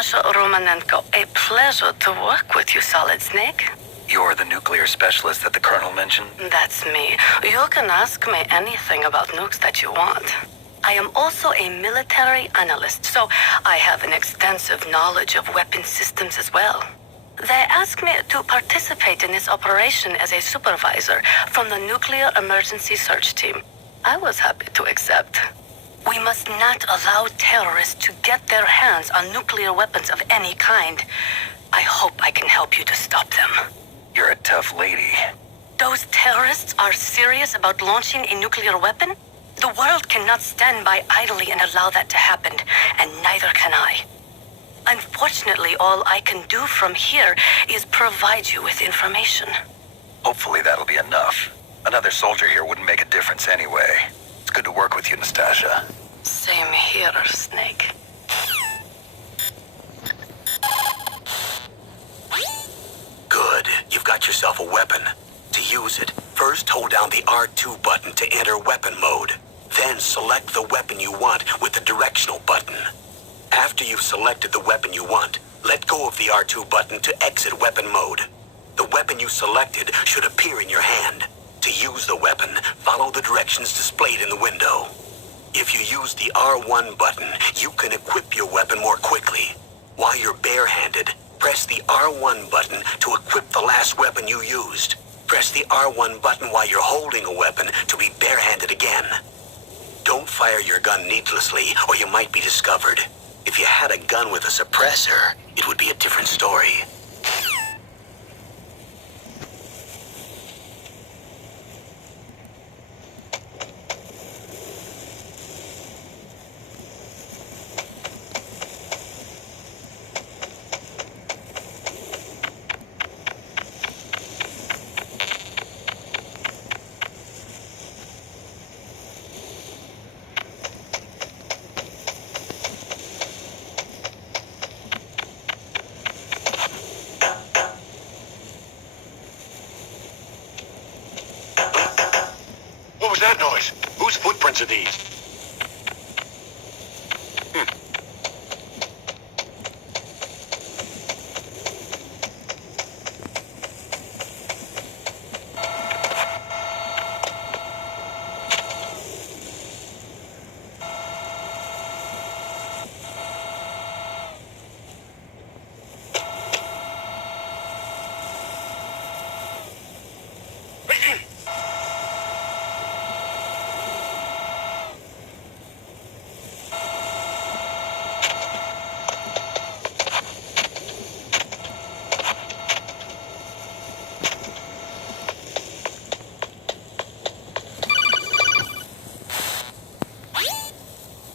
Natasha Romanenko. A pleasure to work with you, Solid Snake. You're the nuclear specialist that the Colonel mentioned? That's me. You can ask me anything about nukes that you want. I am also a military analyst, so I have an extensive knowledge of weapon systems as well. They asked me to participate in this operation as a supervisor from the Nuclear Emergency Search Team. I was happy to accept. We must not allow terrorists to get their hands on nuclear weapons of any kind. I hope I can help you to stop them. You're a tough lady. Those terrorists are serious about launching a nuclear weapon? The world cannot stand by idly and allow that to happen, and neither can I. Unfortunately, all I can do from here is provide you with information. Hopefully that'll be enough. Another soldier here wouldn't make a difference anyway. It's good to work with you, Nastasia. Same here, Snake. Good. You've got yourself a weapon. To use it, first hold down the R2 button to enter weapon mode. Then select the weapon you want with the directional button. After you've selected the weapon you want, let go of the R2 button to exit weapon mode. The weapon you selected should appear in your hand. To use the weapon, follow the directions displayed in the window. If you use the R1 button, you can equip your weapon more quickly. While you're barehanded, press the R1 button to equip the last weapon you used. Press the R1 button while you're holding a weapon to be barehanded again. Don't fire your gun needlessly, or you might be discovered. If you had a gun with a suppressor, it would be a different story. What was that noise? Whose footprints are these?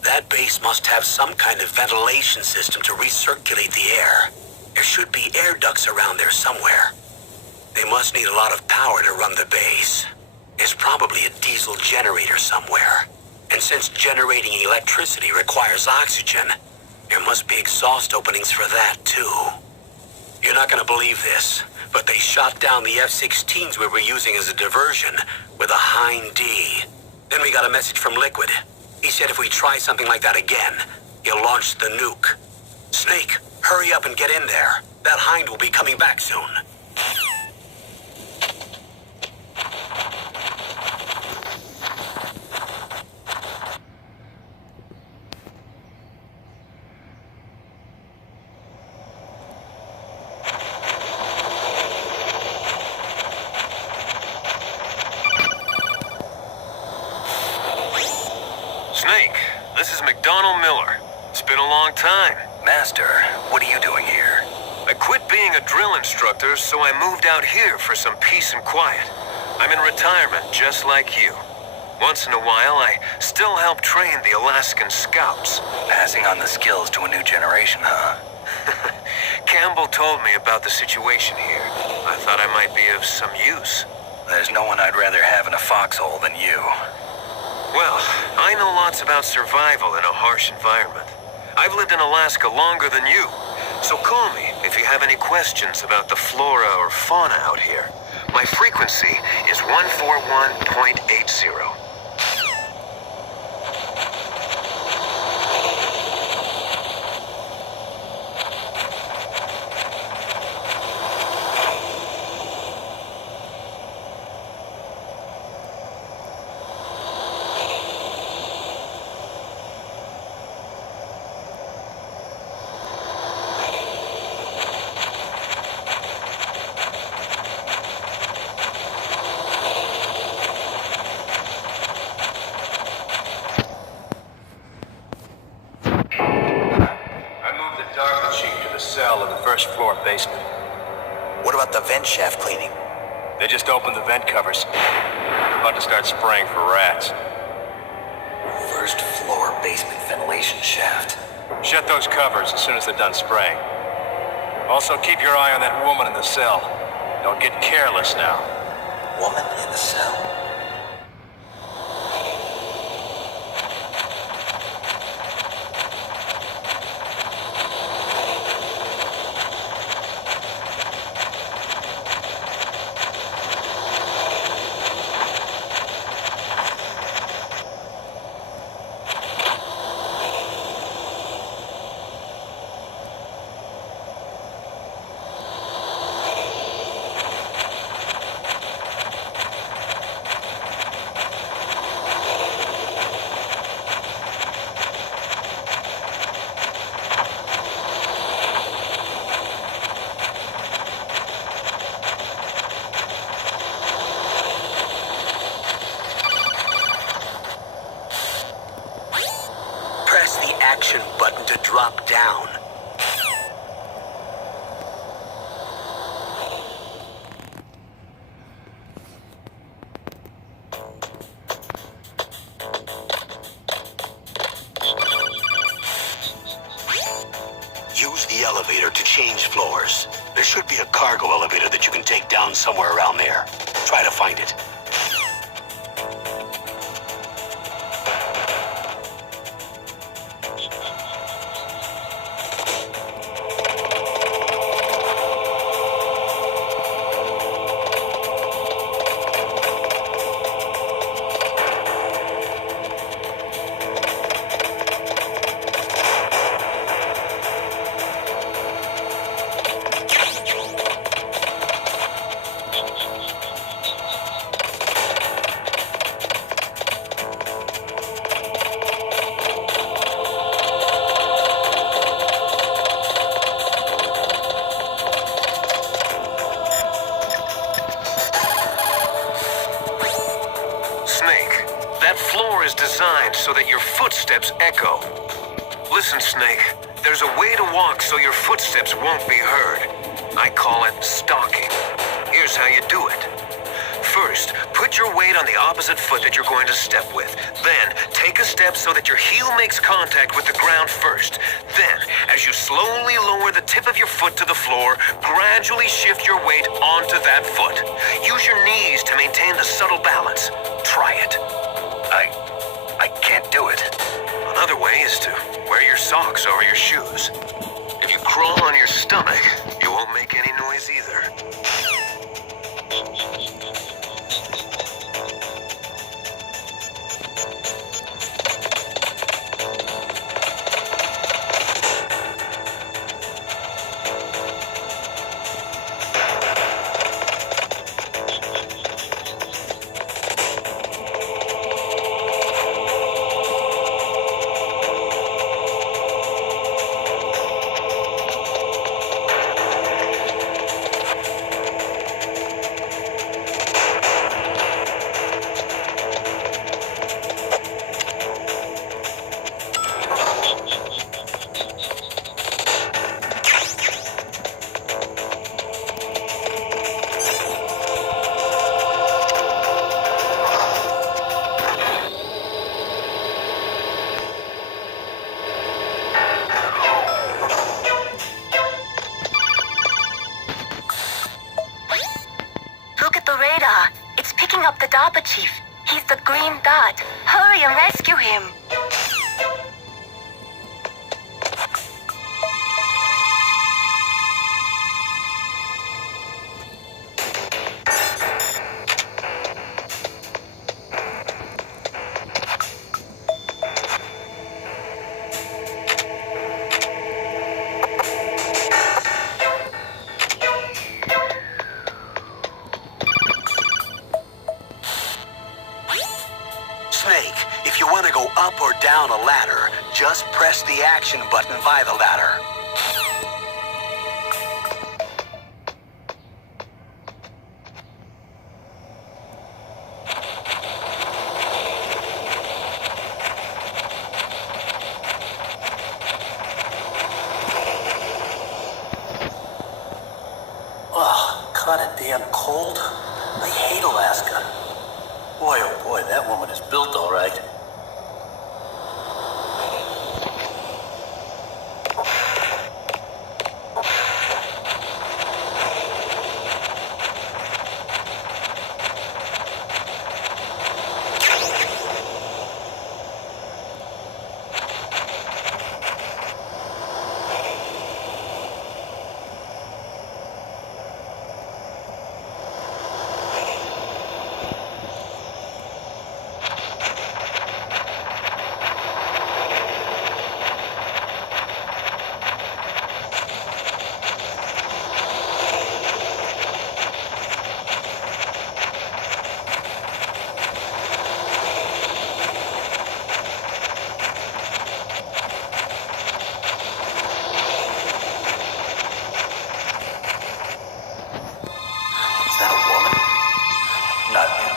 That base must have some kind of ventilation system to recirculate the air. There should be air ducts around there somewhere. They must need a lot of power to run the base. There's probably a diesel generator somewhere. And since generating electricity requires oxygen, there must be exhaust openings for that too. You're not gonna believe this, but they shot down the F-16s we were using as a diversion with a Hind D. Then we got a message from Liquid. He said if we try something like that again, he'll launch the nuke. Snake, hurry up and get in there. That Hind will be coming back soon. Snake, this is McDonald Miller. It's been a long time. Master, what are you doing here? I quit being a drill instructor, so I moved out here for some peace and quiet. I'm in retirement, just like you. Once in a while, I still help train the Alaskan Scouts. Passing on the skills to a new generation, huh? Campbell told me about the situation here. I thought I might be of some use. There's no one I'd rather have in a foxhole than you. Well, I know lots about survival in a harsh environment. I've lived in Alaska longer than you, so call me if you have any questions about the flora or fauna out here. My frequency is 141.80. first floor basement. What about the vent shaft cleaning? They just opened the vent covers. About to start spraying for rats. First floor basement ventilation shaft. Shut those covers as soon as they're done spraying. Also, keep your eye on that woman in the cell. Don't get careless now. Woman in the cell? Press the action button to drop down. Use the elevator to change floors. There should be a cargo elevator that you can take down somewhere around there. Try to find it. That floor is designed so that your footsteps echo. Listen, Snake, there's a way to walk so your footsteps won't be heard. I call it stalking. Here's how you do it. First, put your weight on the opposite foot that you're going to step with. Then, take a step so that your heel makes contact with the ground first. Then, as you slowly lower the tip of your foot to the floor, gradually shift your weight onto that foot. Use your knees to maintain the subtle balance. Try it. I can't do it. Another way is to wear your socks over your shoes. If you crawl on your stomach, you won't make any noise either. Up the Dapper Chief. He's the green dot. Hurry and rescue him. Snake, if you want to go up or down a ladder, just press the action button via the ladder. damn cold. I hate Alaska. Boy, oh boy, that woman is built all right. Is that a woman? Not him.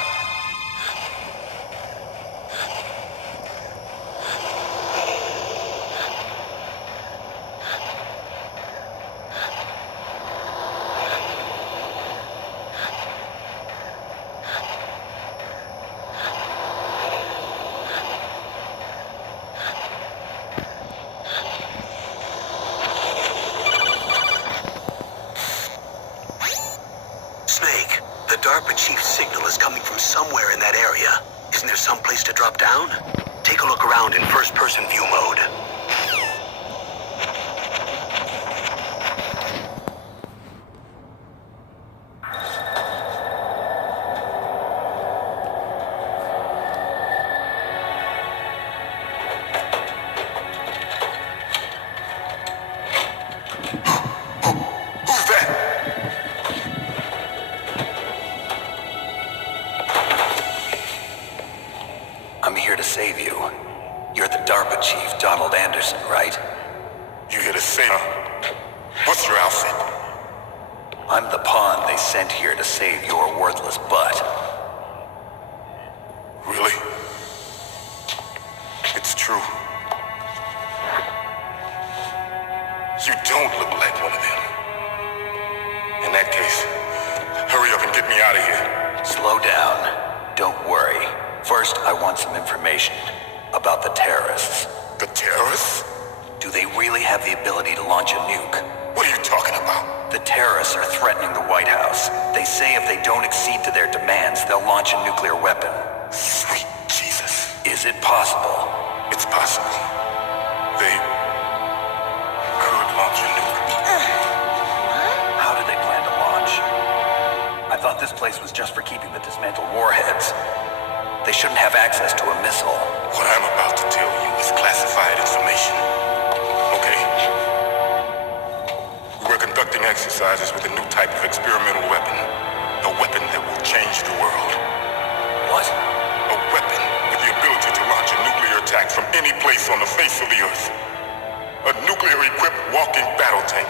Snake, the DARPA chief's signal is coming from somewhere in that area. Isn't there some place to drop down? Take a look around in first-person view mode. Who's that? I'm here to save you. You're the DARPA chief, Donald Anderson, right? You here to save her? What's your outfit? I'm the pawn they sent here to save your worthless butt. Really? It's true. You don't look like one of them. In that case, hurry up and get me out of here. Slow down. Don't worry. First, I want some information about the terrorists. The terrorists? Do they really have the ability to launch a nuke? What are you talking about? The terrorists are threatening the White House. They say if they don't accede to their demands, they'll launch a nuclear weapon. Sweet Jesus. Is it possible? It's possible. They could launch a nuke. How do they plan to launch? I thought this place was just for keeping the dismantled warheads. They shouldn't have access to a missile. What I'm about to tell you is classified information. Okay. We were conducting exercises with a new type of experimental weapon. A weapon that will change the world. What? A weapon with the ability to launch a nuclear attack from any place on the face of the Earth. A nuclear-equipped walking battle tank.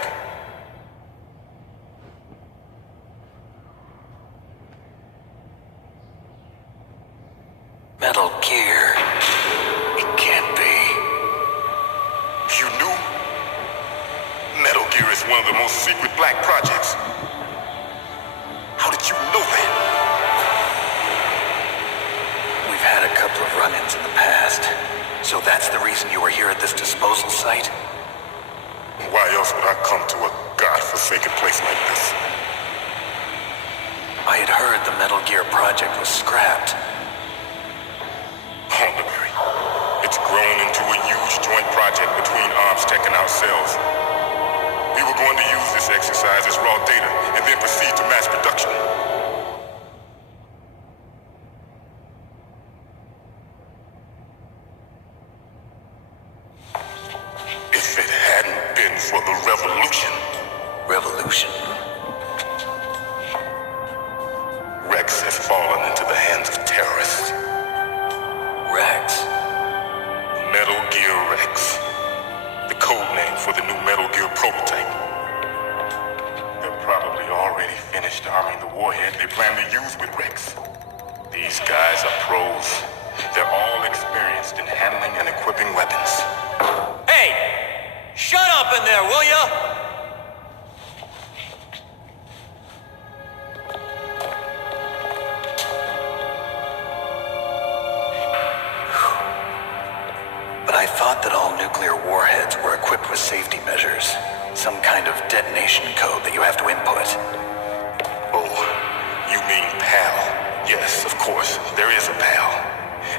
Metal Gear. It can't be. You knew? Metal Gear is one of the most secret black projects. How did you know that? We've had a couple of run-ins in the past. So that's the reason you were here at this disposal site? Why else would I come to a godforsaken place like this? I had heard the Metal Gear project was scrapped. Hondaberry. It's grown into a huge joint project between Armstech and ourselves. We were going to use this exercise as raw data and then proceed to mass production. If it hadn't been for the revolution, Revolution? Rex has fallen into the hands of terrorists. Rex? Metal Gear Rex. The code name for the new Metal Gear prototype. They're probably already finished arming the warhead they plan to use with Rex. These guys are pros. They're all experienced in handling and equipping weapons. Hey! Shut up in there, will ya? I thought that all nuclear warheads were equipped with safety measures. Some kind of detonation code that you have to input. Oh, you mean PAL? Yes, of course, there is a PAL.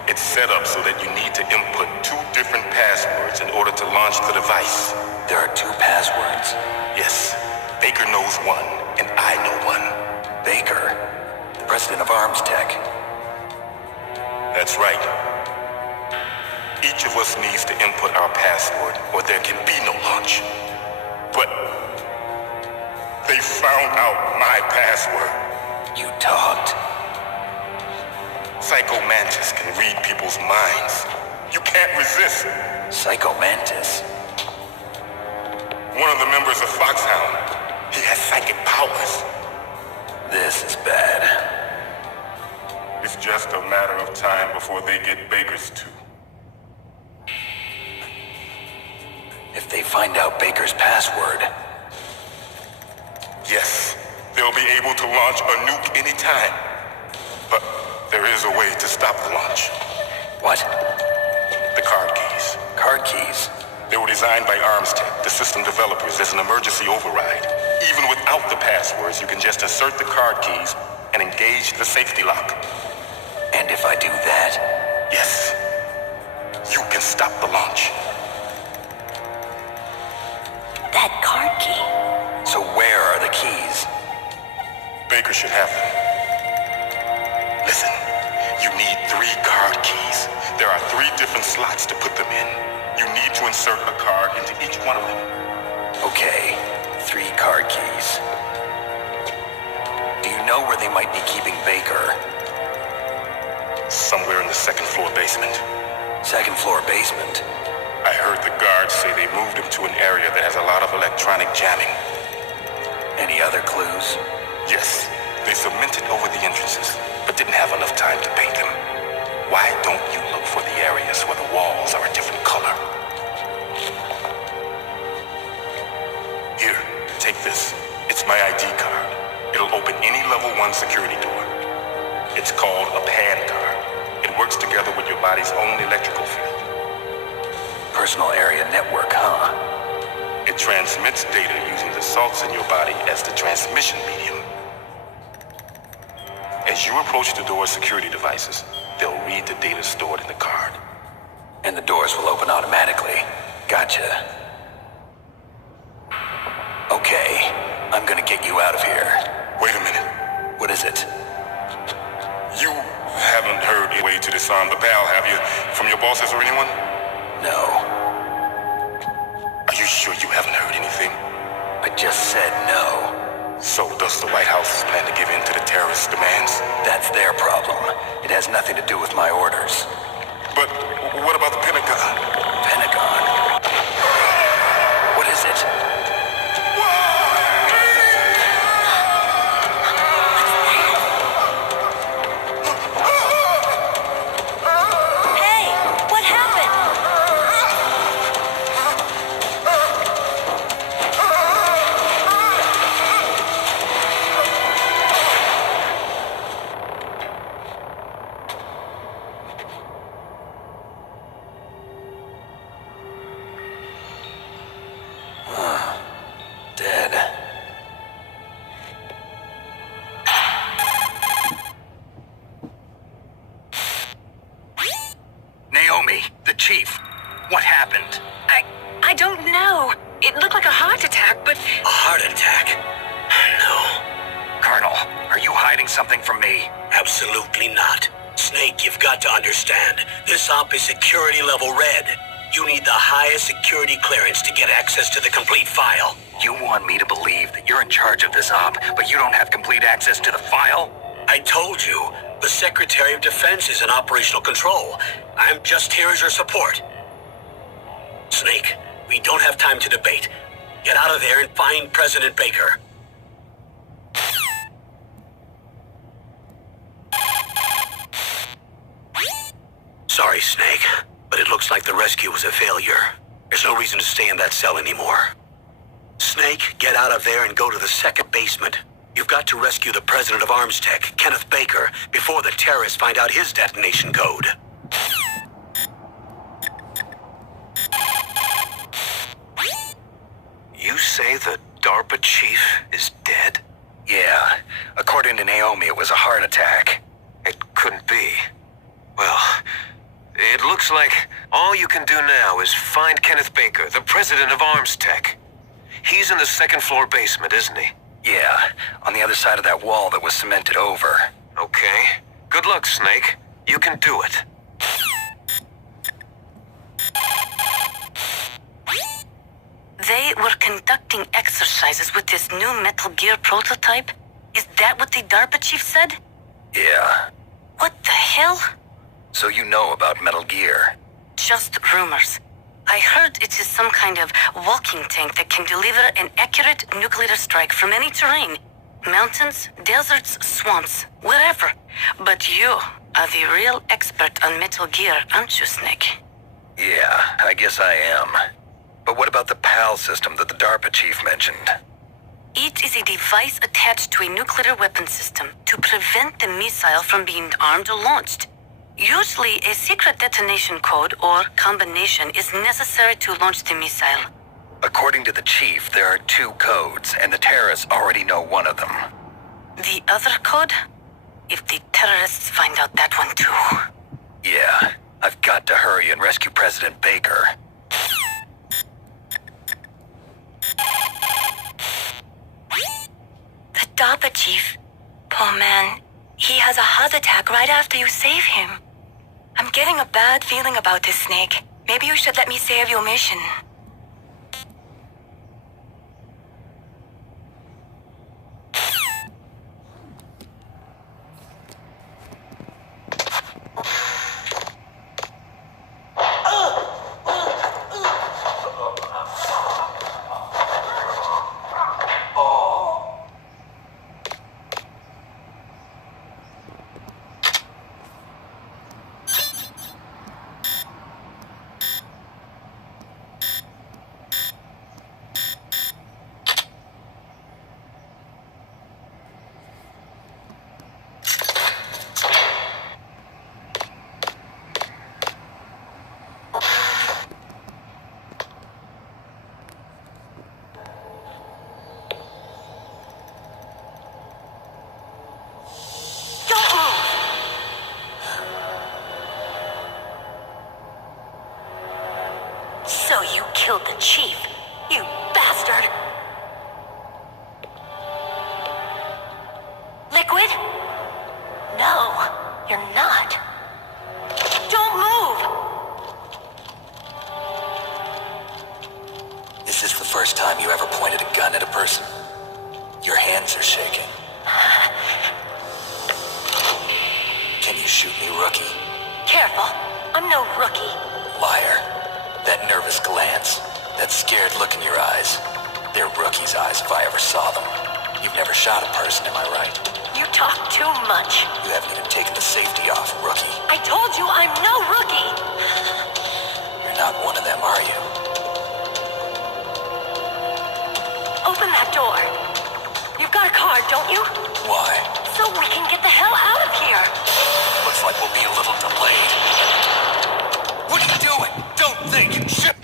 It's set up so that you need to input 2 different passwords in order to launch the device. There are 2 passwords? Yes, Baker knows one, and I know one. Baker? The president of Arms Tech? That's right. Each of us needs to input our password, or there can be no launch. But they found out my password. You talked. Psycho Mantis can read people's minds. You can't resist. Psycho Mantis? One of the members of Foxhound. He has psychic powers. This is bad. It's just a matter of time before they get Baker's too. If they find out Baker's password... Yes, they'll be able to launch a nuke anytime. But there is a way to stop the launch. What? The card keys. Card keys? They were designed by Arms Tech, the system developers, as an emergency override. Even without the passwords, you can just insert the card keys and engage the safety lock. And if I do that? Yes. You can stop the launch. That card key. So where are the keys? Baker should have them. Listen, you need 3 card keys. There are 3 different slots to put them in. You need to insert a card into each one of them. Okay, 3 card keys. Do you know where they might be keeping Baker? Somewhere in the 2nd floor basement. 2nd floor basement? I heard the guards say they moved him to an area that has a lot of electronic jamming. Any other clues? Yes, they cemented over the entrances, but didn't have enough time to paint them. Why don't you look for the areas where the walls are a different color? Here, take this. It's my ID card. It'll open any level 1 security door. It's called a PAN card. It works together with your body's own electrical field. Personal area network, huh? It transmits data using the salts in your body as the transmission medium. As you approach the door's security devices, they'll read the data stored in the card. And the doors will open automatically. Gotcha. Okay, I'm gonna get you out of here. Wait a minute. What is it? You haven't heard a way to disarm the PAL, have you? From your bosses or anyone? No. Are you sure you haven't heard anything? I just said no. So does the White House plan to give in to the terrorists' demands? That's their problem. It has nothing to do with my orders. But what about the Pentagon? Pentagon? What is it? Hey, what happened? Dead. Naomi, the chief. What happened? I don't know. It looked like a heart attack, but... A heart attack? No, Colonel, are you hiding something from me? absolutely not. Snake, you've got to understand. This op is security level red. You need the highest security clearance to get access to the complete file. You want me to believe that you're in charge of this op, but you don't have complete access to the file? I told you, the Secretary of Defense is in operational control. I'm just here as your support. Snake, we don't have time to debate. Get out of there and find President Baker. Sorry, Snake, but it looks like the rescue was a failure. There's no reason to stay in that cell anymore. Snake, get out of there and go to the 2nd basement. You've got to rescue the president of Arms Tech, Kenneth Baker, before the terrorists find out his detonation code. say the DARPA chief is dead? Yeah. According to Naomi, it was a heart attack. It couldn't be. Well, it looks like all you can do now is find Kenneth Baker, the president of Arms Tech. He's in the second floor basement, isn't he? Yeah, on the other side of that wall that was cemented over. Okay. Good luck, Snake. You can do it. They were conducting exercises with this new Metal Gear prototype? Is that what the DARPA chief said? Yeah. What the hell? So you know about Metal Gear? Just rumors. I heard it is some kind of walking tank that can deliver an accurate nuclear strike from any terrain. Mountains, deserts, swamps, wherever. But you are the real expert on Metal Gear, aren't you, Snake? Yeah, I guess I am. But what about the PAL system that the DARPA chief mentioned? It is a device attached to a nuclear weapon system to prevent the missile from being armed or launched. Usually, a secret detonation code or combination is necessary to launch the missile. According to the chief, there are 2 codes, and the terrorists already know one of them. The other code? If the terrorists find out that one too. Yeah, I've got to hurry and rescue President Baker. The DARPA chief. Poor man. He has a heart attack right after you save him. I'm getting a bad feeling about this, Snake. Maybe you should let me save your mission. So you killed the chief, you bastard! Liquid? No, you're not. Don't move! Is this the first time you ever pointed a gun at a person? Your hands are shaking. Can you shoot me, rookie? Careful, I'm no rookie. Liar. That nervous glance, that scared look in your eyes. They're rookie's eyes if I ever saw them. You've never shot a person, am I right? You talk too much. You haven't even taken the safety off, rookie. I told you I'm no rookie! You're not one of them, are you? Open that door. You've got a card, don't you? Why? So we can get the hell out of here. Looks like we'll be a little delayed. What are you doing? Don't think! Shit!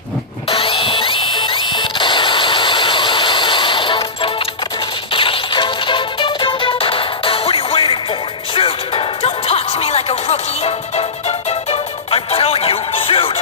What are you waiting for? Shoot! Don't talk to me like a rookie. I'm telling you, shoot!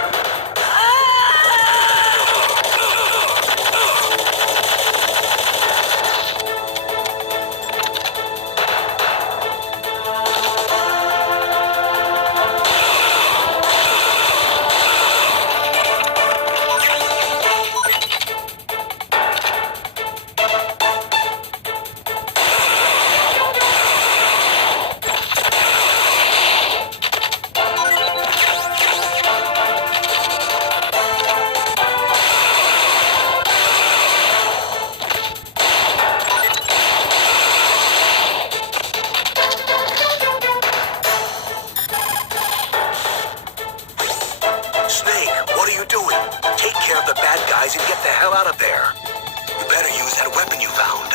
guys and get the hell out of there. You better use that weapon you found.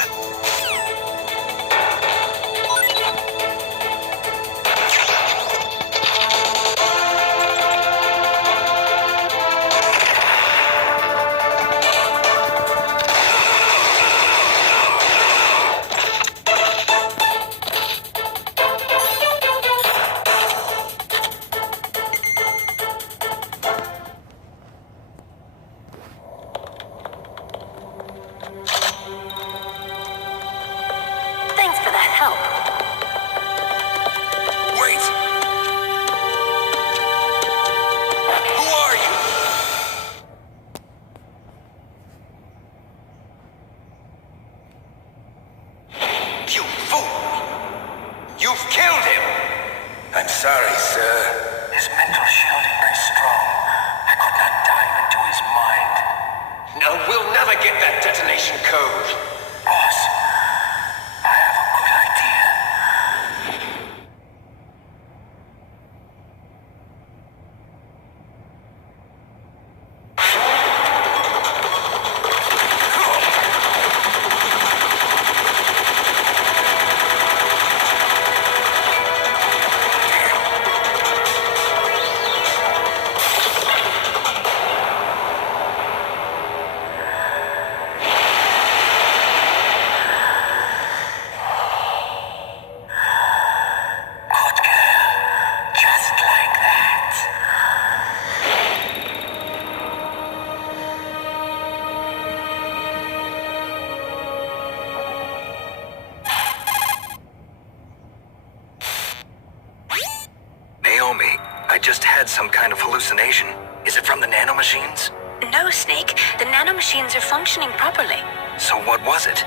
I just had some kind of hallucination. Is it from the nanomachines? No, Snake. The nanomachines are functioning properly. So what was it?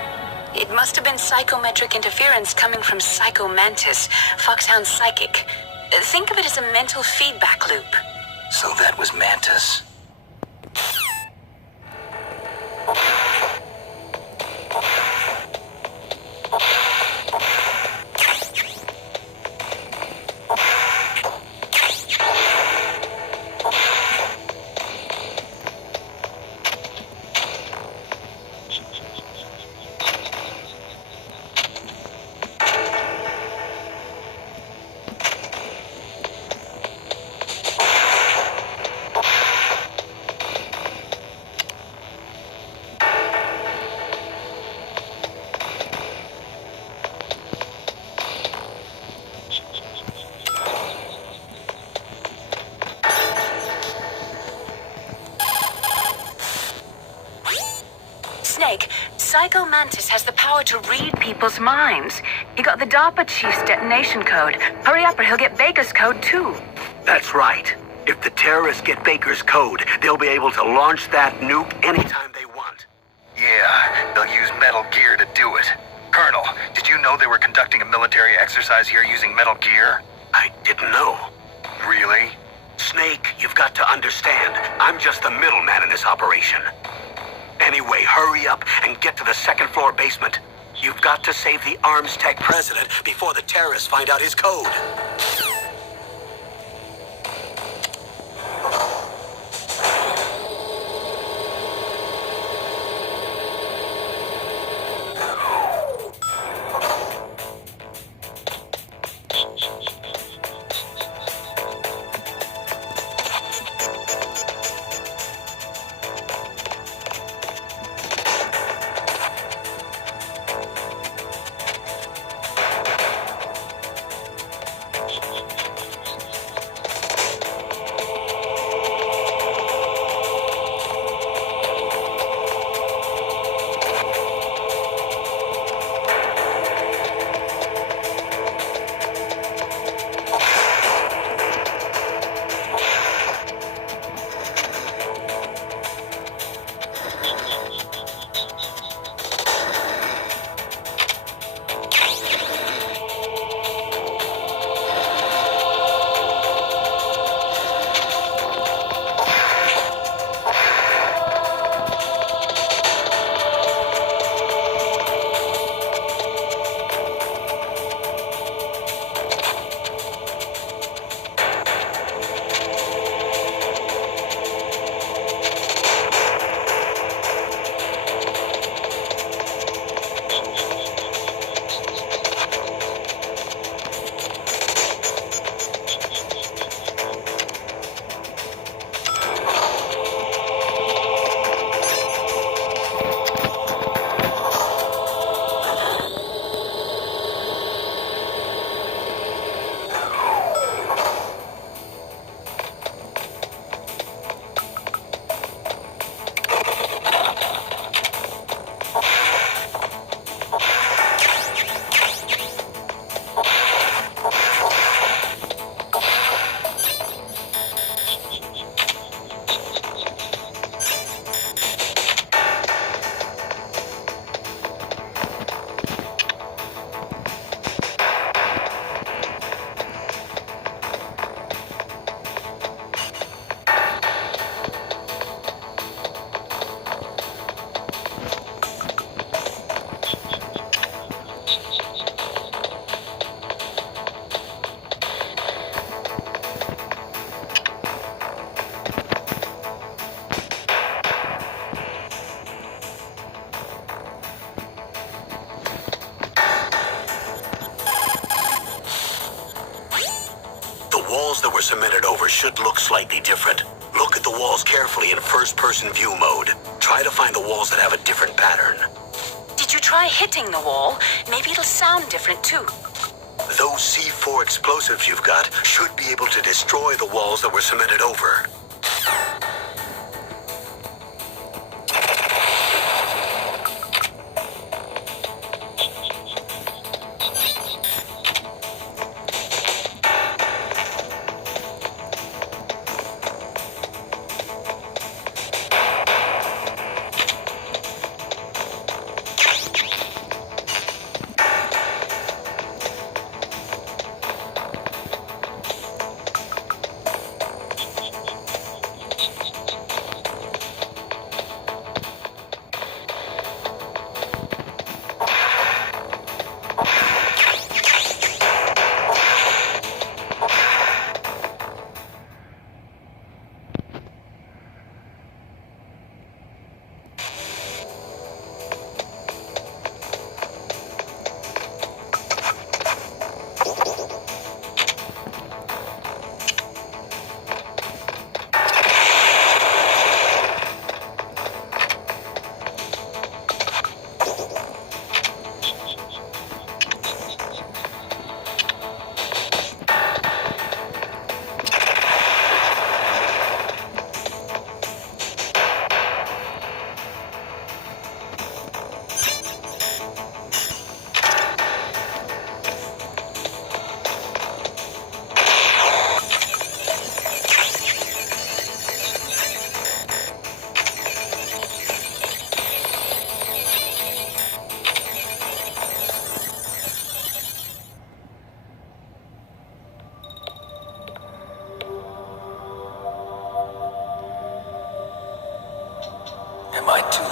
It must have been psychometric interference coming from Psycho Mantis, Foxhound Psychic. Think of it as a mental feedback loop. So that was Mantis. Snake, Psycho Mantis has the power to read people's minds. He got the DARPA chief's detonation code. Hurry up or he'll get Baker's code too. That's right. If the terrorists get Baker's code, they'll be able to launch that nuke anytime they want. Yeah, they'll use Metal Gear to do it. Colonel, did you know they were conducting a military exercise here using Metal Gear? I didn't know. Really? Snake, you've got to understand, I'm just the middleman in this operation. Anyway, hurry up and get to the second floor basement. You've got to save the Arms Tech president before the terrorists find out his code. That were cemented over should look slightly different. Look at the walls carefully in first-person view mode. Try to find the walls that have a different pattern. Did you try hitting the wall? Maybe it'll sound different too. Those C4 explosives you've got should be able to destroy the walls that were cemented over.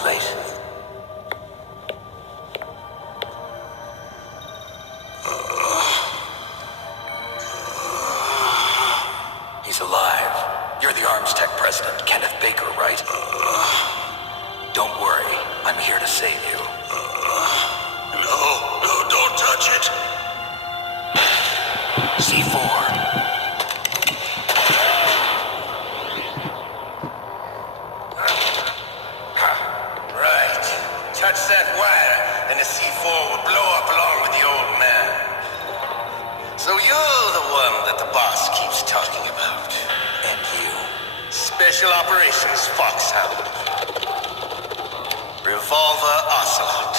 mate. He's alive. You're the Arms Tech president, Kenneth Baker, right? Don't worry. I'm here to save you. No, don't touch it. C4. Right. Touch that wire, and the C4 will blow up along with the old man. So you're the one that the boss keeps talking about. And you. Special Operations Foxhound. Revolver Ocelot.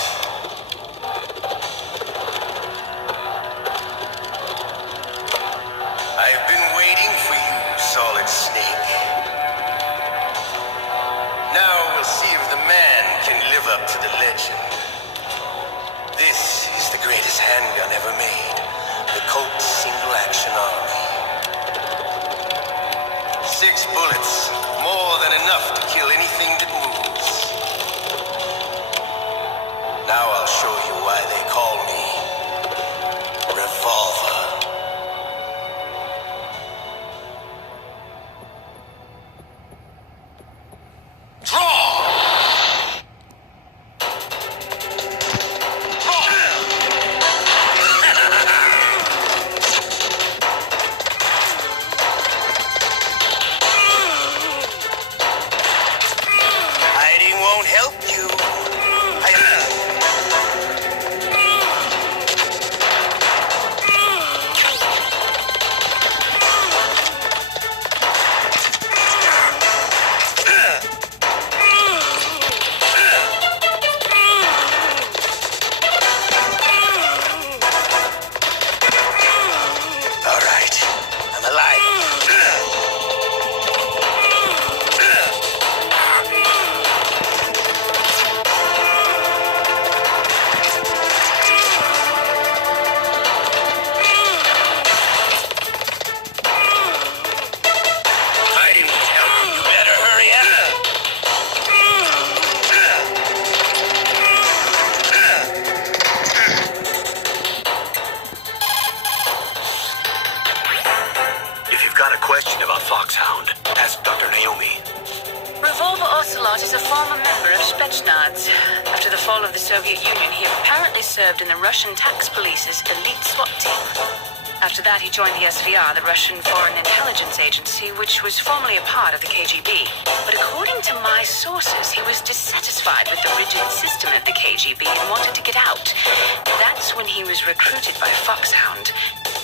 I've been waiting for you, Solid Snake. Now we'll see if the man can live up to the legend. This is the greatest handgun ever made. The Colt Single Action Army. 6 bullets, more than enough to kill anything that moves. Now I'll show you why they call me Revolver. Hiding won't help you. All right, I'm alive. Hiding won't help you. You better hurry up. If you've got a question about Foxhound, ask Dr. Naomi. Revolver Ocelot is a former member of Spetsnaz. After the fall of the Soviet Union, he apparently served in the Russian tax police's elite SWAT team. After that, he joined the SVR, the Russian Foreign Intelligence Agency, which was formerly a part of the KGB. But according to my sources, he was dissatisfied with the rigid system of the KGB and wanted to get out. That's when he was recruited by Foxhound.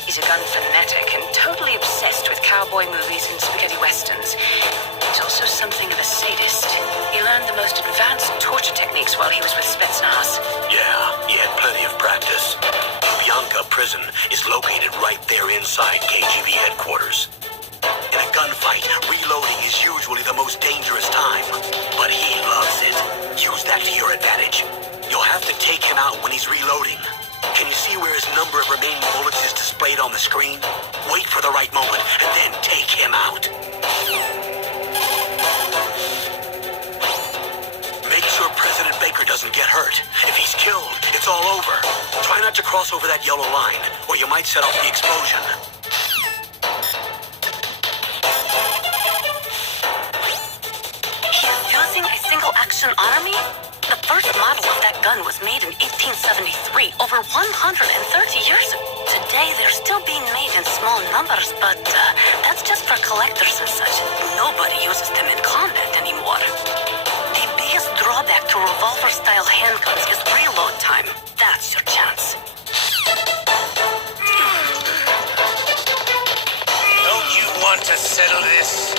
He's a gun fanatic and totally obsessed with cowboy movies and spaghetti westerns. He's also something of a sadist. He learned the most advanced torture techniques while he was with Spetsnaz. Yeah, he had plenty of practice. Bianca Prison is located right there inside KGB headquarters. In a gunfight, reloading is usually the most dangerous time, but he loves it. Use that to your advantage. You'll have to take him out when he's reloading. Can you see where his number of remaining bullets is displayed on the screen? Wait for the right moment and then take him out. Make sure President Baker doesn't get hurt. If he's killed, it's all over. Try not to cross over that yellow line, or you might set off the explosion. He's using a single-action army? The first model of that gun was made in 1873, over 130 years ago. Today, they're still being made in small numbers, but that's just for collectors and such. Nobody uses them in combat anymore. The biggest drawback to revolver-style handguns is reload time. That's your chance. Don't you want to settle this?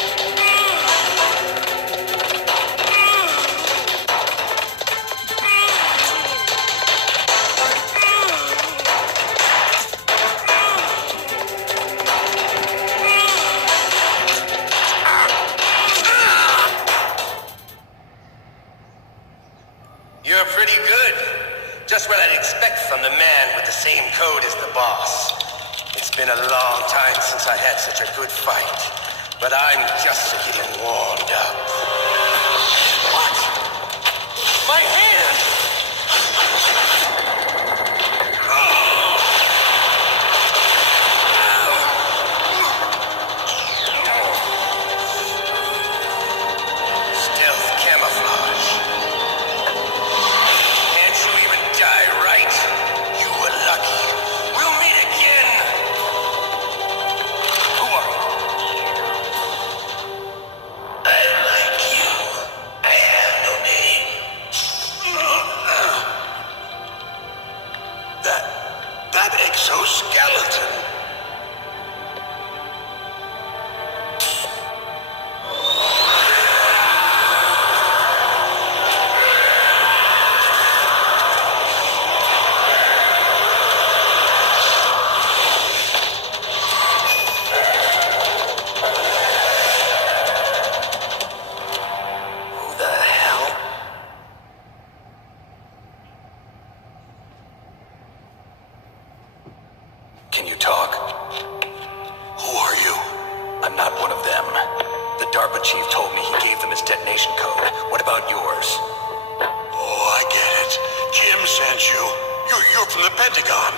You're pretty good. Just what I'd expect from the man with the same code as the boss. It's been a long time since I had such a good fight, but I'm just getting warmed up. What? My hand! Stealth camouflage. Can't you even die right? You were lucky. We'll meet again. Who are you? I like you. I have no name. That exoskeleton. Who the hell? Can you talk? Who are you? I'm not one of them. The DARPA chief told me he gave them his detonation code. What about yours? Oh, I get it. Jim sent you. You're from the Pentagon.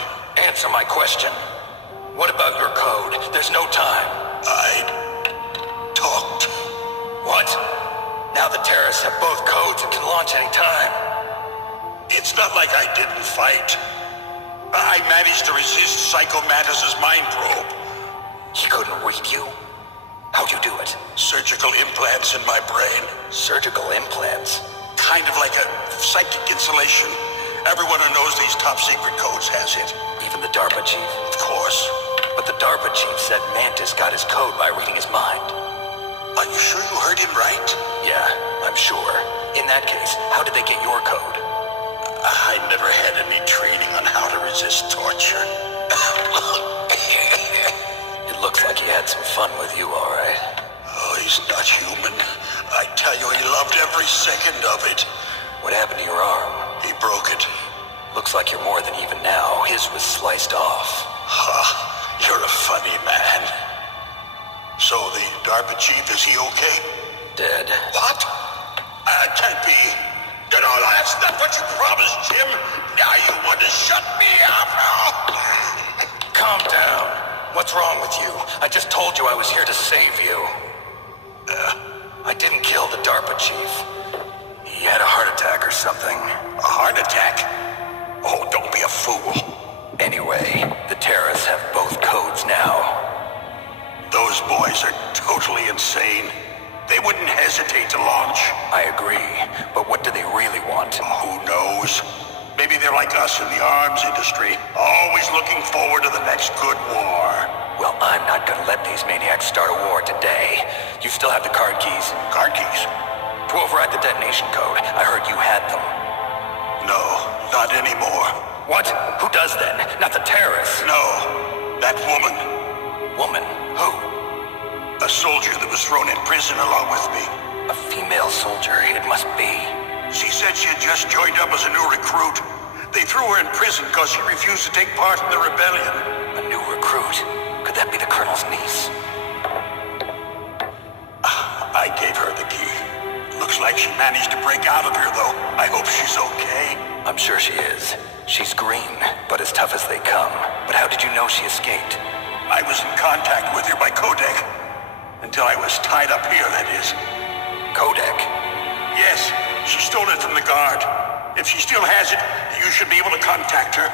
Answer my question. What about your code? There's no time. I talked. What? Now the terrorists have both codes and can launch any time. It's not like I didn't fight. I managed to resist Psycho Mantis's mind probe. He couldn't read you? How'd you do it? Surgical implants in my brain. Surgical implants? Kind of like a psychic insulation. Everyone who knows these top secret codes has it. Even the DARPA chief? Of course. But the DARPA chief said Mantis got his code by reading his mind. Are you sure you heard him right? Yeah, I'm sure. In that case, how did they get your code? I never had any training on how to resist torture. It looks like he had some fun with you, all right. Oh, he's not human. I tell you, he loved every second of it. What happened to your arm? He broke it. Looks like you're more than even now. His was sliced off. You're a funny man. So the DARPA chief, is he okay? Dead. What? Can't be. You know, that's not what you promised, Jim. Now you want to shut me up? Calm down. What's wrong with you? I just told you I was here to save you. I didn't kill the DARPA chief. He had a heart attack or something. A heart attack? Oh, don't be a fool. Anyway, the terrorists have both codes now. Those boys are totally insane. They wouldn't hesitate to launch. I agree, but what do they really want? Who knows? Maybe they're like us in the arms industry, always looking forward to the next good war. Well, I'm not gonna let these maniacs start a war today. You still have the card keys? Card keys? To override the detonation code. I heard you had them. No, not anymore. What? Who does then? Not the terrorists. No, that woman. Woman? Who? A soldier that was thrown in prison along with me. A female soldier, it must be. She said she had just joined up as a new recruit. They threw her in prison because she refused to take part in the rebellion. A new recruit? Could that be the Colonel's niece? I gave her the key. Looks like she managed to break out of here, though. I hope she's okay. I'm sure she is. She's green, but as tough as they come. But how did you know she escaped? I was in contact with her by codec. Until I was tied up here, that is. Codec? Yes, she stole it from the guard. If she still has it, you should be able to contact her.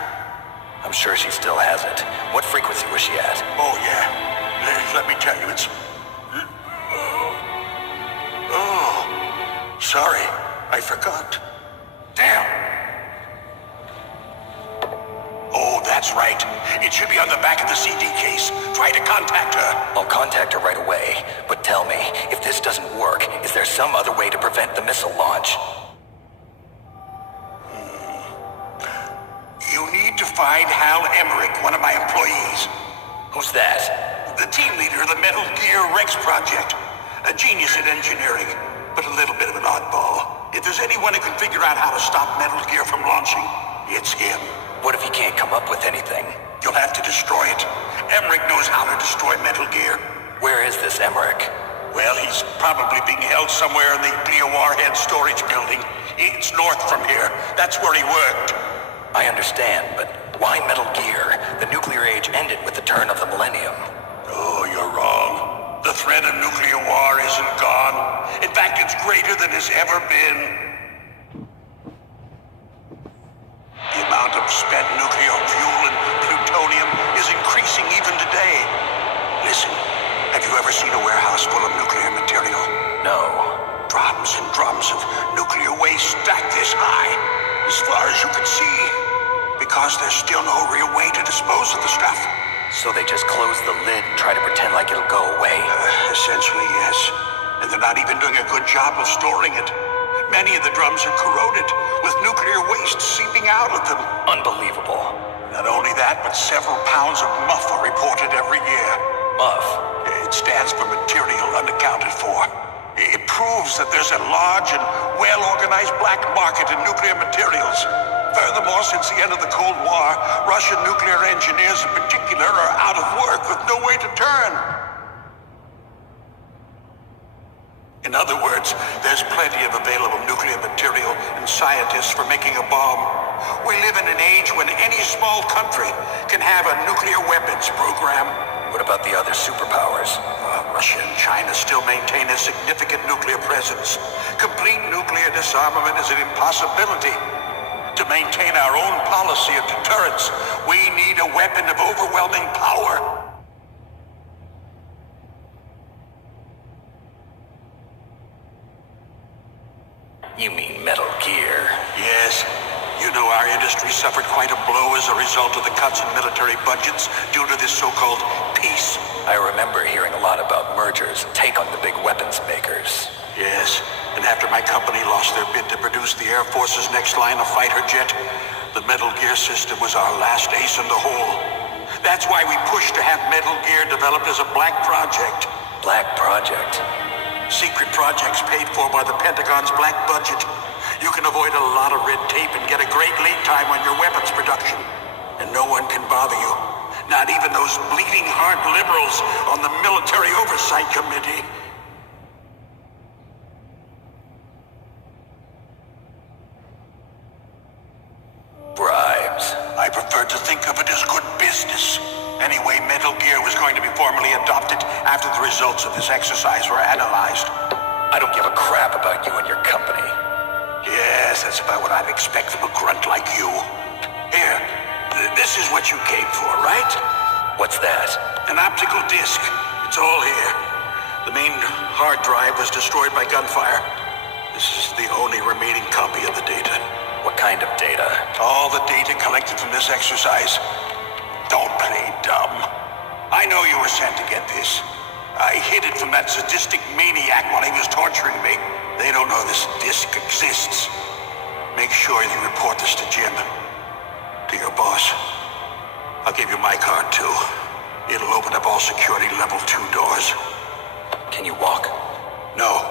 I'm sure she still has it. What frequency was she at? Oh, yeah. Let me tell you, it's... Oh, sorry. I forgot. Damn. Oh, that's right. It should be on the back of the CD case. Try to contact her. I'll contact her right away. But tell me, if this doesn't work, is there some other way to prevent the missile launch? You need to find Hal Emmerich, one of my employees. Who's that? The team leader of the Metal Gear Rex project. A genius at engineering, but a little bit of an oddball. If there's anyone who can figure out how to stop Metal Gear from launching, it's him. What if he can't come up with anything? You'll have to destroy it. Emmerich knows how to destroy Metal Gear. Where is this Emmerich? Well, he's probably being held somewhere in the Glia Warhead storage building. It's north from here. That's where he worked. I understand, but why Metal Gear? The nuclear age ended with the turn of the millennium. Oh, you're wrong. The threat of nuclear war isn't gone. In fact, it's greater than it's ever been. The amount of spent nuclear fuel and plutonium is increasing even today. Listen, have you ever seen a warehouse full of nuclear material? No. Drums and drums of nuclear waste stacked this high, as far as you can see. Because there's still no real way to dispose of the stuff. So they just close the lid and try to pretend like it'll go away? Essentially, yes. And they're not even doing a good job of storing it. Many of the drums are corroded, with nuclear waste seeping out of them. Unbelievable. Not only that, but several pounds of muff are reported every year. Muff? It stands for material unaccounted for. It proves that there's a large and well-organized black market in nuclear materials. Furthermore, since the end of the Cold War, Russian nuclear engineers in particular are out of work with no way to turn. In other words, there's plenty of available nuclear material and scientists for making a bomb. We live in an age when any small country can have a nuclear weapons program. What about the other superpowers? Russia and China still maintain a significant nuclear presence. Complete nuclear disarmament is an impossibility. To maintain our own policy of deterrence, we need a weapon of overwhelming power. You mean Metal Gear? Yes. You know our industry suffered quite a blow as a result of the cuts in military budgets due to this so-called peace. I remember hearing a lot about mergers and take on the big weapons makers. Yes, and after my company lost their bid to produce the Air Force's next line of fighter jet, the Metal Gear system was our last ace in the hole. That's why we pushed to have Metal Gear developed as a black project. Black project? Secret projects paid for by the Pentagon's black budget. You can avoid a lot of red tape and get a great lead time on your weapons production. And no one can bother you. Not even those bleeding heart liberals on the Military Oversight Committee. Bribes. I prefer to think of it as good business. Anyway, Metal Gear was going to be formally adopted after the results of this exercise were analyzed. I don't give a crap about you and your company. Yes, that's about what I'd expect from a grunt like you. Here, this is what you came for, right? What's that? An optical disc. It's all here. The main hard drive was destroyed by gunfire. This is the only remaining copy of the data. What kind of data? All the data collected from this exercise. Don't play dumb. I know you were sent to get this. I hid it from that sadistic maniac while he was torturing me. They don't know this disc exists. Make sure you report this to Jim. To your boss. I'll give you my card, too. It'll open up all security level 2 doors. Can you walk? No.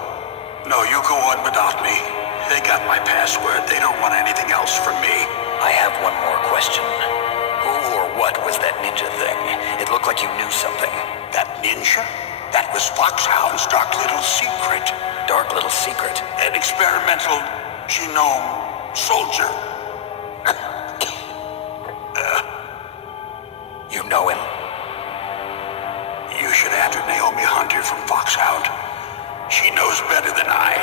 No, you go on without me. They got my password. They don't want anything else from me. I have one more question. Who or what was that ninja thing? It looked like you knew something. That ninja? That was Foxhound's dark little secret. Dark little secret? An experimental genome soldier. You know him? You should ask Naomi Hunter from Foxhound. She knows better than I.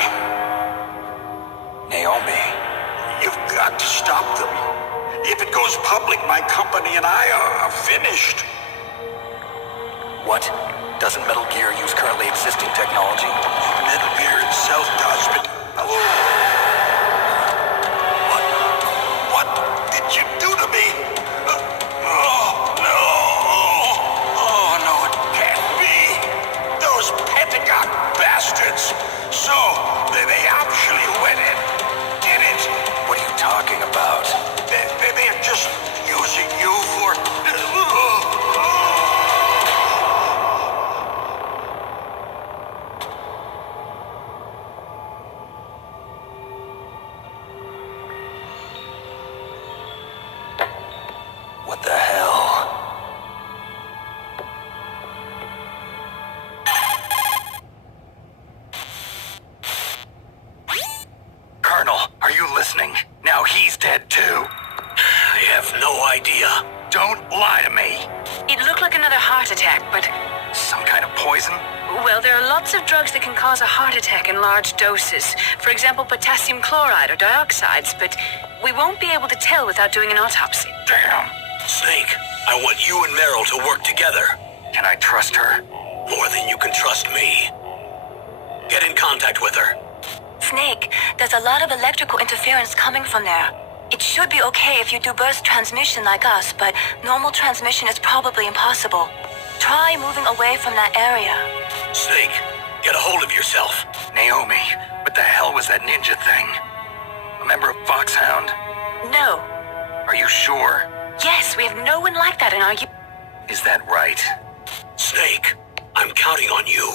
Naomi? You've got to stop them. If it goes public, my company and I are finished. What? Doesn't Metal Gear use currently existing technology? Metal Gear itself does, but... What did you do to me? Oh, no. Oh, no, it can't be. Those Pentagon bastards. So, they actually went in. Did it? What are you talking about? They're just using you for... you listening? Now he's dead too. I have no idea. Don't lie to me. It looked like another heart attack, but... Some kind of poison? Well, there are lots of drugs that can cause a heart attack in large doses. For example, potassium chloride or dioxides, but we won't be able to tell without doing an autopsy. Damn. Snake, I want you and Meryl to work together. Can I trust her? More than you can trust me. Get in contact with her. Snake, there's a lot of electrical interference coming from there. It should be okay if you do burst transmission like us, but normal transmission is probably impossible. Try moving away from that area. Snake, get a hold of yourself. Naomi, what the hell was that ninja thing? A member of Foxhound? No. Are you sure? Yes, we have no one like that in our... Is that right? Snake, I'm counting on you.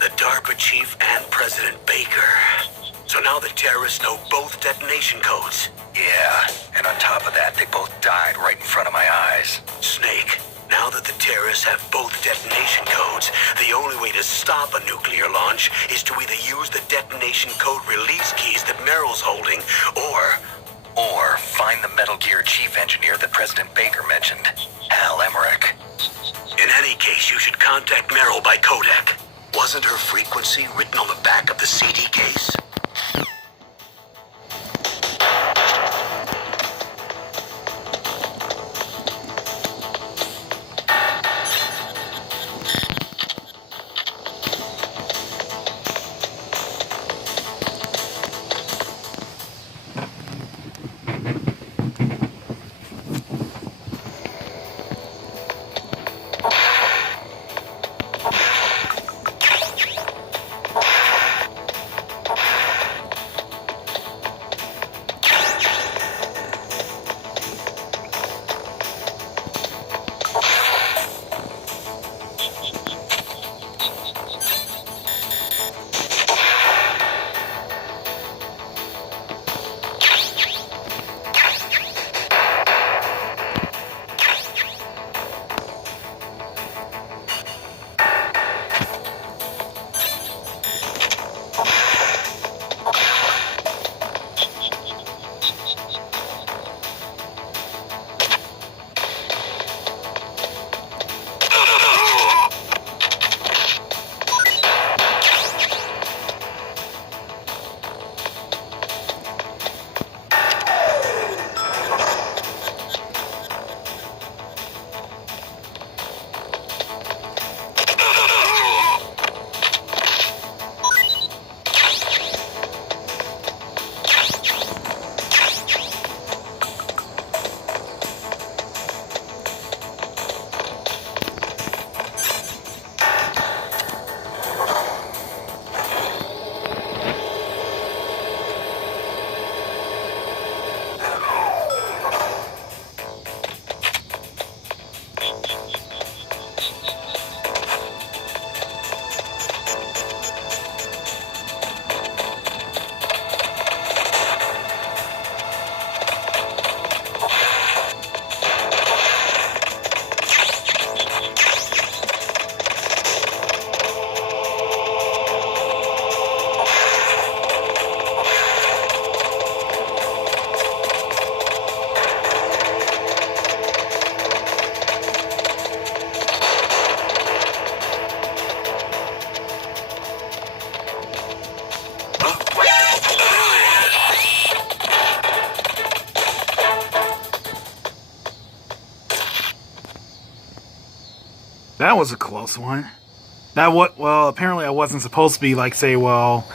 The DARPA chief and President Baker. So now the terrorists know both detonation codes. Yeah, and on top of that, they both died right in front of my eyes. Snake, now that the terrorists have both detonation codes, the only way to stop a nuclear launch is to either use the detonation code release keys that Meryl's holding, Or find the Metal Gear chief engineer that President Baker mentioned, Hal Emmerich. in any case, you should contact Meryl by codec. Wasn't her frequency written on the back of the CD case? That was a close one. Well, apparently I wasn't supposed to be, like, say, well,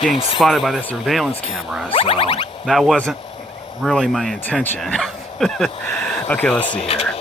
getting spotted by the surveillance camera, so that wasn't really my intention. Okay, let's see here.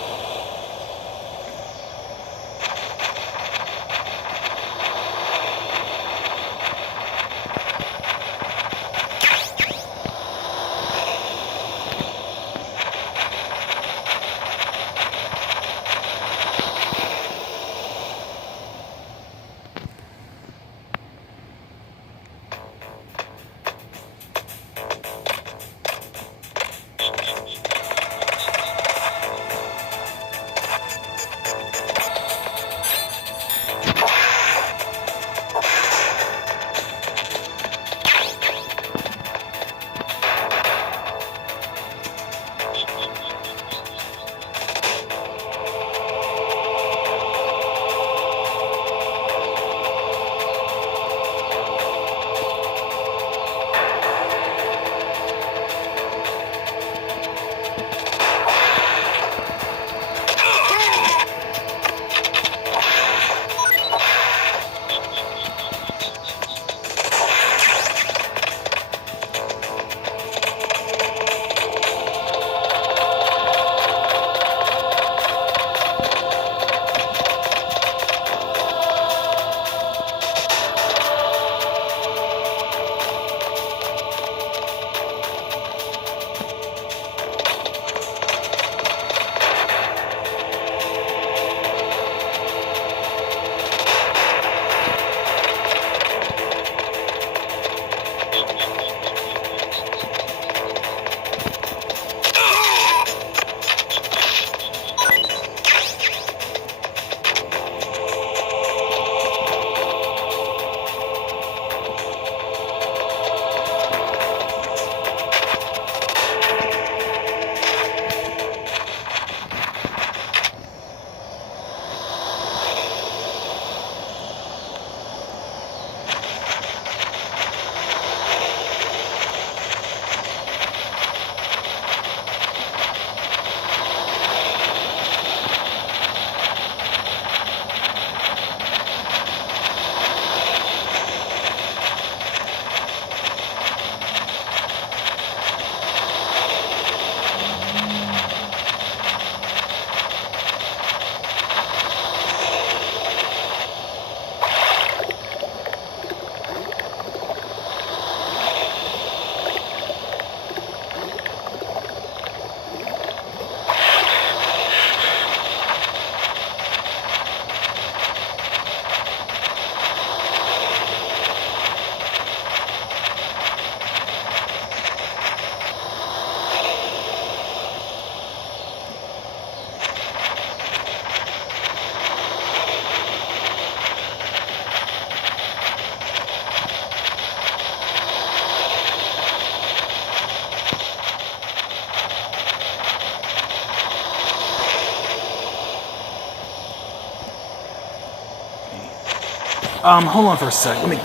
Hold on for a sec. Let me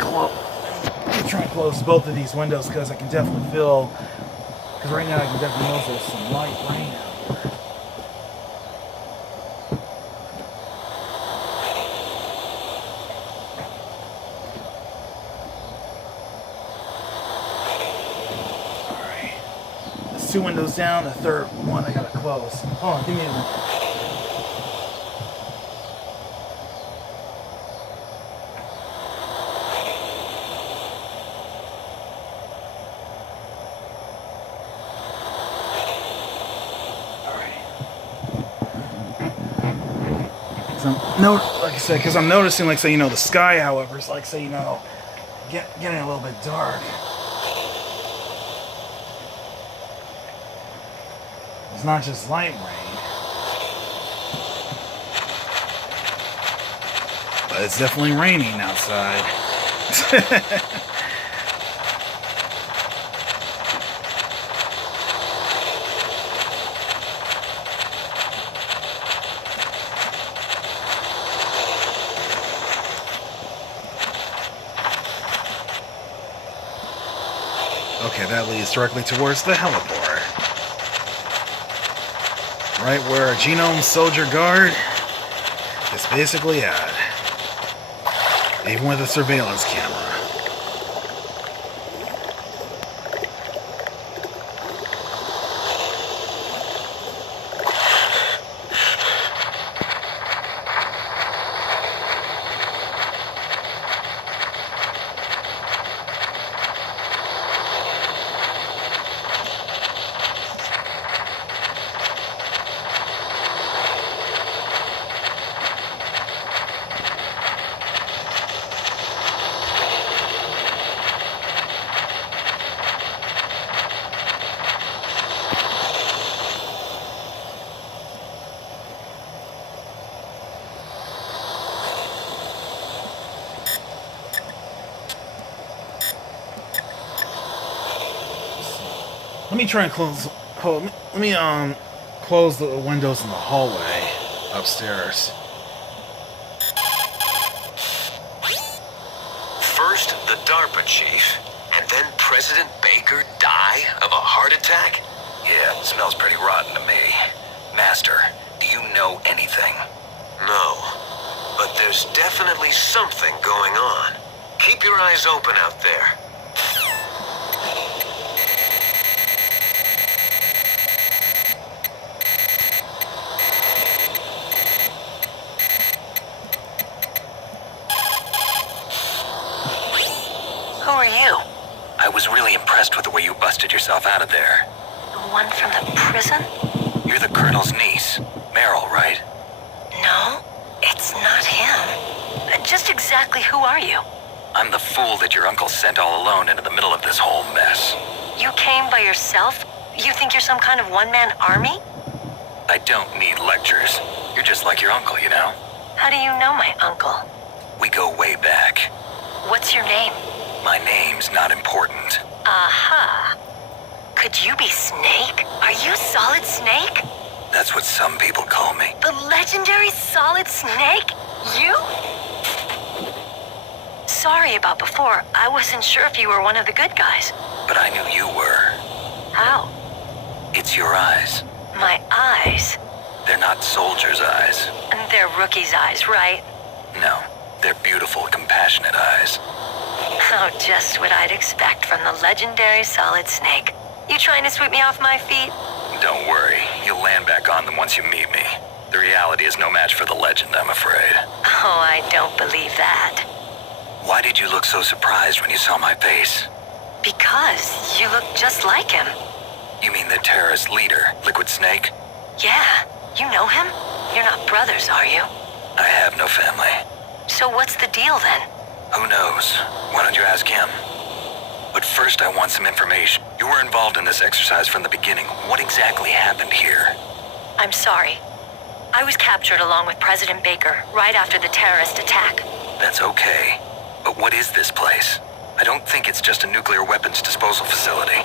try and close both of these windows because I can definitely feel. Because right now I can definitely know there's some light rain out there. Alright. There's 2 windows down, the third one I gotta close. Hold on, give me a minute. No, like I said, because I'm noticing, like, say, the sky, however, is like, say, getting a little bit dark. It's not just light rain, but it's definitely raining outside. Okay, that leads directly towards the heliport. Right where a Genome Soldier Guard is basically at. Even with a surveillance camera. Let me try and close. Let me close the windows in the hallway upstairs. First, the DARPA chief, and then President Baker die of a heart attack? Yeah, it smells pretty rotten to me. Master, do you know anything? No, but there's definitely something going on. Keep your eyes open out there. Who are you? I was really impressed with the way you busted yourself out of there. The one from the prison? You're the Colonel's niece, Meryl, right? No, it's not him. Just exactly who are you? I'm the fool that your uncle sent all alone into the middle of this whole mess. You came by yourself? You think you're some kind of one-man army? I don't need lectures. You're just like your uncle, you know? How do you know my uncle? We go way back. What's your name? My name's not important. Aha. Could you be Snake? Are you Solid Snake? That's what some people call me. The legendary Solid Snake? You? Sorry about before. I wasn't sure if you were one of the good guys. But I knew you were. How? It's your eyes. My eyes? They're not soldiers' eyes. They're rookies' eyes, right? No, they're beautiful, compassionate eyes. Oh, just what I'd expect from the legendary Solid Snake. You trying to sweep me off my feet? Don't worry, you'll land back on them once you meet me. The reality is no match for the legend, I'm afraid. Oh, I don't believe that. Why did you look so surprised when you saw my face? Because you look just like him. You mean the terrorist leader, Liquid Snake? Yeah, you know him? You're not brothers, are you? I have no family. So what's the deal then? Who knows? Why don't you ask him? But first I want some information. You were involved in this exercise from the beginning. What exactly happened here? I'm sorry. I was captured along with President Baker right after the terrorist attack. That's okay. But what is this place? I don't think it's just a nuclear weapons disposal facility.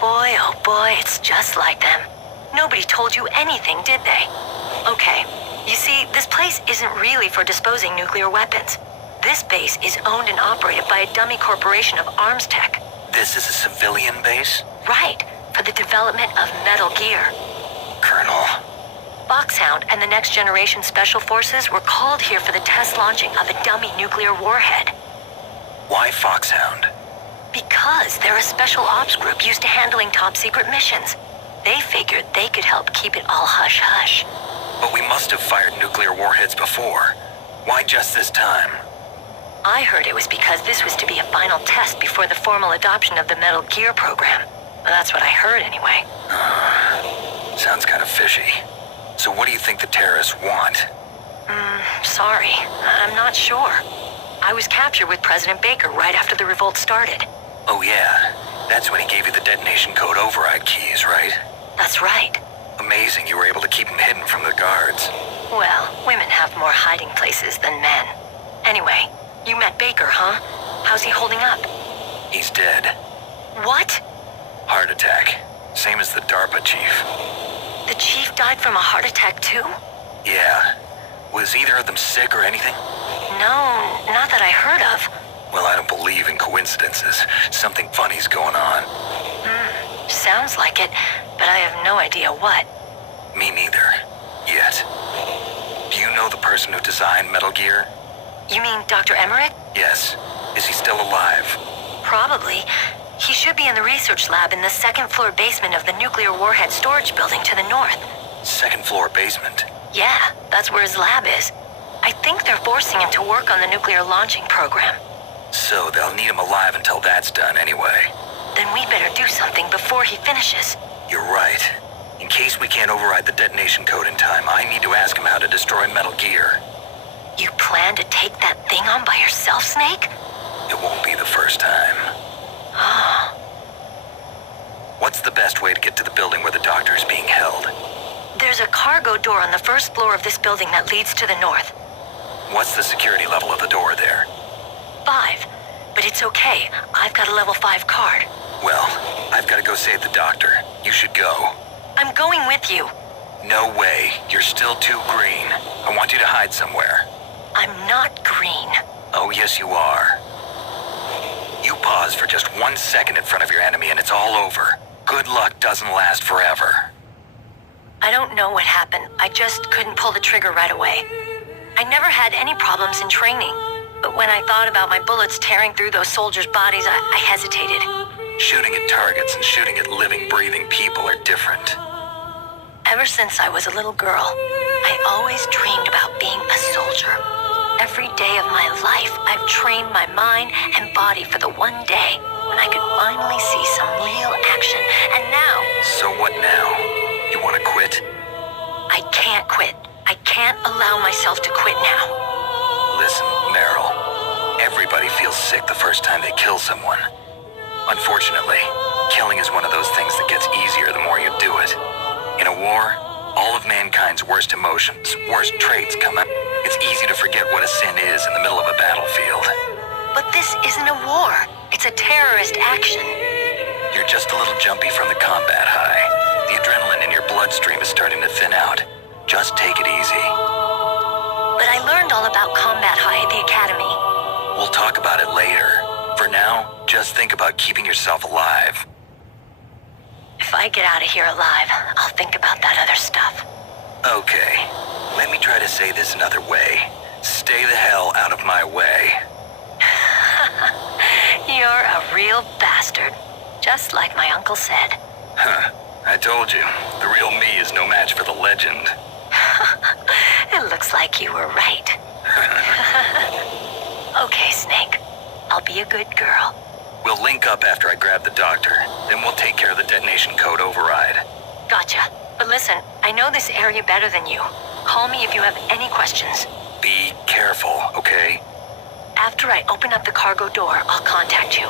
Boy, oh boy, it's just like them. Nobody told you anything, did they? Okay, you see, this place isn't really for disposing nuclear weapons. This base is owned and operated by a dummy corporation of arms tech. This is a civilian base? Right, for the development of Metal Gear. Colonel. Foxhound and the Next Generation Special Forces were called here for the test launching of a dummy nuclear warhead. Why Foxhound? Because they're a special ops group used to handling top-secret missions. They figured they could help keep it all hush-hush. But we must have fired nuclear warheads before. Why just this time? I heard it was because this was to be a final test before the formal adoption of the Metal Gear program. Well, that's what I heard anyway. Sounds kind of fishy. So what do you think the terrorists want? Sorry. I'm not sure. I was captured with President Baker right after the revolt started. Oh yeah, that's when he gave you the detonation code override keys, right? That's right. Amazing you were able to keep him hidden from the guards. Well, women have more hiding places than men. Anyway, you met Baker, huh? How's he holding up? He's dead. What? Heart attack. Same as the DARPA chief. The chief died from a heart attack too? Yeah. Was either of them sick or anything? No, not that I heard of. Well, I don't believe in coincidences. Something funny's going on. Sounds like it, but I have no idea what. Me neither. Yet. Do you know the person who designed Metal Gear? You mean Dr. Emmerich? Yes. Is he still alive? Probably. He should be in the research lab in the second-floor basement of the nuclear warhead storage building to the north. Second floor basement? Yeah, that's where his lab is. I think they're forcing him to work on the nuclear launching program. So they'll need him alive until that's done anyway. Then we better do something before he finishes. You're right. In case we can't override the detonation code in time, I need to ask him how to destroy Metal Gear. You plan to take that thing on by yourself, Snake? It won't be the first time. What's the best way to get to the building where the doctor is being held? There's a cargo door on the first floor of this building that leads to the north. What's the security level of the door there? 5. But it's okay. I've got a level 5 card. Well, I've got to go save the doctor. You should go. I'm going with you. No way. You're still too green. I want you to hide somewhere. I'm not green. Oh, yes, you are. You pause for just 1 second in front of your enemy and it's all over. Good luck doesn't last forever. I don't know what happened. I just couldn't pull the trigger right away. I never had any problems in training. But when I thought about my bullets tearing through those soldiers' bodies, I hesitated. Shooting at targets and shooting at living, breathing people are different. Ever since I was a little girl, I always dreamed about being a soldier. Every day of my life, I've trained my mind and body for the one day when I could finally see some real action. And now... So what now? You want to quit? I can't quit. I can't allow myself to quit now. Listen, Meryl. Everybody feels sick the first time they kill someone. Unfortunately, killing is one of those things that gets easier the more you do it. In a war, all of mankind's worst emotions, worst traits come up. It's easy to forget what a sin is in the middle of a battlefield. But this isn't a war. It's a terrorist action. You're just a little jumpy from the combat high. The adrenaline in your bloodstream is starting to thin out. Just take it easy. But I learned all about combat high at the academy. We'll talk about it later. For now, just think about keeping yourself alive. If I get out of here alive, I'll think about that other stuff. Okay. Let me try to say this another way. Stay the hell out of my way. You're a real bastard. Just like my uncle said. Huh. I told you, the real me is no match for the legend. It looks like you were right. Okay, Snake. I'll be a good girl. We'll link up after I grab the doctor. Then we'll take care of the detonation code override. Gotcha. But listen, I know this area better than you. Call me if you have any questions. Be careful, okay? After I open up the cargo door, I'll contact you.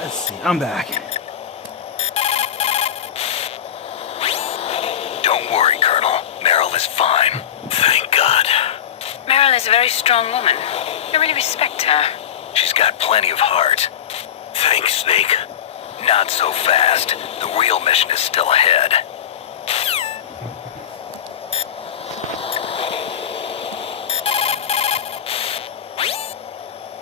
Let's see. I'm back. Don't worry, Colonel. Meryl is fine. Thank God. Meryl is a very strong woman. I really respect her. She's got plenty of heart. Thanks, Snake. Not so fast. The real mission is still ahead.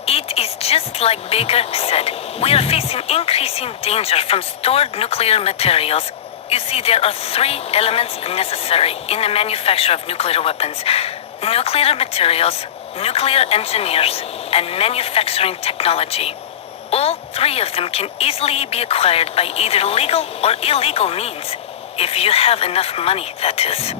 It is just like Baker said. We are facing increasing danger from stored nuclear materials. You see, there are 3 elements necessary in the manufacture of nuclear weapons. Nuclear materials, nuclear engineers, and manufacturing technology. All 3 of them can easily be acquired by either legal or illegal means. If you have enough money, that is.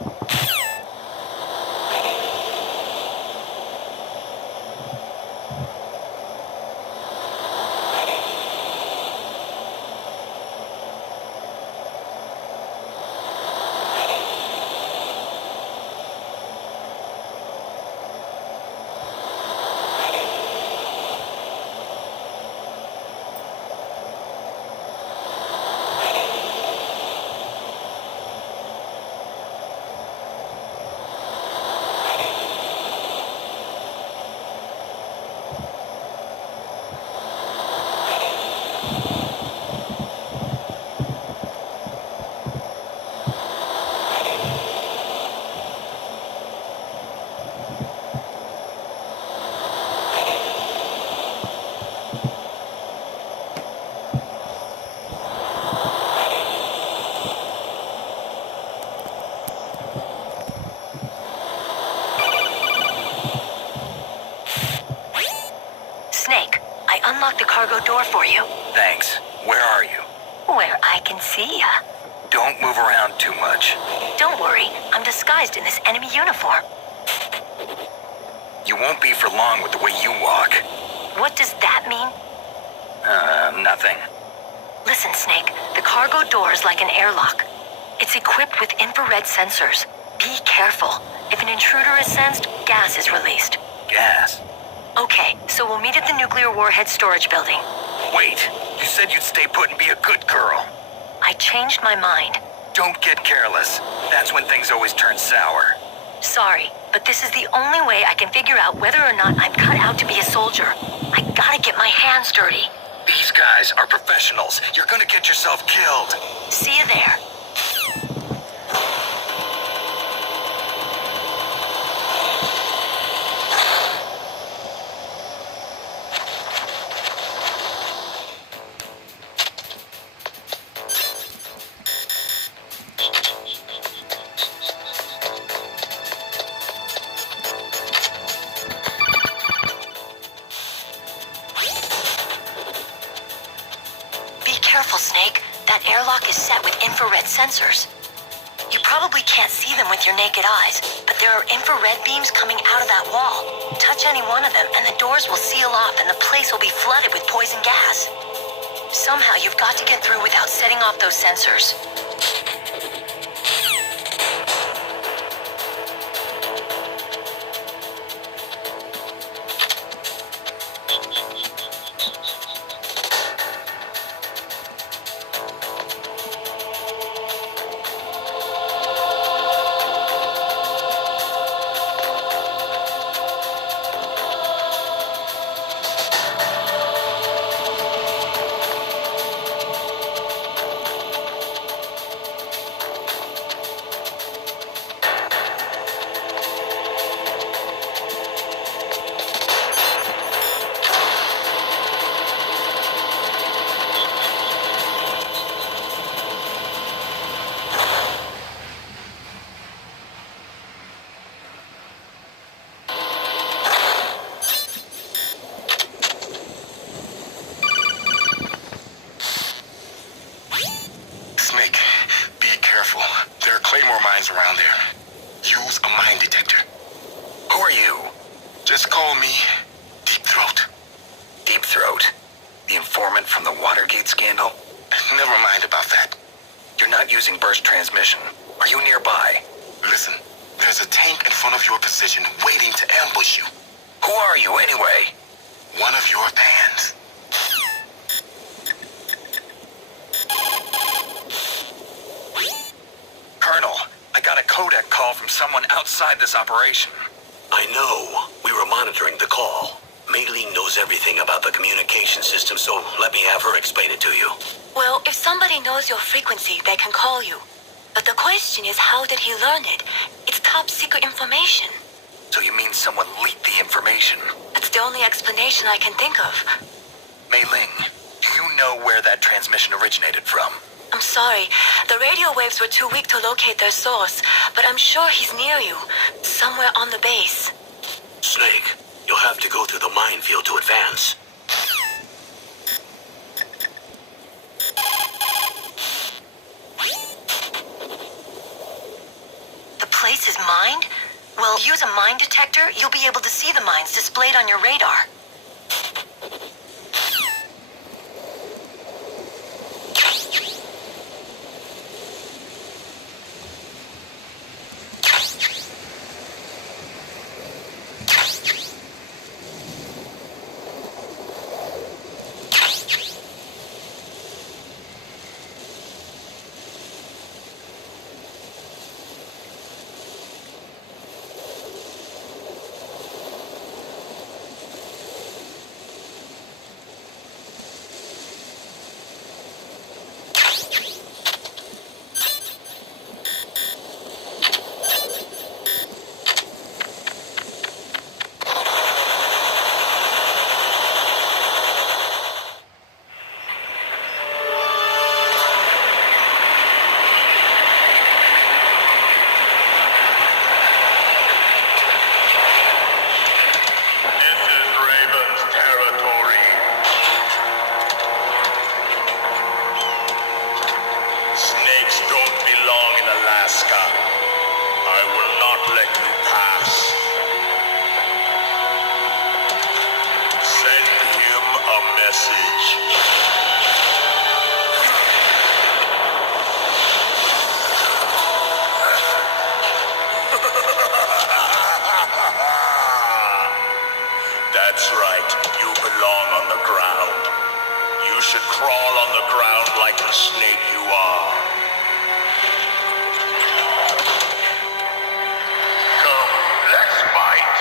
Snake, I unlocked the cargo door for you. Thanks. Where are you? Where I can see ya. Don't move around too much. Don't worry, I'm disguised in this enemy uniform. You won't be for long with the way you walk. What does that mean? Nothing. Listen, Snake, the cargo door is like an airlock. It's equipped with infrared sensors. Be careful. If an intruder is sensed, gas is released. Gas? Okay, so we'll meet at the nuclear warhead storage building. Wait, you said you'd stay put and be a good girl. I changed my mind. Don't get careless. That's when things always turn sour. Sorry, but this is the only way I can figure out whether or not I'm cut out to be a soldier. I gotta get my hands dirty. These guys are professionals. You're gonna get yourself killed. See you there. Careful, Snake. That airlock is set with infrared sensors. You probably can't see them with your naked eyes, but there are infrared beams coming out of that wall. Touch any one of them, and the doors will seal off, and the place will be flooded with poison gas. Somehow you've got to get through without setting off those sensors. Snake, be careful. There are claymore mines around there. Use a mine detector. Who are you? Just call me Deep Throat. Deep Throat? The informant from the Watergate scandal? Never mind about that. You're not using burst transmission. Are you nearby? Listen, there's a tank in front of your position waiting to ambush you. Who are you anyway? One of your fans. codec call from someone outside this operation. I know. We were monitoring the call. Mei-Ling knows everything about the communication system, so let me have her explain it to you. Well, if somebody knows your frequency, they can call you. But the question is, how did he learn it? It's top secret information. So you mean someone leaked the information? That's the only explanation I can think of. Mei-Ling, do you know where that transmission originated from? I'm sorry. The radio waves were too weak to locate their source, but I'm sure he's near you, somewhere on the base. Snake, you'll have to go through the minefield to advance. The place is mined? Well, use a mine detector, you'll be able to see the mines displayed on your radar. That's right. You belong on the ground. You should crawl on the ground like the snake you are. Come, let's fight.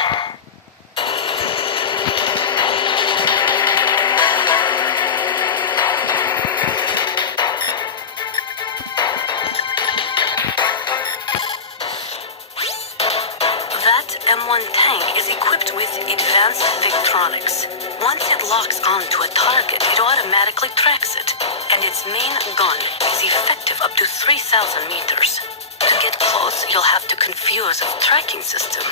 That M1 tank is equipped with advanced Victronics. Once it locks onto a target, it automatically tracks it. And its main gun is effective up to 3,000 meters. To get close, you'll have to confuse the tracking system.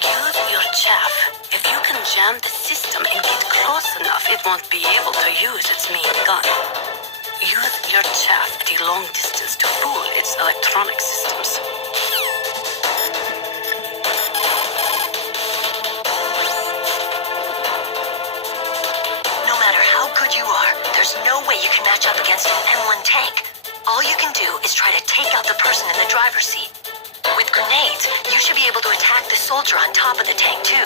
Use your chaff. If you can jam the system and get close enough, it won't be able to use its main gun. Use your chaff at a long distance to fool its electronic systems. No matter how good you are, there's no way you can match up against an M1 tank. All you can do is try to take out the person in the driver's seat. With grenades, you should be able to attack the soldier on top of the tank, too.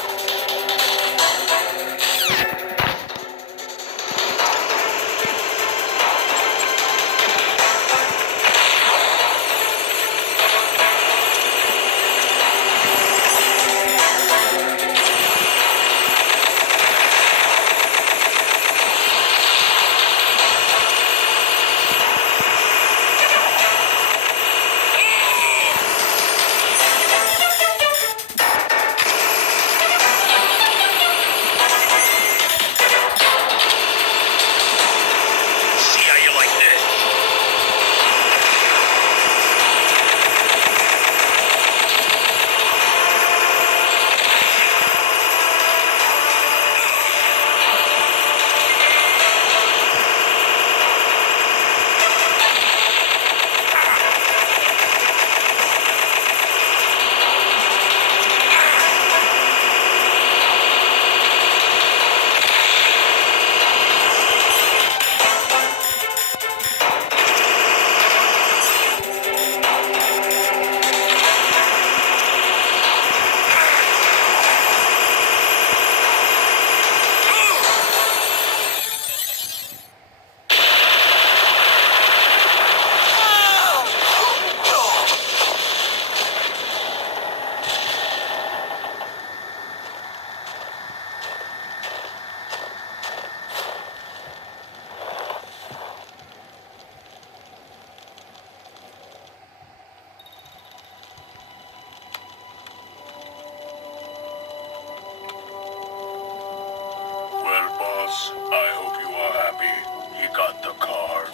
boss. I hope you are happy. He got the card.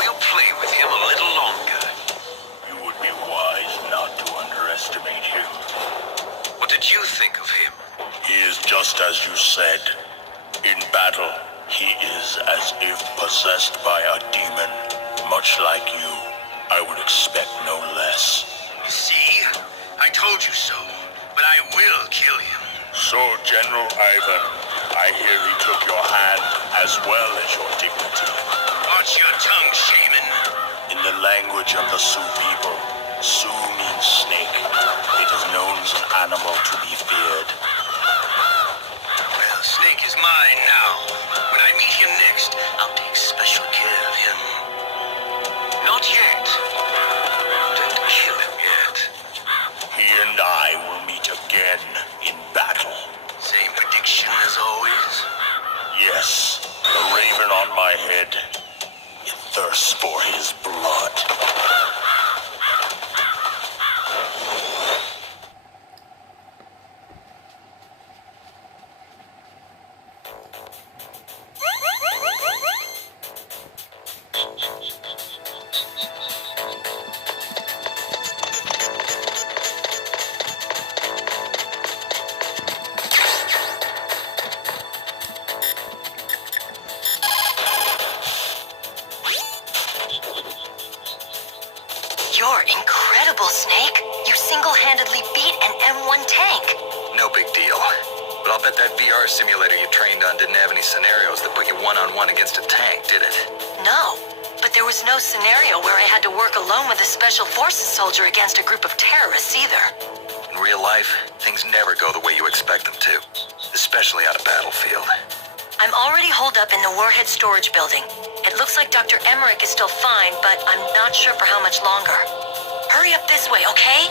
We'll play with him a little longer. You would be wise not to underestimate him. What did you think of him? He is just as you said. In battle, he is as if possessed by a demon. Much like you, I would expect no less. See? I told you so. But I will kill him. So, General Ivan, I hear he took your hand as well as your dignity. Watch your tongue, shaman. In the language of the Sioux people, Sioux means snake. It is known as an animal to be feared. Well, Snake is mine now. When I meet him next, I'll take special care of him. Not yet. Don't kill him yet. He and I will meet again in battle. Same prediction as always? Yes, the raven on my head. It thirsts for his blood. You're incredible, Snake. You single-handedly beat an M1 tank. No big deal. But I'll bet that VR simulator you trained on didn't have any scenarios that put you one-on-one against a tank, did it? No, but there was no scenario where I had to work alone with a Special Forces soldier against a group of terrorists either. In real life, things never go the way you expect them to. Especially on a battlefield. I'm already holed up in the Warhead storage building. It looks like Dr. Emmerich is still fine, but I'm not sure for how much longer. Hurry up this way, okay?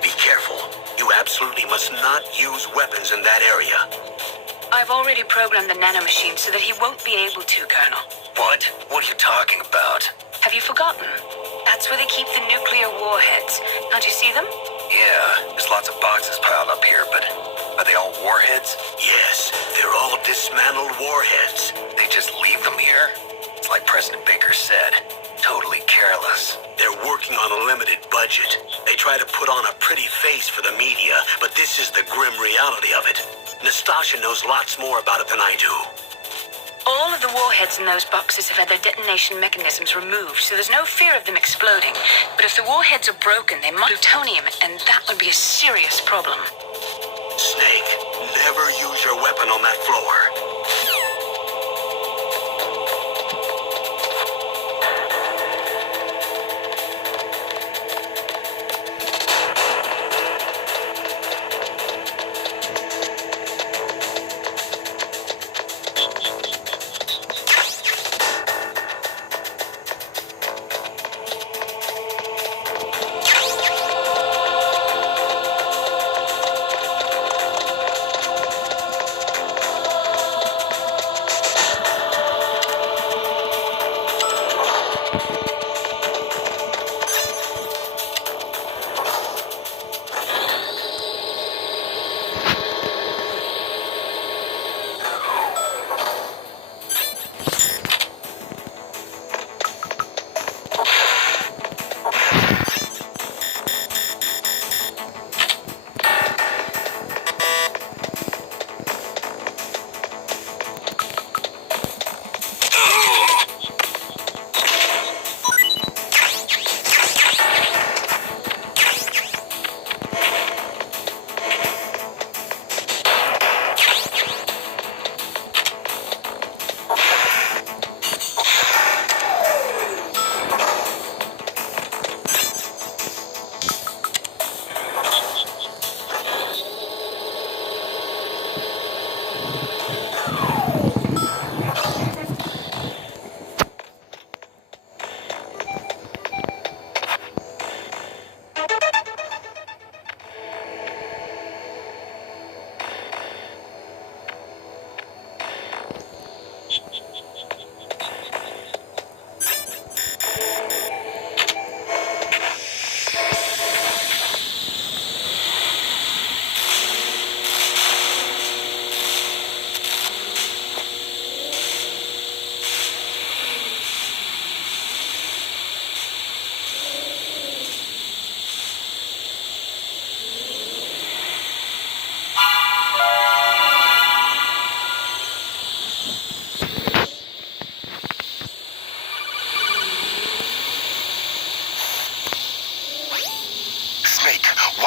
Be careful. You absolutely must not use weapons in that area. I've already programmed the nanomachine so that he won't be able to, Colonel. What? What are you talking about? Have you forgotten? That's where they keep the nuclear warheads. Don't you see them? Yeah, there's lots of boxes piled up here, but are they all warheads? Yes, they're all dismantled warheads. They just leave them here? It's like President Baker said. Totally careless. They're working on a limited budget. They try to put on a pretty face for the media, but this is the grim reality of it. Nastasha knows lots more about it than I do. All of the warheads in those boxes have had their detonation mechanisms removed, so there's no fear of them exploding. But if the warheads are broken, they might plutonium, and that would be a serious problem. Snake, never use your weapon on that floor.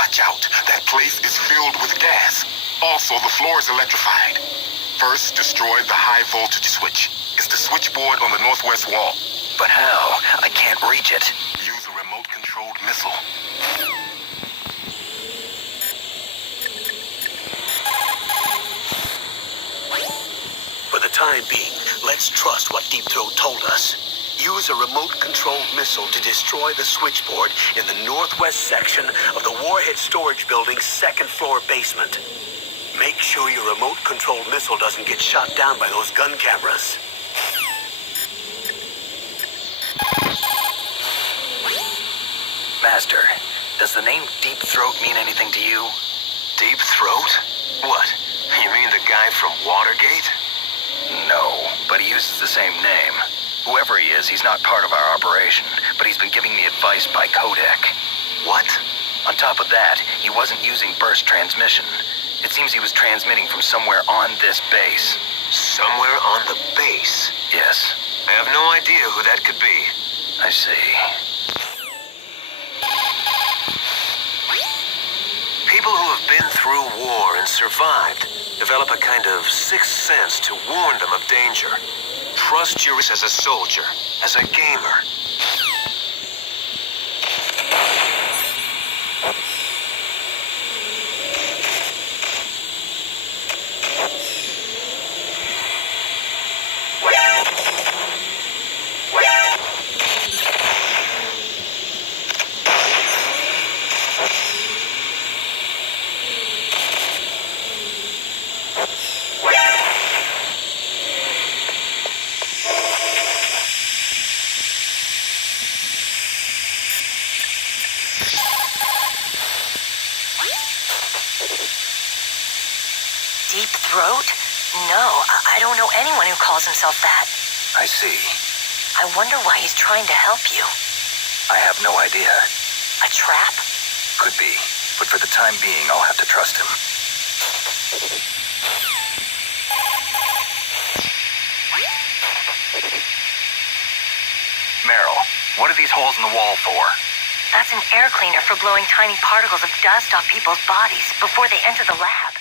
Watch out. That place is filled with gas. Also, the floor is electrified. First, destroy the high voltage switch. It's the switchboard on the northwest wall. But how? I can't reach it. Use a remote-controlled missile. For the time being, let's trust what Deep Throat told us. Use a remote-controlled missile to destroy the switchboard in the northwest section of the Warhead Storage Building's second-floor basement. Make sure your remote-controlled missile doesn't get shot down by those gun cameras. Master, does the name Deep Throat mean anything to you? Deep Throat? What? You mean the guy from Watergate? No, but he uses the same name. Whoever he is, he's not part of our operation, but he's been giving me advice by codec. What? On top of that, he wasn't using burst transmission. It seems he was transmitting from somewhere on this base. Somewhere on the base? Yes. I have no idea who that could be. I see. People who have been through war and survived develop a kind of sixth sense to warn them of danger. Trust your as a soldier, as a gamer. Deep Throat? No, I don't know anyone who calls himself that. I see. I wonder why he's trying to help you. I have no idea. A trap? Could be, but for the time being, I'll have to trust him. Meryl, what are these holes in the wall for? That's an air cleaner for blowing tiny particles of dust off people's bodies before they enter the lab.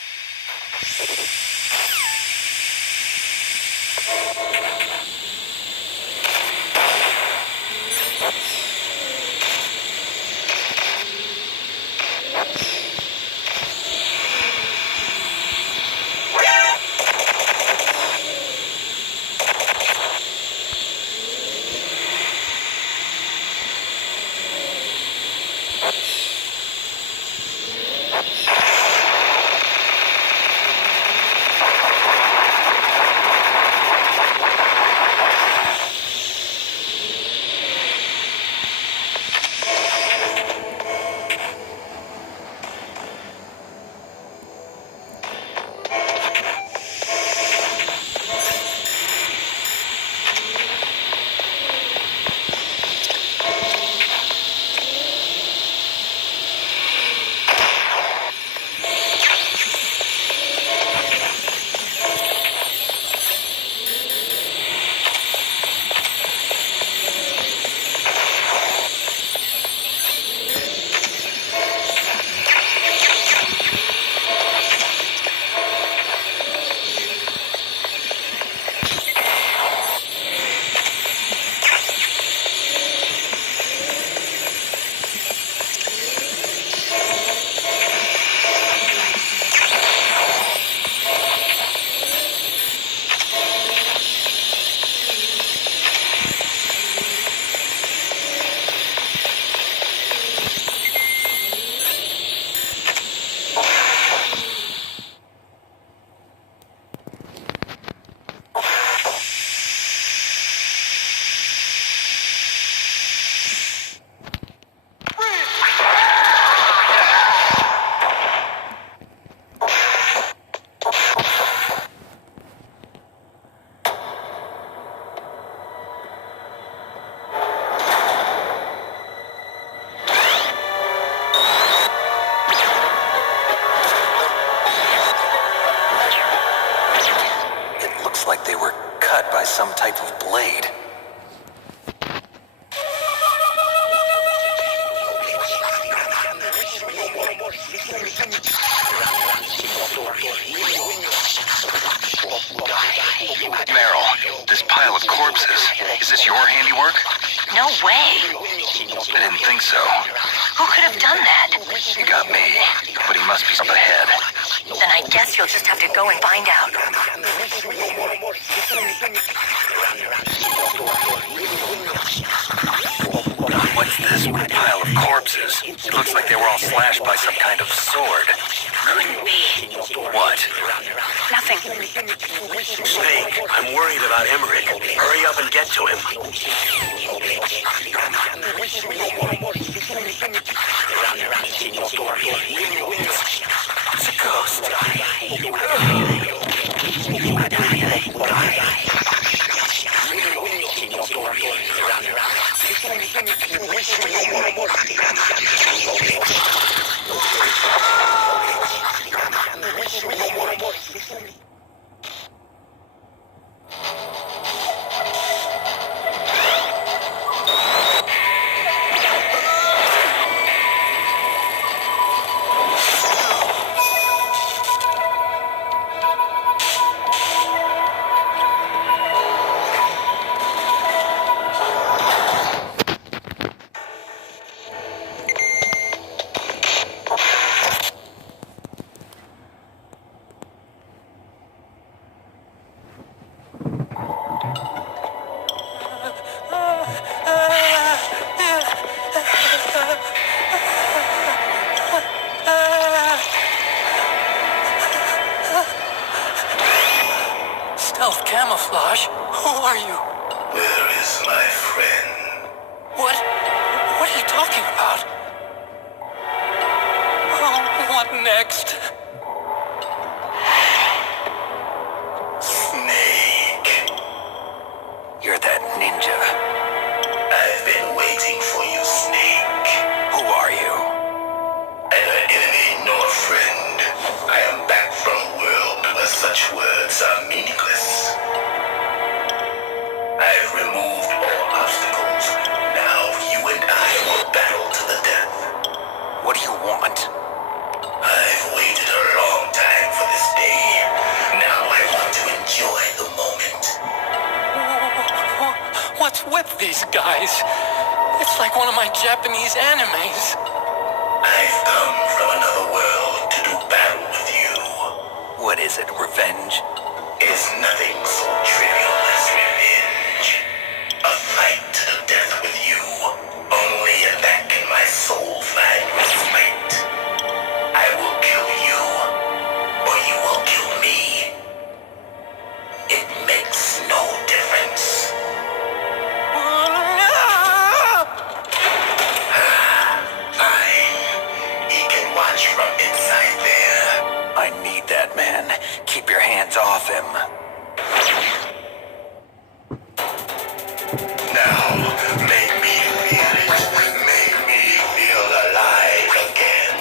corpses. Is this your handiwork? No way. I didn't think so. Who could have done that? You got me, but he must be up ahead. Then I guess you'll just have to go and find out. What's this pile of corpses? It looks like they were all slashed by some kind of sword. Couldn't be. What? Nothing. Snake, I'm worried about Emmerich. Hurry up and get to him. It's a ghost. Stealth camouflage? Who are you? Where is my friend? What? What are you talking about? Oh, what next? Snake. You're that ninja. I've been waiting for you, Snake. Who are you? Neither enemy nor friend. I am back from a world where such words are meaningless. I've removed all obstacles. Now you and I will battle to the death. What do you want? I've waited a long time for this day. Now I want to enjoy the moment. What's with these guys? It's like one of my Japanese animes. I've come from another world to do battle with you. What is it, revenge? Is nothing so trivial as revenge. A fight to the death with you. Only in that can my soul find respite. I will kill you, or you will kill me. It makes no difference. Fine. He can watch from inside there. I need that man. Keep your hands off him. Now, make me feel it. Make me feel alive again.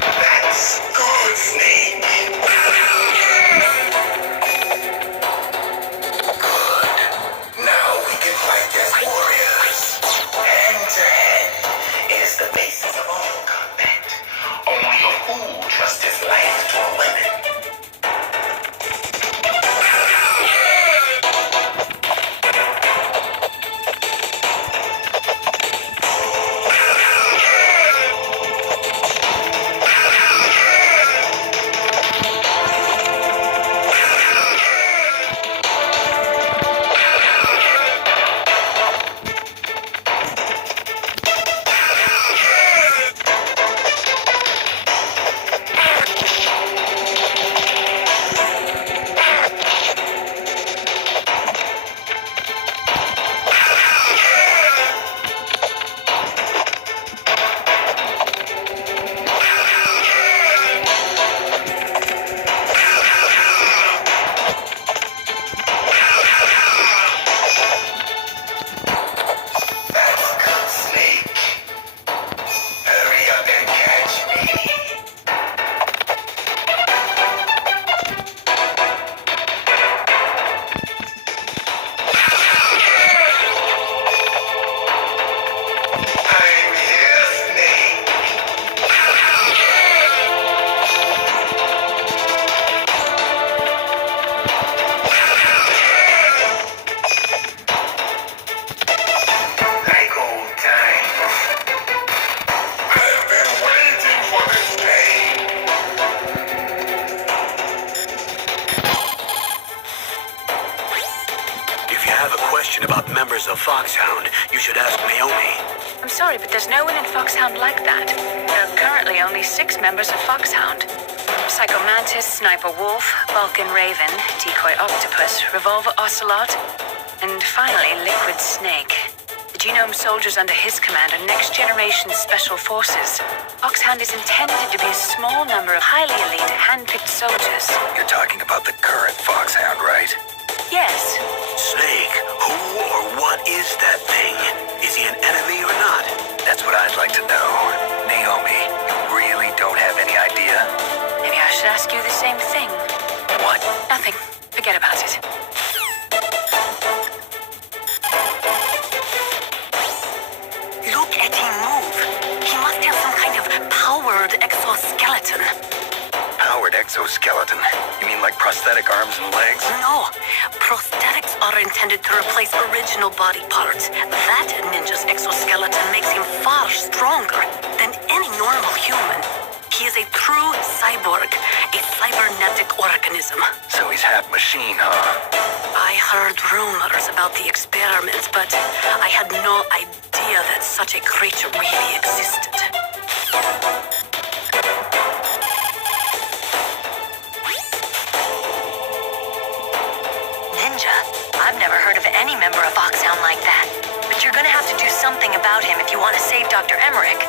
That's good, Snake. Good. Now we can fight as warriors. Hand to hand is the basis of all combat. Only a fool trusts his life to a weapon. If you have a question about members of Foxhound, you should ask Naomi. I'm sorry, but there's no one in Foxhound like that. There are currently only 6 members of Foxhound. Psycho Mantis, Sniper Wolf, Vulcan Raven, Decoy Octopus, Revolver Ocelot, and finally Liquid Snake. The genome soldiers under his command are next-generation special forces. Foxhound is intended to be a small number of highly elite, hand-picked soldiers. You're talking about the current Foxhound, right? Yes. Snake, who or what is that thing? Is he an enemy or not? That's what I'd like to know. Naomi, you really don't have any idea? Maybe I should ask you the same thing. What? Nothing. Forget about it. Look at him move. He must have some kind of powered exoskeleton. Powered exoskeleton? You mean like prosthetic arms and legs? No. Prosthetics are intended to replace original body parts. That ninja's exoskeleton makes him far stronger than any normal human. He is a true cyborg, a cybernetic organism. So he's half machine, huh? I heard rumors about the experiments, but I had no idea that such a creature really existed. Ninja? I've never heard of any member of Foxhound like that. But you're gonna have to do something about him if you want to save Dr. Emmerich.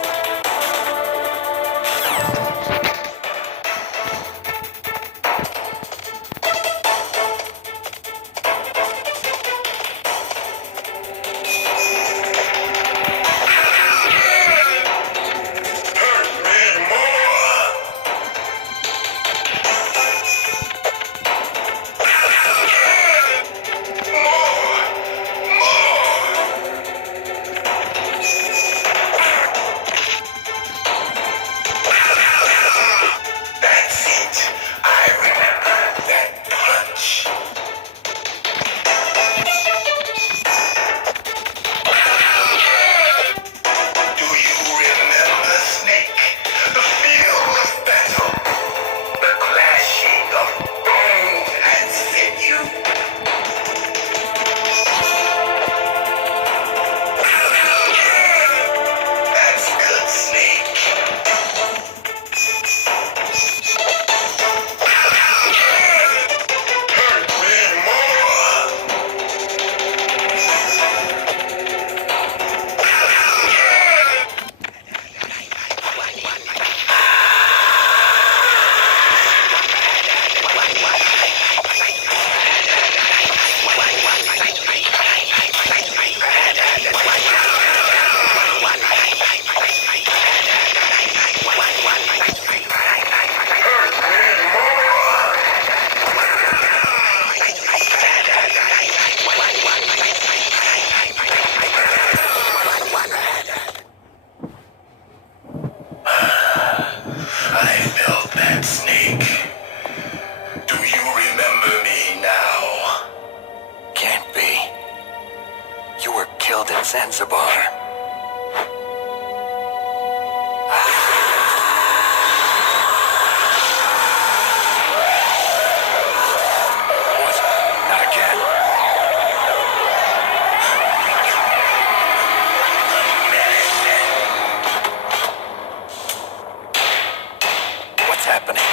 Zanzibar. What? Not again. What's happening?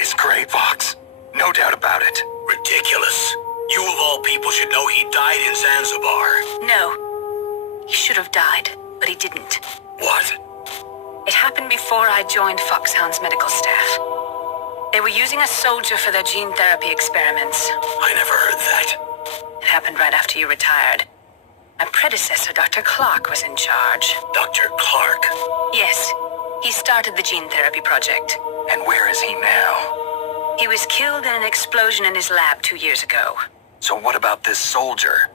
Is Gray Fox. No doubt about it. Ridiculous. You of all people should know he died in Zanzibar. No. He should have died, but he didn't. What? It happened before I joined Foxhound's medical staff. They were using a soldier for their gene therapy experiments. I never heard that. It happened right after you retired. My predecessor, Dr. Clark, was in charge. Dr. Clark? Yes, he started the gene therapy project. And where is he now? He was killed in an explosion in his lab 2 years ago. So what about this soldier?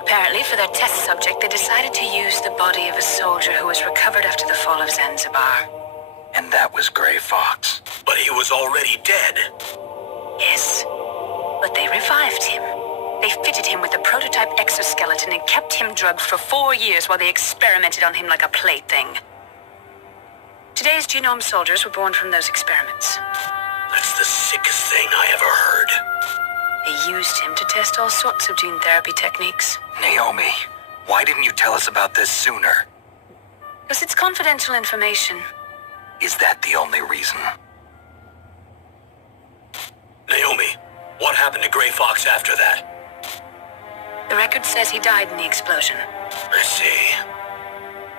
Apparently, for their test subject, they decided to use the body of a soldier who was recovered after the fall of Zanzibar. And that was Gray Fox. But he was already dead. Yes, but they revived him. They fitted him with a prototype exoskeleton and kept him drugged for 4 years while they experimented on him like a plaything. Today's genome soldiers were born from those experiments. That's the sickest thing I ever heard. They used him to test all sorts of gene therapy techniques. Naomi, why didn't you tell us about this sooner? Because it's confidential information. Is that the only reason? Naomi, what happened to Gray Fox after that? The record says he died in the explosion. I see.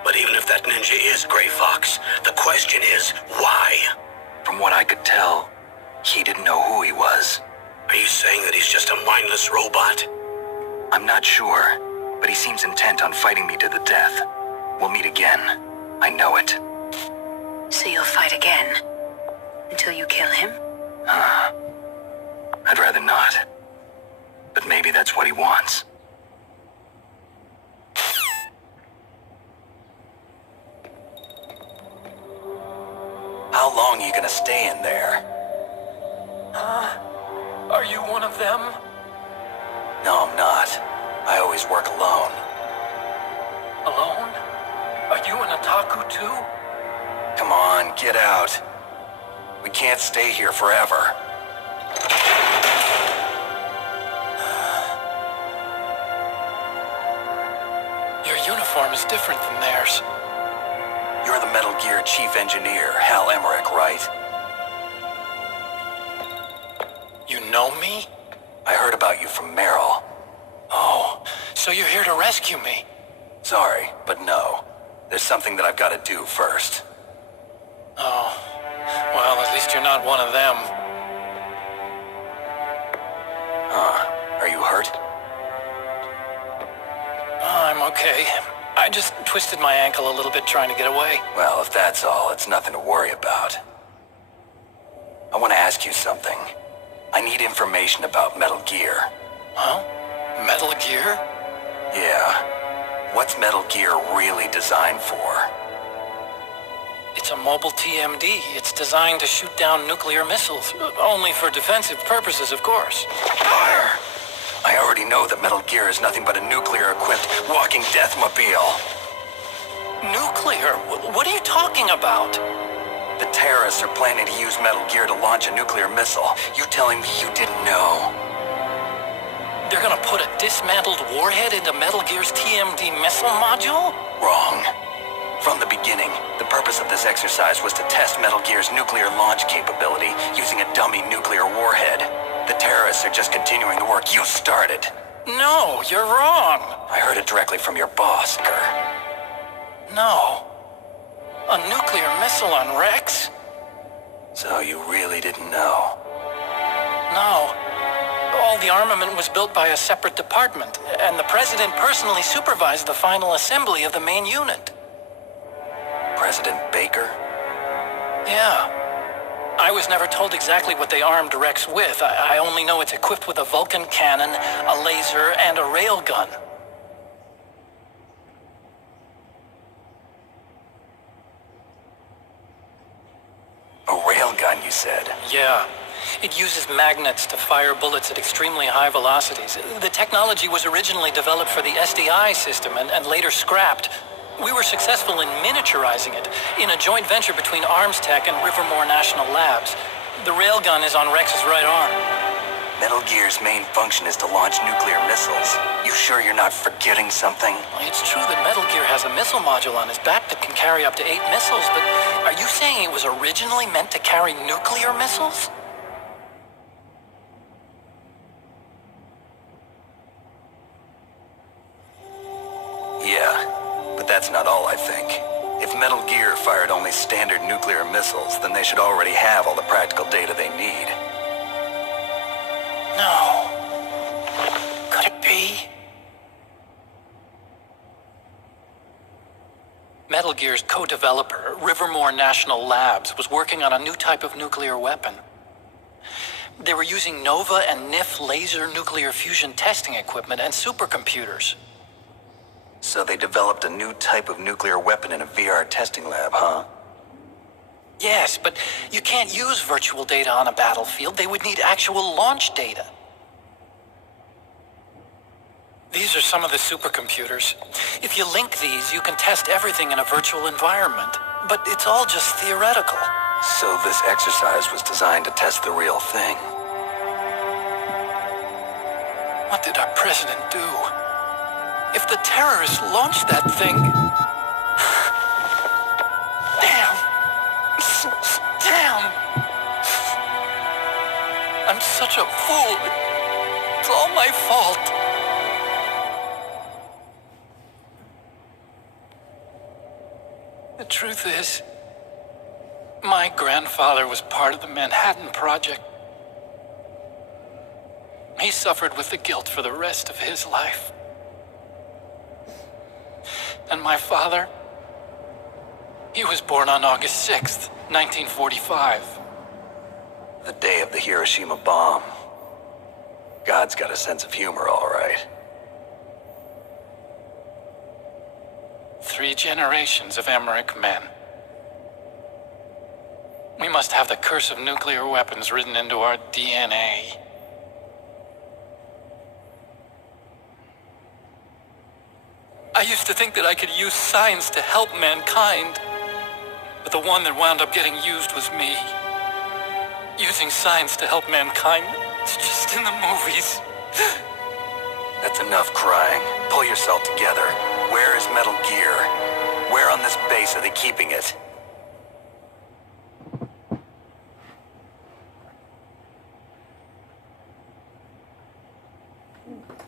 But even if that ninja is Gray Fox, the question is, why? From what I could tell, he didn't know who he was. Are you saying that he's just a mindless robot? I'm not sure, but he seems intent on fighting me to the death. We'll meet again. I know it. So you'll fight again? Until you kill him? I'd rather not. But maybe that's what he wants. How long are you gonna stay in there? Are you one of them? No, I'm not. I always work alone. Alone? Are you an otaku too? Come on, get out. We can't stay here forever. Your uniform is different than theirs. You're the Metal Gear Chief Engineer, Hal Emmerich, right? You know me? I heard about you from Meryl. Oh, so you're here to rescue me? Sorry, but no. There's something that I've got to do first. Oh, well, at least you're not one of them. Are you hurt? I'm okay. I just twisted my ankle a little bit trying to get away. Well, if that's all, it's nothing to worry about. I want to ask you something. I need information about Metal Gear. Huh? Metal Gear? Yeah. What's Metal Gear really designed for? It's a mobile TMD. It's designed to shoot down nuclear missiles. Only for defensive purposes, of course. Fire! I already know that Metal Gear is nothing but a nuclear-equipped walking deathmobile. Nuclear? What are you talking about? The terrorists are planning to use Metal Gear to launch a nuclear missile. You telling me you didn't know? They're gonna put a dismantled warhead into Metal Gear's TMD missile module? Wrong. From the beginning, the purpose of this exercise was to test Metal Gear's nuclear launch capability using a dummy nuclear warhead. The terrorists are just continuing the work you started. No, you're wrong. I heard it directly from your boss, Kerr. No. A nuclear missile on Rex? So you really didn't know? No. All the armament was built by a separate department, and the president personally supervised the final assembly of the main unit. President Baker? Yeah. I was never told exactly what they armed Rex with. I only know it's equipped with a Vulcan cannon, a laser, and a railgun. A railgun, you said? Yeah. It uses magnets to fire bullets at extremely high velocities. The technology was originally developed for the SDI system and later scrapped. We were successful in miniaturizing it in a joint venture between Arms Tech and Rivermore National Labs. The railgun is on Rex's right arm. Metal Gear's main function is to launch nuclear missiles. You sure you're not forgetting something? It's true that Metal Gear has a missile module on his back that can carry up to 8 missiles, but are you saying it was originally meant to carry nuclear missiles? Yeah, but that's not all, I think. If Metal Gear fired only standard nuclear missiles, then they should already have all the practical data they need. No. Could it be? Metal Gear's co-developer, Rivermore National Labs, was working on a new type of nuclear weapon. They were using NOVA and NIF laser nuclear fusion testing equipment and supercomputers. So they developed a new type of nuclear weapon in a VR testing lab, huh? Yes, but you can't use virtual data on a battlefield. They would need actual launch data. These are some of the supercomputers. If you link these, you can test everything in a virtual environment. But it's all just theoretical. So this exercise was designed to test the real thing. What did our president do? If the terrorists launched that thing... Damn! Damn! I'm such a fool. It's all my fault. The truth is, my grandfather was part of the Manhattan Project. He suffered with the guilt for the rest of his life. And my father, he was born on August 6th, 1945. The day of the Hiroshima bomb. God's got a sense of humor, all right. 3 generations of Emmerich men. We must have the curse of nuclear weapons written into our DNA. I used to think that I could use science to help mankind, but the one that wound up getting used was me. Using science to help mankind, it's just in the movies. That's enough crying. Pull yourself together. Where is Metal Gear? Where on this base are they keeping it?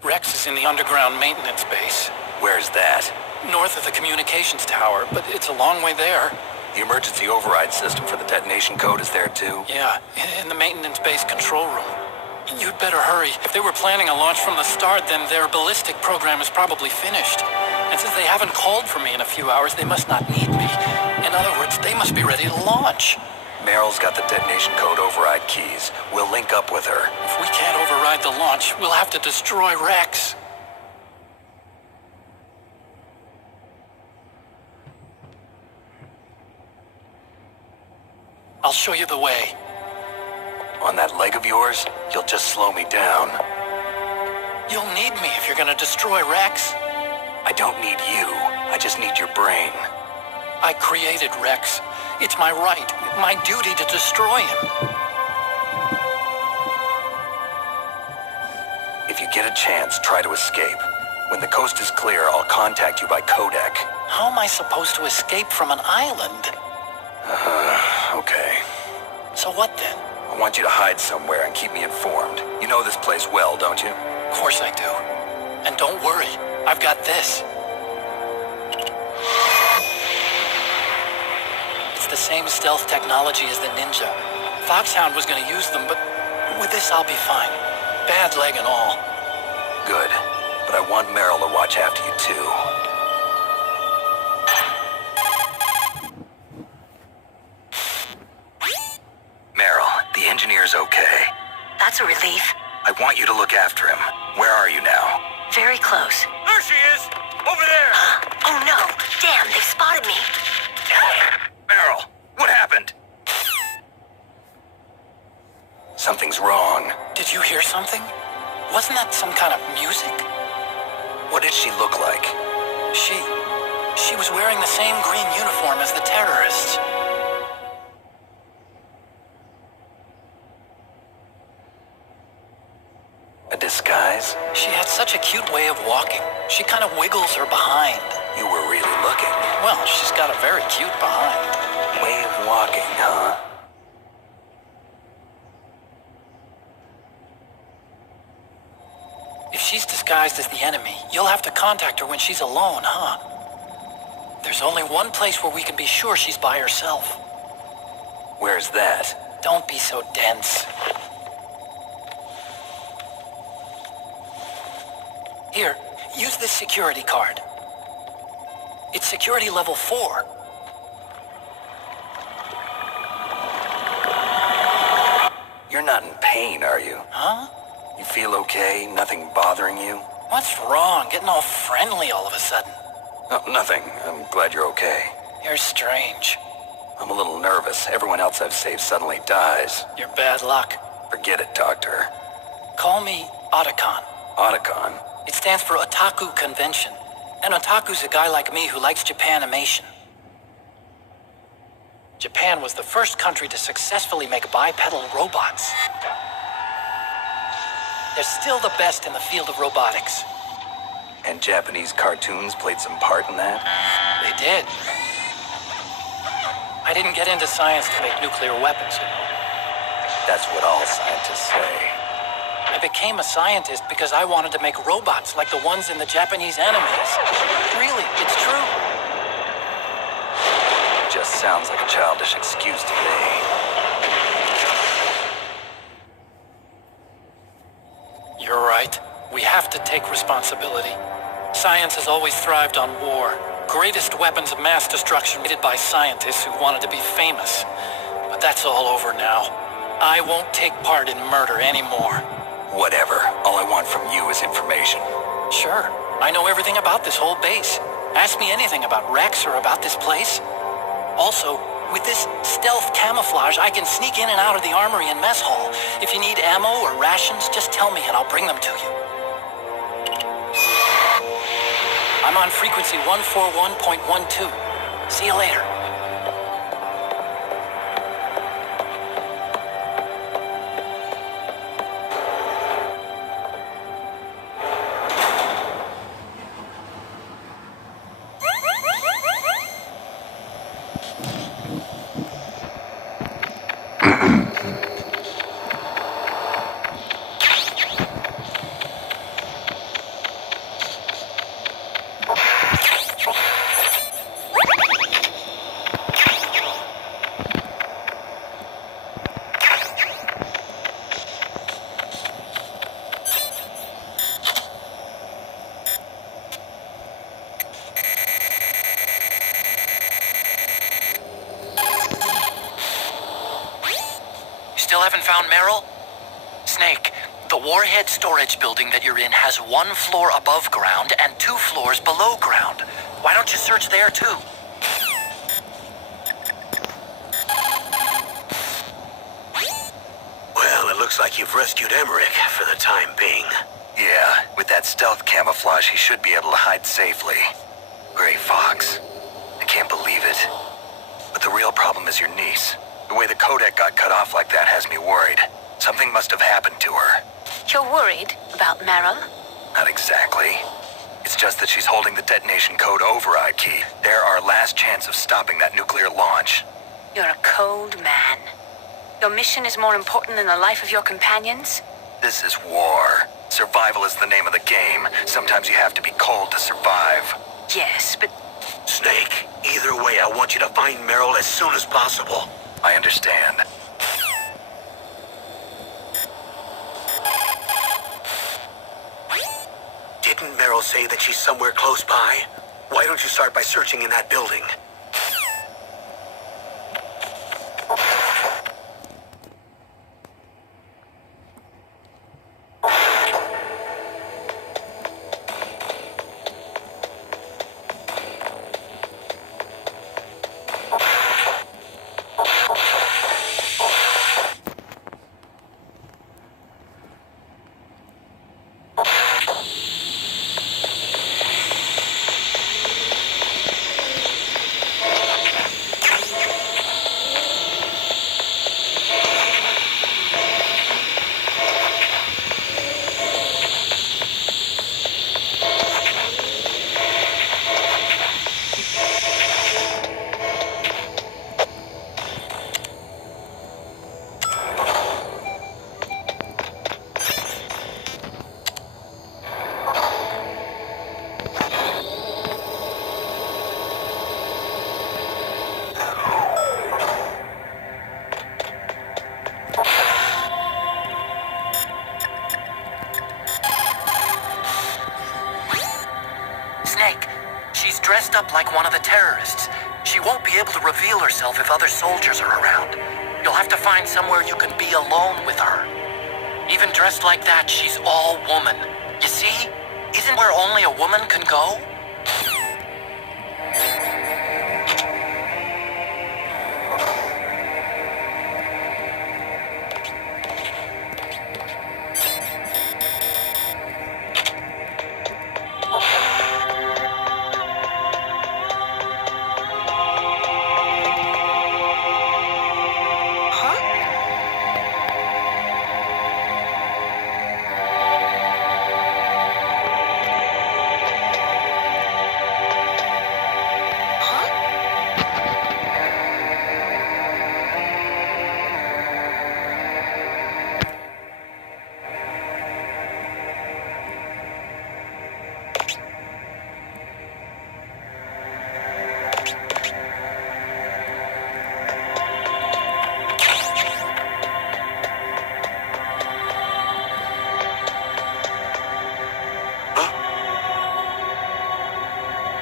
Rex is in the underground maintenance base. Where's that? North of the communications tower, but it's a long way there. The emergency override system for the detonation code is there too? Yeah, in the maintenance base control room. You'd better hurry. If they were planning a launch from the start, then their ballistic program is probably finished. And since they haven't called for me in a few hours, they must not need me. In other words, they must be ready to launch. Meryl's got the detonation code override keys. We'll link up with her. If we can't override the launch, we'll have to destroy Rex. I'll show you the way. On that leg of yours, you'll just slow me down. You'll need me if you're gonna destroy Rex. I don't need you. I just need your brain. I created Rex. It's my right, my duty to destroy him. If you get a chance, try to escape. When the coast is clear, I'll contact you by codec. How am I supposed to escape from an island? Okay. So what then? I want you to hide somewhere and keep me informed. You know this place well, don't you? Of course I do. And don't worry, I've got this. It's the same stealth technology as the Ninja. Foxhound was gonna use them, but with this I'll be fine. Bad leg and all. Good. But I want Meryl to watch after you too. Meryl, the engineer's okay. That's a relief. I want you to look after him. Where are you now? Very close. There she is! Over there! Oh no! Damn, they've spotted me. Meryl, what happened? Something's wrong. Did you hear something? Wasn't that some kind of music? What did she look like? She was wearing the same green uniform as the terrorists. A disguise? She had such a cute way of walking. She kind of wiggles her behind. You were really looking. Well, she's got a very cute behind. Way of walking, huh? If she's disguised as the enemy, you'll have to contact her when she's alone, huh? There's only one place where we can be sure she's by herself. Where's that? Don't be so dense. Here, use this security card. It's security level 4. You're not in pain, are you? Huh? You feel okay? Nothing bothering you? What's wrong? Getting all friendly all of a sudden. Oh, nothing. I'm glad you're okay. You're strange. I'm a little nervous. Everyone else I've saved suddenly dies. You're bad luck. Forget it, Doctor. Call me Otacon. Otacon? It stands for Otaku Convention. An otaku's a guy like me who likes Japanimation. Japan was the first country to successfully make bipedal robots. They're still the best in the field of robotics. And Japanese cartoons played some part in that? They did. I didn't get into science to make nuclear weapons, you know. That's what all scientists say. I became a scientist because I wanted to make robots like the ones in the Japanese animes. Really, it's true. Just sounds like a childish excuse to me. You're right. We have to take responsibility. Science has always thrived on war. Greatest weapons of mass destruction created by scientists who wanted to be famous. But that's all over now. I won't take part in murder anymore. Whatever. All I want from you is information. Sure. I know everything about this whole base. Ask me anything about Rex or about this place. Also, with this stealth camouflage, I can sneak in and out of the armory and mess hall. If you need ammo or rations, just tell me and I'll bring them to you. I'm on frequency 141.12. See you later. Still haven't found Meryl? Snake, the warhead storage building that you're in has 1 floor above ground and 2 floors below ground. Why don't you search there too? Well, it looks like you've rescued Emmerich for the time being. Yeah, with that stealth camouflage, he should be able to hide safely. Gray Fox. I can't believe it. But the real problem is your niece. The way the codec got cut off like that has me worried. Something must have happened to her. You're worried about Meryl? Not exactly. It's just that she's holding the detonation code override key. They're our last chance of stopping that nuclear launch. You're a cold man. Your mission is more important than the life of your companions? This is war. Survival is the name of the game. Sometimes you have to be cold to survive. Yes, but Snake, either way, I want you to find Meryl as soon as possible. I understand. Didn't Meryl say that she's somewhere close by? Why don't you start by searching in that building? up like one of the terrorists. She won't be able to reveal herself if other soldiers are around. You'll have to find somewhere you can be alone with her. Even dressed like that, she's all woman. You see? Isn't where only a woman can go?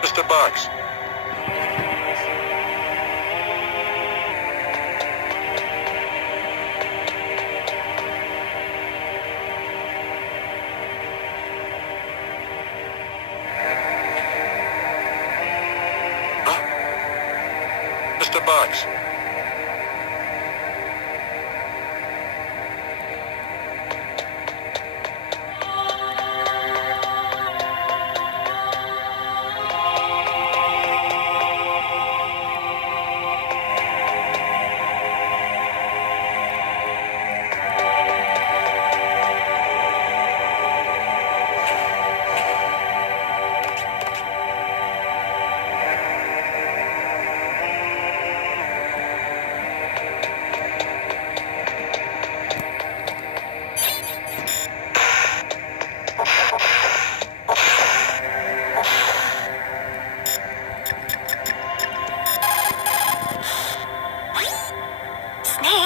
Mr. Box. Mr. Box.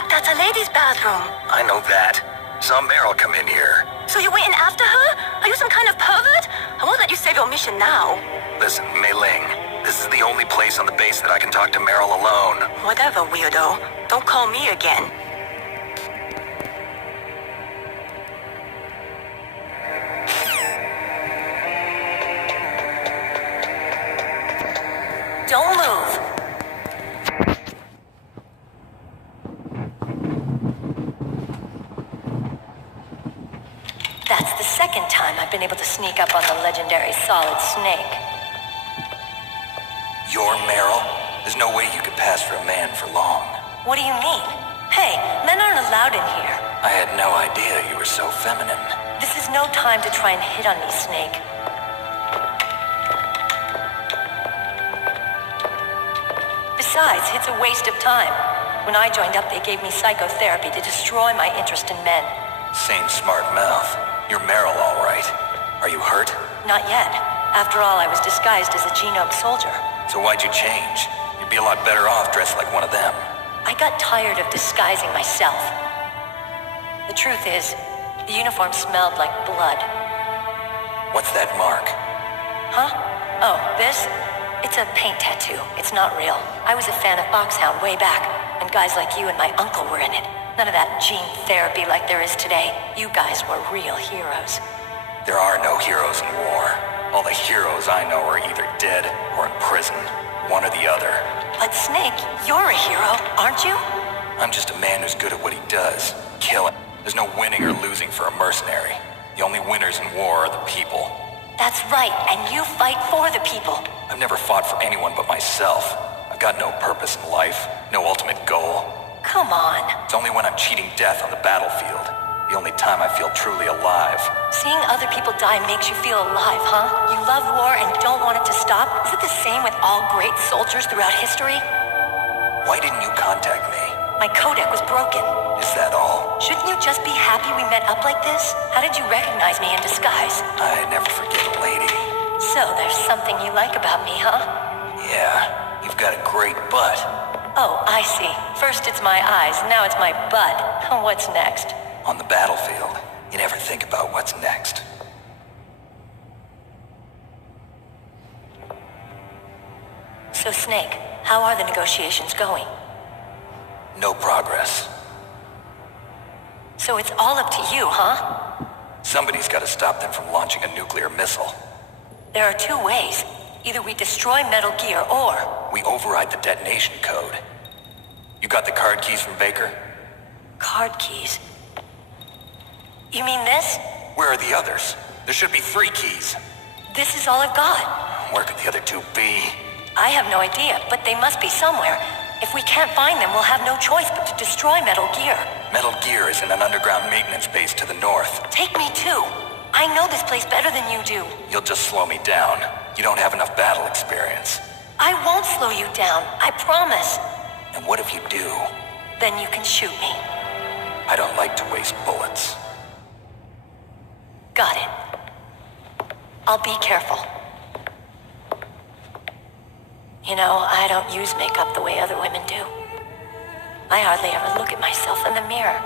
That's a ladies' bathroom. I know that. Saw Meryl come in here. So you went in after her? Are you some kind of pervert? I won't let you save your mission now. Listen, Mei Ling, this is the only place on the base that I can talk to Meryl alone. Whatever, weirdo. Don't call me again. Don't move. That's the second time I've been able to sneak up on the legendary Solid Snake. You're Meryl? There's no way you could pass for a man for long. What do you mean? Hey, men aren't allowed in here. I had no idea you were so feminine. This is no time to try and hit on me, Snake. Besides, it's a waste of time. When I joined up, they gave me psychotherapy to destroy my interest in men. Same smart mouth. You're Meryl, all right. Are you hurt? Not yet. After all, I was disguised as a genome soldier. So why'd you change? You'd be a lot better off dressed like one of them. I got tired of disguising myself. The truth is, the uniform smelled like blood. What's that mark? Huh? Oh, this? It's a paint tattoo. It's not real. I was a fan of Foxhound way back, and guys like you and my uncle were in it. None of that gene therapy like there is today. You guys were real heroes. There are no heroes in war. All the heroes I know are either dead or in prison. One or the other. But Snake, you're a hero, aren't you? I'm just a man who's good at what he does. Killing. There's no winning or losing for a mercenary. The only winners in war are the people. That's right, and you fight for the people. I've never fought for anyone but myself. I've got no purpose in life, no ultimate goal. Come on. It's only when I'm cheating death on the battlefield. The only time I feel truly alive. Seeing other people die makes you feel alive, huh? You love war and don't want it to stop? Is it the same with all great soldiers throughout history? Why didn't you contact me? My codec was broken. Is that all? Shouldn't you just be happy we met up like this? How did you recognize me in disguise? I never forget a lady. So there's something you like about me, huh? Yeah, you've got a great butt. Oh, I see. First it's my eyes, now it's my butt. What's next? On the battlefield, you never think about what's next. So, Snake, how are the negotiations going? No progress. So it's all up to you, huh? Somebody's got to stop them from launching a nuclear missile. There are two ways. Either we destroy Metal Gear, or... We override the detonation code. You got the card keys from Baker? Card keys? You mean this? Where are the others? There should be 3 keys. This is all I've got. Where could the other 2 be? I have no idea, but they must be somewhere. If we can't find them, we'll have no choice but to destroy Metal Gear. Metal Gear is in an underground maintenance base to the north. Take me too. I know this place better than you do. You'll just slow me down. You don't have enough battle experience. I won't slow you down, I promise. And what if you do? Then you can shoot me. I don't like to waste bullets. Got it. I'll be careful. You know, I don't use makeup the way other women do. I hardly ever look at myself in the mirror.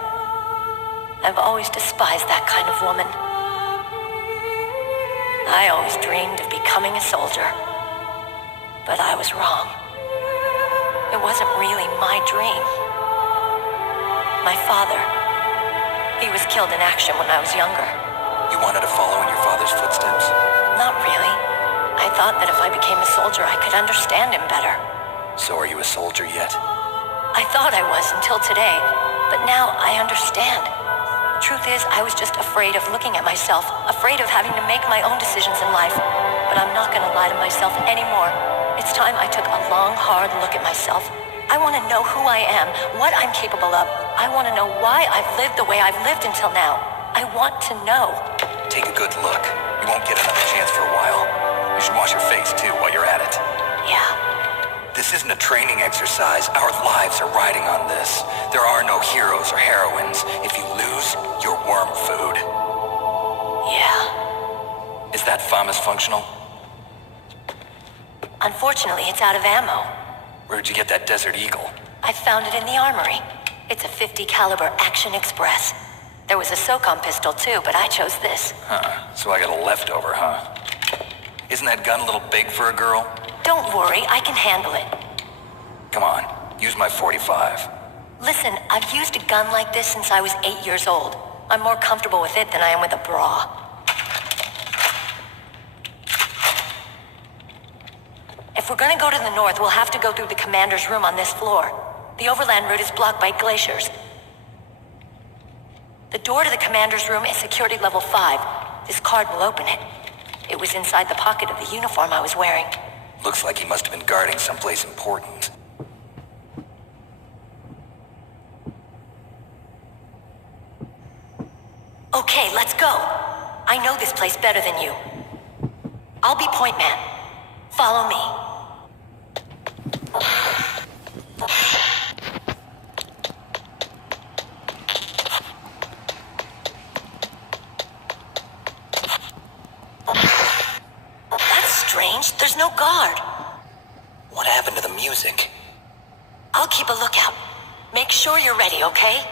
I've always despised that kind of woman. I always dreamed of becoming a soldier. But I was wrong. It wasn't really my dream. My father, he was killed in action when I was younger. You wanted to follow in your father's footsteps? Not really. I thought that if I became a soldier, I could understand him better. So are you a soldier yet? I thought I was until today, but now I understand. Truth is, I was just afraid of looking at myself, afraid of having to make my own decisions in life. But I'm not gonna lie to myself anymore. It's time I took a long, hard look at myself. I want to know who I am, what I'm capable of. I want to know why I've lived the way I've lived until now. I want to know. Take a good look. You won't get another chance for a while. You should wash your face, too, while you're at it. Yeah. This isn't a training exercise. Our lives are riding on this. There are no heroes or heroines. If you lose, you're worm food. Yeah. Is that FAMAS functional? Unfortunately, it's out of ammo. Where'd you get that Desert Eagle? I found it in the armory. It's a .50 caliber Action Express. There was a SOCOM pistol too, but I chose this. Huh. So I got a leftover, huh? Isn't that gun a little big for a girl? Don't worry, I can handle it. Come on, use my .45. Listen, I've used a gun like this since I was 8 years old. I'm more comfortable with it than I am with a bra. If we're gonna go to the north, we'll have to go through the commander's room on this floor. The overland route is blocked by glaciers. The door to the commander's room is security level 5. This card will open it. It was inside the pocket of the uniform I was wearing. Looks like he must have been guarding someplace important. Okay, let's go. I know this place better than you. I'll be point man. Follow me. That's strange. There's no guard. What happened to the music? I'll keep a lookout. Make sure you're ready, okay?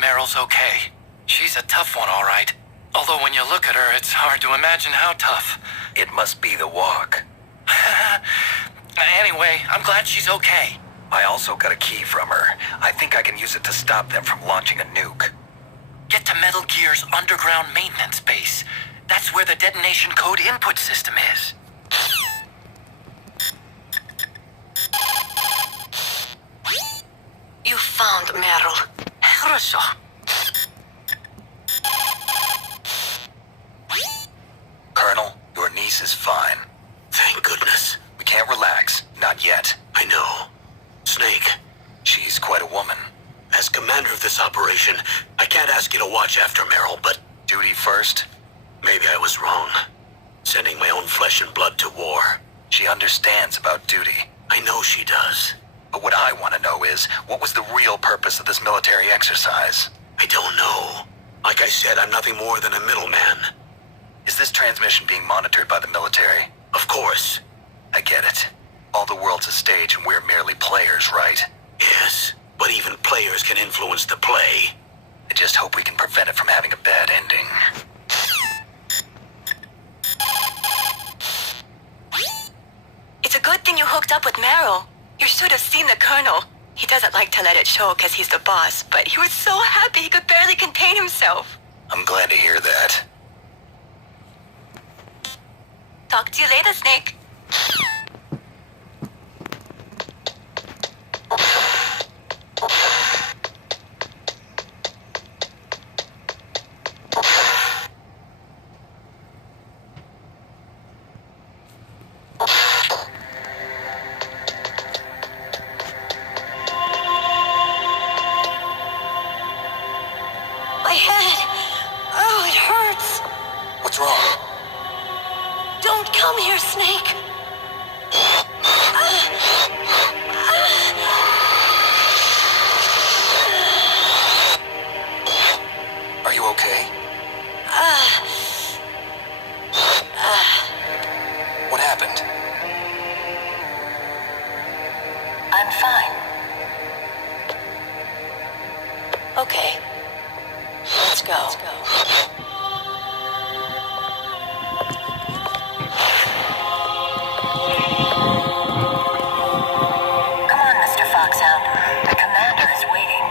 Meryl's okay. She's a tough one, all right. Although when you look at her, it's hard to imagine how tough. It must be the walk. Anyway, I'm glad she's okay. I also got a key from her. I think I can use it to stop them from launching a nuke. Get to Metal Gear's underground maintenance base. That's where the detonation code input system is. You found Meryl. Хорошо. niece is fine. Thank goodness. We can't relax. Not yet. I know. Snake, She's quite a woman. as commander of this operation, I can't ask you to watch after Meryl, but Duty first. maybe I was wrong. Sending my own flesh and blood to war. She understands about duty. I know she does. But what I want to know is, what was the real purpose of this military exercise? I don't know. Like I said, I'm nothing more than a middleman. Is this transmission being monitored by the military? Of course. I get it. All the world's a stage and we're merely players, right? Yes, but even players can influence the play. I just hope we can prevent it from having a bad ending. It's a good thing you hooked up with Meryl. You should have seen the Colonel. He doesn't like to let it show because he's the boss, but he was so happy he could barely contain himself. I'm glad to hear that. Talk to you later, Snake. My head. Oh, it hurts. What's wrong? Don't come here, Snake. Are you okay? What happened? I'm fine. Okay. Let's go. Come on, Mr. Foxhound. The commander is waiting.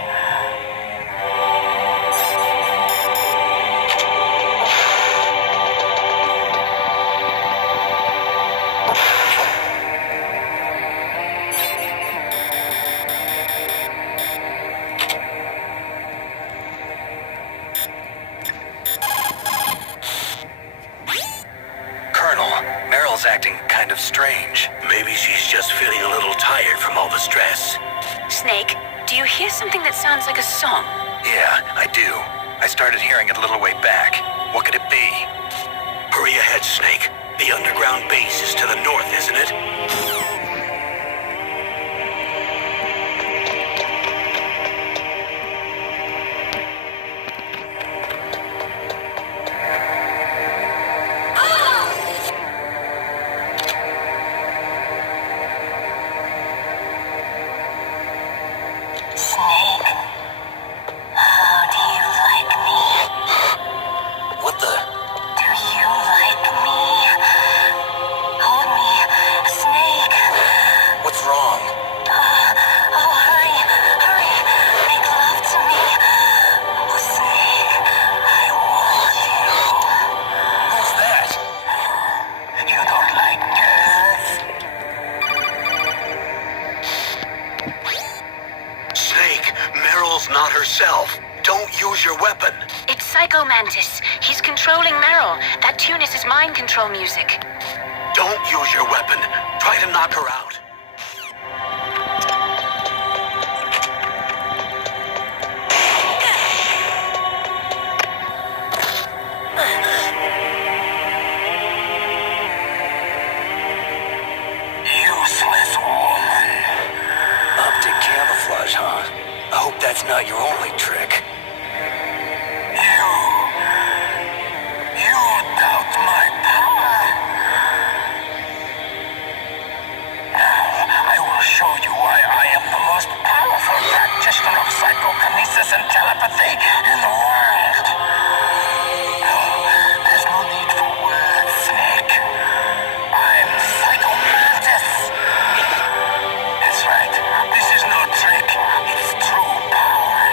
Colonel, Meryl's acting kind of strange. Maybe she's just feeling a little tired from all the stress. Snake, do you hear something that sounds like a song? Yeah, I do. I started hearing it a little way back. What could it be? Hurry ahead, Snake. The underground base is to the north, isn't it? Snake, how do you like me? What the? Do you like me? Hold me, Snake. What's wrong? Oh, hurry, hurry. Make love to me. Oh, Snake, I want you. Who's that? You don't like girls? Snake, Meryl's not herself. Don't use your weapon. It's Psycho Mantis. He's controlling Meryl. That tune is his mind control music. Don't use your weapon. Try to knock her out. Useless woman. Optic camouflage, huh? I hope that's not your only trick. You doubt my power? Now, I will show you why I am the most powerful practitioner of psychokinesis and telepathy in the world. No, there's no need for words, Snake. I'm Psycho Mantis. That's right. This is no trick. It's true power.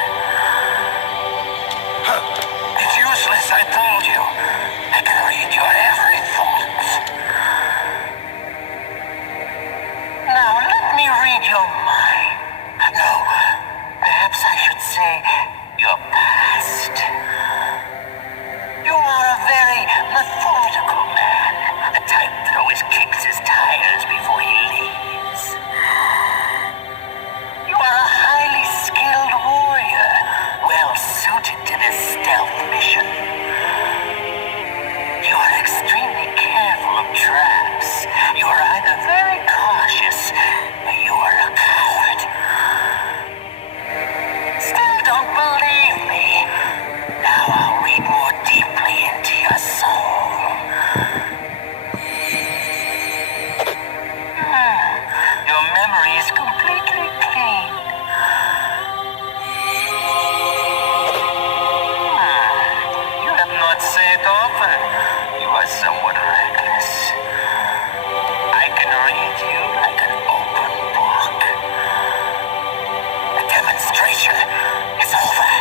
Your memory is completely clean. You have not said often. You are somewhat reckless. I can read you like an open book. The demonstration is over.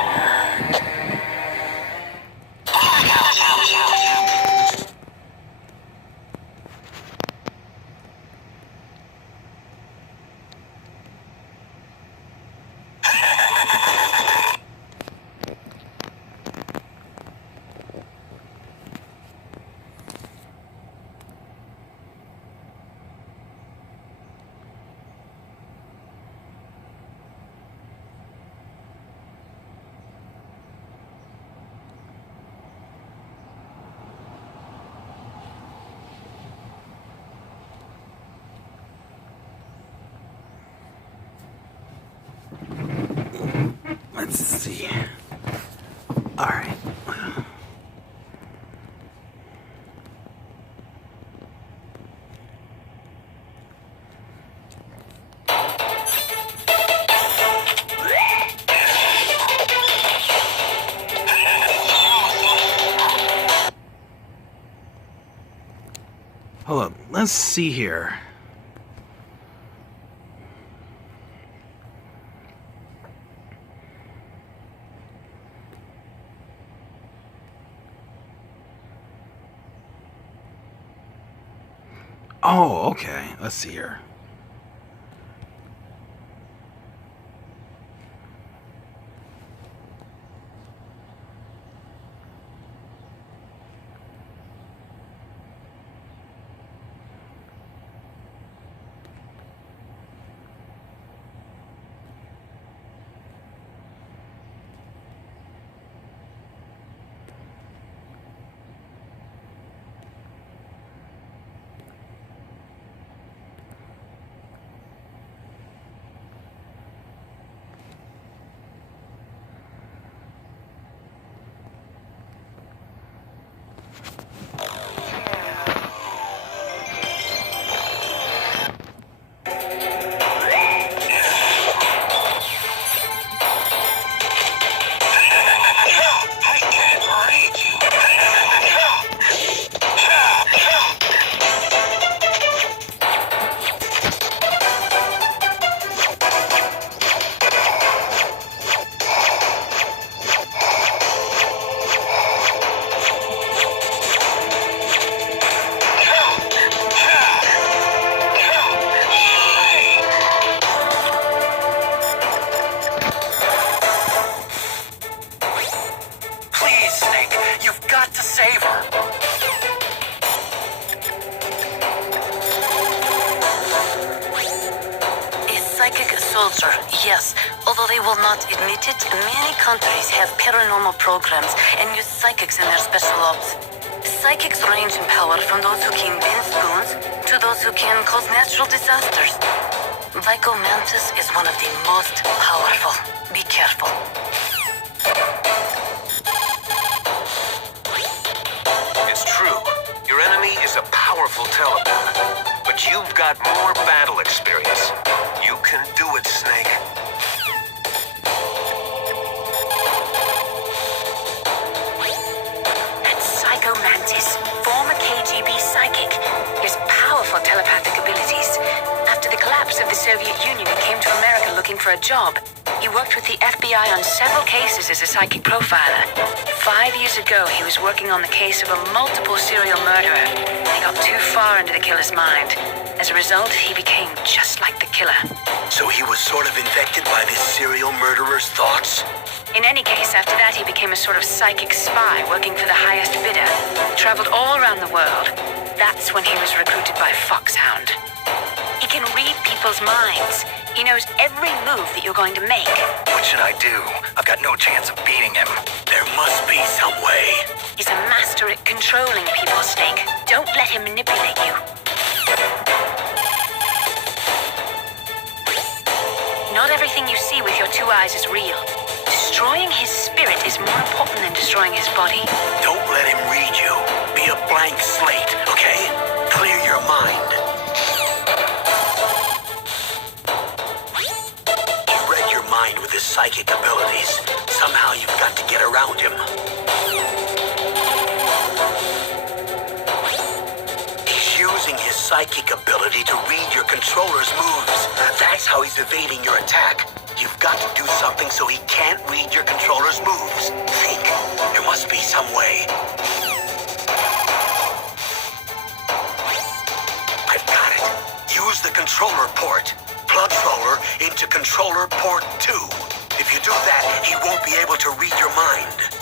Let's see. All right. Hold up. Let's see here. Oh, okay. Let's see here. Soldier, yes. Although they will not admit it, many countries have paranormal programs and use psychics in their special ops. Psychics range in power from those who can bend spoons to those who can cause natural disasters. Vico Mantis is one of the most powerful. Be careful. It's true. Your enemy is a powerful telepath, but you've got more battle experience. You can do it, Snake. That's Psycho Mantis, former KGB psychic. He has powerful telepathic abilities. After the collapse of the Soviet Union, he came to America looking for a job. He worked with the FBI on several cases as a psychic profiler. 5 years ago, he was working on the case of a multiple serial murderer. He got too far into the killer's mind. As a result, he became just like the killer. So he was sort of infected by this serial murderer's thoughts? In any case, after that, he became a sort of psychic spy working for the highest bidder. Traveled all around the world. That's when he was recruited by Foxhound. He can read people's minds. He knows every move that you're going to make. What should I do? I've got no chance of beating him. There must be some way. He's a master at controlling people, Snake. Don't let him manipulate you. Not everything you see with your 2 eyes is real. Destroying his spirit is more important than destroying his body. Don't let him read you. Be a blank slate. using his psychic ability to read your controller's moves. That's how he's evading your attack. You've got to do something so he can't read your controller's moves. Think. There must be some way. I've got it. Use the controller port. Plug controller into controller port 2. If you do that, he won't be able to read your mind.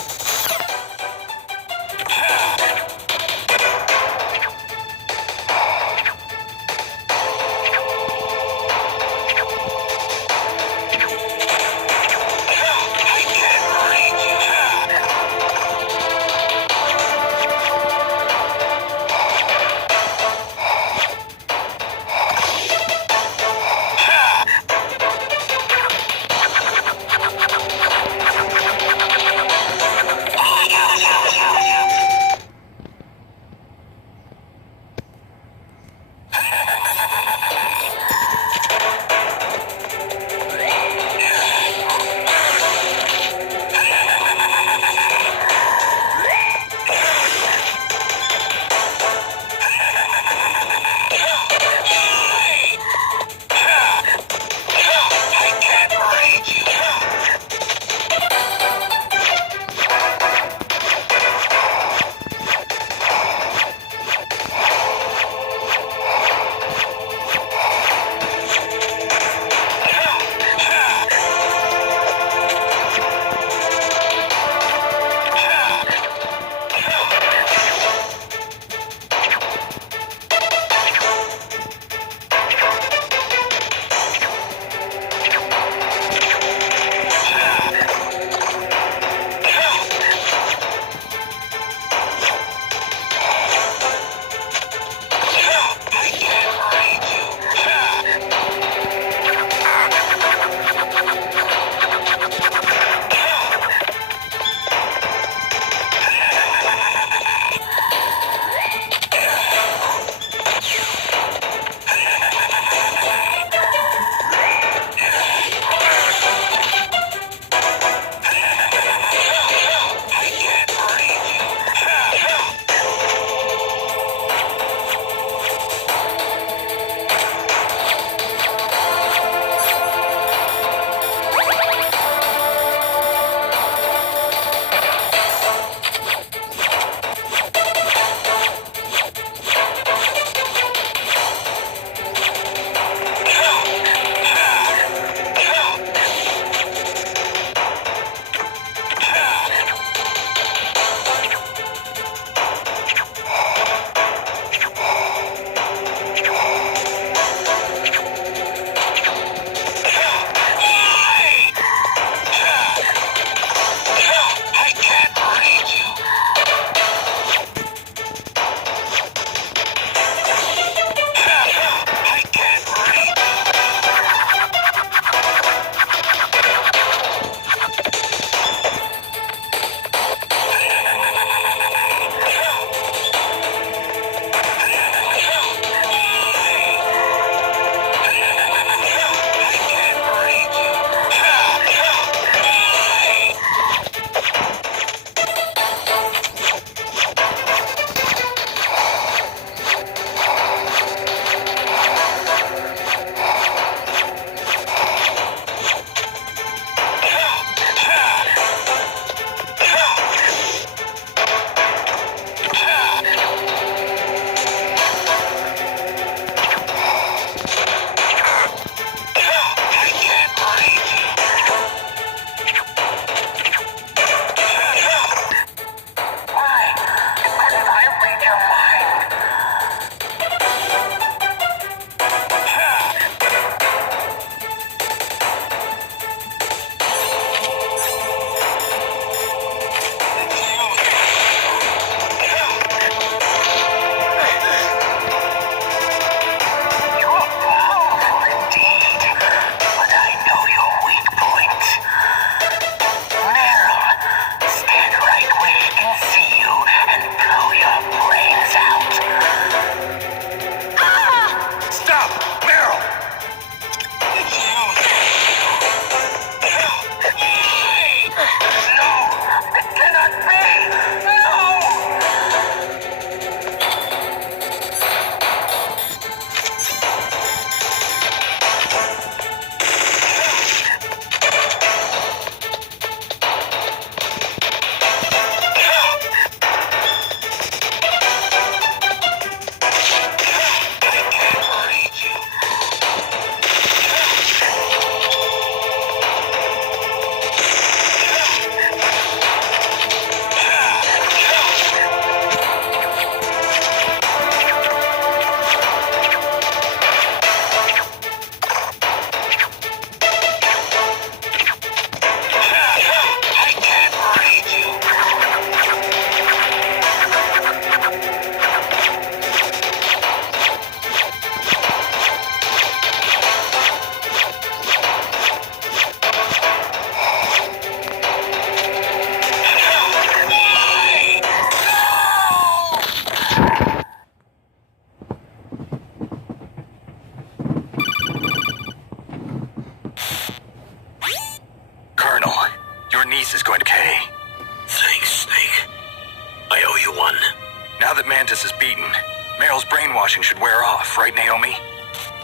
brainwashing should wear off, right, Naomi?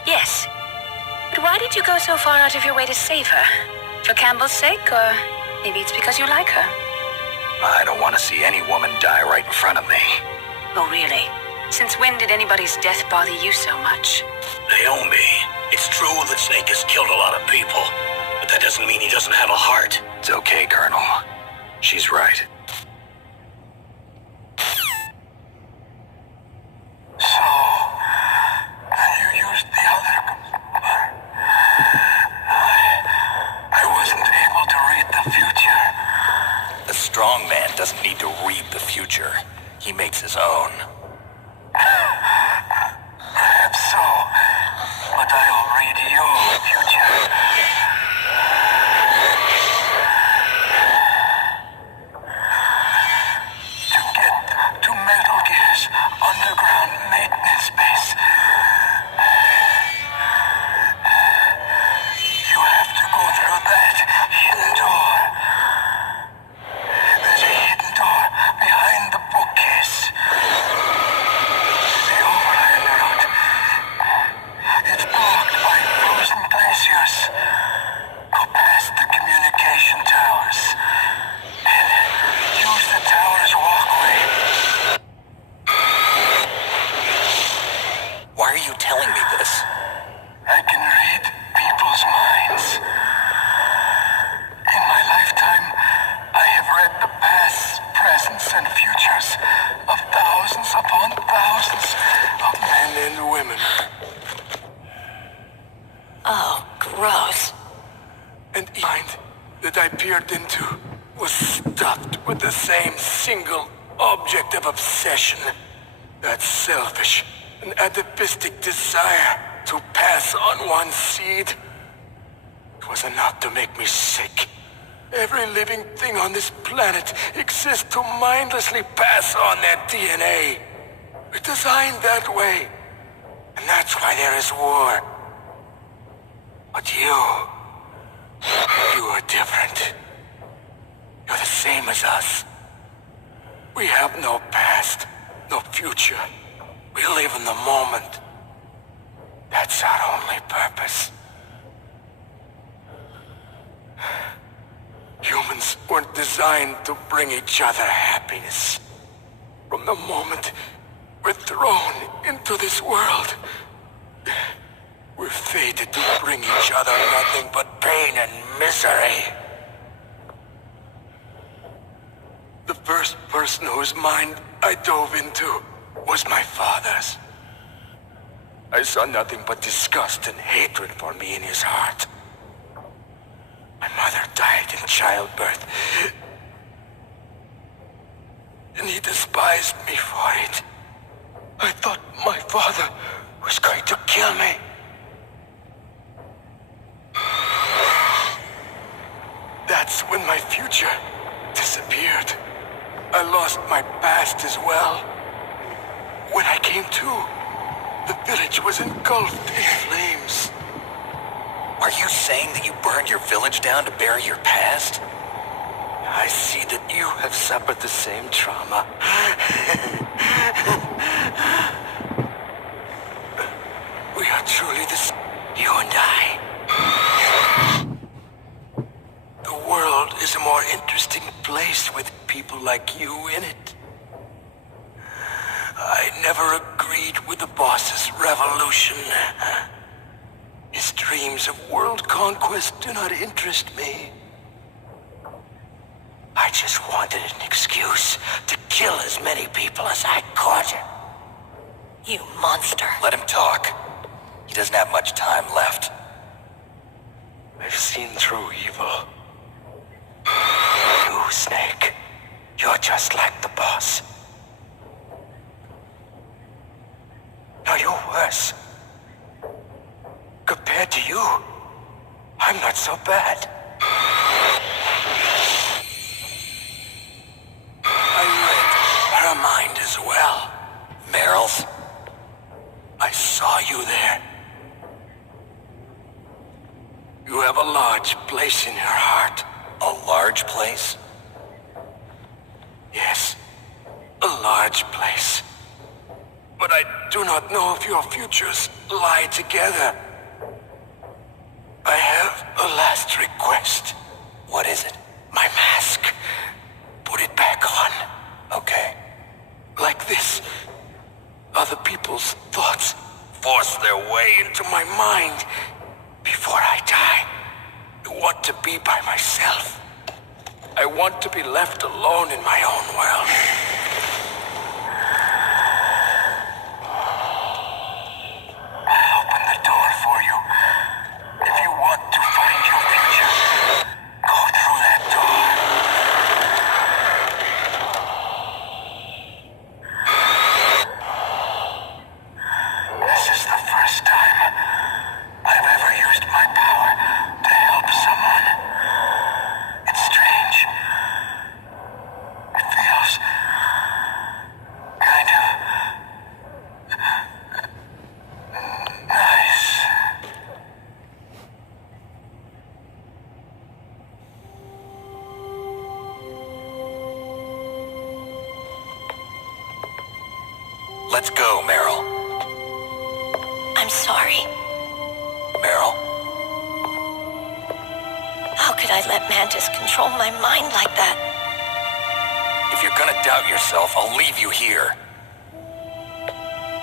Yes. But why did you go so far out of your way to save her? For Campbell's sake, or maybe it's because you like her? I don't want to see any woman die right in front of me. Oh, really? Since when did anybody's death bother you so much? Naomi, it's true that Snake has killed a lot of people, but that doesn't mean he doesn't have a heart. It's okay, Colonel. She's right. So, you used the other... I wasn't able to read the future. A strong man doesn't need to read the future. He makes his own. Perhaps so, but I'll read your future. To get to Metal Gear's underground maintenance base, you have to go through that hidden door. There's a hidden door behind the bookcase. The overland route. It's blocked by frozen glaciers. Go past the communication towers. And use the tower's walkway. Why are you telling me this? I can read people's minds. In my lifetime, I have read the pasts, presents, and futures of thousands upon thousands of men and women. Oh, gross. And each mind that I peered into was stuffed with the same single object of obsession. That selfish and atavistic desire to pass on one's seed. It was enough to make me sick. Every living thing on this planet exists to mindlessly pass on their DNA. We're designed that way. And that's why there is war. But you are different. You're the same as us. We have no past, no future. We live in the moment. That's our only purpose. Humans weren't designed to bring each other happiness. From the moment we're thrown into this world, we're fated to bring each other nothing but pain and misery. The first person whose mind I dove into was my father's. I saw nothing but disgust and hatred for me in his heart. My mother died in childbirth, and he despised me for it. I thought my father was going to kill me. That's when my future disappeared. I lost my past as well. When I came to, the village was engulfed in flames. Are you saying that you burned your village down to bury your past? I see that you have suffered the same trauma. We are truly you and I. The world is a more interesting place with people like you in it. I never agreed with the boss's revolution. His dreams of world conquest do not interest me. I just wanted an excuse to kill as many people as I could. You monster. Let him talk. He doesn't have much time left. I've seen through evil. You, Snake, you're just like the boss. No, you're worse. Compared to you, I'm not so bad. I read her mind as well. Meryl's? I saw you there. You have a large place in her heart. A large place? Yes, a large place. but I do not know if your futures lie together. I have a last request. What is it? My mask. Put it back on. Okay. Like this, other people's thoughts force their way into my mind before I die. I want to be by myself. I want to be left alone in my own world. I'll open the door for you. If you want to find your future, go through that door. This is the first time I've ever used my power to help someone. It's strange. It feels kind of nice. Let's go, Meryl. I'm sorry. Meryl? How could I let Mantis control my mind like that? If you're gonna doubt yourself, I'll leave you here.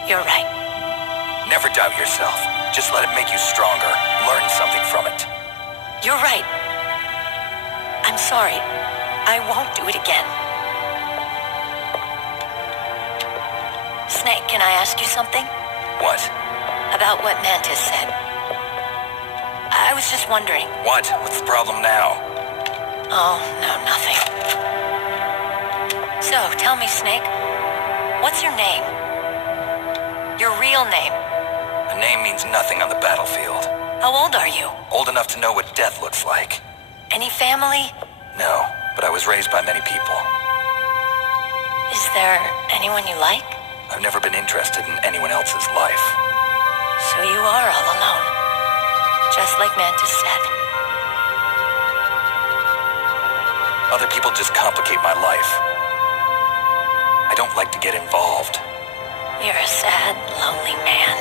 You're right. Never doubt yourself. Just let it make you stronger. Learn something from it. You're right. I'm sorry. I won't do it again. Snake, can I ask you something? What? About what Mantis said. I was just wondering. What? What's the problem now? Oh, no, nothing. So, tell me, Snake, what's your name? Your real name? A name means nothing on the battlefield. How old are you? Old enough to know what death looks like. Any family? No, but I was raised by many people. Is there anyone you like? I've never been interested in anyone else's life. So you are all alone. Just like Mantis said. Other people just complicate my life. I don't like to get involved. You're a sad, lonely man.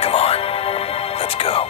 Come on, let's go.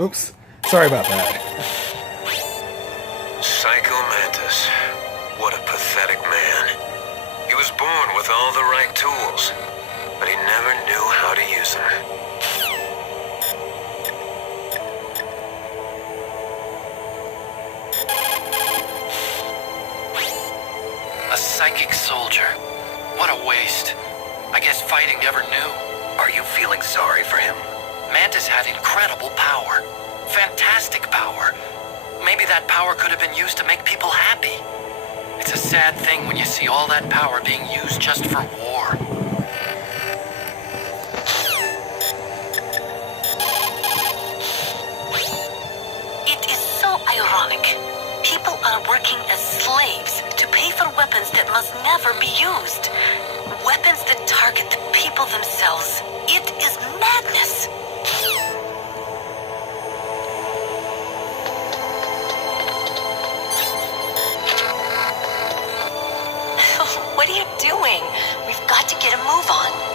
Oops. Sorry about that. Psycho Mantis. What a pathetic man. He was born with all the right tools, but he never knew how to use them. A psychic soldier. What a waste. I guess fighting never knew. Are you feeling sorry for him? Mantis had incredible power. Fantastic power. Maybe that power could have been used to make people happy. It's a sad thing when you see all that power being used just for war. are working as slaves to pay for weapons that must never be used. Weapons that target the people themselves. It is madness. What are you doing? We've got to get a move on.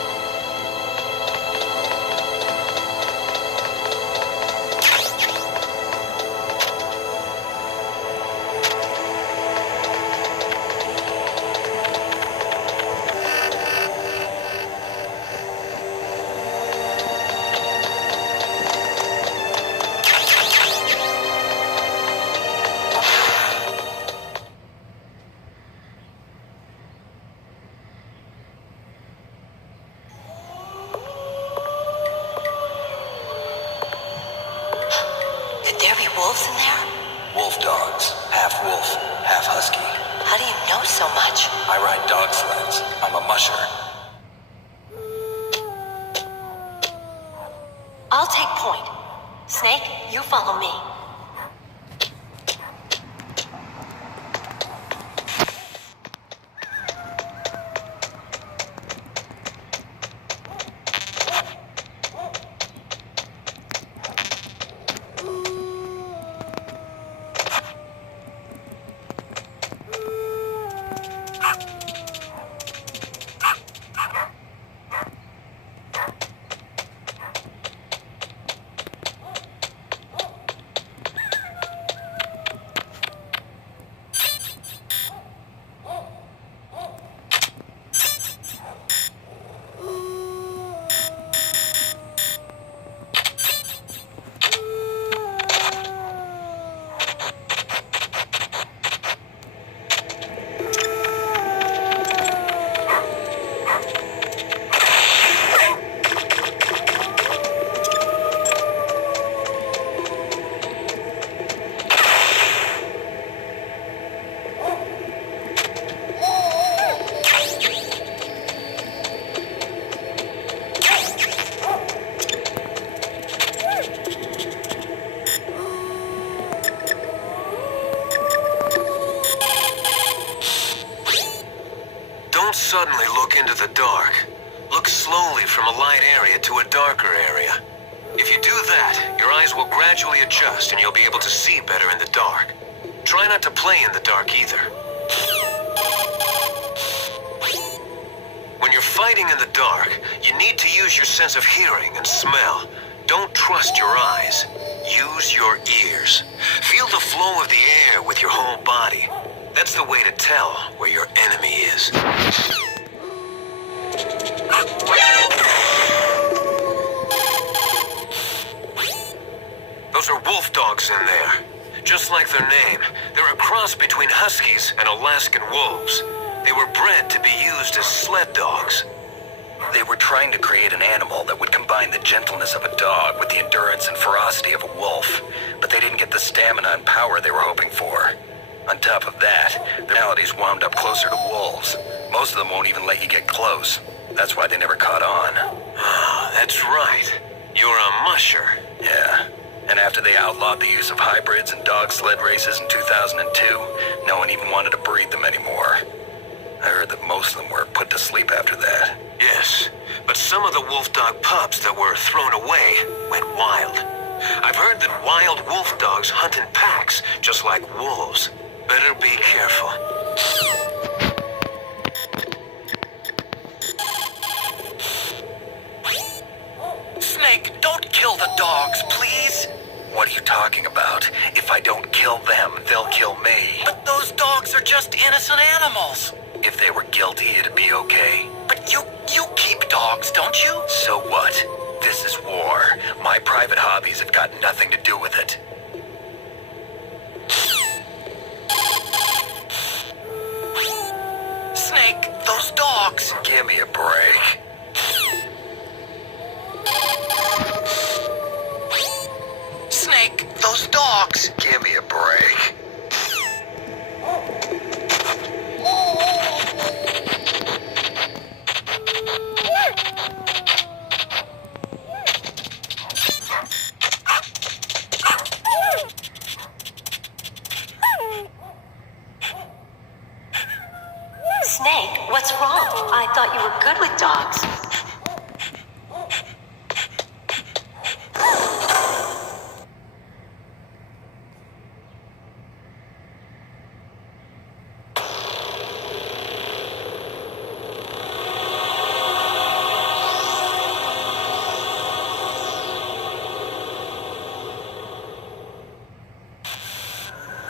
Could there be wolves in there? Wolf dogs. Half wolf, half husky. How do you know so much? I ride dog sleds. I'm a musher. I'll take point. Snake, you follow me. Don't suddenly look into the dark. Look slowly from a light area to a darker area. If you do that, your eyes will gradually adjust and you'll be able to see better in the dark. Try not to play in the dark either. When you're fighting in the dark, you need to use your sense of hearing and smell. Don't trust your eyes. Use your ears. Feel the flow of the air with your whole body. That's the way to tell where your enemy is. Those are wolf dogs in there. Just like their name, they're a cross between huskies and Alaskan wolves. They were bred to be used as sled dogs. They were trying to create an animal that would combine the gentleness of a dog with the endurance and ferocity of a wolf, but they didn't get the stamina and power they were hoping for. On top of that, their personalities wound up closer to wolves. Most of them won't even let you get close. That's why they never caught on. Ah, that's right. You're a musher. Yeah. And after they outlawed the use of hybrids and dog sled races in 2002, no one even wanted to breed them anymore. I heard that most of them were put to sleep after that. Yes, but some of the wolf dog pups that were thrown away went wild. I've heard that wild wolf dogs hunt in packs, just like wolves. Better be careful. Snake, don't kill the dogs, please. What are you talking about? If I don't kill them, they'll kill me. But those dogs are just innocent animals. If they were guilty, it'd be okay. But you keep dogs, don't you? So what? This is war. My private hobbies have got nothing to do with it. Snake, those dogs. Give me a break. Snake, those dogs. Give me a break.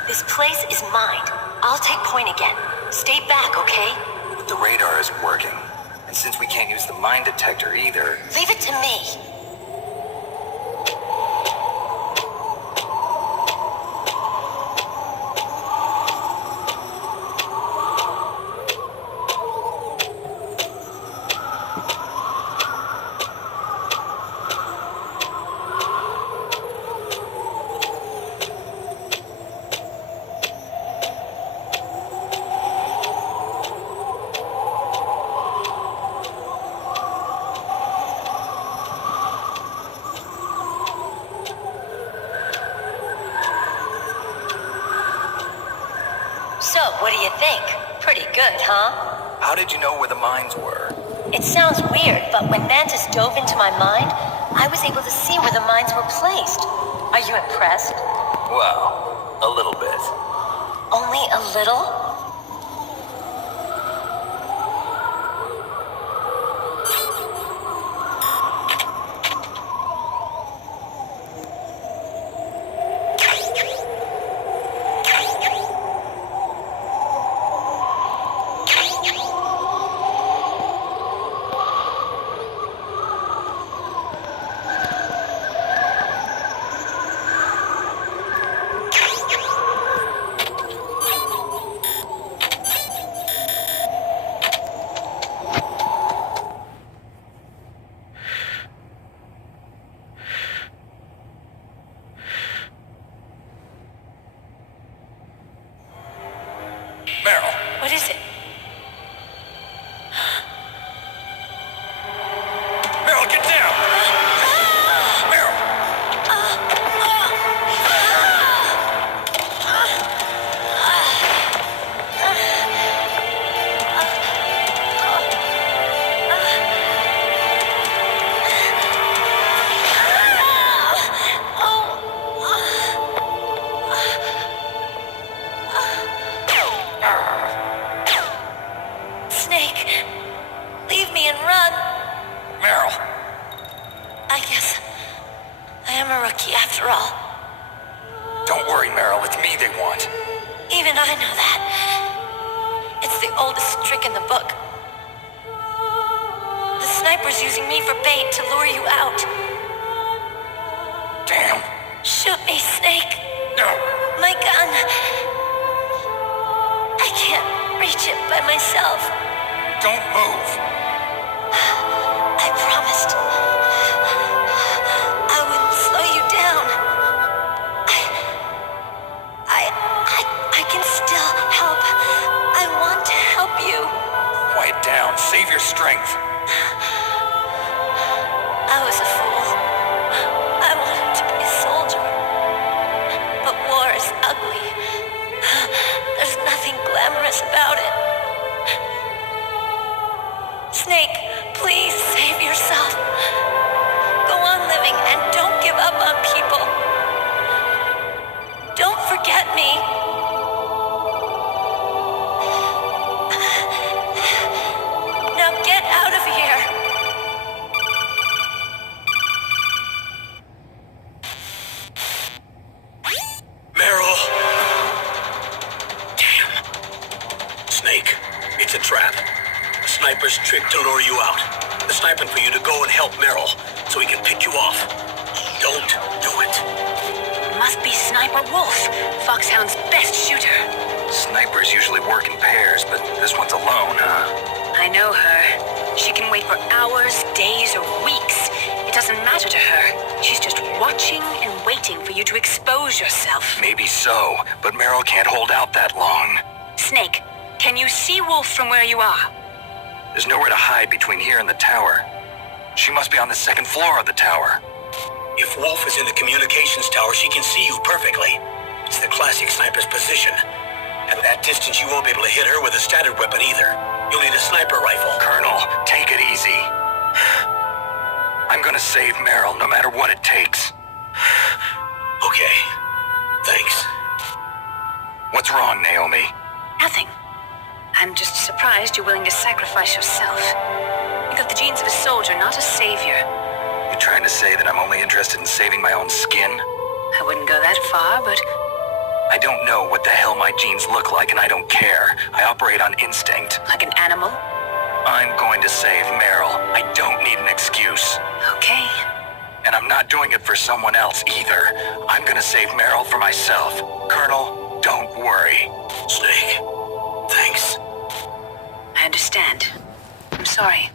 This place is mine. I'll take point again. Stay back, okay? The radar isn't working. And since we can't use the mine detector either... Leave it to me. So, what do you think? Pretty good, huh? How did you know where the mines were? It sounds weird, but when Mantis dove into my mind, I was able to see where the mines were placed. Are you impressed? Well, a little bit. Only a little? Meryl, What is it? Meryl, get down! Meryl! Snake, leave me and run. Meryl! I guess I am a rookie after all. Don't worry, Meryl. It's me they want. Even I know that. It's the oldest trick in the book. The sniper's using me for bait to lure you out. Damn. Shoot me, Snake. No! My gun. I can't reach it by myself. Don't move! I promised. I wouldn't slow you down. I can still help. I want to help you. Quiet down. Save your strength. I was a fool. I wanted to be a soldier. But war is ugly. There's nothing glamorous about it. Snake, please save yourself. Go on living and don't give up on people. Don't forget me. Now get out of here. Meryl! Damn. Snake, it's a trap. The sniper's trick to lure you out. The sniping for you to go and help Meryl, so he can pick you off. Don't do it. Must be Sniper Wolf, Foxhound's best shooter. Snipers usually work in pairs, but this one's alone, huh? I know her. She can wait for hours, days, or weeks. It doesn't matter to her. She's just watching and waiting for you to expose yourself. Maybe so, but Meryl can't hold out that long. Snake, can you see Wolf from where you are? There's nowhere to hide between here and the tower. She must be on the second floor of the tower. If Wolf is in the communications tower, she can see you perfectly. It's the classic sniper's position. At that distance, you won't be able to hit her with a standard weapon either. You'll need a sniper rifle. Colonel, take it easy. I'm gonna save Meryl no matter what it takes. Okay. Thanks. What's wrong, Naomi? Nothing. I'm just surprised you're willing to sacrifice yourself. You got the genes of a soldier, not a savior. You trying to say that I'm only interested in saving my own skin? I wouldn't go that far, but I don't know what the hell my genes look like, and I don't care. I operate on instinct. Like an animal? I'm going to save Meryl. I don't need an excuse. Okay. And I'm not doing it for someone else either. I'm gonna save Meryl for myself. Colonel, don't worry. Snake, thanks. I understand. I'm sorry.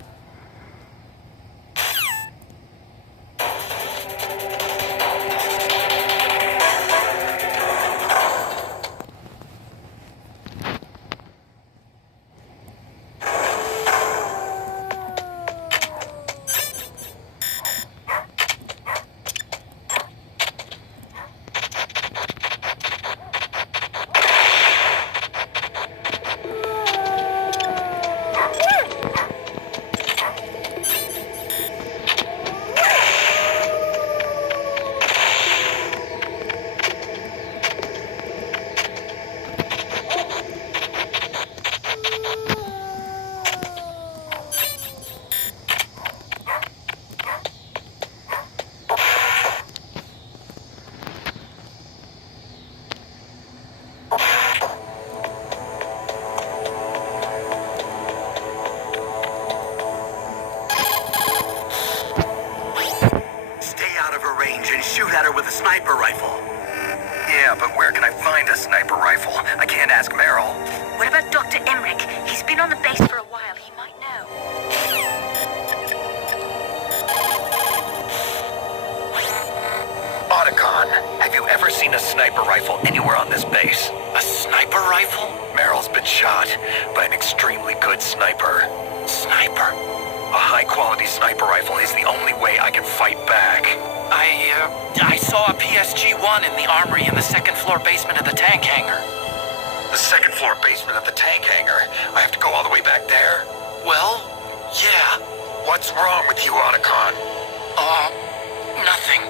Shoot at her with a sniper rifle. Yeah, but where can I find a sniper rifle? I can't ask Meryl. What about Dr. Emmerich? He's been on the base for a while. He might know. Otacon, have you ever seen a sniper rifle anywhere on this base? A sniper rifle? Meryl's been shot by an extremely good sniper. Sniper? A high-quality sniper rifle is the only way I can fight back. I saw a PSG-1 in the armory in the second-floor basement of the tank hangar. The second-floor basement of the tank hangar? I have to go all the way back there? Well, yeah. What's wrong with you, Otacon? Nothing.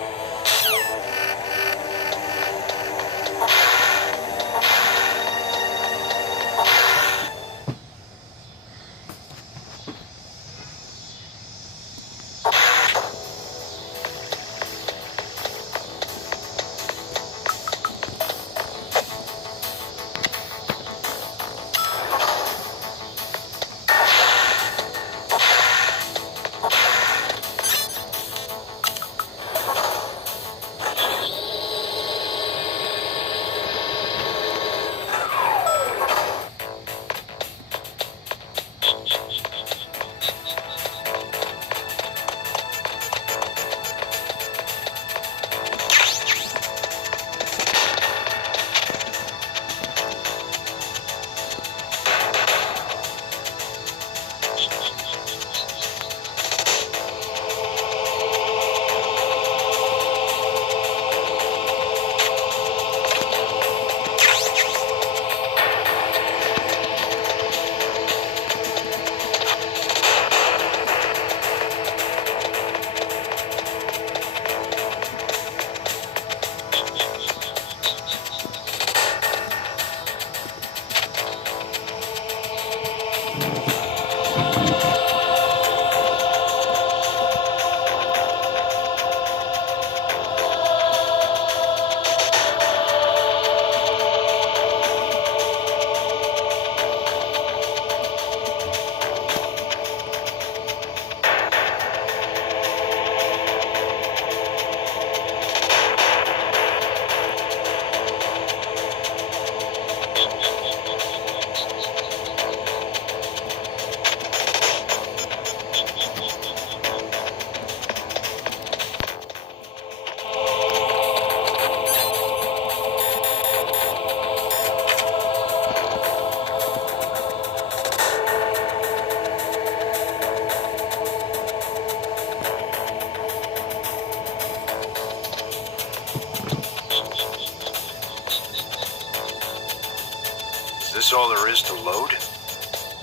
Is this all there is to load?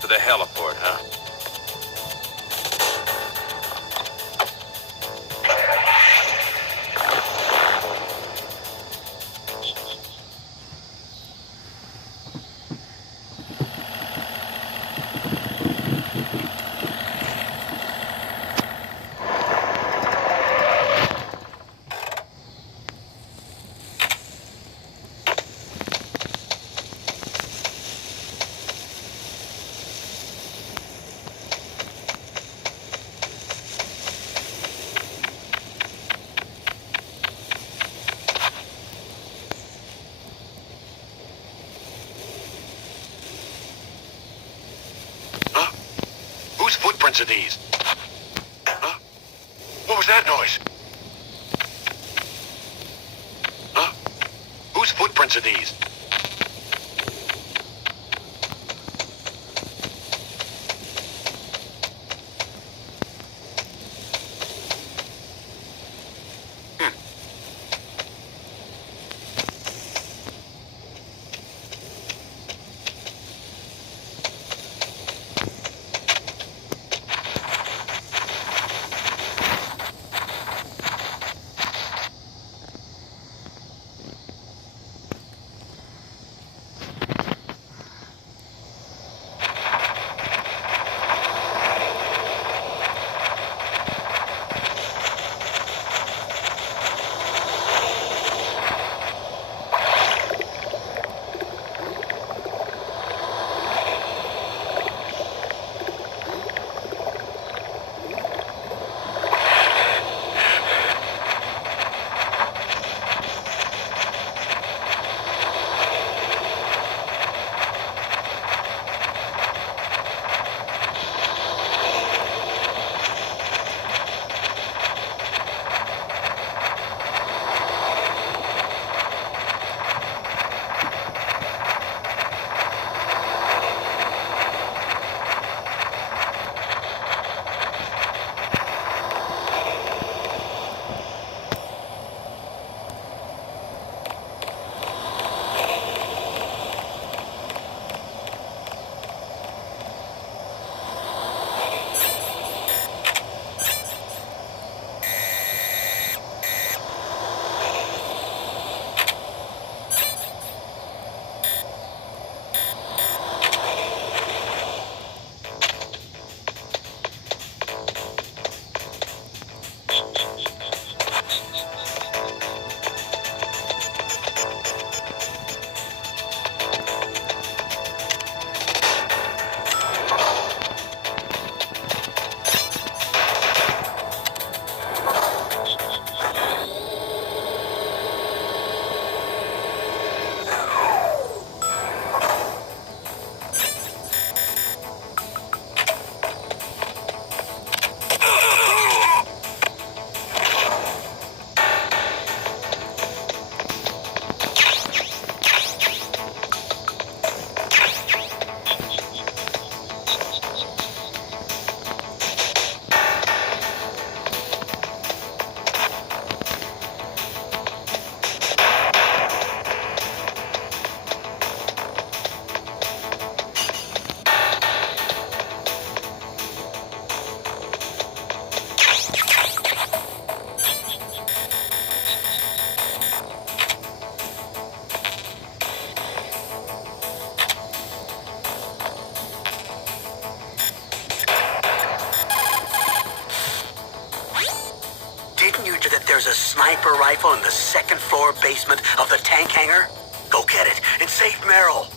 To the heliport, huh? footprints are these? Huh? What was that noise? Huh? Whose footprints are these? There's a sniper rifle in the second floor basement of the tank hangar. Go get it and save Meryl.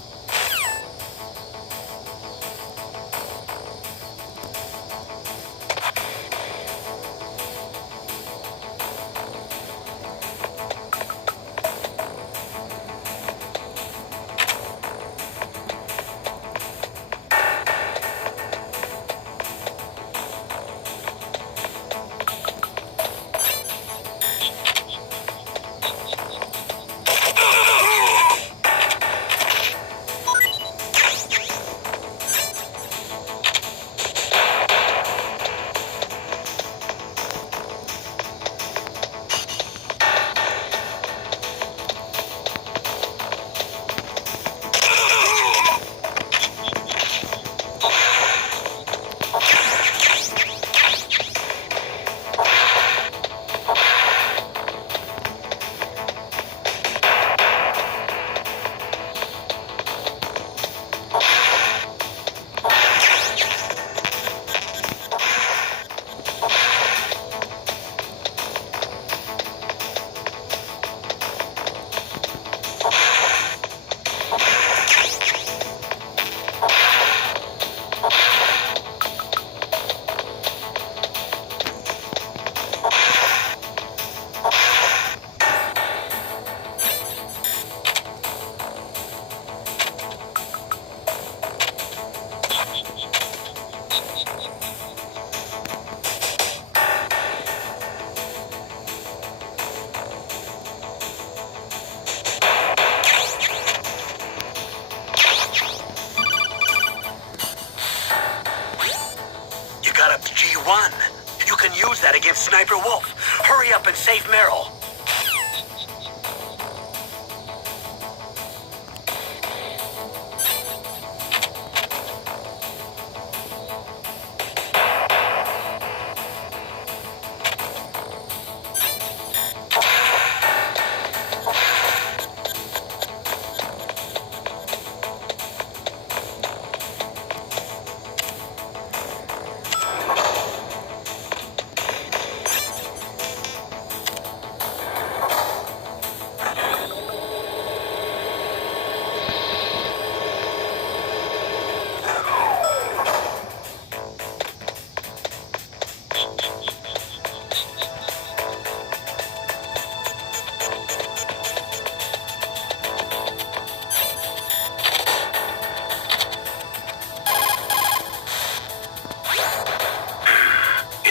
Sniper Wolf. Hurry up and save Meryl.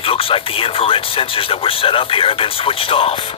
Looks like the infrared sensors that were set up here have been switched off.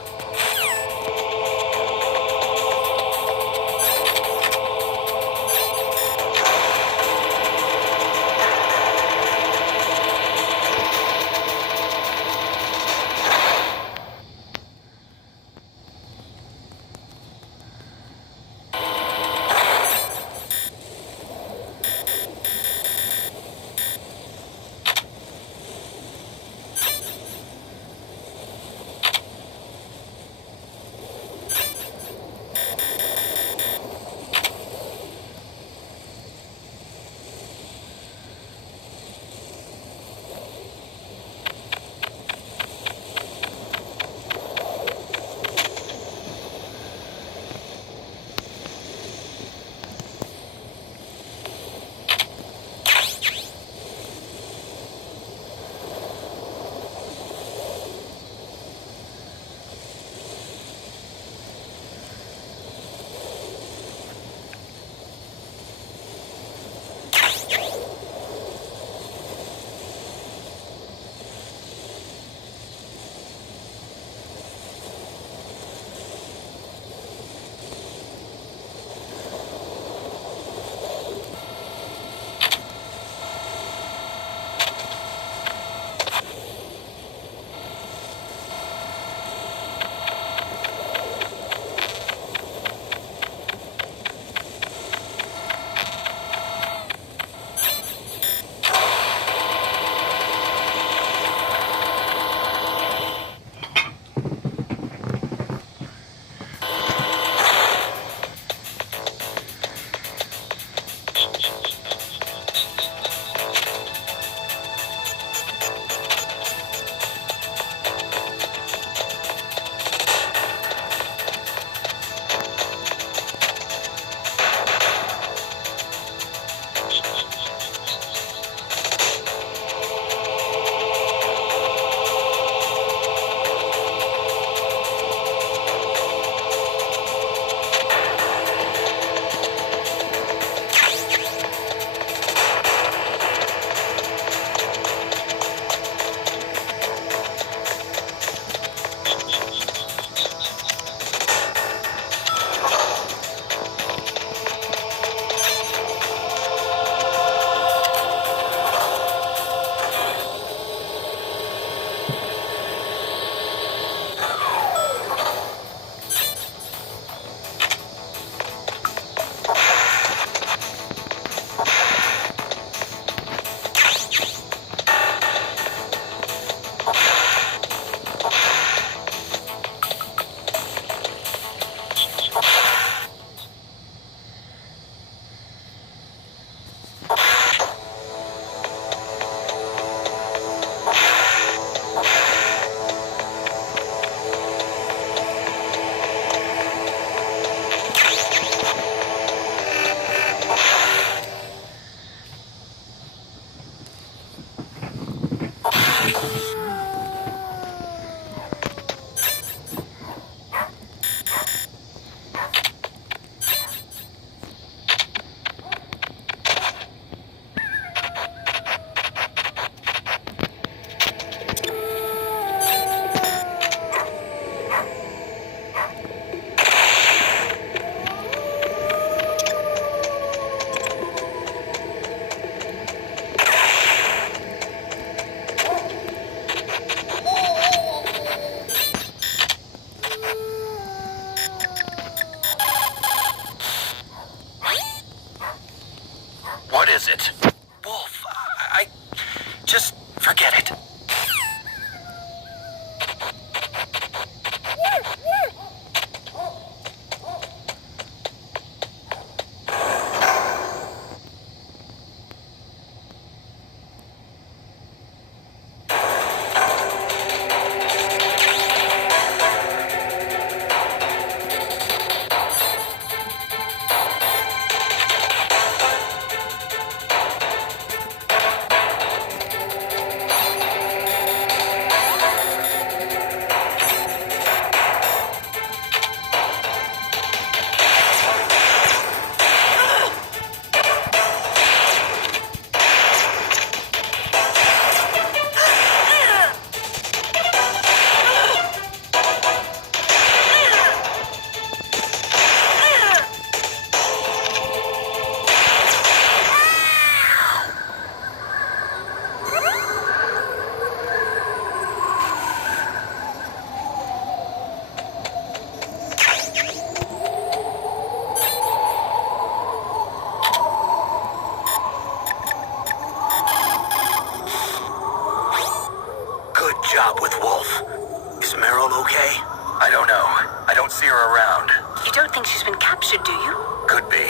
Merrill okay? I don't know. I don't see her around. You don't think she's been captured, do you? Could be.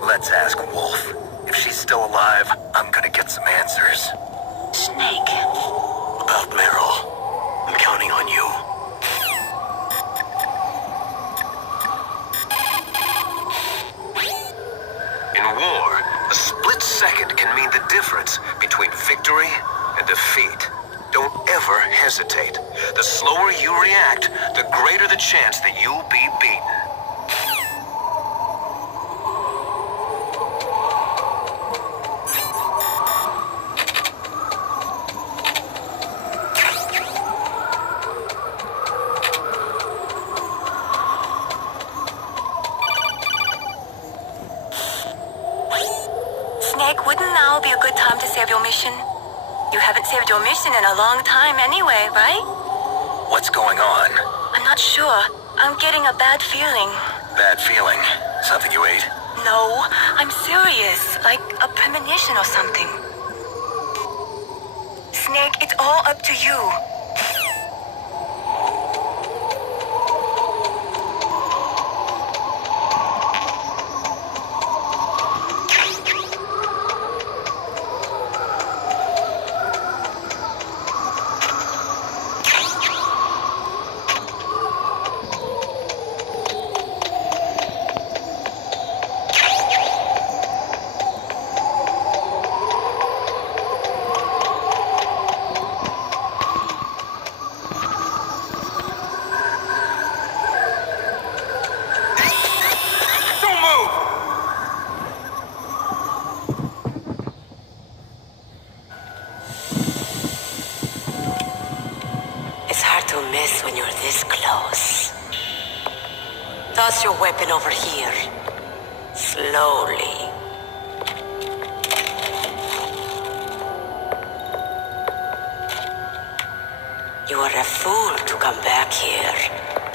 Let's ask Wolf. If she's still alive, I'm gonna get some answers. Snake. About Merrill. I'm counting on you. In war, a split second can mean the difference between victory and defeat. Don't ever hesitate. The slower you react, the greater the chance that you'll be beaten. Snake, wouldn't now be a good time to save your mission? You haven't saved your mission in a long time anyway, right? What's going on? I'm not sure. I'm getting a bad feeling. Bad feeling? Something you ate? No, I'm serious. Like a premonition or something. Snake, it's all up to you. When you're this close. Toss your weapon over here. Slowly. You are a fool to come back here.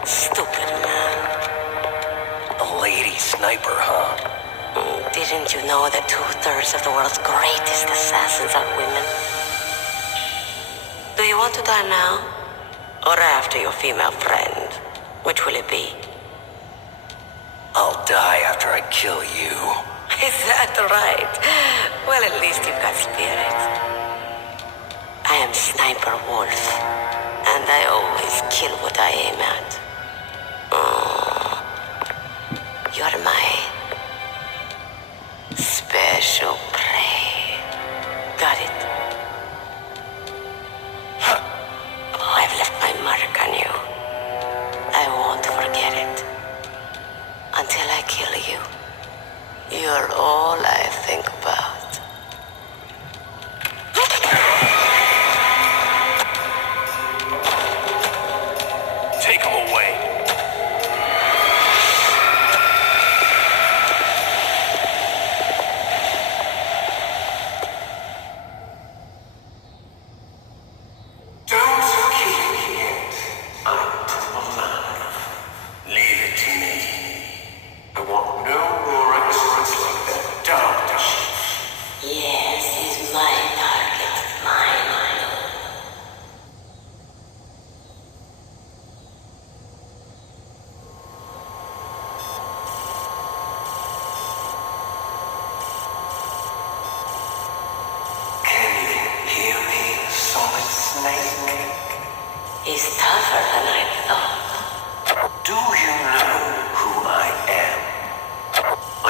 Stupid man. A lady sniper, huh? Didn't you know that 2/3 of the world's greatest assassins are women? Do you want to die now? Or after your female friend? Which will it be? I'll die after I kill you. Is that right? Well, at least you've got spirit. I am Sniper Wolf, and I always kill what I aim at. You're my special prey. Got it? I've left my mark on you. I won't forget it. Until I kill you. You're all I think about. Take him away. He's tougher than I thought. Do you know who I am?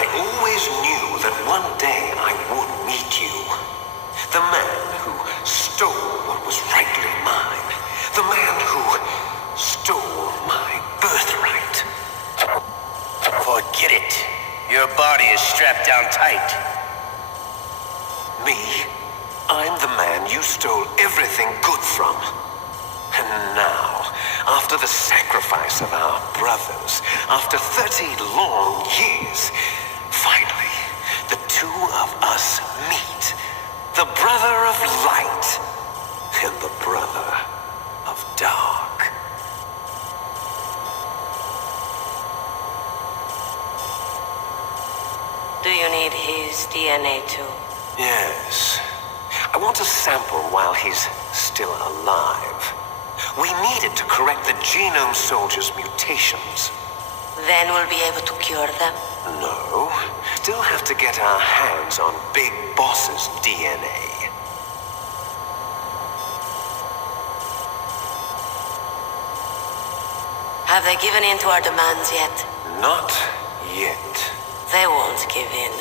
I always knew that one day I would meet you. The man who stole what was rightly mine. The man who stole my birthright. Forget it. Your body is strapped down tight. Me? I'm the man you stole everything good from. And now, after the sacrifice of our brothers, after 30 long years, finally, the two of us meet. The brother of light and the brother of dark. Do you need his DNA too? Yes. I want a sample while he's still alive. We need it to correct the genome soldier's mutations. Then we'll be able to cure them. No. Still have to get our hands on Big Boss's DNA. Have they given in to our demands yet? Not yet. They won't give in.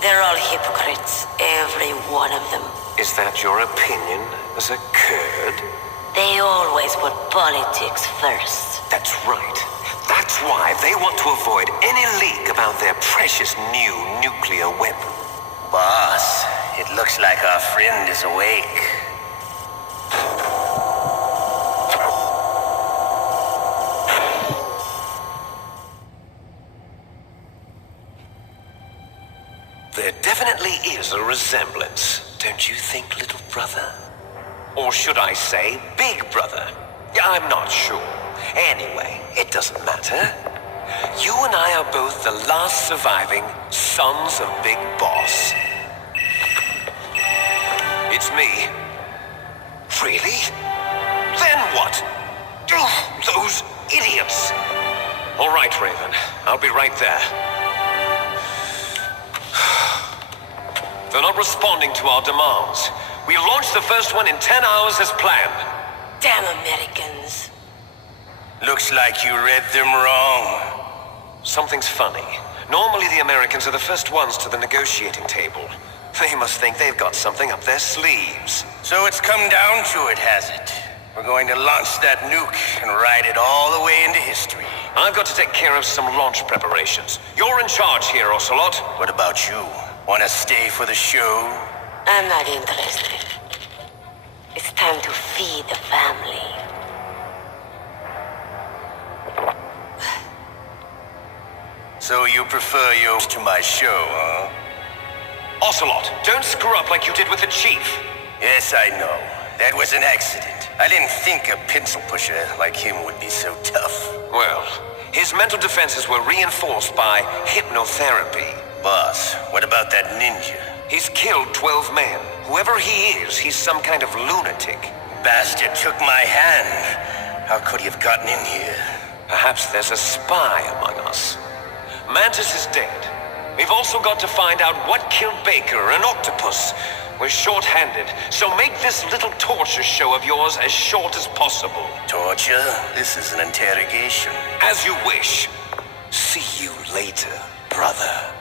They're all hypocrites, every one of them. Is that your opinion as a Kurd? They always put politics first. That's right. That's why they want to avoid any leak about their precious new nuclear weapon. Boss, it looks like our friend is awake. There definitely is a resemblance, don't you think, little brother? Or should I say, big brother? I'm not sure. Anyway, it doesn't matter. You and I are both the last surviving sons of Big Boss. It's me. Really? Then what? Those idiots! All right, Raven. I'll be right there. They're not responding to our demands. We launched the first one in 10 hours as planned. Damn Americans. Looks like you read them wrong. Something's funny. Normally the Americans are the first ones to the negotiating table. They must think they've got something up their sleeves. So it's come down to it, has it? We're going to launch that nuke and ride it all the way into history. I've got to take care of some launch preparations. You're in charge here, Ocelot. What about you? Want to stay for the show? I'm not interested. It's time to feed the family. So you prefer yours to my show, huh? Ocelot, don't screw up like you did with the chief. Yes, I know. That was an accident. I didn't think a pencil pusher like him would be so tough. Well, his mental defenses were reinforced by hypnotherapy. Boss, what about that ninja? He's killed 12 men. Whoever he is, he's some kind of lunatic. Bastard took my hand. How could he have gotten in here? Perhaps there's a spy among us. Mantis is dead. We've also got to find out what killed Baker and Octopus. We're short-handed, so make this little torture show of yours as short as possible. Torture? This is an interrogation. As you wish. See you later, brother.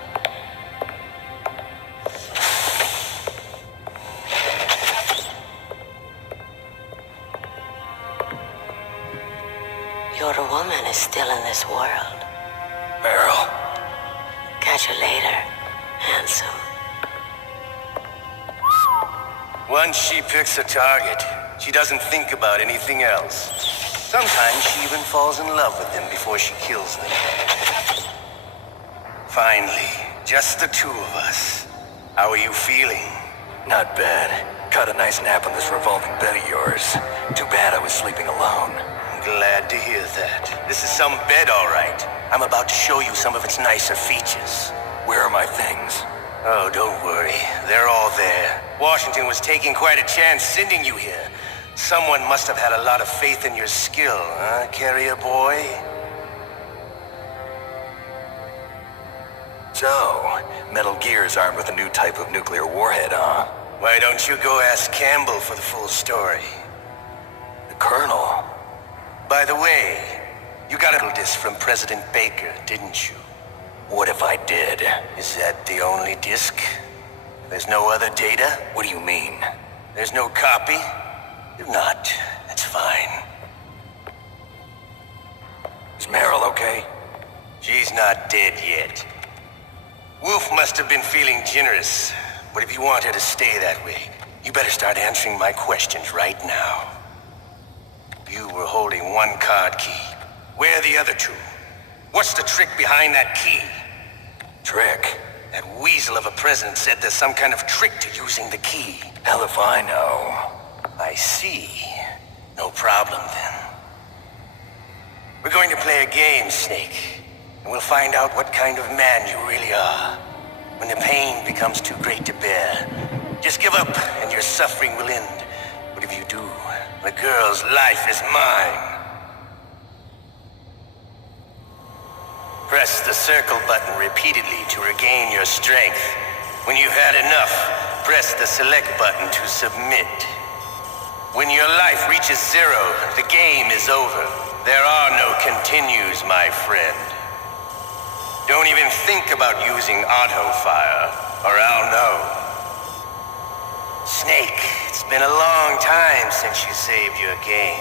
Your woman is still in this world. Meryl. Catch you later, handsome. Once she picks a target, she doesn't think about anything else. Sometimes she even falls in love with them before she kills them. Finally, just the two of us. How are you feeling? Not bad. Caught a nice nap on this revolving bed of yours. Too bad I was sleeping alone. I'm glad to hear that. This is some bed, all right. I'm about to show you some of its nicer features. Where are my things? Oh, don't worry. They're all there. Washington was taking quite a chance sending you here. Someone must have had a lot of faith in your skill, huh, carrier boy? So, Metal Gear's armed with a new type of nuclear warhead, huh? Why don't you go ask Campbell for the full story? The Colonel? By the way, you got a little disc from President Baker, didn't you? What if I did? Is that the only disc? There's no other data? What do you mean? There's no copy? If not, that's fine. Is Meryl okay? She's not dead yet. Wolf must have been feeling generous, but if you want her to stay that way, you better start answering my questions right now. You were holding one card key. Where are the other two? What's the trick behind that key? Trick? That weasel of a president said there's some kind of trick to using the key. Hell if I know. I see. No problem then. We're going to play a game, Snake. And we'll find out what kind of man you really are. When the pain becomes too great to bear, just give up and your suffering will end. But if you do, The girl's life is mine. Press the circle button repeatedly to regain your strength. When you've had enough, press the select button to submit. When your life reaches 0, the game is over. There are no continues, my friend. Don't even think about using auto-fire, or I'll know. Snake, it's been a long time since you saved your game.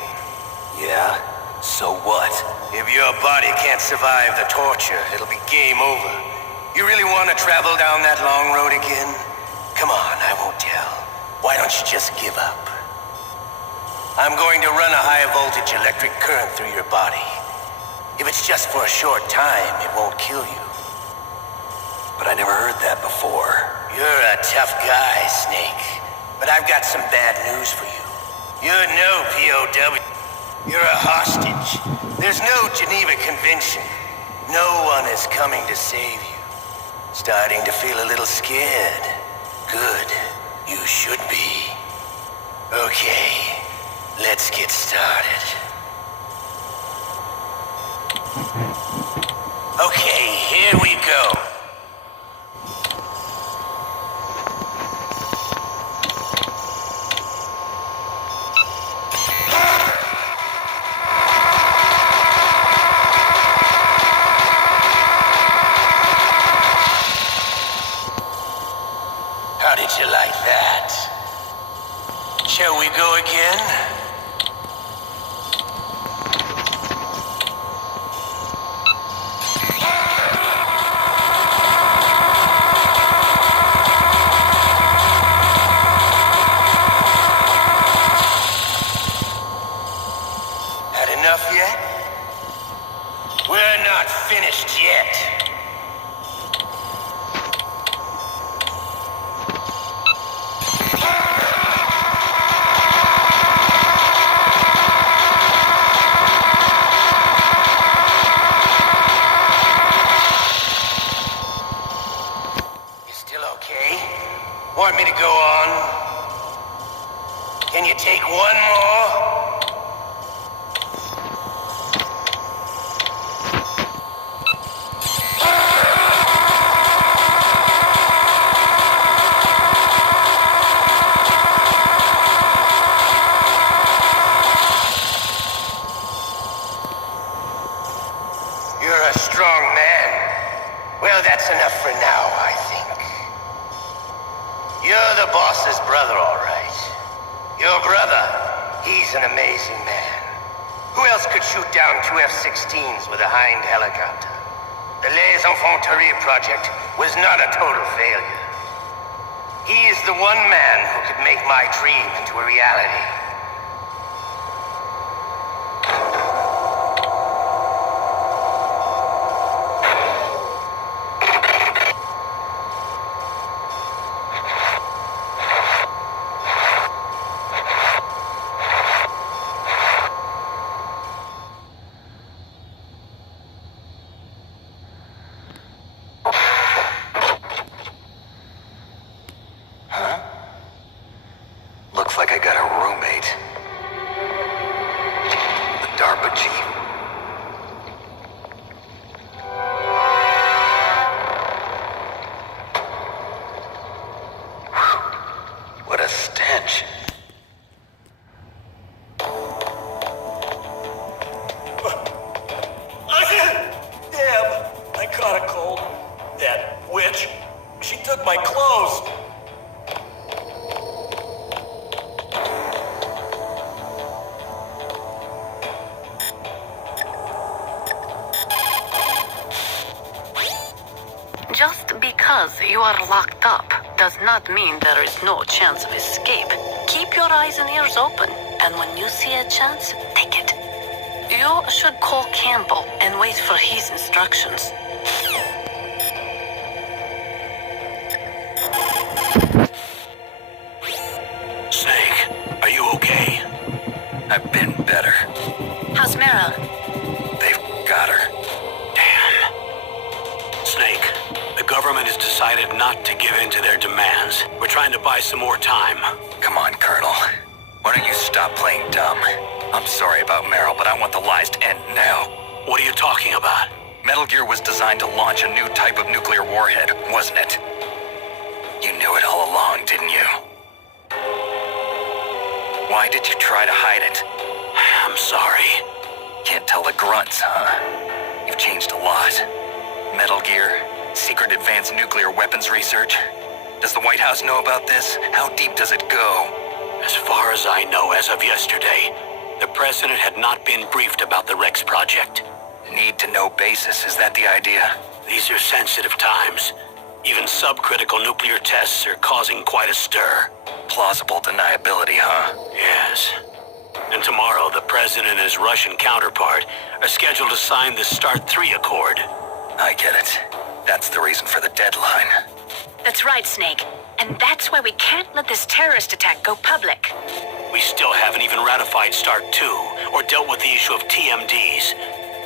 Yeah? So what? If your body can't survive the torture, it'll be game over. You really want to travel down that long road again? Come on, I won't tell. Why don't you just give up? I'm going to run a high-voltage electric current through your body. If it's just for a short time, it won't kill you. But I never heard that before. You're a tough guy, Snake. But I've got some bad news for you. You're no POW. You're a hostage. There's no Geneva Convention. No one is coming to save you. Starting to feel a little scared. Good. You should be. Okay. Let's get started. Okay, here we go. How did you like that? Shall we go again? Finished yet. You still okay? Want me to go on? Can you take one more? Enough for now, I think. You're the boss's brother, all right. Your brother, he's an amazing man. Who else could shoot down 2 F-16s with a Hind helicopter? The Les Infanteries project was not a total failure. He is the one man who could make my dream into a reality. Looks like I got a roommate. The DARPA chief. Whew. What a stench. Damn, I caught a cold. That witch, she took my clothes. Just because you are locked up does not mean there is no chance of escape. Keep your eyes and ears open, and when you see a chance, take it. You should call Campbell and wait for his instructions. Snake, are you okay? I've been better. How's Mira? They've got her. Damn. Snake, the government has decided not to give in to their demands. We're trying to buy some more time. Come on, Colonel. Why don't you stop playing dumb? I'm sorry about Meryl, but I want the lies to end now. What are you talking about? Metal Gear was designed to launch a new type of nuclear warhead, wasn't it? You knew it all along, didn't you? Why did you try to hide it? I'm sorry. Can't tell the grunts, huh? You've changed a lot. Metal Gear, secret advanced nuclear weapons research. Does the White House know about this? How deep does it go? As far as I know, as of yesterday, the president had not been briefed about the Rex project. Need-to-know basis, is that the idea? These are sensitive times. Even subcritical nuclear tests are causing quite a stir. Plausible deniability, huh? Yes. And tomorrow, the president and his Russian counterpart are scheduled to sign the START 3 Accord. I get it. That's the reason for the deadline. That's right, Snake. And that's why we can't let this terrorist attack go public. We still haven't even ratified START 2 or dealt with the issue of TMDs.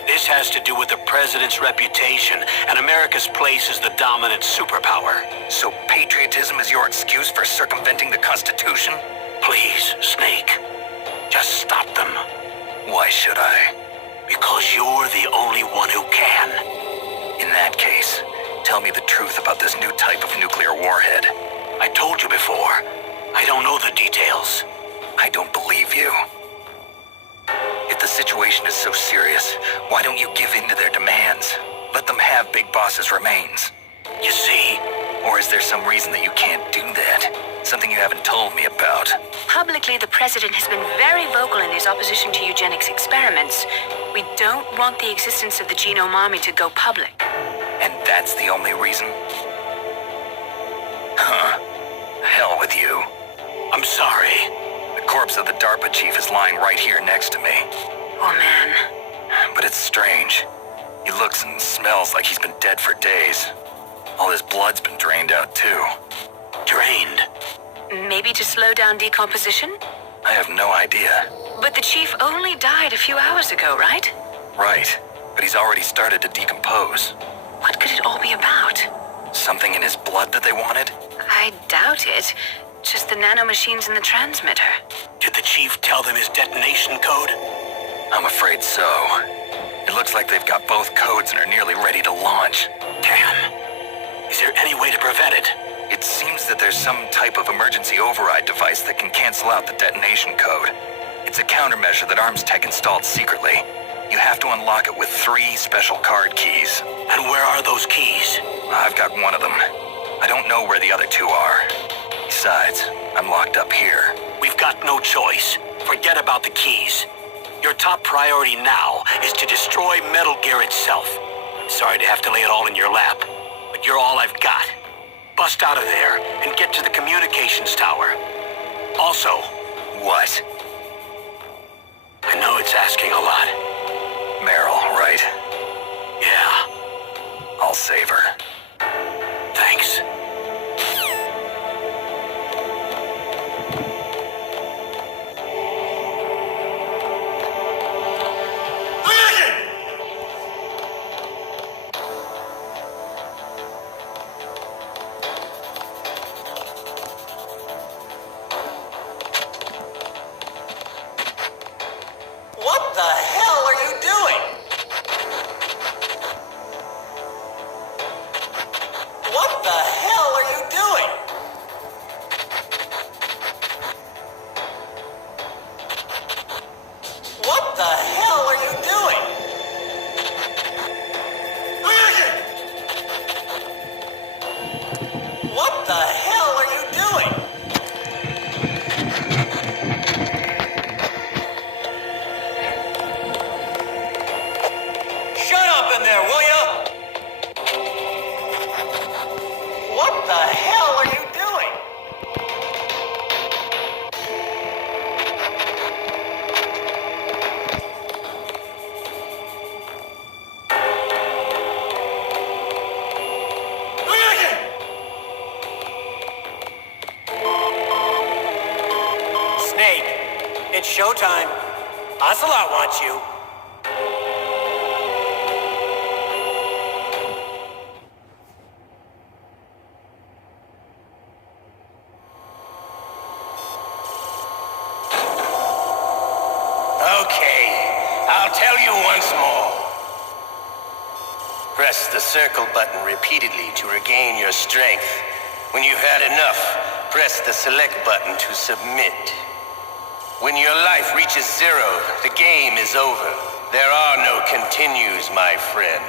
This has to do with the president's reputation and America's place as the dominant superpower. So patriotism is your excuse for circumventing the Constitution? Please, Snake. Just stop them. Why should I? Because you're the only one who can. In that case, tell me the truth about this new type of nuclear warhead. I told you before. I don't know the details. I don't believe you. If the situation is so serious, why don't you give in to their demands? Let them have Big Boss's remains. You see? Or is there some reason that you can't do that? Something you haven't told me about? Publicly, the president has been very vocal in his opposition to eugenics experiments. We don't want the existence of the genome army to go public. And that's the only reason? Huh. Hell with you. I'm sorry. The corpse of the DARPA chief is lying right here next to me. Oh, man. But it's strange. He looks and smells like he's been dead for days. All his blood's been drained out, too. Drained? Maybe to slow down decomposition? I have no idea. But the chief only died a few hours ago, right? Right. But he's already started to decompose. What could it all be about? Something in his blood that they wanted? I doubt it. Just the nanomachines in the transmitter. Did the chief tell them his detonation code? I'm afraid so. It looks like they've got both codes and are nearly ready to launch. Damn. Is there any way to prevent it? It seems that there's some type of emergency override device that can cancel out the detonation code. It's a countermeasure that Arms Tech installed secretly. You have to unlock it with 3 special card keys. And where are those keys? I've got one of them. I don't know where the other 2 are. Besides, I'm locked up here. We've got no choice. Forget about the keys. Your top priority now is to destroy Metal Gear itself. I'm sorry to have to lay it all in your lap, but you're all I've got. Bust out of there and get to the communications tower. Also... What? I know it's asking a lot. Meryl, right? Yeah. I'll save her. Thanks. What the hell are you doing? What the hell are you doing? What the hell are you doing? What the hell are you doing? Shut up in there, will ya? What the hell are you doing? Snake, it's showtime. Ocelot wants you. Press the circle button repeatedly to regain your strength. When you've had enough, press the select button to submit. When your life reaches 0, the game is over. There are no continues, my friend.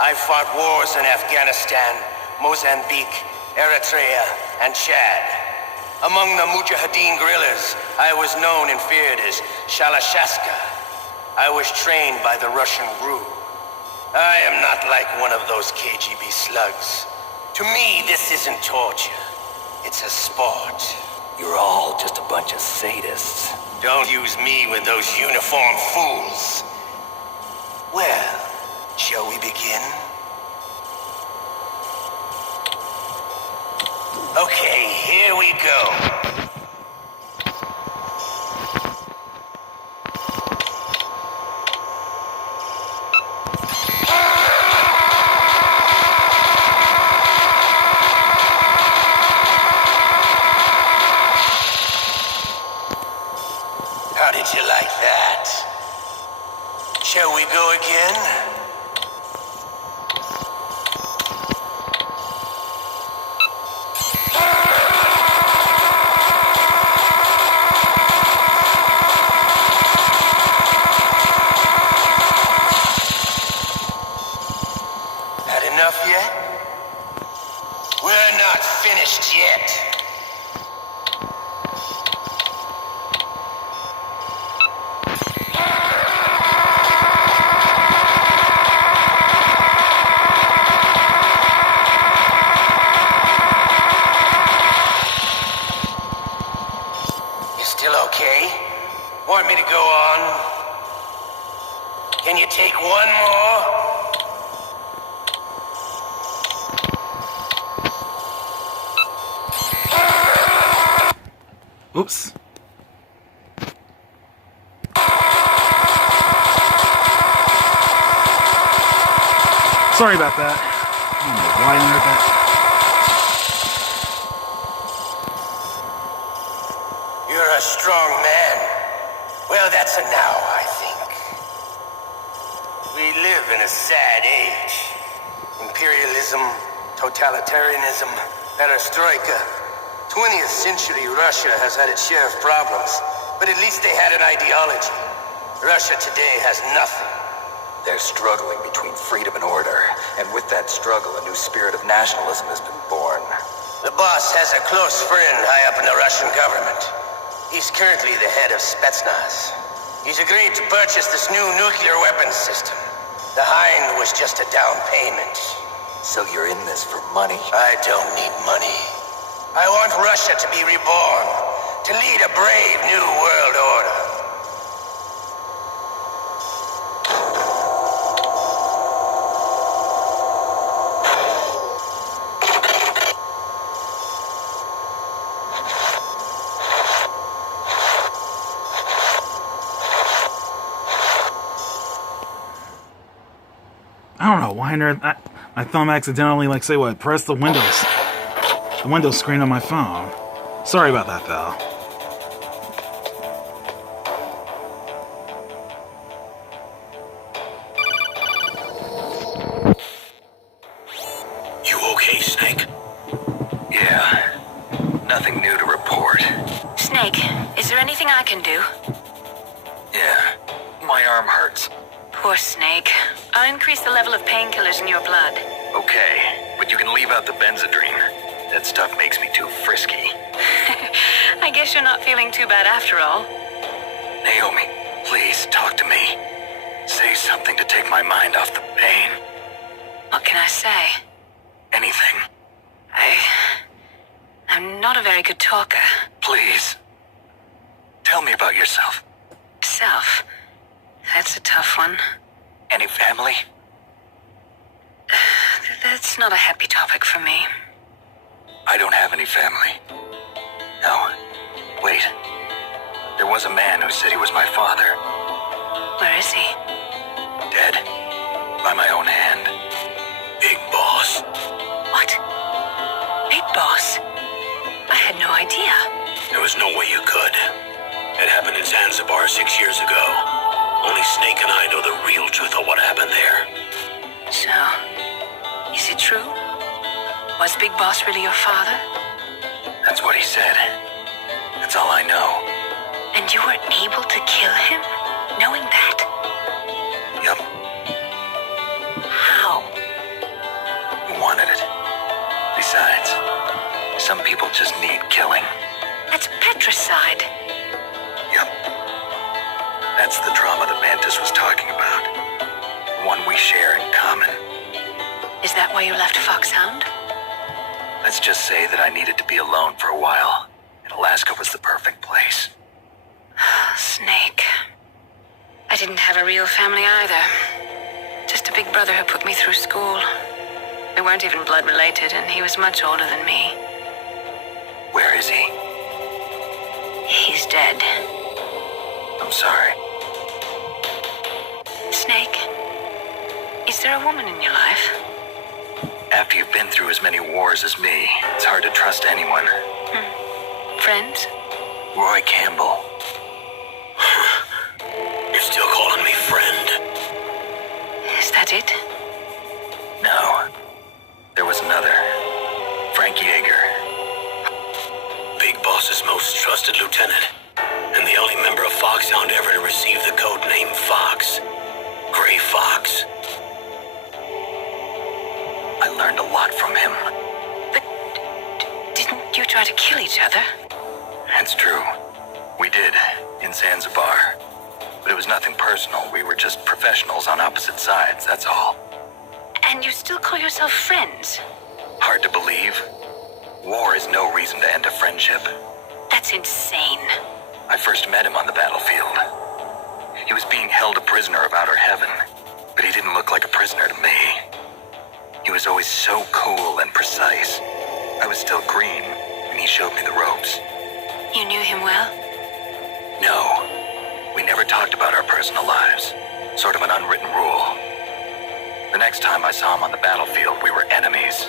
I fought wars in Afghanistan, Mozambique, Eritrea, and Chad. Among the Mujahideen guerrillas, I was known and feared as Shalashaska. I was trained by the Russian GRU. I am not like one of those KGB slugs. To me, this isn't torture. It's a sport. You're all just a bunch of sadists. Don't use me with those uniformed fools. Well, shall we begin? Okay, here we go. How did you like that? Shall we go again? Had enough yet? We're not finished yet. Still okay? Want me to go on? Can you take one more? Oops. Sorry about that. I don't know why I heard that. You're a strong man. Well, that's a now, I think. We live in a sad age. Imperialism, totalitarianism, perestroika. 20th century Russia has had its share of problems, but at least they had an ideology. Russia today has nothing. They're struggling between freedom and order, and with that struggle, a new spirit of nationalism has been born. The boss has a close friend high up in the Russian government. He's currently the head of Spetsnaz. He's agreed to purchase this new nuclear weapons system. The Hind was just a down payment. So you're in this for money? I don't need money. I want Russia to be reborn, to lead a brave new world order. I don't know why my thumb accidentally, like, say what, pressed the window screen on my phone. Sorry about that, though. You okay, Snake? Yeah. Nothing new to report. Snake, is there anything I can do? Yeah. My arm hurts. Poor Snake. I'll increase the level of painkillers in your blood. Okay, but you can leave out the Benzedrine. That stuff makes me too frisky. I guess you're not feeling too bad after all. Naomi, please talk to me. Say something to take my mind off the pain. What can I say? Anything. I'm not a very good talker. Please. Tell me about yourself. Self? That's a tough one. Any family? That's not a happy topic for me. I don't have any family. No. Wait. There was a man who said he was my father. Where is he? Dead. By my own hand. Big Boss. What? Big Boss? I had no idea. There was no way you could. It happened in Zanzibar 6 years ago. Only Snake and I know the real truth of what happened there. Big Boss really your father? That's what he said. That's all I know. And you were able to kill him, knowing that? Yup. How? He wanted it. Besides, some people just need killing. That's patricide. Yup. That's the trauma that Mantis was talking about. The one we share in common. Is that why you left Foxhound? Let's just say that I needed to be alone for a while, and Alaska was the perfect place. Snake. I didn't have a real family either. Just a big brother who put me through school. We weren't even blood related, and he was much older than me. Where is he? He's dead. I'm sorry. Snake, is there a woman in your life? After you've been through as many wars as me, it's hard to trust anyone. Friends? Roy Campbell. You're still calling me friend? Is that it? No. There was another. Frank Yeager. Big Boss's most trusted lieutenant. And the only member of Foxhound ever to receive the code name Fox. Gray Fox. I learned a lot from him. But didn't you try to kill each other? That's true. We did, in Zanzibar. But it was nothing personal. We were just professionals on opposite sides, that's all. And you still call yourself friends? Hard to believe. War is no reason to end a friendship. That's insane. I first met him on the battlefield. He was being held a prisoner of outer heaven, but he didn't look like a prisoner to me. He was always so cool and precise. I was still green, and he showed me the ropes. You knew him well? No. We never talked about our personal lives. Sort of an unwritten rule. The next time I saw him on the battlefield, we were enemies.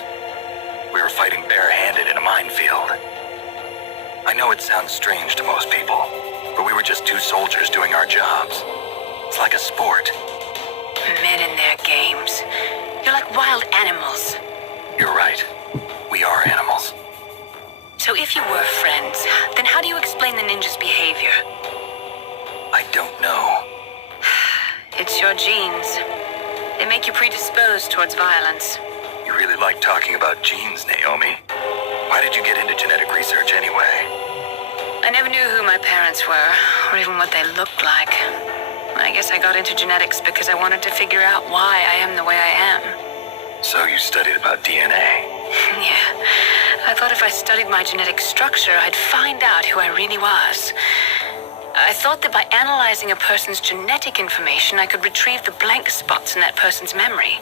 We were fighting barehanded in a minefield. I know it sounds strange to most people, but we were just two soldiers doing our jobs. It's like a sport. Men and their games. You're like wild animals. You're right. We are animals. So if you were friends, then how do you explain the ninja's behavior? I don't know. It's your genes. They make you predisposed towards violence. You really like talking about genes, Naomi. Why did you get into genetic research anyway? I never knew who my parents were, or even what they looked like. I guess I got into genetics because I wanted to figure out why I am the way I am. So you studied about DNA? Yeah. I thought if I studied my genetic structure, I'd find out who I really was. I thought that by analyzing a person's genetic information, I could retrieve the blank spots in that person's memory.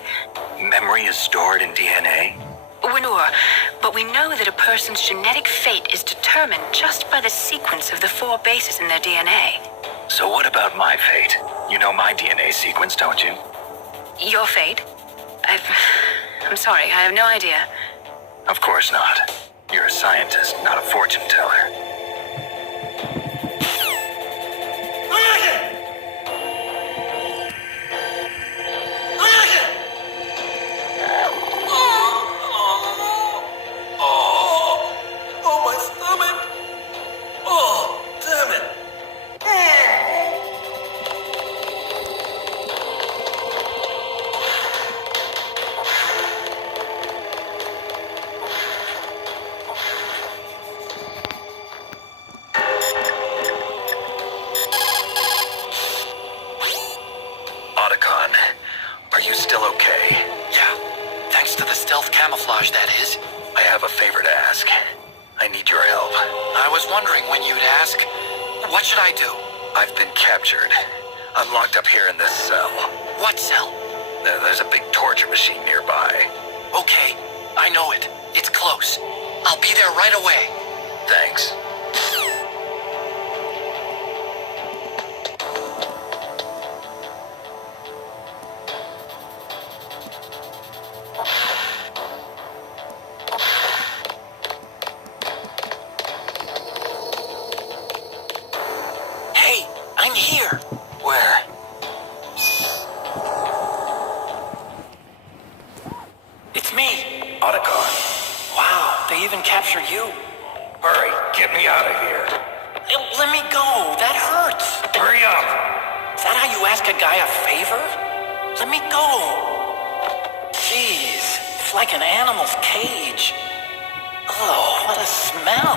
Memory is stored in DNA? We're sure, but we know that a person's genetic fate is determined just by the sequence of the 4 bases in their DNA. So what about my fate? You know my DNA sequence, don't you? Your fate? I'm sorry, I have no idea. Of course not. You're a scientist, not a fortune teller. Oh, my stomach! Oh, damn it! Otacon, are you still okay? Yeah. Thanks to the stealth camouflage, that is. I have a favor to ask. I need your help. I was wondering when you'd ask. What should I do? I've been captured. I'm locked up here in this cell. What cell? There's a big torture machine nearby. Okay, I know it. It's close. I'll be there right away. Thanks. Hey, I'm here. Where? It's me. Otacon. Wow. even capture you. Hurry, get me out of here. Let me go. That hurts. Hurry up. Is that how you ask a guy a favor? Let me go. Jeez, it's like an animal's cage. Oh, what a smell.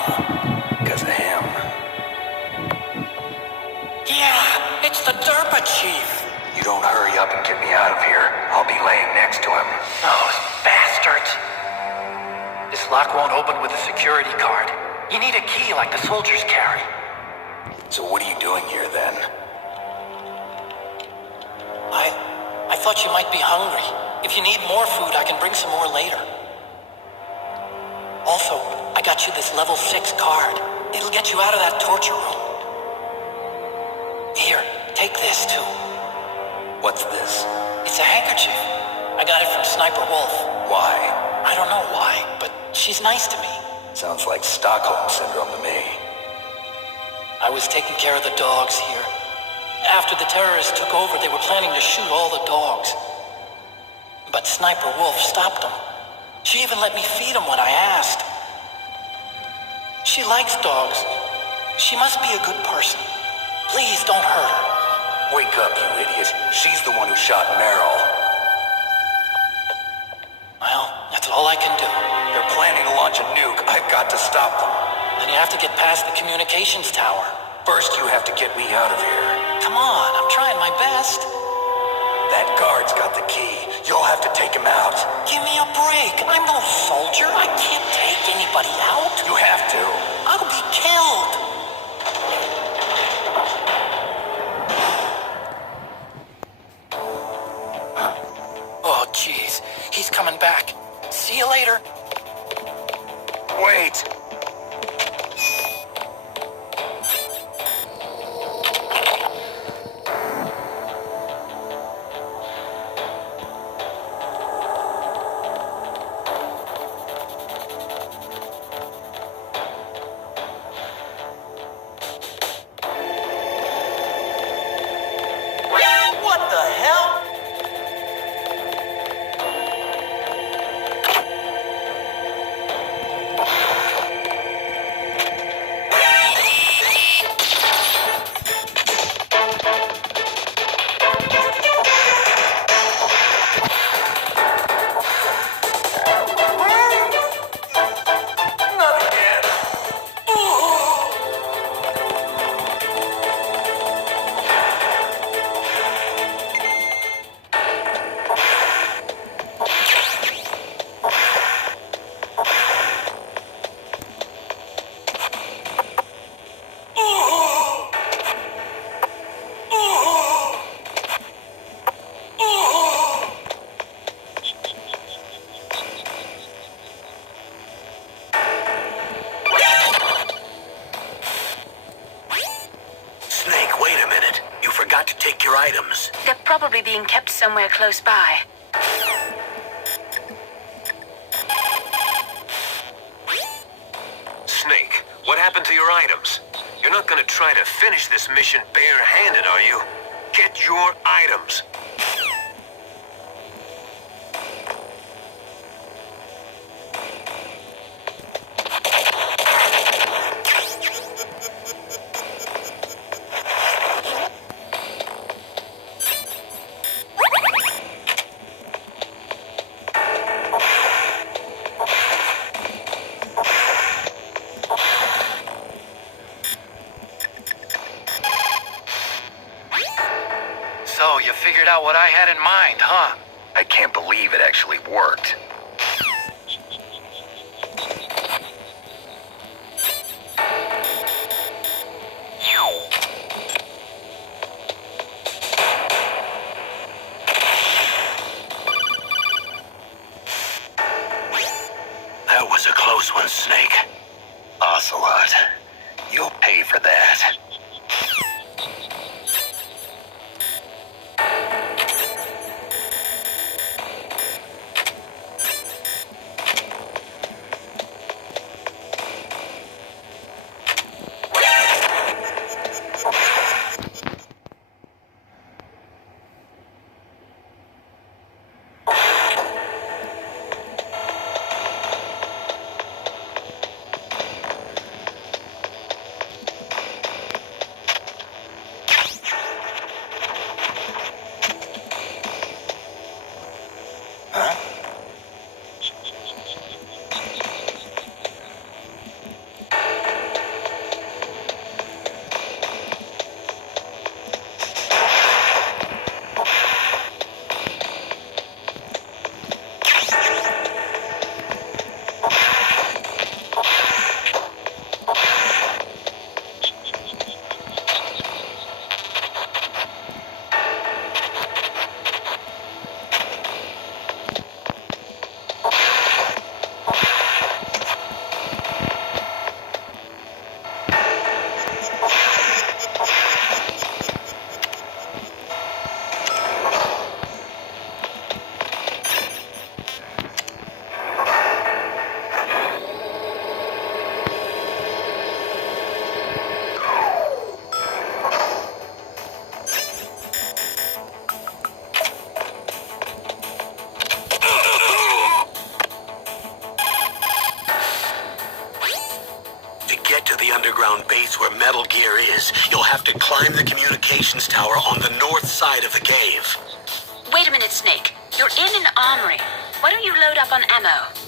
Because of him. Yeah, it's the DARPA chief. You don't hurry up and get me out of here, I'll be laying next to him. Those bastards. This lock won't open with a security card. You need a key like the soldiers carry. So what are you doing here then? I thought you might be hungry. If you need more food, I can bring some more later. Also, I got you this level 6 card. It'll get you out of that torture room. Here, take this too. What's this? It's a handkerchief. I got it from Sniper Wolf. Why? I don't know why, but she's nice to me. Sounds like Stockholm Syndrome to me. I was taking care of the dogs here. After the terrorists took over, they were planning to shoot all the dogs. But Sniper Wolf stopped them. She even let me feed them when I asked. She likes dogs. She must be a good person. Please don't hurt her. Wake up, you idiot. She's the one who shot Meryl. Well, that's all I can do. They're planning to launch a nuke. I've got to stop them. Then you have to get past the communications tower. First, you have to get me out of here. Come on, I'm trying my best. That guard's got the key. You'll have to take him out. Give me a break. I'm no soldier. I can't take anybody out. You have to. I'll be killed. Oh, jeez. He's coming back. See you later. Wait. What the hell? Not again. Snake, wait a minute. You forgot to take your items. They're probably being kept somewhere close by. Snake, what happened to your items? You're not gonna try to finish this mission bare-handed, are you? Get your items. So, you figured out what I had in mind, huh? I can't believe it actually worked. That was a close one, Snake. Ocelot, you'll pay for that. underground base where Metal Gear is, you'll have to climb the communications tower on the north side of the cave. Wait a minute, Snake. You're in an armory. Why don't you load up on ammo?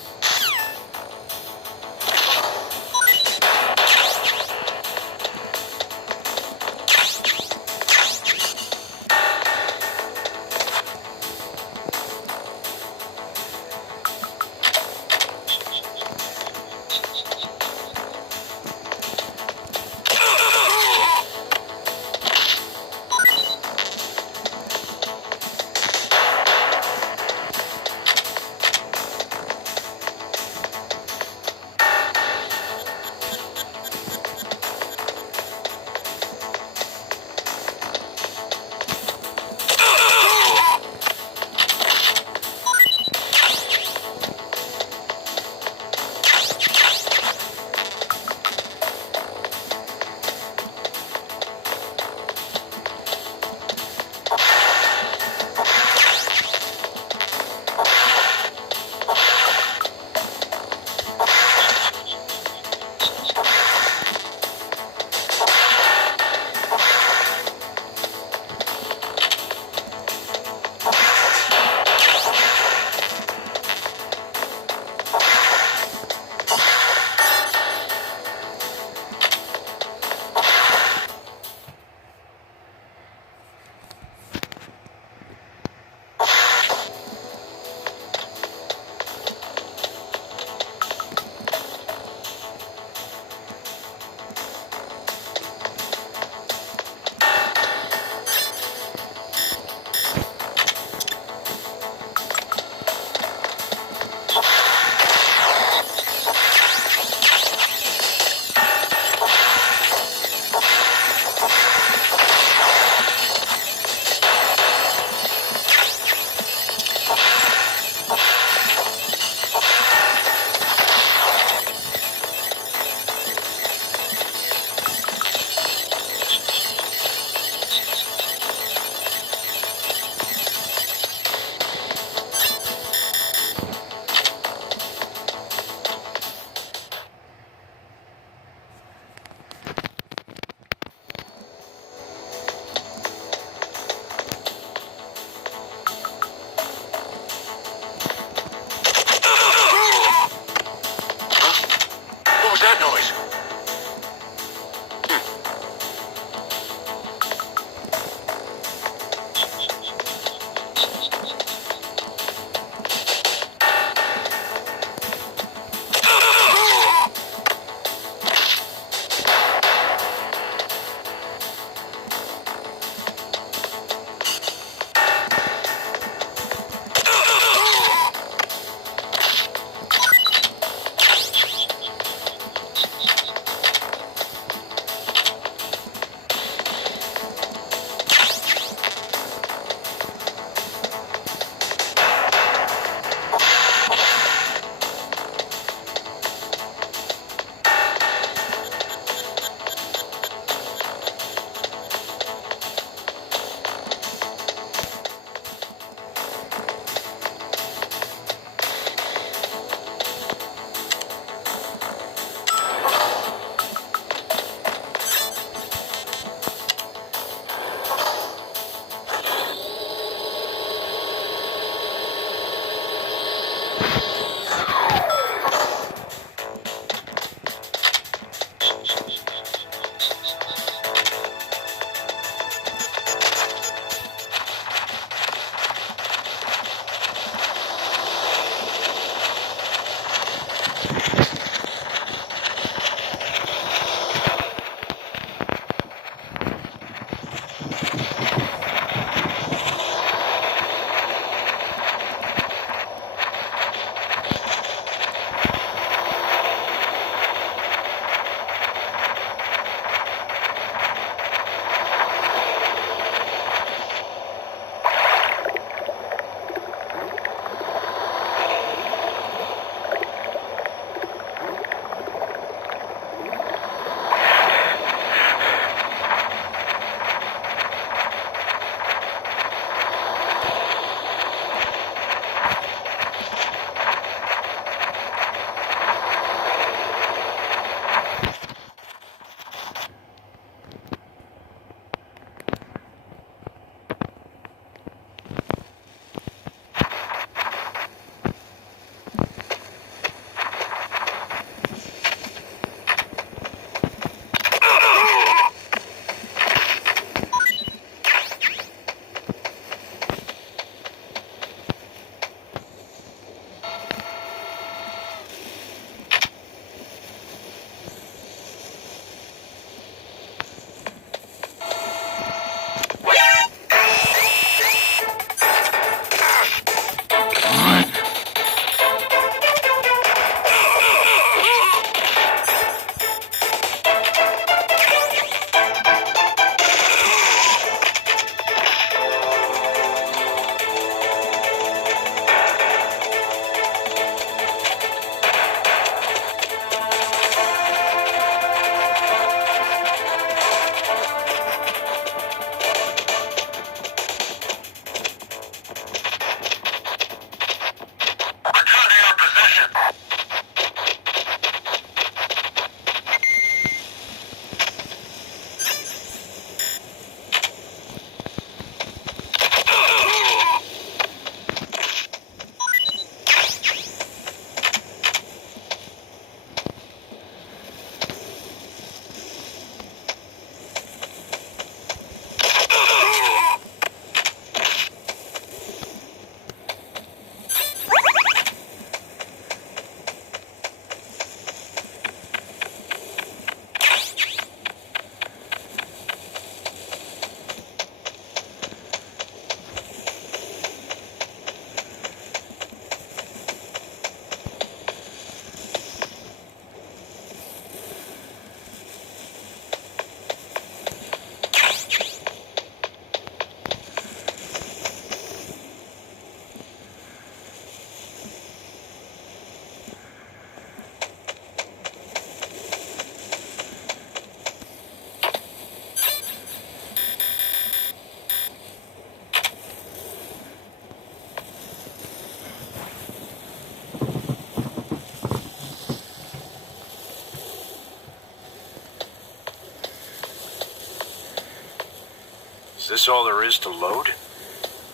this all there is to load?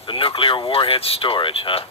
The nuclear warhead storage, huh?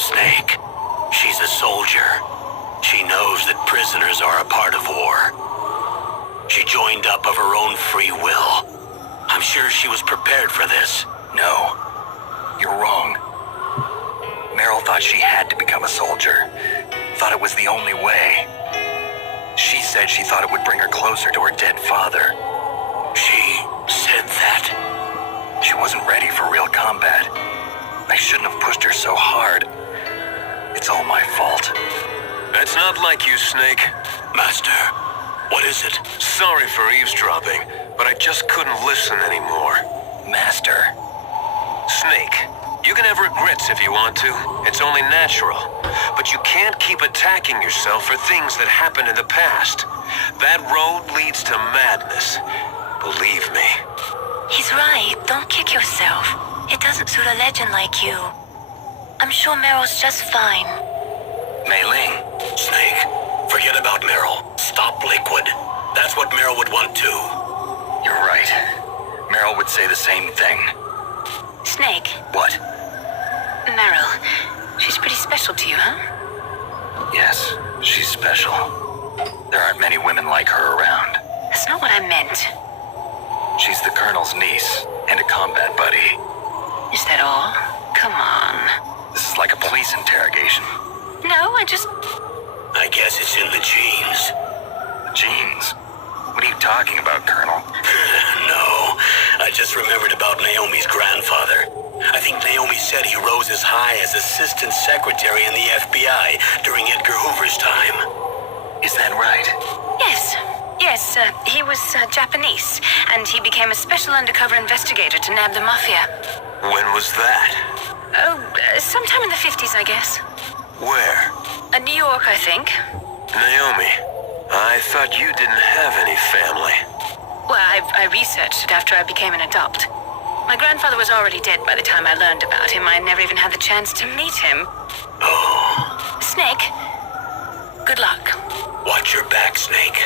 Snake. She's a soldier. She knows that prisoners are a part of war. She joined up of her own free will. I'm sure she was prepared for this. No. You're wrong. Meryl thought she had to become a soldier. Thought it was the only way. She said she thought it would bring her closer to her dead father. She said that? She wasn't ready for real combat. I shouldn't have pushed her so hard. It's all my fault. That's not like you, Snake. Master, what is it? Sorry for eavesdropping, but I just couldn't listen anymore. Master. Snake, you can have regrets if you want to. It's only natural. But you can't keep attacking yourself for things that happened in the past. That road leads to madness. Believe me. He's right. Don't kick yourself. It doesn't suit a legend like you. I'm sure Meryl's just fine. Mei Ling. Snake, forget about Meryl. Stop Liquid. That's what Meryl would want too. You're right. Meryl would say the same thing. Snake. What? Meryl. She's pretty special to you, huh? Yes, she's special. There aren't many women like her around. That's not what I meant. She's the Colonel's niece and a combat buddy. Is that all? Come on. This is like a police interrogation. No, I guess it's in the genes. Genes? What are you talking about, Colonel? No, I just remembered about Naomi's grandfather. I think Naomi said he rose as high as assistant secretary in the FBI during Edgar Hoover's time. Is that right? Yes. Yes, he was Japanese, and he became a special undercover investigator to nab the mafia. When was that? Oh, sometime in the 50s, I guess. Where? New York, I think. Naomi, I thought you didn't have any family. Well, I researched it after I became an adult. My grandfather was already dead by the time I learned about him. I never even had the chance to meet him. Oh. Snake, good luck. Watch your back, Snake.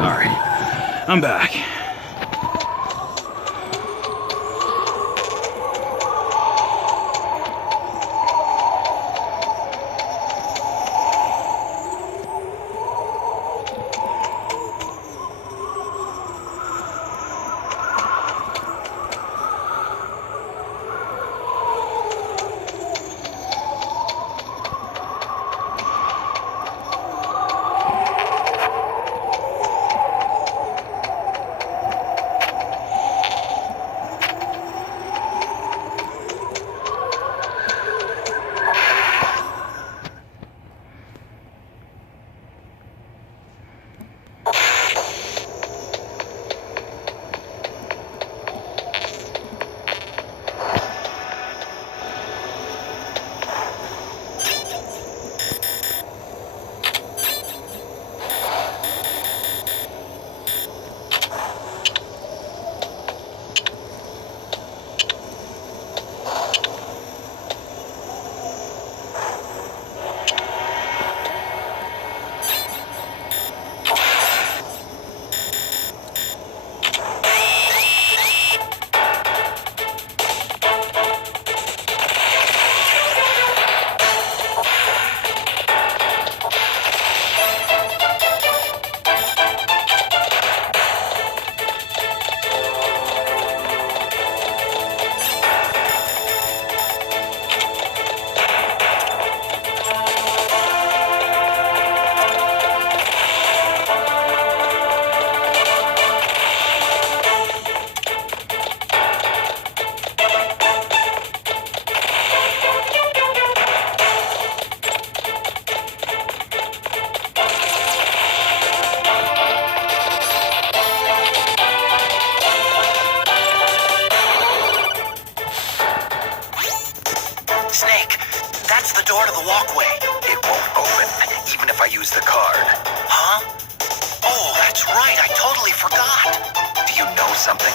Alright, I'm back. Snake, that's the door to the walkway. It won't open, even if I use the card. Huh? Oh, that's right. I totally forgot. Do you know something?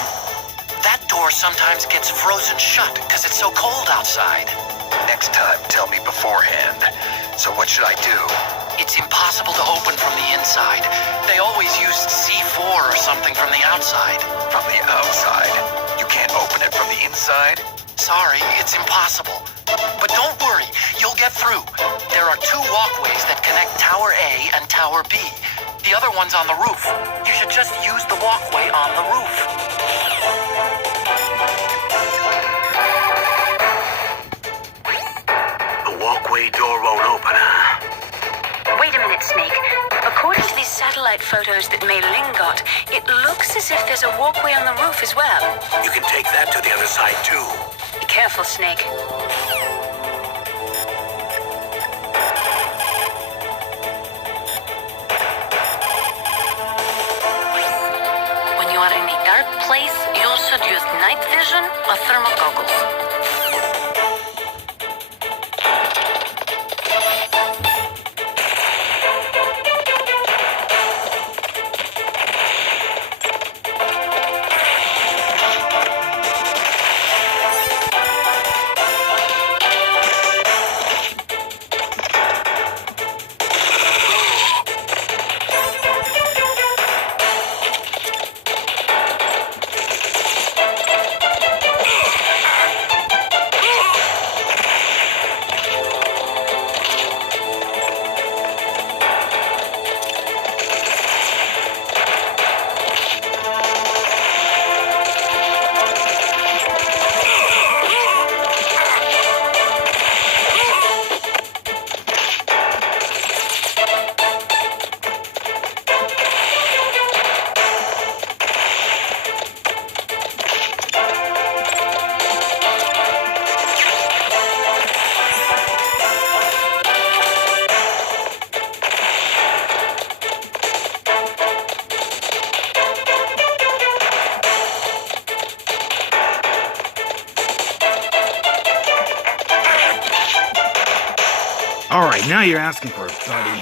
That door sometimes gets frozen shut because it's so cold outside. Next time, tell me beforehand. So what should I do? It's impossible to open from the inside. They always used C4 or something from the outside. From the outside? You can't open it from the inside? Sorry, it's impossible. But don't worry, you'll get through. There are 2 walkways that connect Tower A and Tower B. The other one's on the roof. You should just use the walkway on the roof. The walkway door won't open, huh? Wait a minute, Snake. According to these satellite photos that Mei Ling got, it looks as if there's a walkway on the roof as well. You can take that to the other side, too. Be careful, Snake. When you are in a dark place, you should use night vision or thermal goggles. Alright, now you're asking for it, buddy.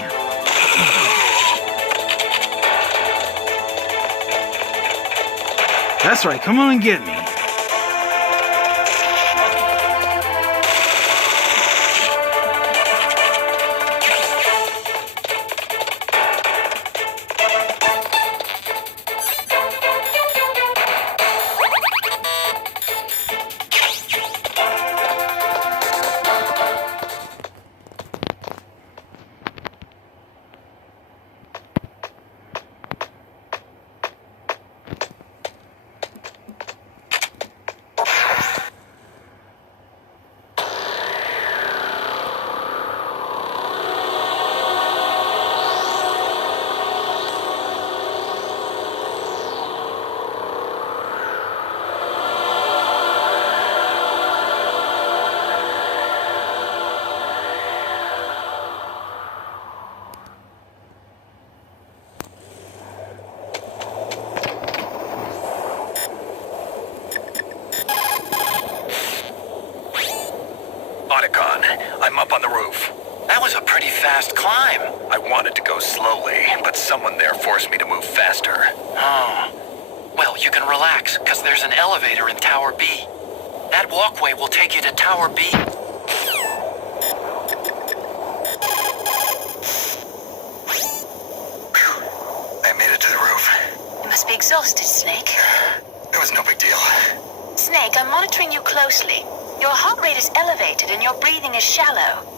That's right, come on and get me. fast climb. I wanted to go slowly, but someone there forced me to move faster. Oh. Well, you can relax, because there's an elevator in Tower B. That walkway will take you to Tower B. I made it to the roof. You must be exhausted, Snake. It was no big deal. Snake, I'm monitoring you closely. Your heart rate is elevated and your breathing is shallow.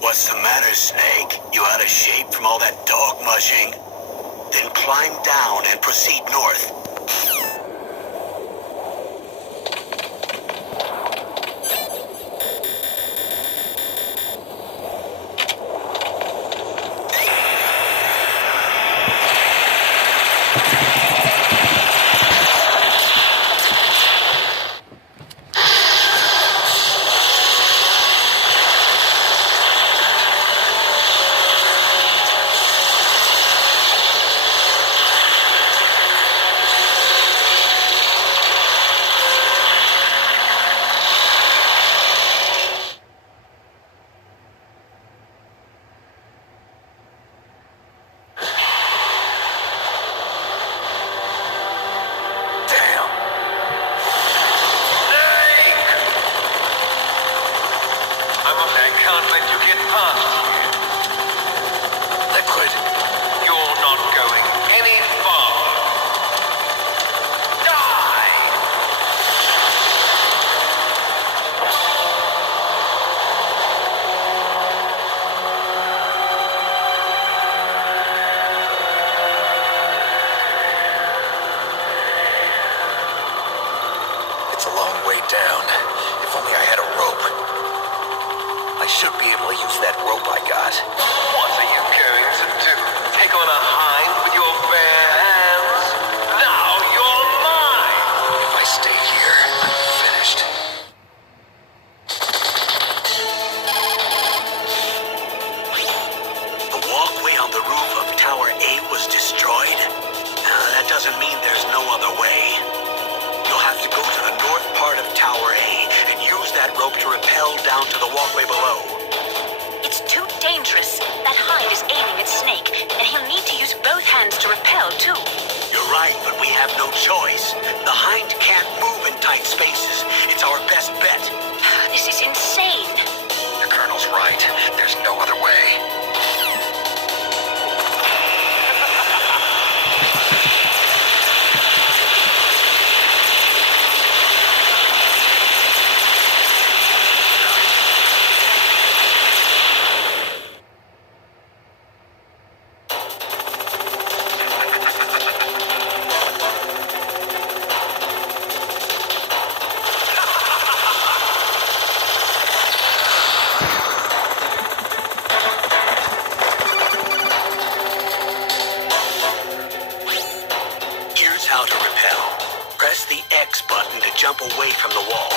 What's the matter, Snake? You out of shape from all that dog mushing? Then climb down and proceed north. It's a long way down. If only I had a rope. I should be able to use that rope I got. What are you going to do? Take on a hind with your bare hands? Now you're mine! If I stay here, I'm finished. The walkway on the roof of Tower A was destroyed? That doesn't mean there's no other way. You'll have to go to the north part of Tower A and use that rope to rappel down to the walkway below. It's too dangerous. That hind is aiming at Snake, and he'll need to use both hands to repel, too. You're right, but we have no choice. The hind can't move in tight spaces. It's our best bet. This is insane. The Colonel's right. There's no other way. Jump away from the wall.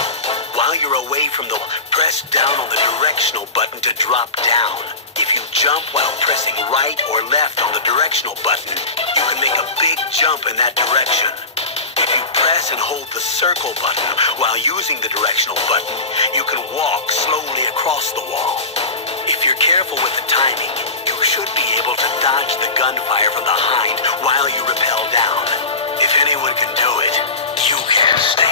While you're away from the wall, press down on the directional button to drop down. If you jump while pressing right or left on the directional button, you can make a big jump in that direction. If you press and hold the circle button while using the directional button, you can walk slowly across the wall. If you're careful with the timing, you should be able to dodge the gunfire from the hind while you rappel down. If anyone can do it, you can, Snake.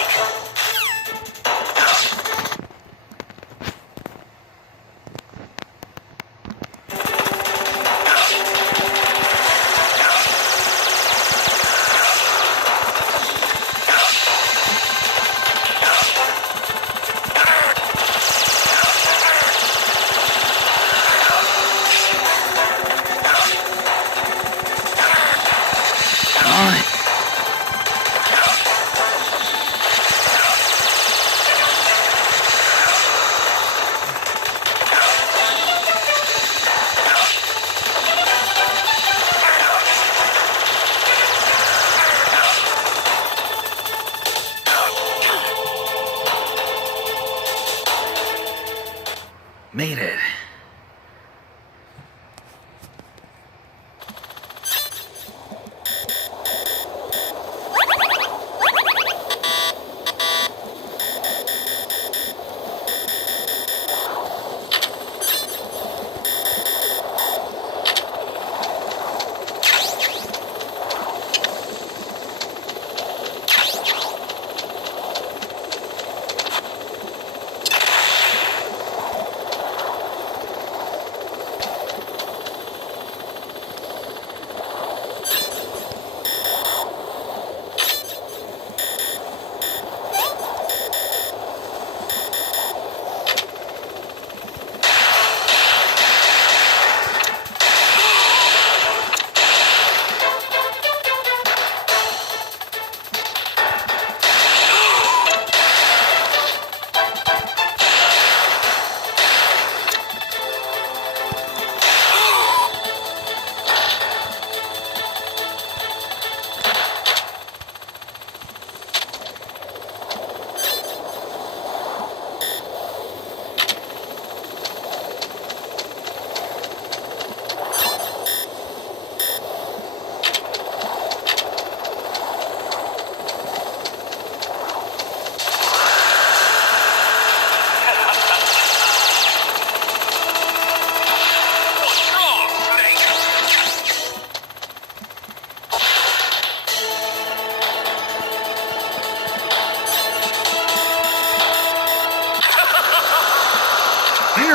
Made it.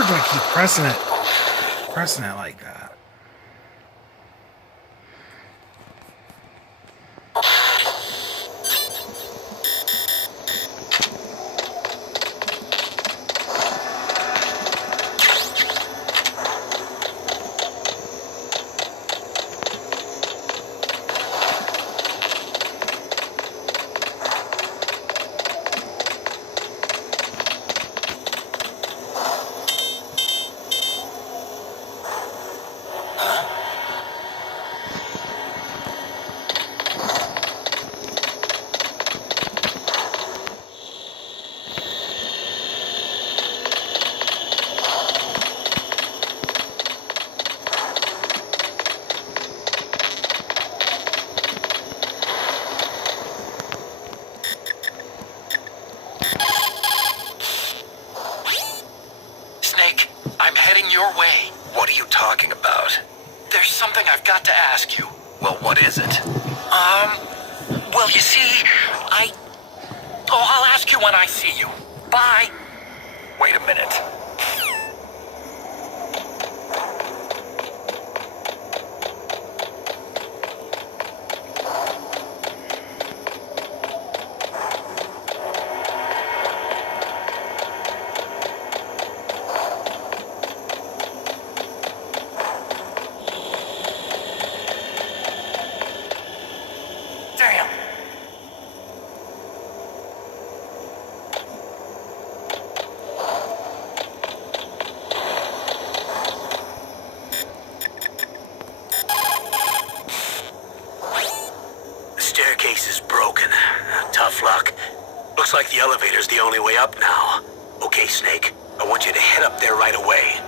do I keep pressing it? Pressing it like that. Snake, I'm heading your way. What are you talking about? There's something I've got to ask you. Well, what is it? Well, you see, I'll ask you when I see you. Bye. Wait a minute. Damn. The staircase is broken. Tough luck. Looks like the elevator's the only way up now. Okay, Snake. I want you to head up there right away.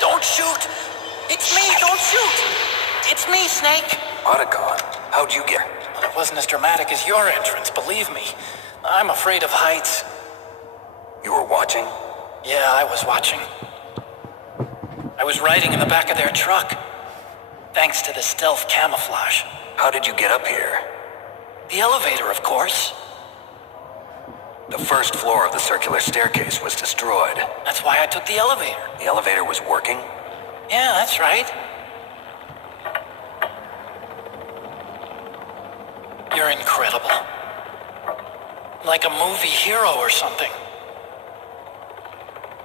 Don't shoot! It's me, don't shoot! It's me, Snake! Otacon, how'd you get... Well, it wasn't as dramatic as your entrance, believe me. I'm afraid of heights. You were watching? Yeah, I was watching. I was riding in the back of their truck. Thanks to the stealth camouflage. How did you get up here? The elevator, of course. The first floor of the circular staircase was destroyed. That's why I took the elevator. The elevator was working? Yeah, that's right. You're incredible. Like a movie hero or something.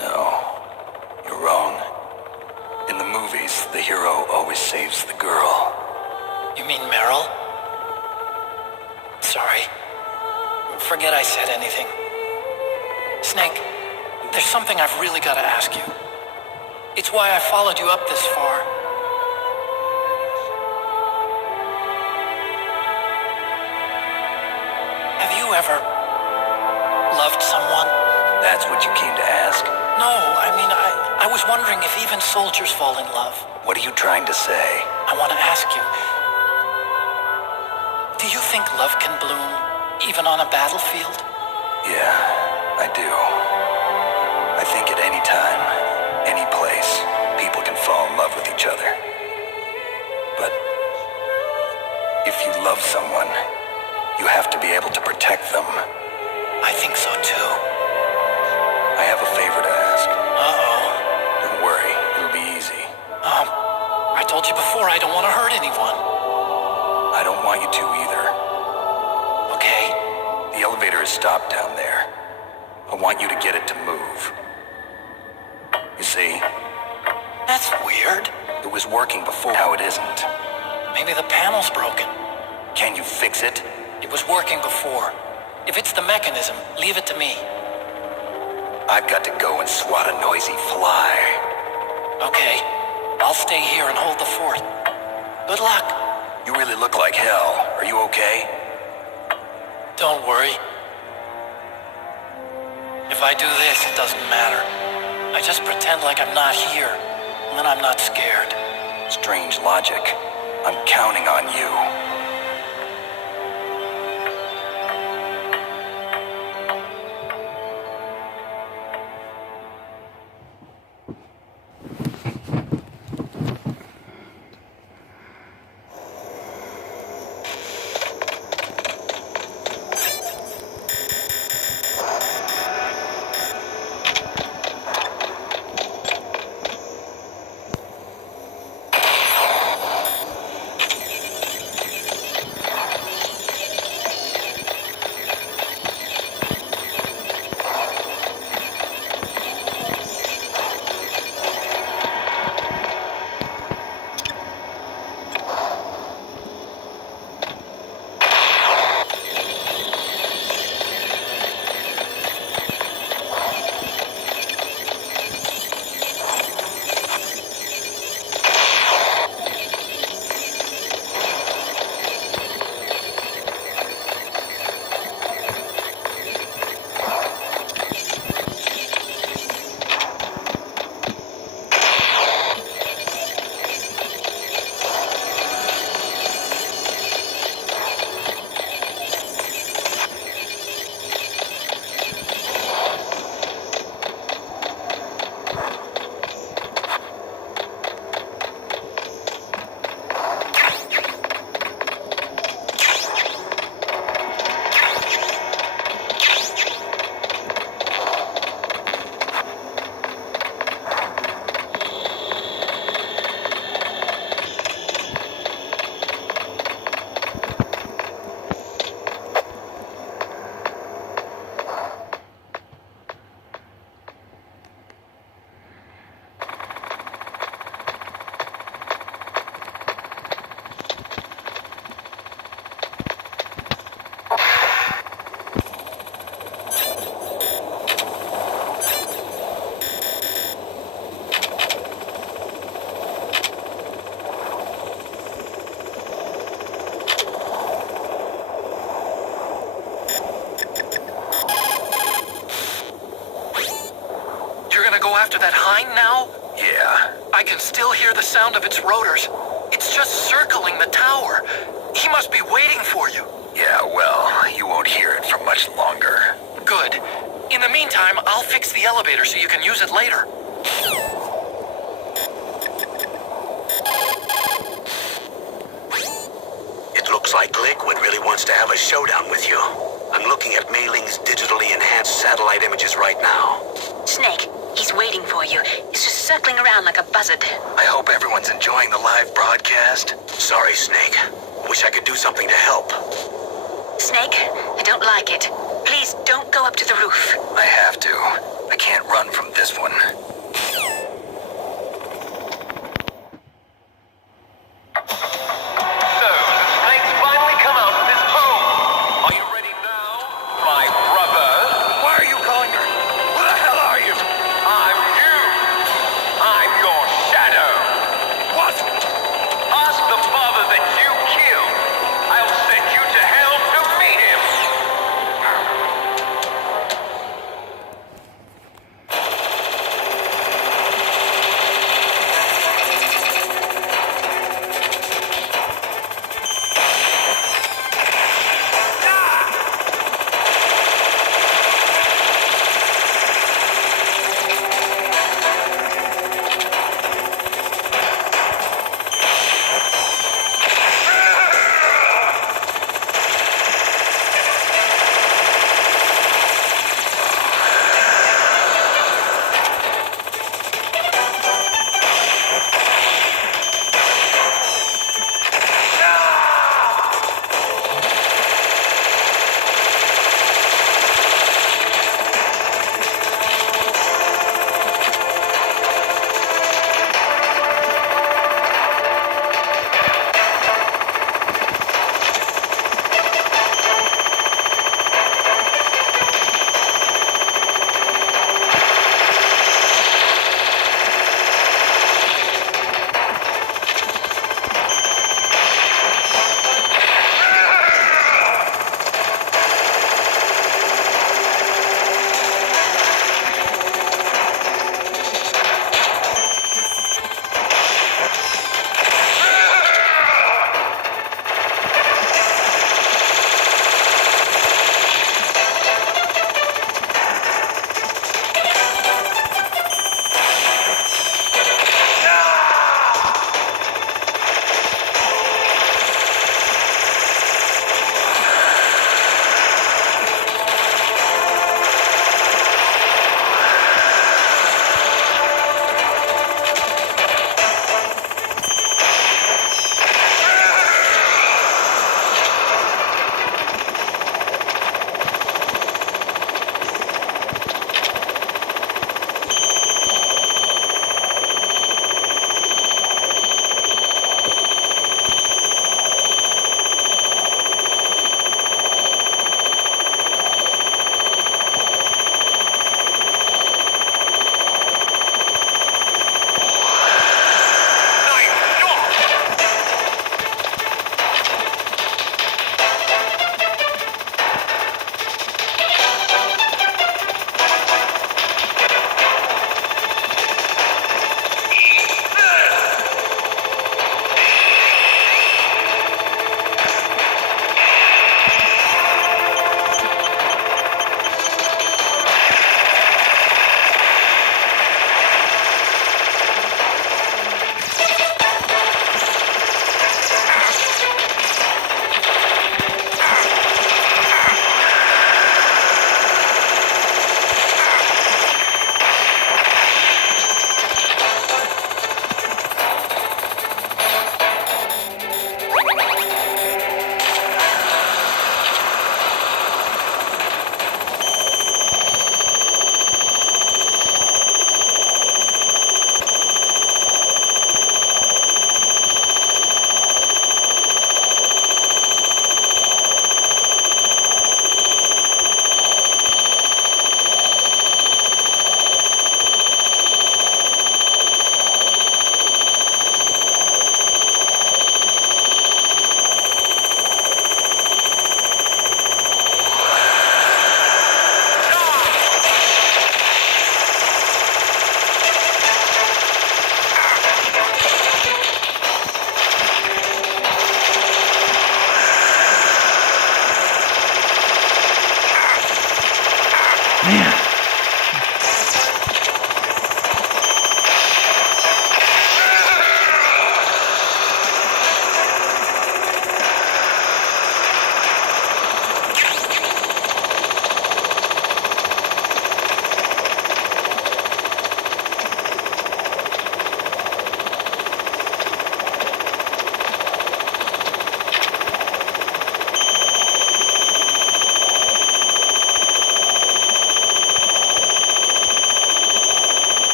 No, you're wrong. In the movies, the hero always saves the girl. You mean Meryl? Sorry. Forget I said anything. Snake, there's something I've really got to ask you. It's why I followed you up this far. Have you ever loved someone? That's what you came to ask? No, I was wondering if even soldiers fall in love. What are you trying to say? I want to ask you, do you think love can bloom even on a battlefield? Yeah, I do. I think at any time, any place, people can fall in love with each other. But if you love someone, you have to be able to protect them. I think so too. I have a favor to ask. Uh-oh. Don't worry, it'll be easy. I told you before I don't want to hurt anyone. I don't want you to either. Okay. The elevator is stopped down there. I want you to get it to move. You see? That's weird. It was working before, now it isn't. Maybe the panel's broken. Can you fix it? It was working before. If it's the mechanism, leave it to me. I've got to go and swat a noisy fly. Okay. I'll stay here and hold the fort. Good luck. You really look like hell. Are you okay? Don't worry. If I do this, it doesn't matter. I just pretend like I'm not here, and then I'm not scared. Strange logic. I'm counting on you. After that hind now? Yeah. I can still hear the sound of its rotors. It's just circling the tower. He must be waiting for you. Yeah, well, you won't hear it for much longer. Good. In the meantime, I'll fix the elevator so you can use it later. It looks like Lakewood really wants to have a showdown with you. I'm looking at Mei Ling's digitally enhanced satellite images right now. Snake, he's waiting for you. He's just circling around like a buzzard. I hope everyone's enjoying the live broadcast. Sorry, Snake. Wish I could do something to help. Snake, I don't like it. Please don't go up to the roof. I have to. I can't run from this one.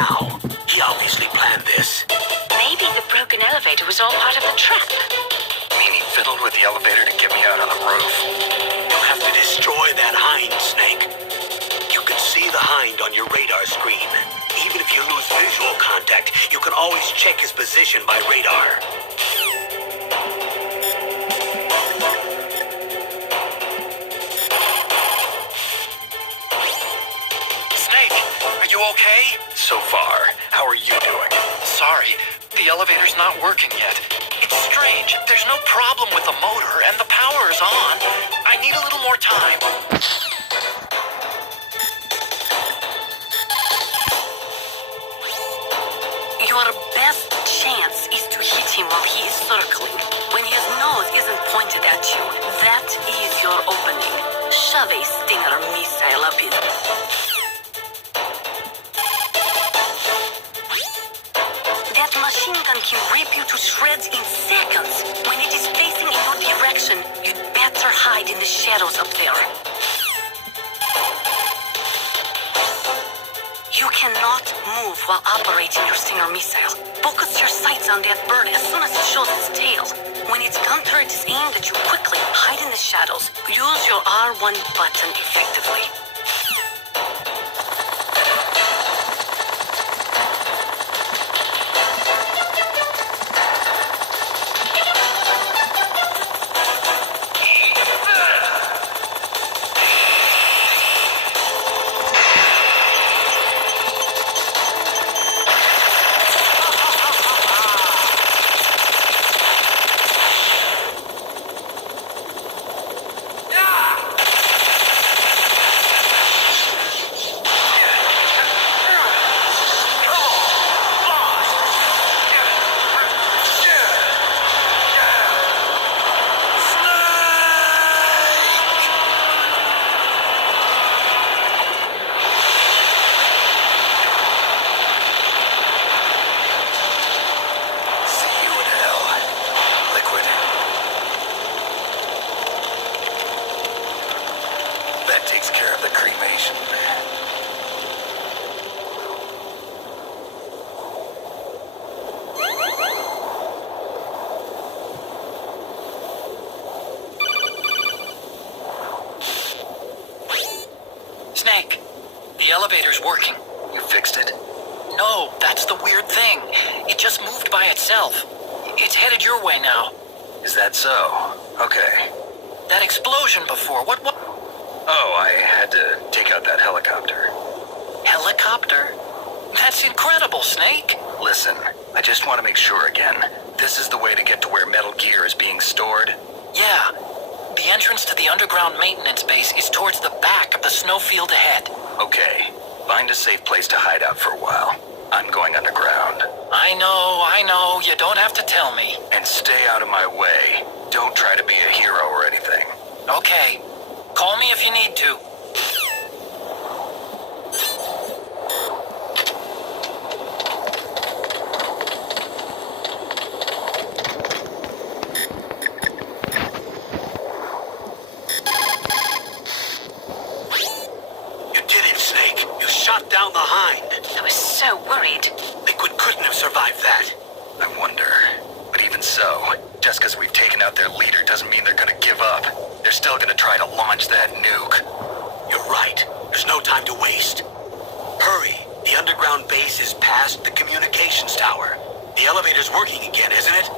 now. He obviously planned this. Maybe the broken elevator was all part of the trap. Mean he fiddled with the elevator to get me out on the roof? You'll have to destroy that hind, Snake. You can see the hind on your radar screen. Even if you lose visual contact, you can always check his position by radar. Snake, are you okay? So far, how are you doing? Sorry, the elevator's not working yet. It's strange. There's no problem with the motor, and the power is on. I need a little more time. Your best chance is to hit him while he is circling. When his nose isn't pointed at you, that is your opening. Shove a Stinger missile up his... That machine gun can rip you to shreds in seconds. When it is facing in your direction, you'd better hide in the shadows up there. You cannot move while operating your Stinger missile. Focus your sights on that bird as soon as it shows its tail. When its gun turret is aimed at you, quickly hide in the shadows. Use your R1 button effectively. Snake, the elevator's working. You fixed it? No, that's the weird thing. It just moved by itself. It's headed your way now. Is that so? Okay. That explosion before, what? Oh, I had to take out that helicopter. Helicopter? That's incredible, Snake. Listen, I just want to make sure again. This is the way to get to where Metal Gear is being stored? Yeah. The entrance to the underground maintenance base is towards the back of the snowfield ahead. Okay. Find a safe place to hide out for a while. I'm going underground. I know. You don't have to tell me. And stay out of my way. Don't try to be a hero or anything. Okay. Call me if you need to. Shot down the hind. I was so worried. Liquid couldn't have survived that. I wonder. But even so, just because we've taken out their leader doesn't mean they're gonna give up. They're still gonna try to launch that nuke. You're right. There's no time to waste. Hurry. The underground base is past the communications tower. The elevator's working again, isn't it?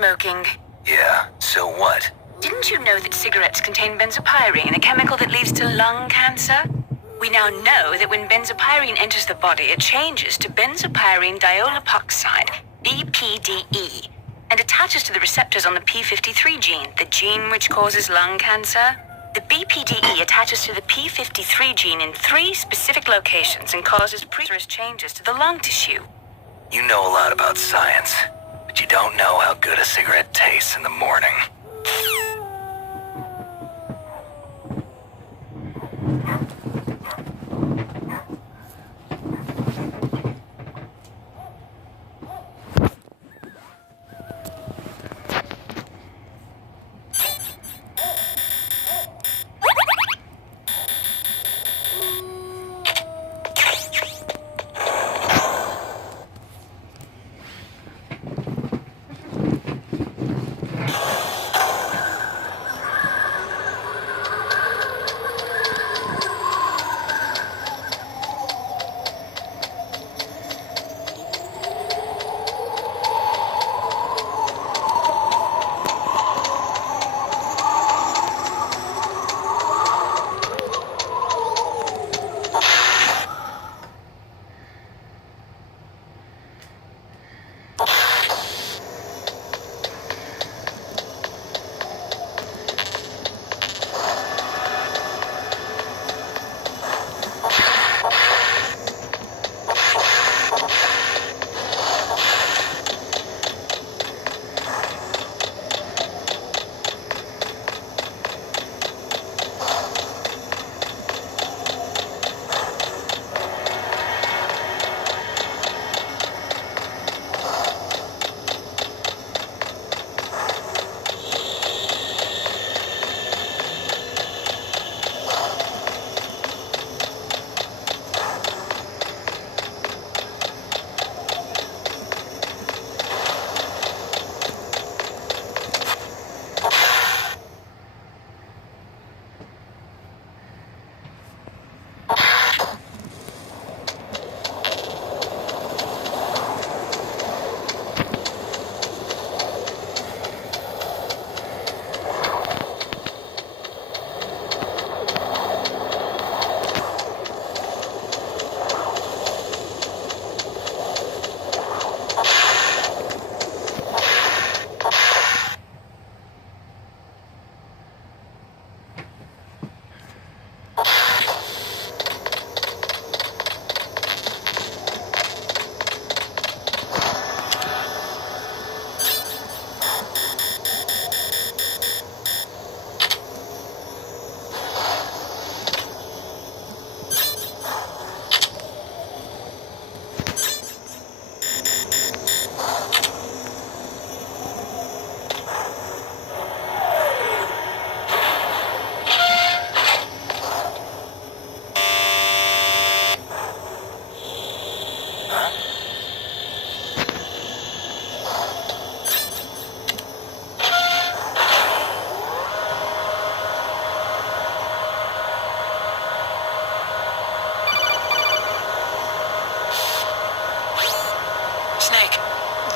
smoking. Yeah, so what? Didn't you know that cigarettes contain benzopyrene, a chemical that leads to lung cancer? We now know that when benzopyrene enters the body, it changes to benzopyrene diolipoxide, BPDE, and attaches to the receptors on the P53 gene, the gene which causes lung cancer. The BPDE attaches to the P53 gene in 3 specific locations and causes precursor changes to the lung tissue. You know a lot about science, but you don't know how good a cigarette tastes in the morning.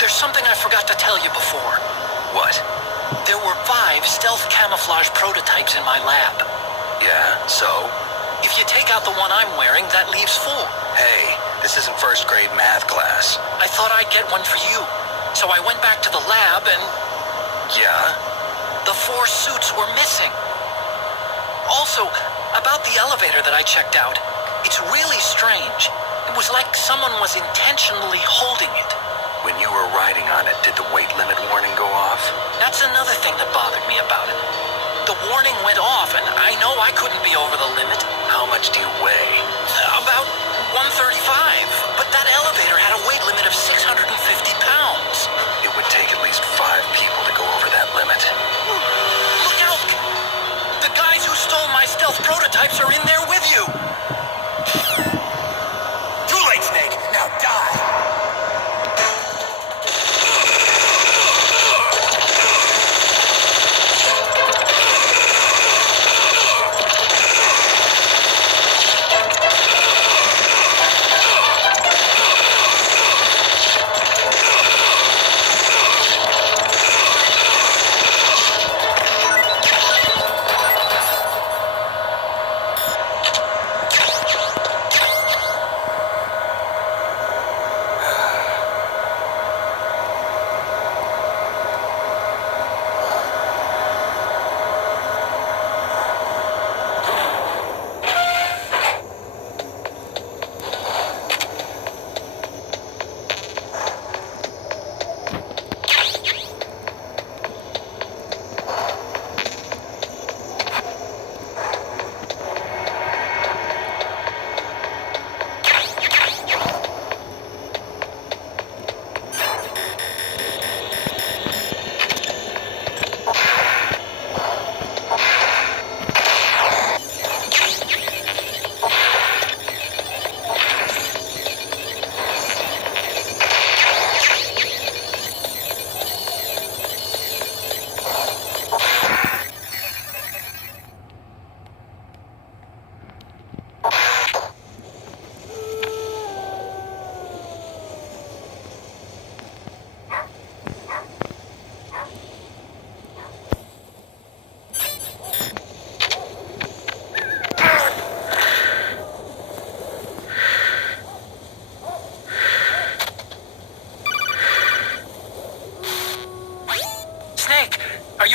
There's something I forgot to tell you before. What? There were 5 stealth camouflage prototypes in my lab. Yeah, so? If you take out the one I'm wearing, that leaves 4. Hey, this isn't first grade math class. I thought I'd get one for you. So I went back to the lab and... Yeah? The 4 suits were missing. Also, about the elevator that I checked out, it's really strange. It was like someone was intentionally holding it. When you were riding on it, did the weight limit warning go off? That's another thing that bothered me about it. The warning went off, and I know I couldn't be over the limit. How much do you weigh? About 135, but that elevator had a weight limit of 650 pounds. It would take at least 5 people to go over that limit. Look out! The guys who stole my stealth prototypes are in there with you! Too late, Snake! Now die!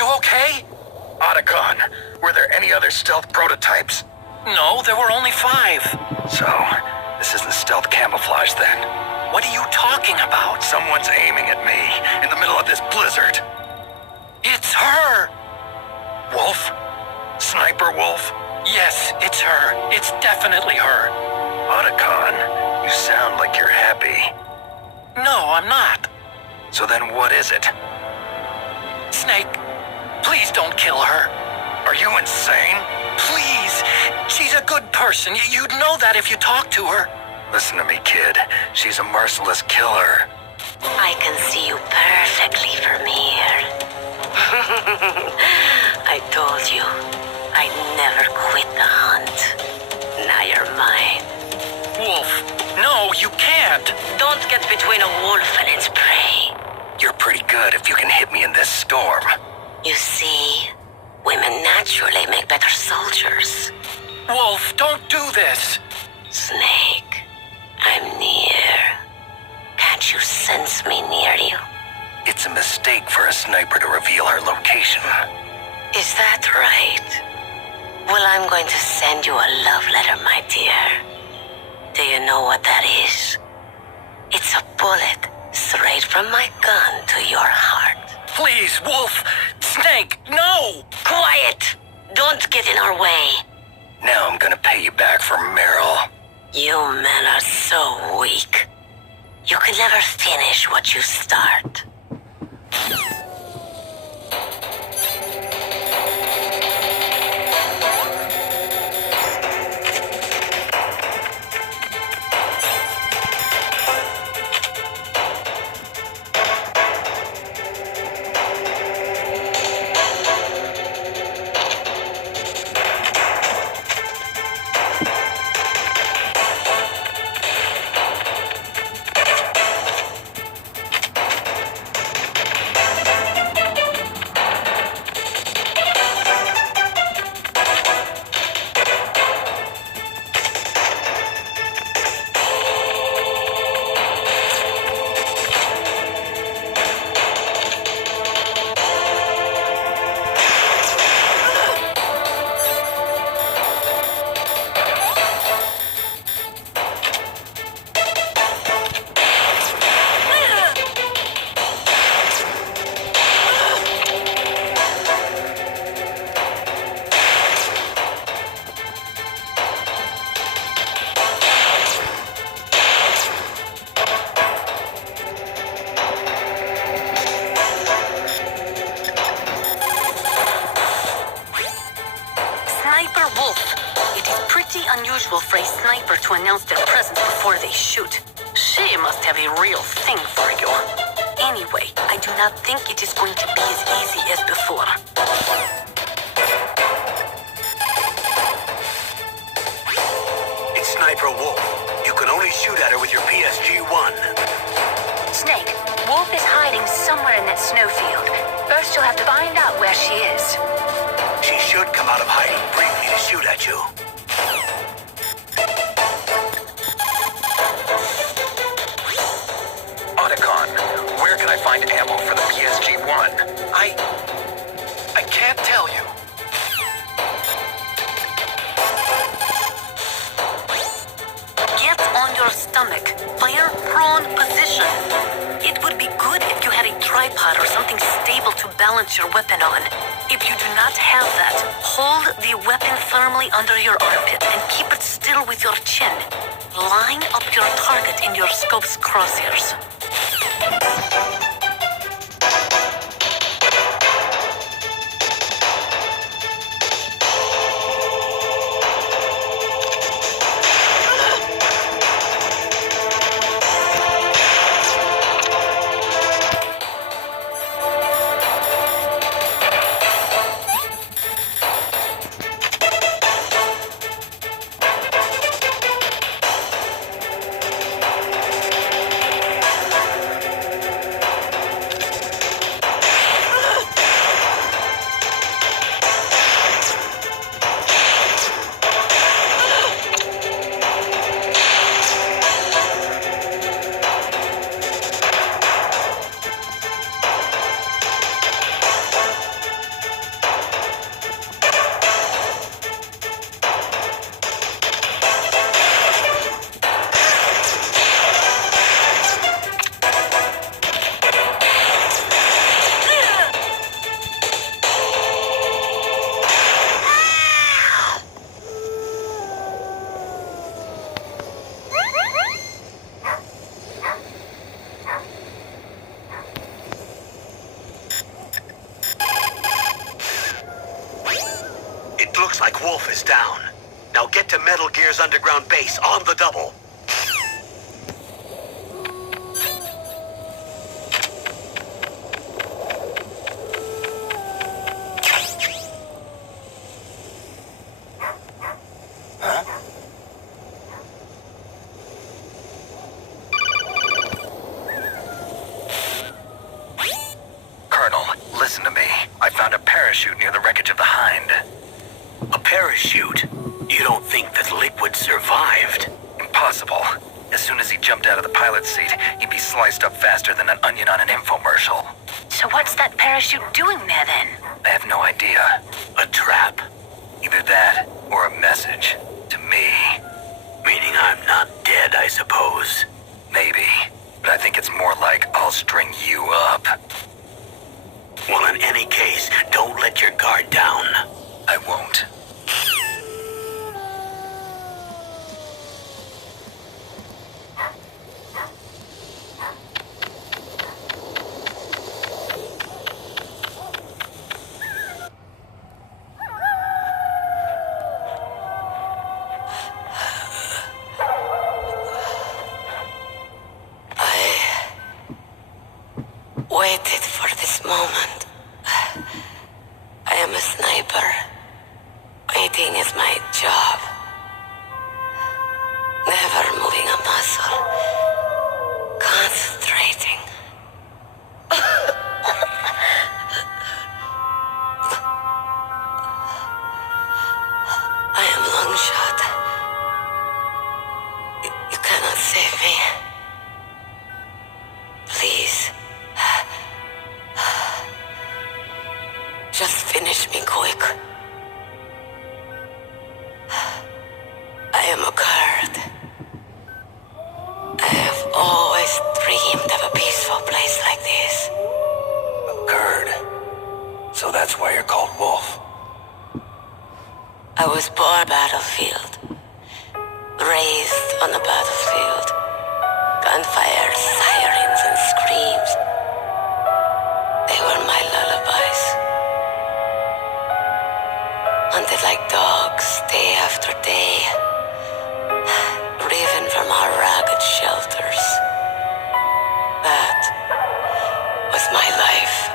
you okay? Otacon, were there any other stealth prototypes? No, there were only 5. So, this isn't stealth camouflage then. What are you talking about? Someone's aiming at me in the middle of this blizzard. It's her! Wolf? Sniper Wolf? Yes, it's her. It's definitely her. Otacon, you sound like you're happy. No, I'm not. So then what is it? Snake, please don't kill her. Are you insane? Please! She's a good person. You'd know that if you talked to her. Listen to me, kid. She's a merciless killer. I can see you perfectly from here. I told you, I'd never quit the hunt. Now you're mine. Wolf, no, you can't. Don't get between a wolf and its prey. You're pretty good if you can hit me in this storm. You see, women naturally make better soldiers. Wolf, don't do this. Snake, I'm near. Can't you sense me near you? It's a mistake for a sniper to reveal her location. Is that right? Well, I'm going to send you a love letter, my dear. Do you know what that is? It's a bullet straight from my gun to your heart. Please, Wolf! Snake, no! Quiet! Don't get in our way. Now I'm gonna pay you back for Meryl. You men are so weak. You can never finish what you start. Unusual for a sniper to announce their presence before they shoot. She must have a real thing for you. Anyway, I do not think it is going to be as easy as before. It's Sniper Wolf. You can only shoot at her with your PSG-1. Snake, Wolf is hiding somewhere in that snowfield. First, you'll have to find out where she is. She should come out of hiding briefly to shoot at you. Otacon, where can I find ammo for the PSG-1? I can't tell you. Get on your stomach. Fire prone position. It would be good if you had a tripod or something stable to balance your weapon on. If you do not have that, hold the weapon firmly under your armpit and keep it still with your chin. Line up your target in your scope's crosshairs. think Wolf is down. Now get to Metal Gear's underground base on the double. Colonel, listen to me. I found a parachute near the wreckage of the Hind. A parachute? You don't think that Liquid survived? Impossible. As soon as he jumped out of the pilot's seat, he'd be sliced up faster than an onion on an infomercial. So what's that parachute doing there then? I have no idea. A trap? Either that, or a message. To me. Meaning I'm not dead, I suppose. Maybe. But I think it's more like I'll string you up. Well, in any case, don't let your guard down. I won't. Waited for this moment. I am a sniper. Waiting is my job. Never moving a muscle. Concentrating. I am long shot. You cannot save me. Please. Just finish me quick. I am a Kurd. I have always dreamed of a peaceful place like this. A Kurd? So that's why you're called Wolf? I was born battlefield. Raised on the battlefield. Gunfire, sirens, and screams. They were my lullabies. Hunted like dogs, day after day. Driven from our ragged shelters. That was my life.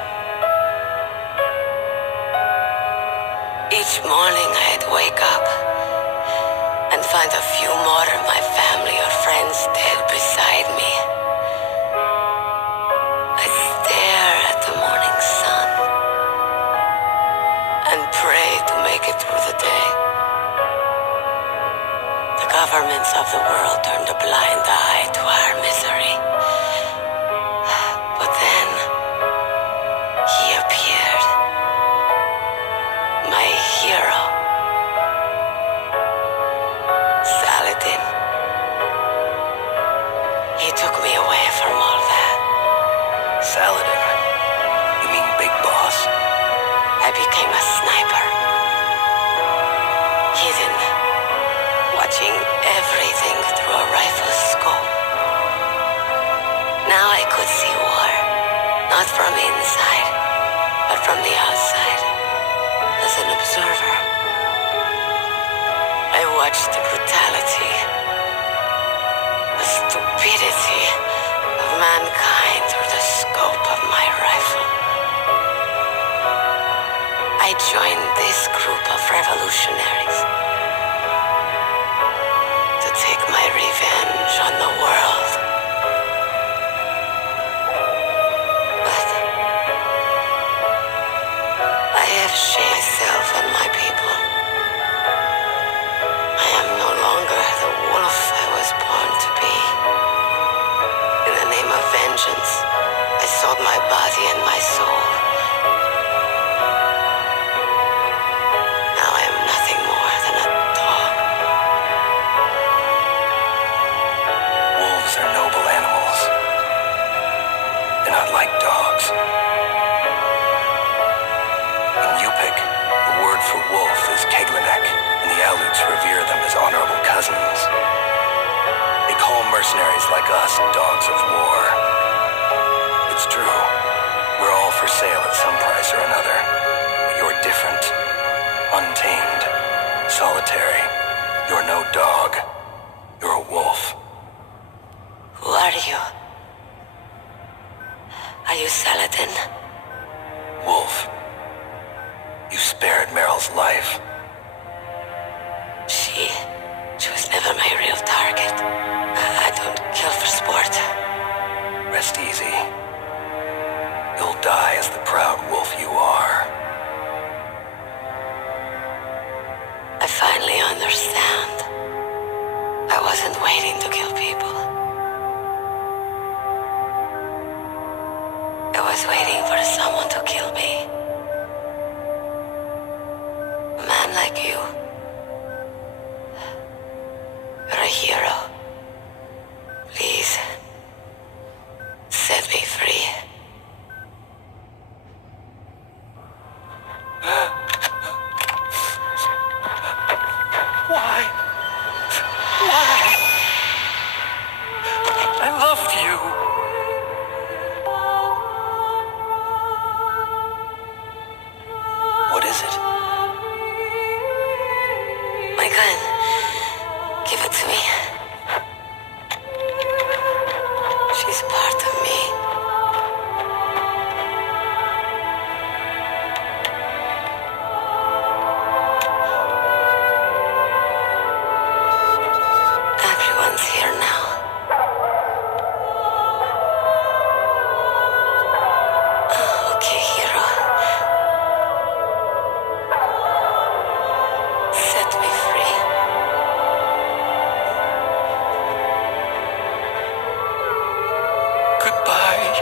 Each morning I'd wake up and find a few more of my family or friends dead beside me. I'd stare at the morning sun and pray to make it through the day. The governments of the world turned a blind eye to our misery. But then, he appeared. My hero. Saladin. He took me away from all that. Saladin? You mean Big Boss? I became a sniper. Hidden. Watching everything through a rifle's scope. Now I could see war. Not from inside, but from the outside. As an observer. I watched the brutality, the stupidity of mankind through the scope of my rifle. I joined this group of revolutionaries to take my revenge on the world. But I have shamed myself and my people. I am no longer the wolf I was born to be. In the name of vengeance, I sold my body and my soul. Now I am nothing more than a dog. Wolves are noble animals. They're not like dogs. In Yupik, the word for wolf is Keglanek, and the Aleuts revere them as honorable cousins. They call mercenaries like us dogs of war. It's true. We're all for sale at some price or another. But you're different. Untamed. Solitary. You're no dog. You're a wolf. Who are you? Are you Saladin? Wolf. You spared Meryl's life. She was never my real target. I don't kill for sport. Rest easy. You'll die as the proud wolf you are. I finally understand. I wasn't waiting to kill people. I was waiting for someone to kill me. A man like you. You're a hero. Please, set me free. Why? Why? I loved you. What is it? My gun. Give it to me. She's part of me. Everyone's here now. Okay, hero. Set me free. Goodbye.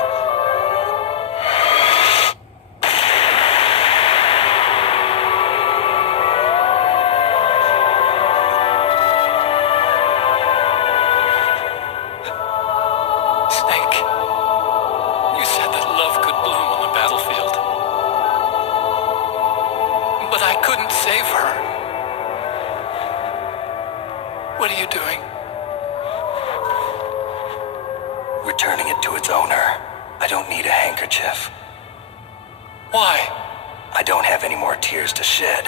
Snake, you said that love could bloom on the battlefield. But I couldn't save her. What are you doing? Returning it to its owner. I don't need a handkerchief. Why? I don't have any more tears to shed.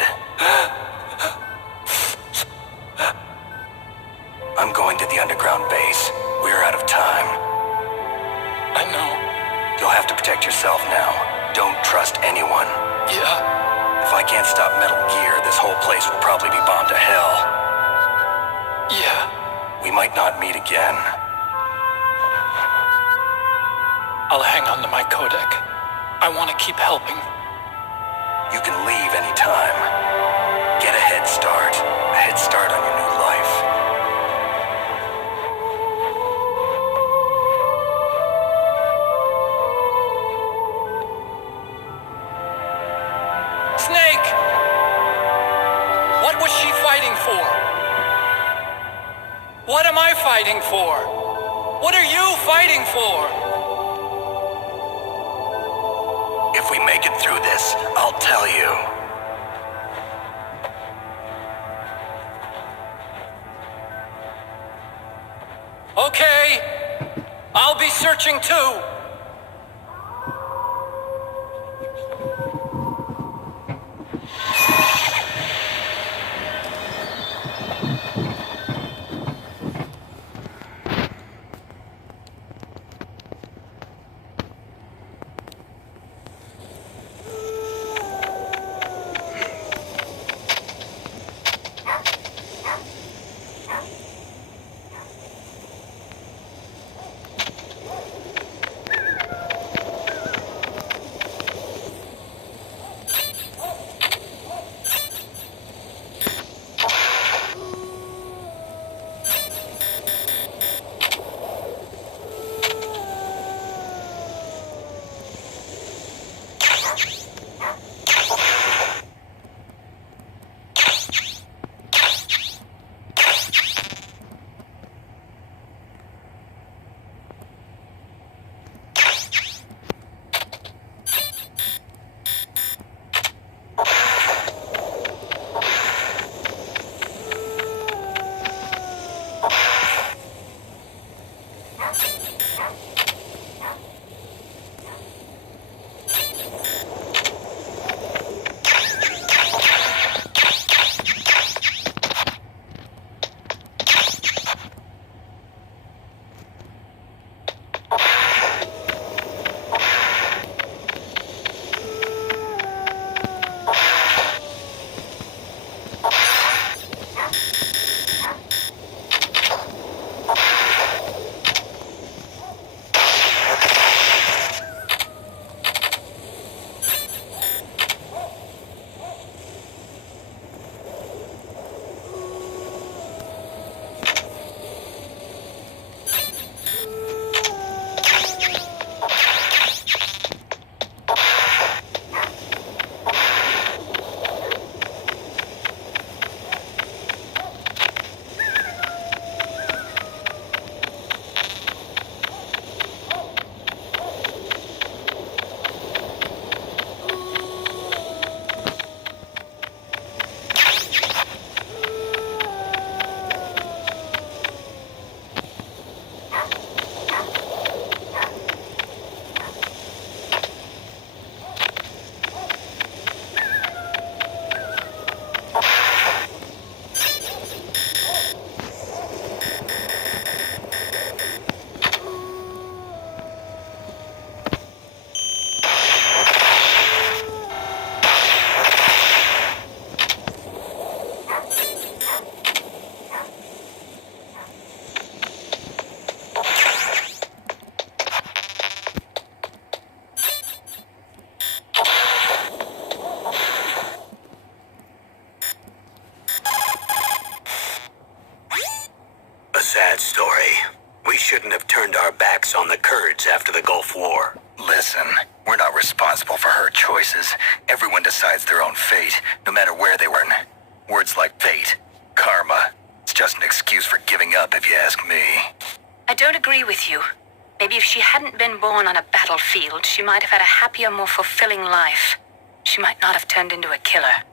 I'm going to the underground base. We're out of time. I know. You'll have to protect yourself now. Don't trust anyone. Yeah. If I can't stop Metal Gear, this whole place will probably be bombed to hell. Yeah. We might not meet again. I'll hang on to my codec. I want to keep helping. You can leave anytime. Get a head start. A head start on your new life. Snake! What was she fighting for? What am I fighting for? What are you fighting for? If we make it through this, I'll tell you. Okay. I'll be searching too. turned our backs on the Kurds after the Gulf War. Listen, we're not responsible for her choices. Everyone decides their own fate, no matter where they were. Words like fate, karma, it's just an excuse for giving up if you ask me. I don't agree with you. Maybe if she hadn't been born on a battlefield, she might have had a happier, more fulfilling life. She might not have turned into a killer.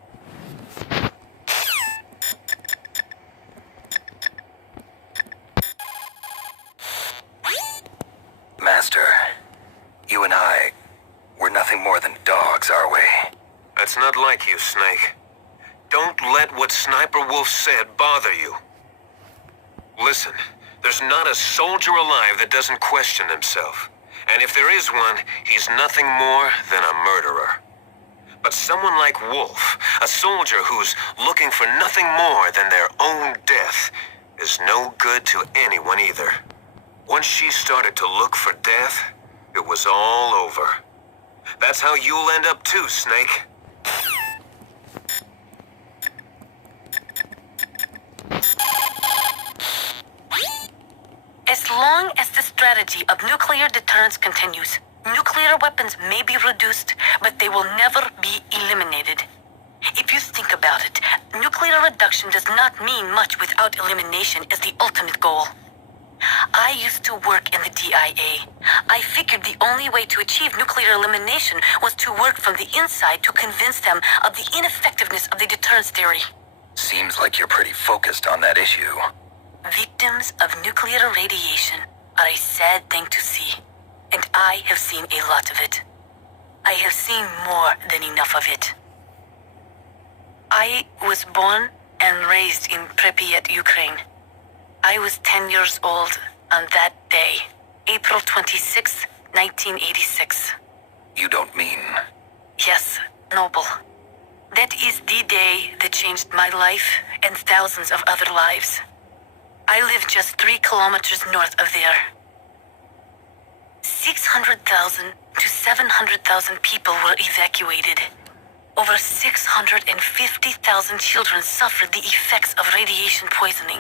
Master, you and I, we're nothing more than dogs, are we? That's not like you, Snake. Don't let what Sniper Wolf said bother you. Listen, there's not a soldier alive that doesn't question himself. And if there is one, he's nothing more than a murderer. But someone like Wolf, a soldier who's looking for nothing more than their own death, is no good to anyone either. Once she started to look for death, it was all over. That's how you'll end up too, Snake. As long as the strategy of nuclear deterrence continues, nuclear weapons may be reduced, but they will never be eliminated. If you think about it, nuclear reduction does not mean much without elimination as the ultimate goal. I used to work in the DIA. I figured the only way to achieve nuclear elimination was to work from the inside to convince them of the ineffectiveness of the deterrence theory. Seems like you're pretty focused on that issue. Victims of nuclear radiation are a sad thing to see, and I have seen a lot of it. I have seen more than enough of it. I was born and raised in Pripyat, Ukraine. I was 10 years old on that day, April 26, 1986. You don't mean... Yes, Noble. That is the day that changed my life and thousands of other lives. I live just 3 kilometers north of there. 600,000 to 700,000 people were evacuated. Over 650,000 children suffered the effects of radiation poisoning.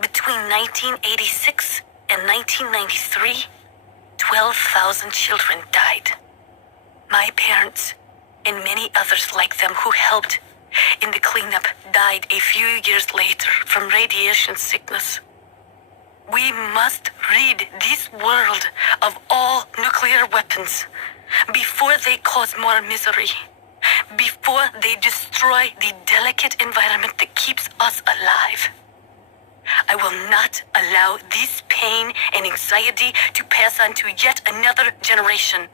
Between 1986 and 1993, 12,000 children died. My parents, and many others like them who helped in the cleanup, died a few years later from radiation sickness. We must rid this world of all nuclear weapons before they cause more misery, before they destroy the delicate environment that keeps us alive. I will not allow this pain and anxiety to pass on to yet another generation.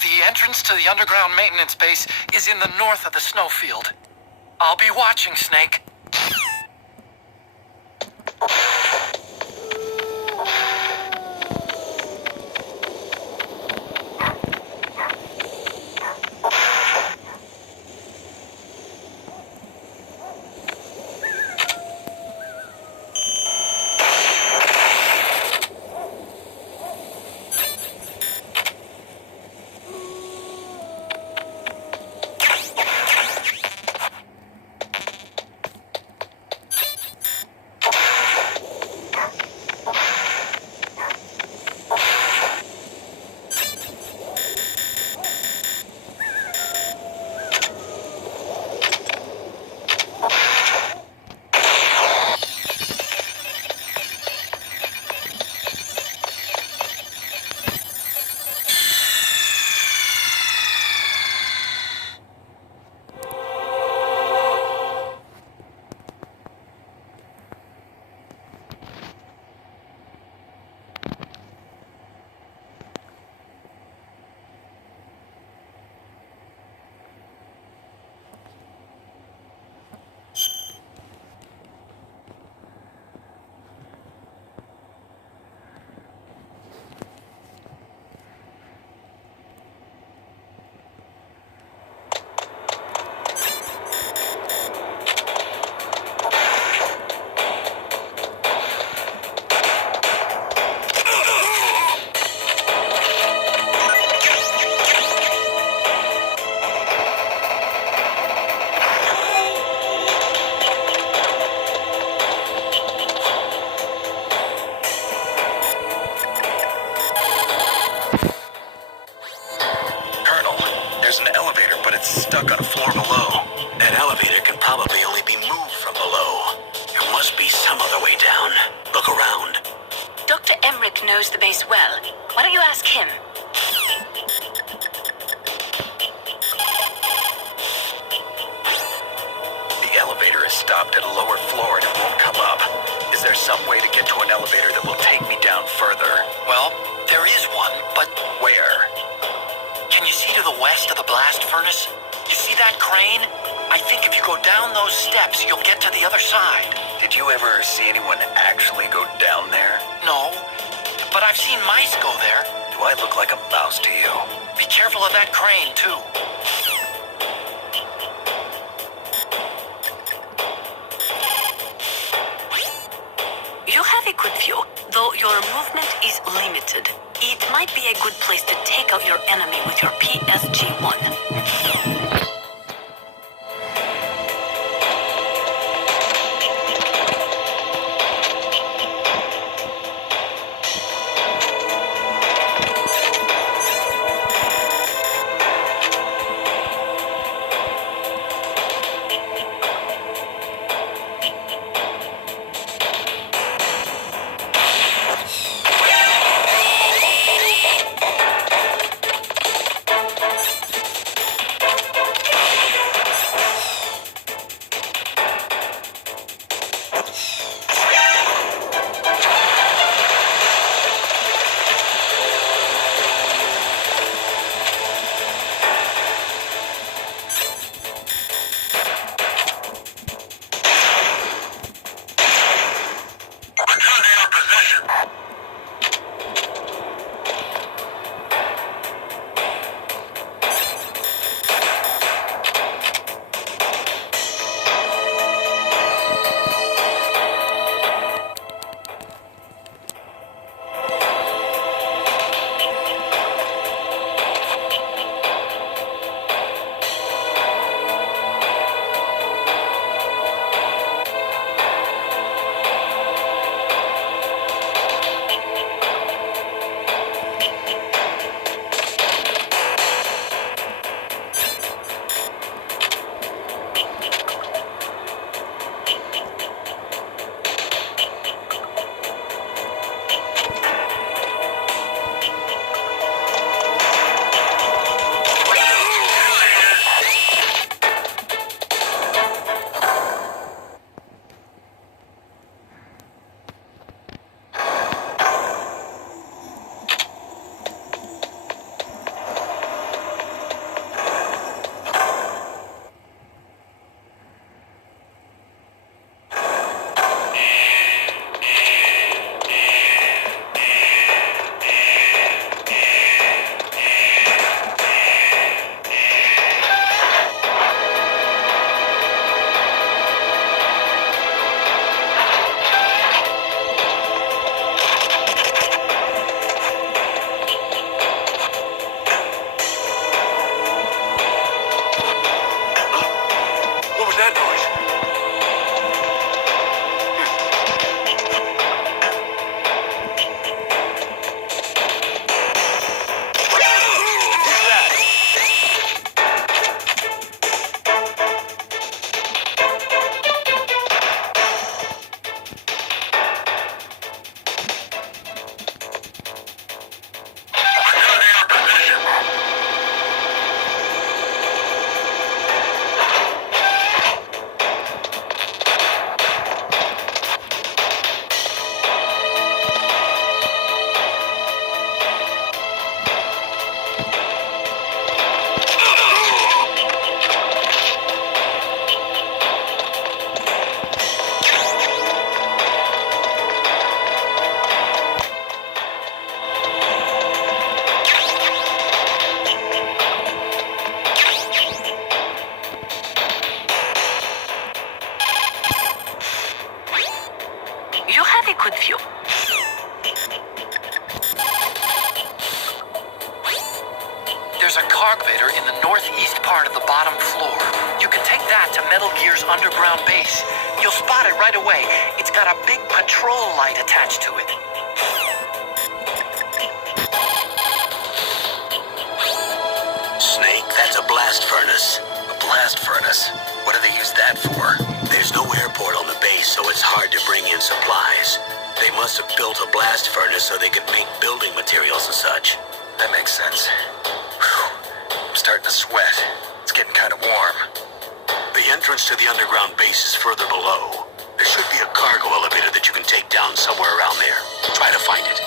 The entrance to the underground maintenance base is in the north of the snowfield. I'll be watching, Snake. floor below. That elevator can probably only be moved from below. There must be some other way down. Look around. Dr. Emmerich knows the base well. Why don't you ask him? The elevator is stopped at a lower floor and it won't come up. Is there some way to get to an elevator that will take me down further? Well, there is one, but Where? can you see to the west of the blast furnace? You see that crane? I think if you go down those steps, you'll get to the other side. Did you ever see anyone actually go down there? No, but I've seen mice go there. Do I look like a mouse to you? Be careful of that crane, too. You have a good view, though your movement is limited. It might be a good place to take out your enemy with your PSG-1. good view. There's a carburetor in the northeast part of the bottom floor. You can take that to Metal Gear's underground base. You'll spot it right away. It's got a big patrol light attached to it. Snake, that's a blast furnace. A blast furnace. What do they use that for? There's no airport on the base, so it's hard to bring in supplies. They must have built a blast furnace so they could make building materials and such. That makes sense. Whew. I'm starting to sweat. It's getting kind of warm. The entrance to the underground base is further below. There should be a cargo elevator that you can take down somewhere around there. Try to find it.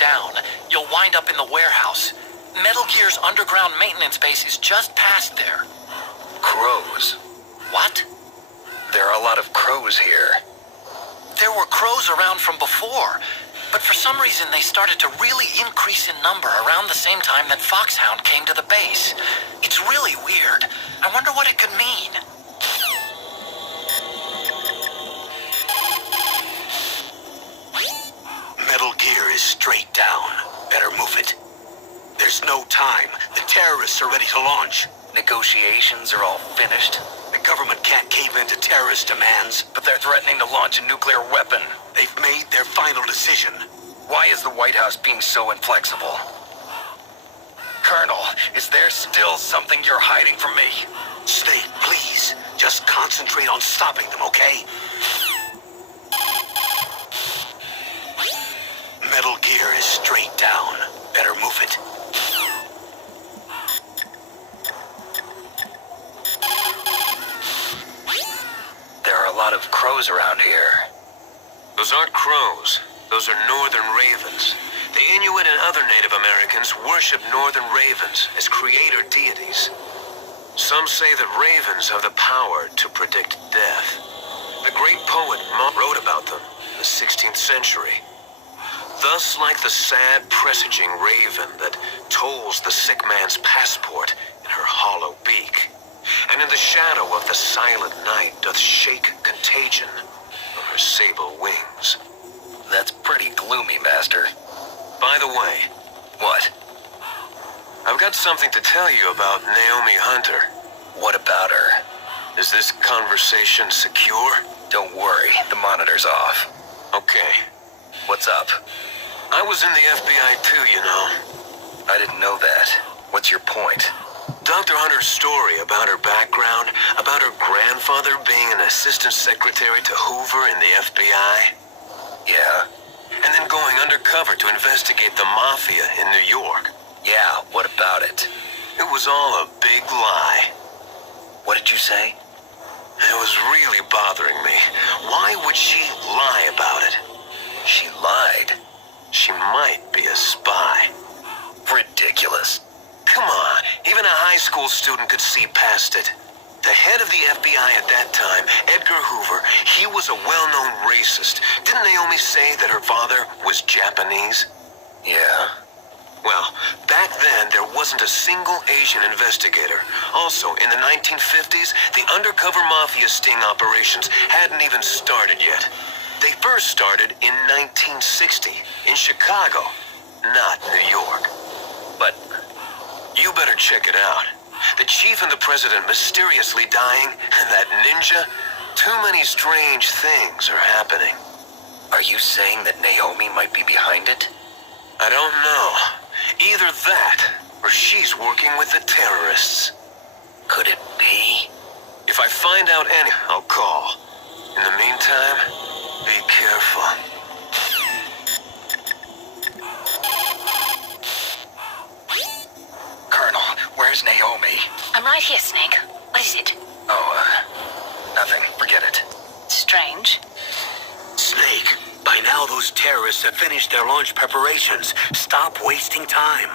down, you'll wind up in the warehouse. Metal Gear's underground maintenance base is just past there. Crows? What? There are a lot of crows here. There were crows around from before, but for some reason they started to really increase in number around the same time that Foxhound came to the base. It's really weird. I wonder what it could mean. Metal Gear is straight down. Better move it. There's no time. The terrorists are ready to launch. Negotiations are all finished. The government can't cave into terrorist demands. But they're threatening to launch a nuclear weapon. They've made their final decision. Why is the White House being so inflexible? Colonel, is there still something you're hiding from me? Snake, please. Just concentrate on stopping them, okay? Metal Gear is straight down. Better move it. There are a lot of crows around here. Those aren't crows. Those are northern ravens. The Inuit and other Native Americans worship northern ravens as creator deities. Some say that ravens have the power to predict death. The great poet wrote about them in the 16th century. Thus, like the sad, presaging raven that tolls the sick man's passport in her hollow beak, and in the shadow of the silent night doth shake contagion from her sable wings. That's pretty gloomy, Master. By the way, What? I've got something to tell you about Naomi Hunter. What about her? Is this conversation secure? Don't worry, the monitor's off. Okay. What's up? I was in the FBI too, you know. I didn't know that. What's your point? Dr. Hunter's story about her background, about her grandfather being an assistant secretary to Hoover in the FBI. Yeah? And then going undercover to investigate the mafia in New York. Yeah, what about it? It was all a big lie. What did you say? It was really bothering me. Why would she lie about it? She lied. She might be a spy. Ridiculous. Come on, even a high school student could see past it. The head of the FBI at that time, Edgar Hoover, he was a well-known racist. Didn't Naomi say that her father was Japanese? Yeah? Well, back then, there wasn't a single Asian investigator. Also, in the 1950s, the undercover mafia sting operations hadn't even started yet. They first started in 1960, in Chicago, not New York. But you better check it out. The chief and the president mysteriously dying, and that ninja. Too many strange things are happening. are you saying that Naomi might be behind it? I don't know. Either that, or she's working with the terrorists. Could it be? If I find out any, I'll call. In the meantime, be careful. Colonel, where's Naomi? I'm right here, Snake. What is it? Oh, nothing. Forget it. Strange. Snake, by now those terrorists have finished their launch preparations. Stop wasting time.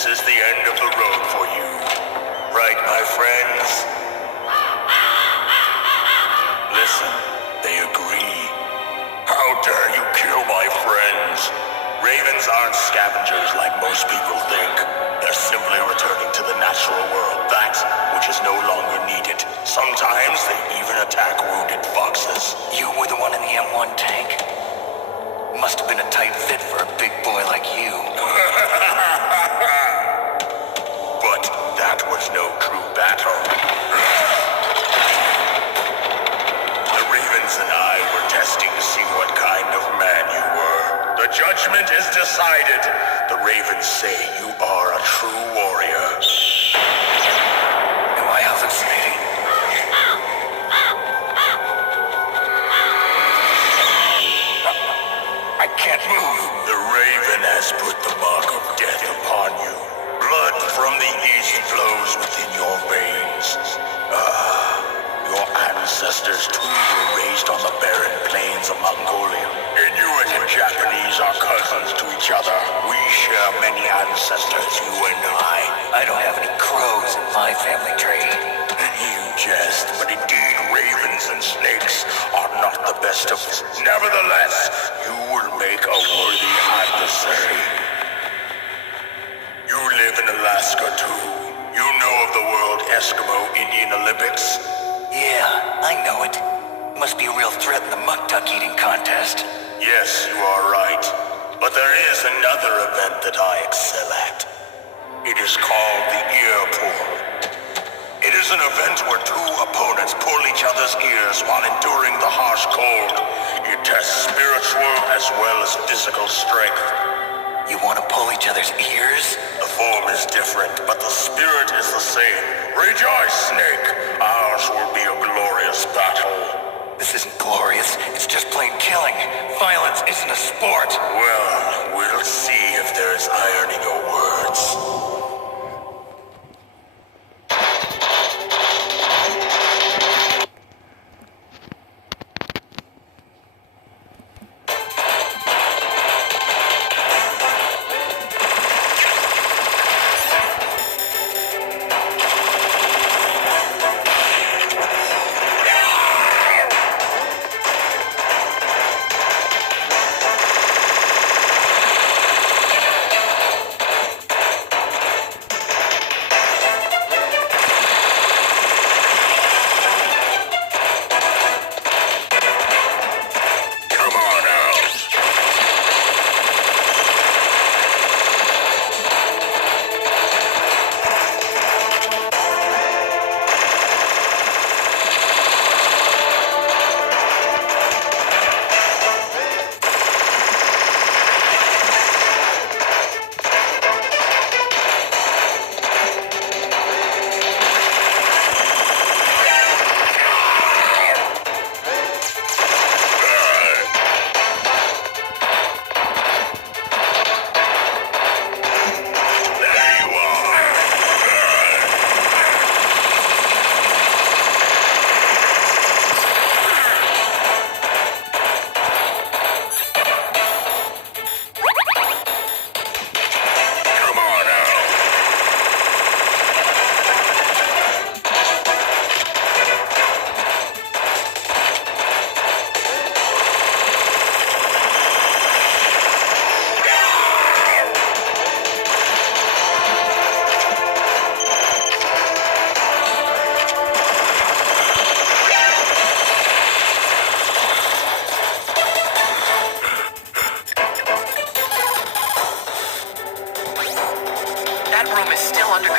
This is the end of the road for you. Right, my friends? Listen, they agree. How dare you kill my friends? Ravens aren't scavengers like most people think. They're simply returning to the natural world, that which is no longer needed. Sometimes they even attack wounded foxes. You were the one in the M1 tank. Must have been a tight fit for a big boy like you. But that was no true battle. The Ravens and I were testing to see what kind of man you were. The judgment is decided. The Ravens say you are a true warrior. Am I hallucinating? I can't move. The Raven has put the mark of death upon you. Blood from the east flows within your veins. Your ancestors too were raised on the barren plains of Mongolia. Inuit and Japanese are cousins to each other. We share many ancestors, you and I. I don't have any crows in my family tree. You jest, but indeed ravens and snakes are not the best of us. Nevertheless, you will make a worthy adversary. You live in Alaska too. You know of the World Eskimo Indian Olympics? Yeah, I know it. Must be a real threat in the muck-duck eating contest. Yes, you are right. But there is another event that I excel at. It is called the ear pull. It is an event where two opponents pull each other's ears while enduring the harsh cold. It tests spiritual as well as physical strength. You want to pull each other's ears? The form is different, but the spirit is the same. Rejoice, Snake! Ours will be a glorious battle. This isn't glorious. It's just plain killing. Violence isn't a sport. Well, we'll see if there's iron in your words.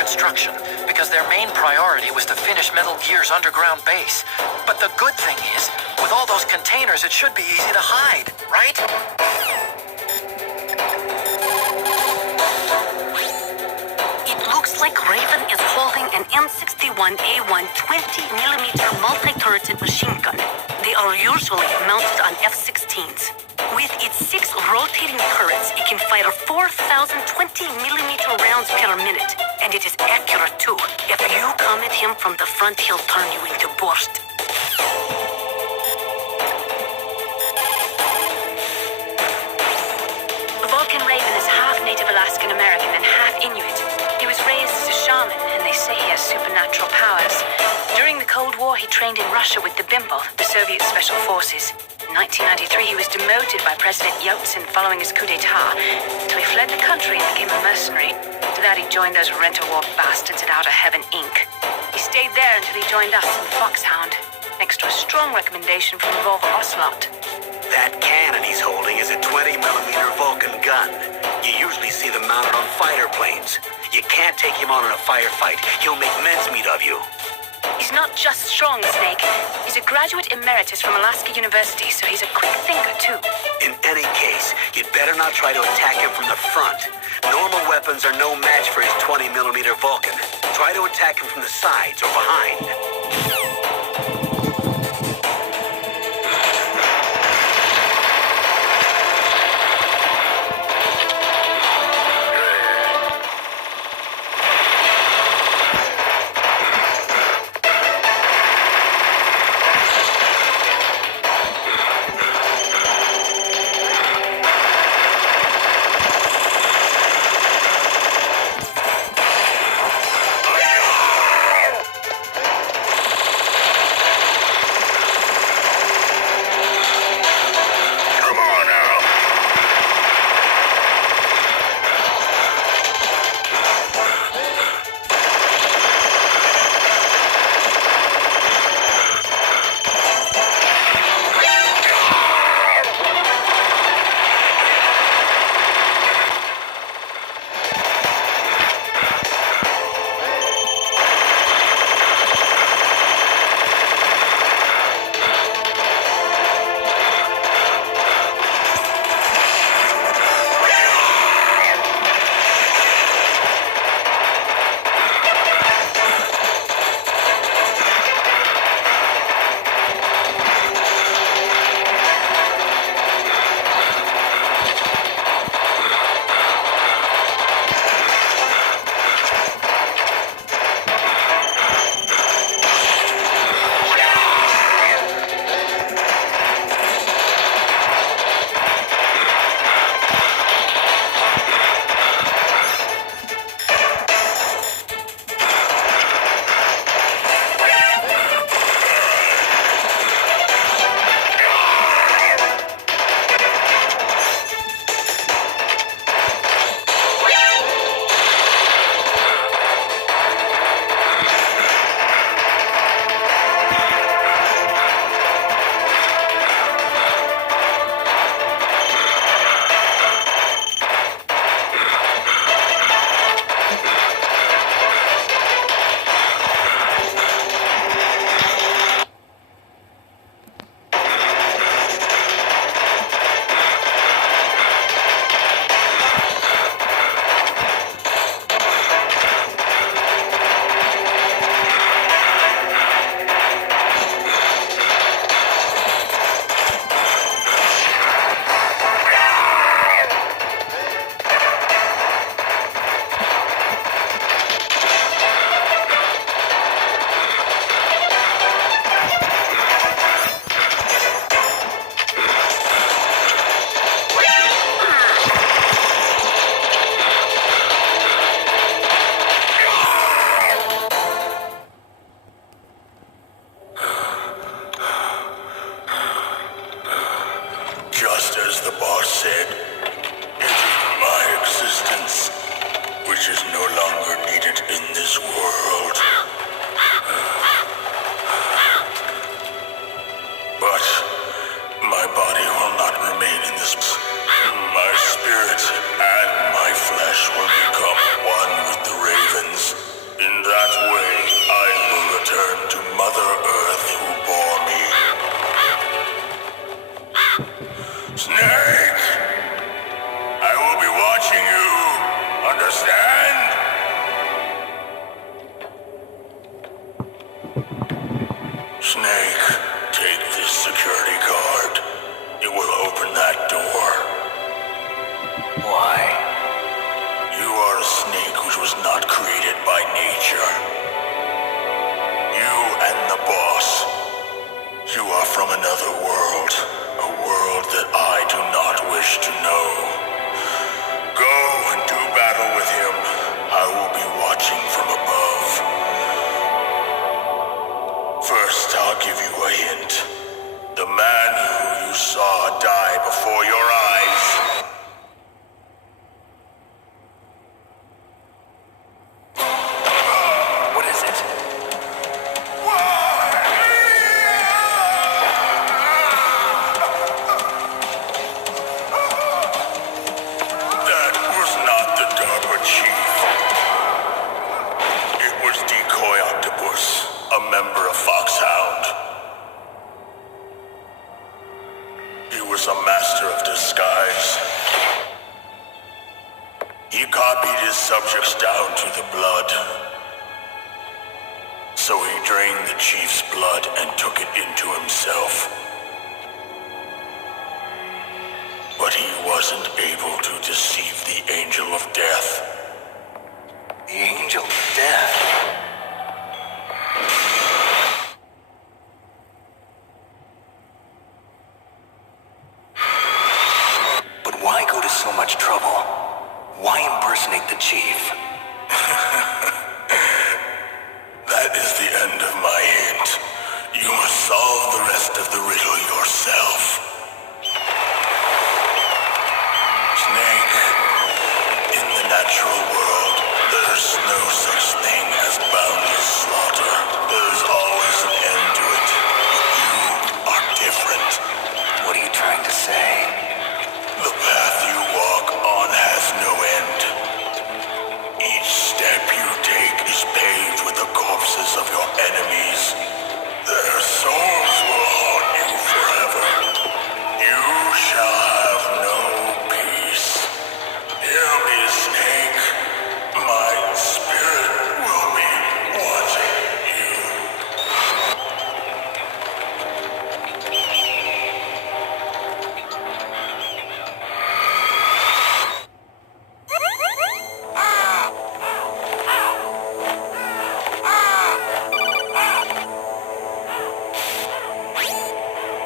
construction because their main priority was to finish Metal Gear's underground base. But the good thing is, with all those containers, it should be easy to hide, right? It looks like Raven is holding an M61A1 20mm multi-turreted machine gun. They are usually mounted on F-16s. With its 6 rotating turrets, it can fire 4,000 20mm rounds per minute. And it is accurate too. If you come at him from the front, he'll turn you into borscht. Vulcan Raven is half Native Alaskan American and half Inuit. supernatural powers. During the Cold War, he trained in Russia with the Bimpo, the Soviet Special Forces. In 1993, he was demoted by President Yeltsin following his coup d'etat, so he fled the country and became a mercenary. After that, he joined those rent-a-war bastards at Outer Heaven, Inc. He stayed there until he joined us in Foxhound, next to a strong recommendation from Revolver Ocelot. That cannon he's holding is a 20mm Vulcan gun. You usually see them mounted on fighter planes. You can't take him on in a firefight. He'll make mincemeat of you. He's not just strong, Snake. He's a graduate emeritus from Alaska University, so he's a quick thinker, too. In any case, you'd better not try to attack him from the front. Normal weapons are no match for his 20mm Vulcan. Try to attack him from the sides or behind. member of Foxhound. He was a master of disguise. He copied his subjects down to the blood. So he drained the chief's blood and took it into himself. But he wasn't able to deceive the Angel of Death. The Angel of Death? But why go to so much trouble? Why impersonate the chief? That is the end of my hint. You must solve the rest of the riddle yourself. Snake, in the natural world, there's no such thing as boundless slaughter. There's always an end to it. But you are different. What are you trying to say? The path you walk on has no end. Each step you take is paved with the corpses of your enemies. Their souls will haunt you forever. You shall have no peace. Hear me, Snake. My spirit will be watching you.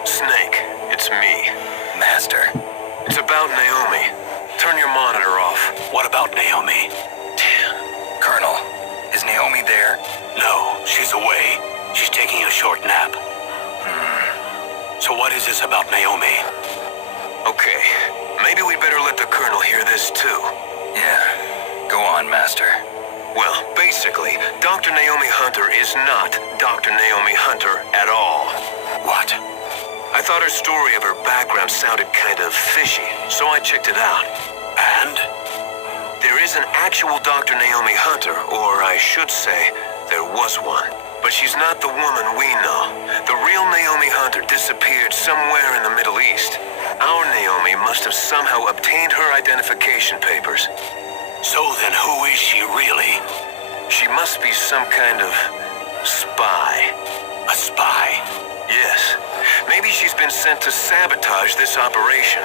Snake, it's me. Master. It's about Naomi. Turn your monitor off. What about Naomi? Colonel, is Naomi there? No, she's away. She's taking a short nap. So what is this about Naomi? Okay, maybe we'd better let the Colonel hear this too. Yeah. Go on, Master. Well, basically, Dr. Naomi Hunter is not Dr. Naomi Hunter at all. What? I thought her story of her background sounded kind of fishy, so I checked it out. And? There is an actual Dr. Naomi Hunter, or I should say, there was one. But she's not the woman we know. The real Naomi Hunter disappeared somewhere in the Middle East. Our Naomi must have somehow obtained her identification papers. So then who is she really? She must be some kind of spy. A spy? Yes. Maybe she's been sent to sabotage this operation.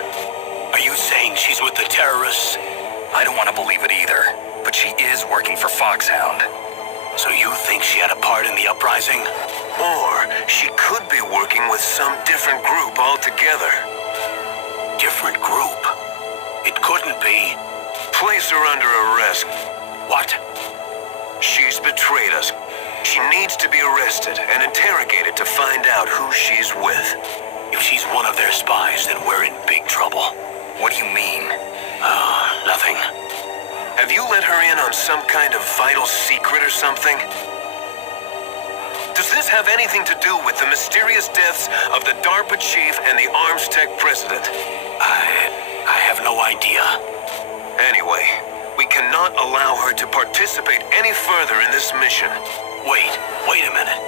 Are you saying she's with the terrorists? I don't want to believe it either, but she is working for Foxhound. So you think she had a part in the uprising? Or she could be working with some different group altogether. Different group? It couldn't be. Place her under arrest. What? She's betrayed us. She needs to be arrested and interrogated to find out who she's with. If she's one of their spies, then we're in big trouble. What do you mean? Nothing. Have you let her in on some kind of vital secret or something? Does this have anything to do with the mysterious deaths of the DARPA chief and the Arms Tech president? I have no idea. Anyway, we cannot allow her to participate any further in this mission. Wait a minute.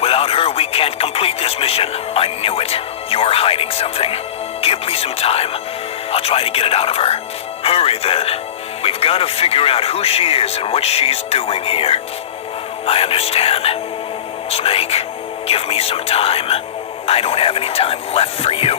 Without her, we can't complete this mission. I knew it. You're hiding something. Give me some time. I'll try to get it out of her. Hurry then. We've got to figure out who she is and what she's doing here. I understand. Snake, give me some time. I don't have any time left for you.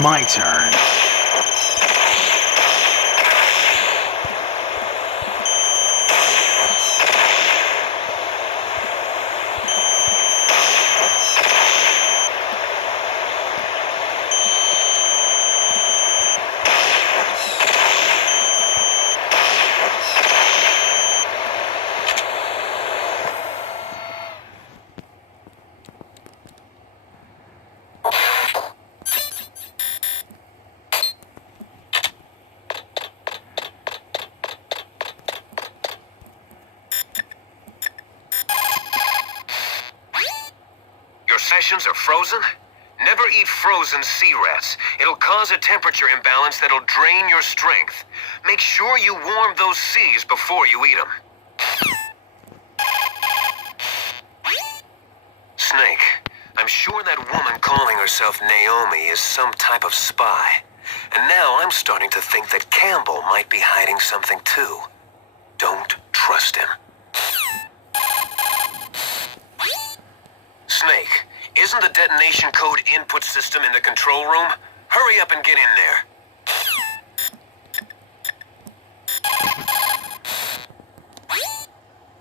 my turn. Sessions are frozen? Never eat frozen sea rats. It'll cause a temperature imbalance that'll drain your strength. Make sure you warm those seas before you eat them. Snake, I'm sure that woman calling herself Naomi is some type of spy. And now I'm starting to think that Campbell might be hiding something too. Don't trust him. Snake, isn't the detonation code input system in the control room? Hurry up and get in there.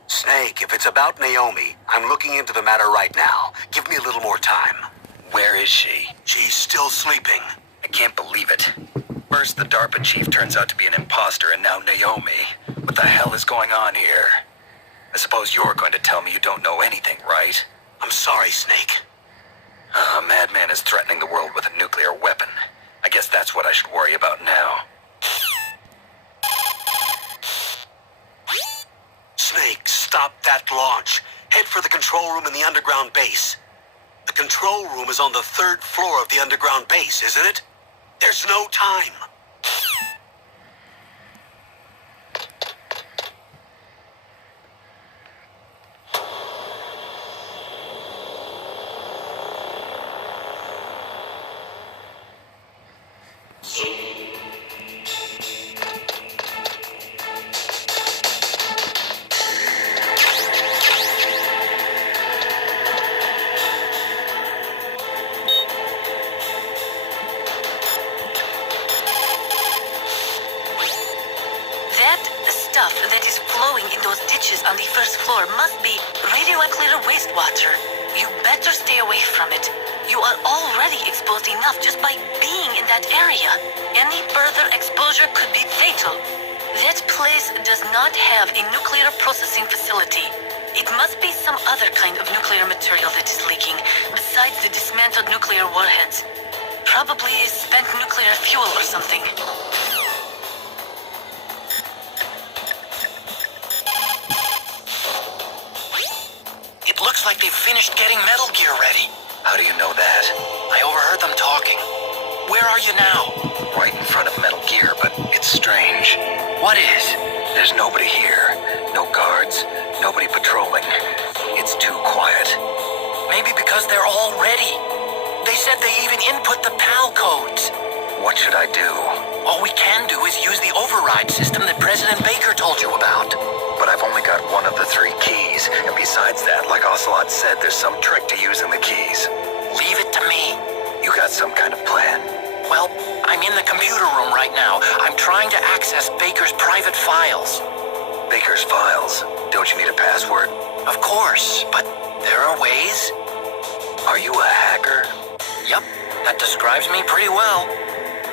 Snake, if it's about Naomi, I'm looking into the matter right now. Give me a little more time. Where is she? She's still sleeping. I can't believe it. First, the DARPA chief turns out to be an imposter, and now Naomi. What the hell is going on here? I suppose you're going to tell me you don't know anything, right? I'm sorry, Snake. A madman is threatening the world with a nuclear weapon. I guess that's what I should worry about now. Snake, stop that launch. Head for the control room in the underground base. The control room is on the 3rd floor of the underground base, isn't it? There's no time. That is flowing in those ditches on the 1st floor must be radioactive wastewater. You better stay away from it. You are already exposed enough just by being in that area. Any further exposure could be fatal. That place does not have a nuclear processing facility. It must be some other kind of nuclear material that is leaking, besides the dismantled nuclear warheads. Probably spent nuclear fuel or something. Looks like they've finished getting Metal Gear ready. How do you know that? I overheard them talking. Where are you now? Right in front of Metal Gear, but it's strange. What is? There's nobody here. No guards, nobody patrolling. It's too quiet. Maybe because they're all ready. They said they even input the PAL codes. What should I do? All we can do is use the override system that President Baker told you about. But I've only got one of the 3 keys, and besides that, like Ocelot said, there's some trick to using the keys. Leave it to me. You got some kind of plan? Well, I'm in the computer room right now. I'm trying to access Baker's private files. Baker's files? Don't you need a password? Of course, but there are ways. Are you a hacker? Yep, that describes me pretty well.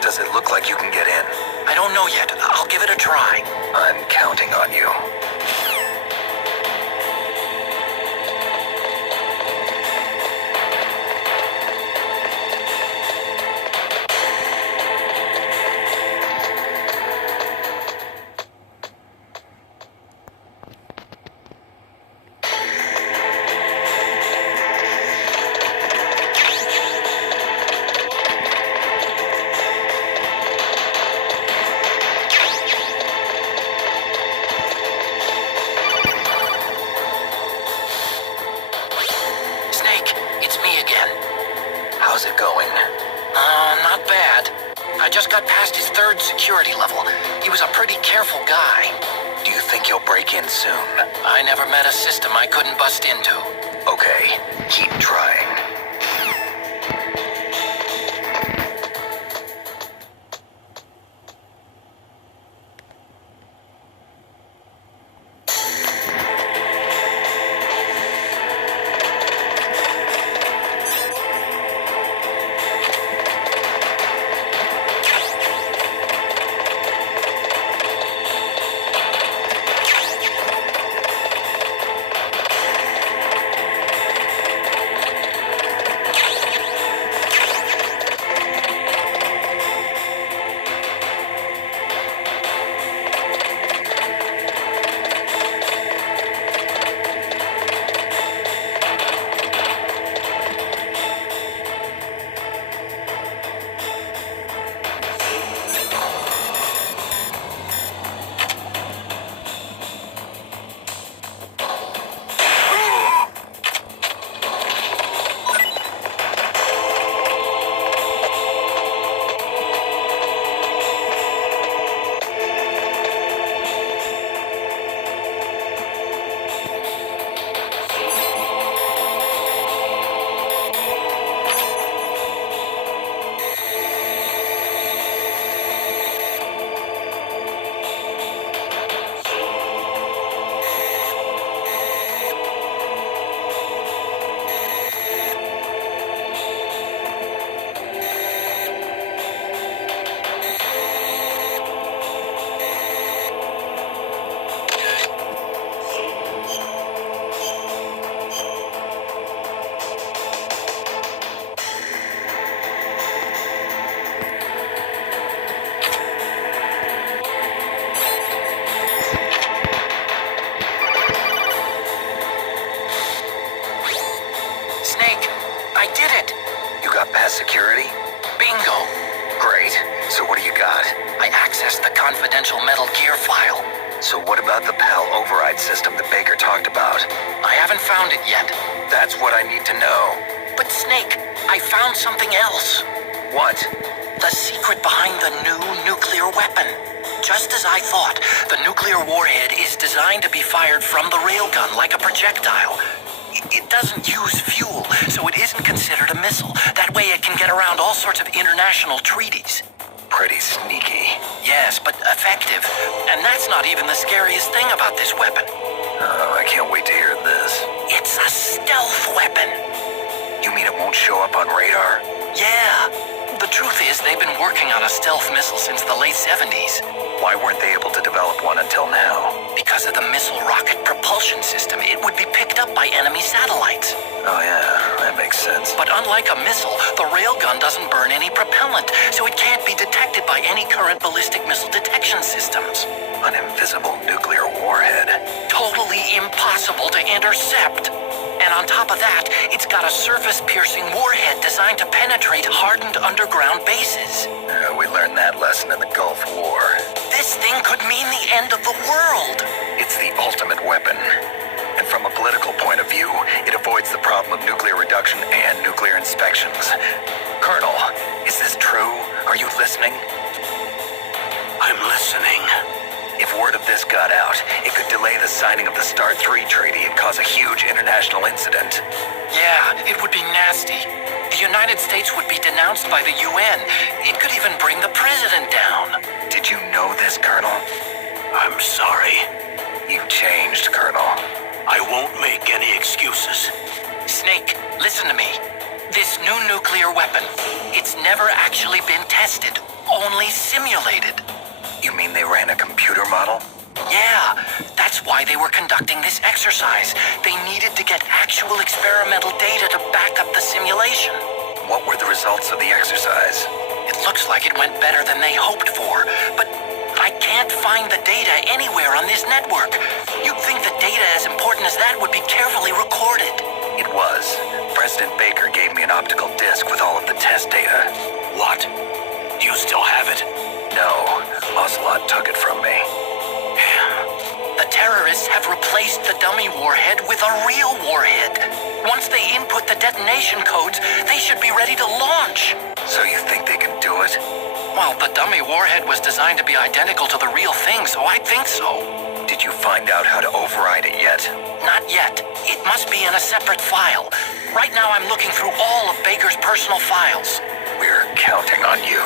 Does it look like you can get in? I don't know yet. I'll give it a try. I'm counting on you. How's it going? Not bad. I just got past his 3rd security level. He was a pretty careful guy. Do you think he'll break in soon? I never met a system I couldn't bust into. Okay, keep trying. So what about the PAL override system that Baker talked about? I haven't found it yet. That's what I need to know. But Snake, I found something else. What? The secret behind the new nuclear weapon. Just as I thought, the nuclear warhead is designed to be fired from the railgun like a projectile. It doesn't use fuel, so it isn't considered a missile. That way it can get around all sorts of international treaties. Pretty sneaky. Yes, but effective. And that's not even the scariest thing about this weapon. Oh, I can't wait to hear this. It's a stealth weapon. You mean it won't show up on radar? Yeah. The truth is, they've been working on a stealth missile since the late 70s. Why weren't they able to develop one until now? Because of the missile rocket propulsion system, it would be picked up by enemy satellites. Oh yeah, that makes sense. But unlike a missile, the railgun doesn't burn any propellant, so it can't be detected by any current ballistic missile detection systems. An invisible nuclear warhead. Totally impossible to intercept. And on top of that, it's got a surface-piercing warhead designed to penetrate hardened underground bases. We learned that lesson in the Gulf War. This thing could mean the end of the world. It's the ultimate weapon. And from a political point of view, it avoids the problem of nuclear reduction and nuclear inspections. Colonel, is this true? Are you listening? I'm listening. If word of this got out, it could delay the signing of the START 3 treaty and cause a huge international incident. Yeah, it would be nasty. The United States would be denounced by the UN. It could even bring the president down. Did you know this, Colonel? I'm sorry. You changed, Colonel. I won't make any excuses. Snake, listen to me. This new nuclear weapon, it's never actually been tested, only simulated. You mean they ran a computer model? Yeah, that's why they were conducting this exercise. They needed to get actual experimental data to back up the simulation. What were the results of the exercise? It looks like it went better than they hoped for, but I can't find the data anywhere on this network. You'd think the data as important as that would be carefully recorded. It was. President Baker gave me an optical disc with all of the test data. What? Do you still have it? No, Ocelot took it from me. The terrorists have replaced the dummy warhead with a real warhead. Once they input the detonation codes, they should be ready to launch. So you think they can do it? Well, the dummy warhead was designed to be identical to the real thing, so I think so. Did you find out how to override it yet? Not yet. It must be in a separate file. Right now I'm looking through all of Baker's personal files. We're counting on you.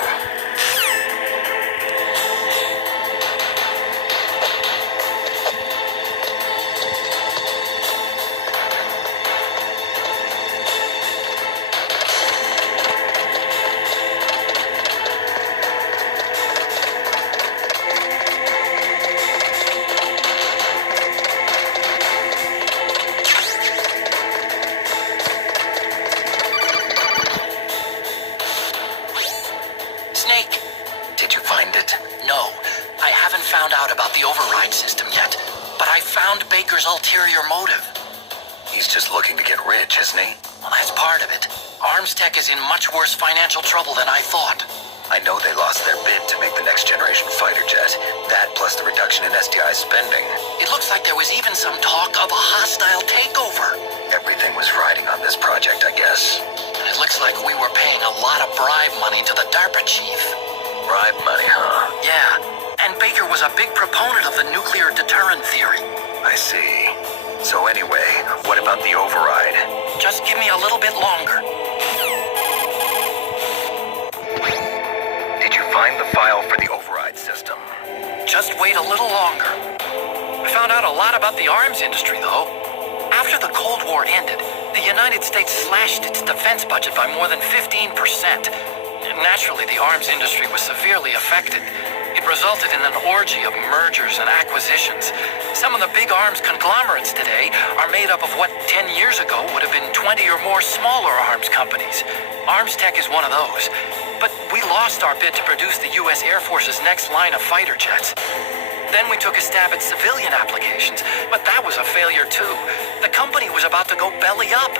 Baker's ulterior motive. He's just looking to get rich, isn't he? Well, that's part of it. Arms Tech is in much worse financial trouble than I thought. I know they lost their bid to make the next generation fighter jet. That plus the reduction in SDI spending. It looks like there was even some talk of a hostile takeover. Everything was riding on this project, I guess. It looks like we were paying a lot of bribe money to the DARPA chief. Bribe money, huh? Yeah, and Baker was a big proponent of the nuclear deterrent theory. I see. So anyway, what about the override? Just give me a little bit longer. Did you find the file for the override system? Just wait a little longer. I found out a lot about the arms industry, though. After the Cold War ended, the United States slashed its defense budget by more than 15%. Naturally, the arms industry was severely affected. It resulted in an orgy of mergers and acquisitions. Some of the big arms conglomerates today are made up of what 10 years ago would have been 20 or more smaller arms companies. Arms Tech is one of those. But we lost our bid to produce the U.S. Air Force's next line of fighter jets. Then we took a stab at civilian applications, but that was a failure too. The company was about to go belly up.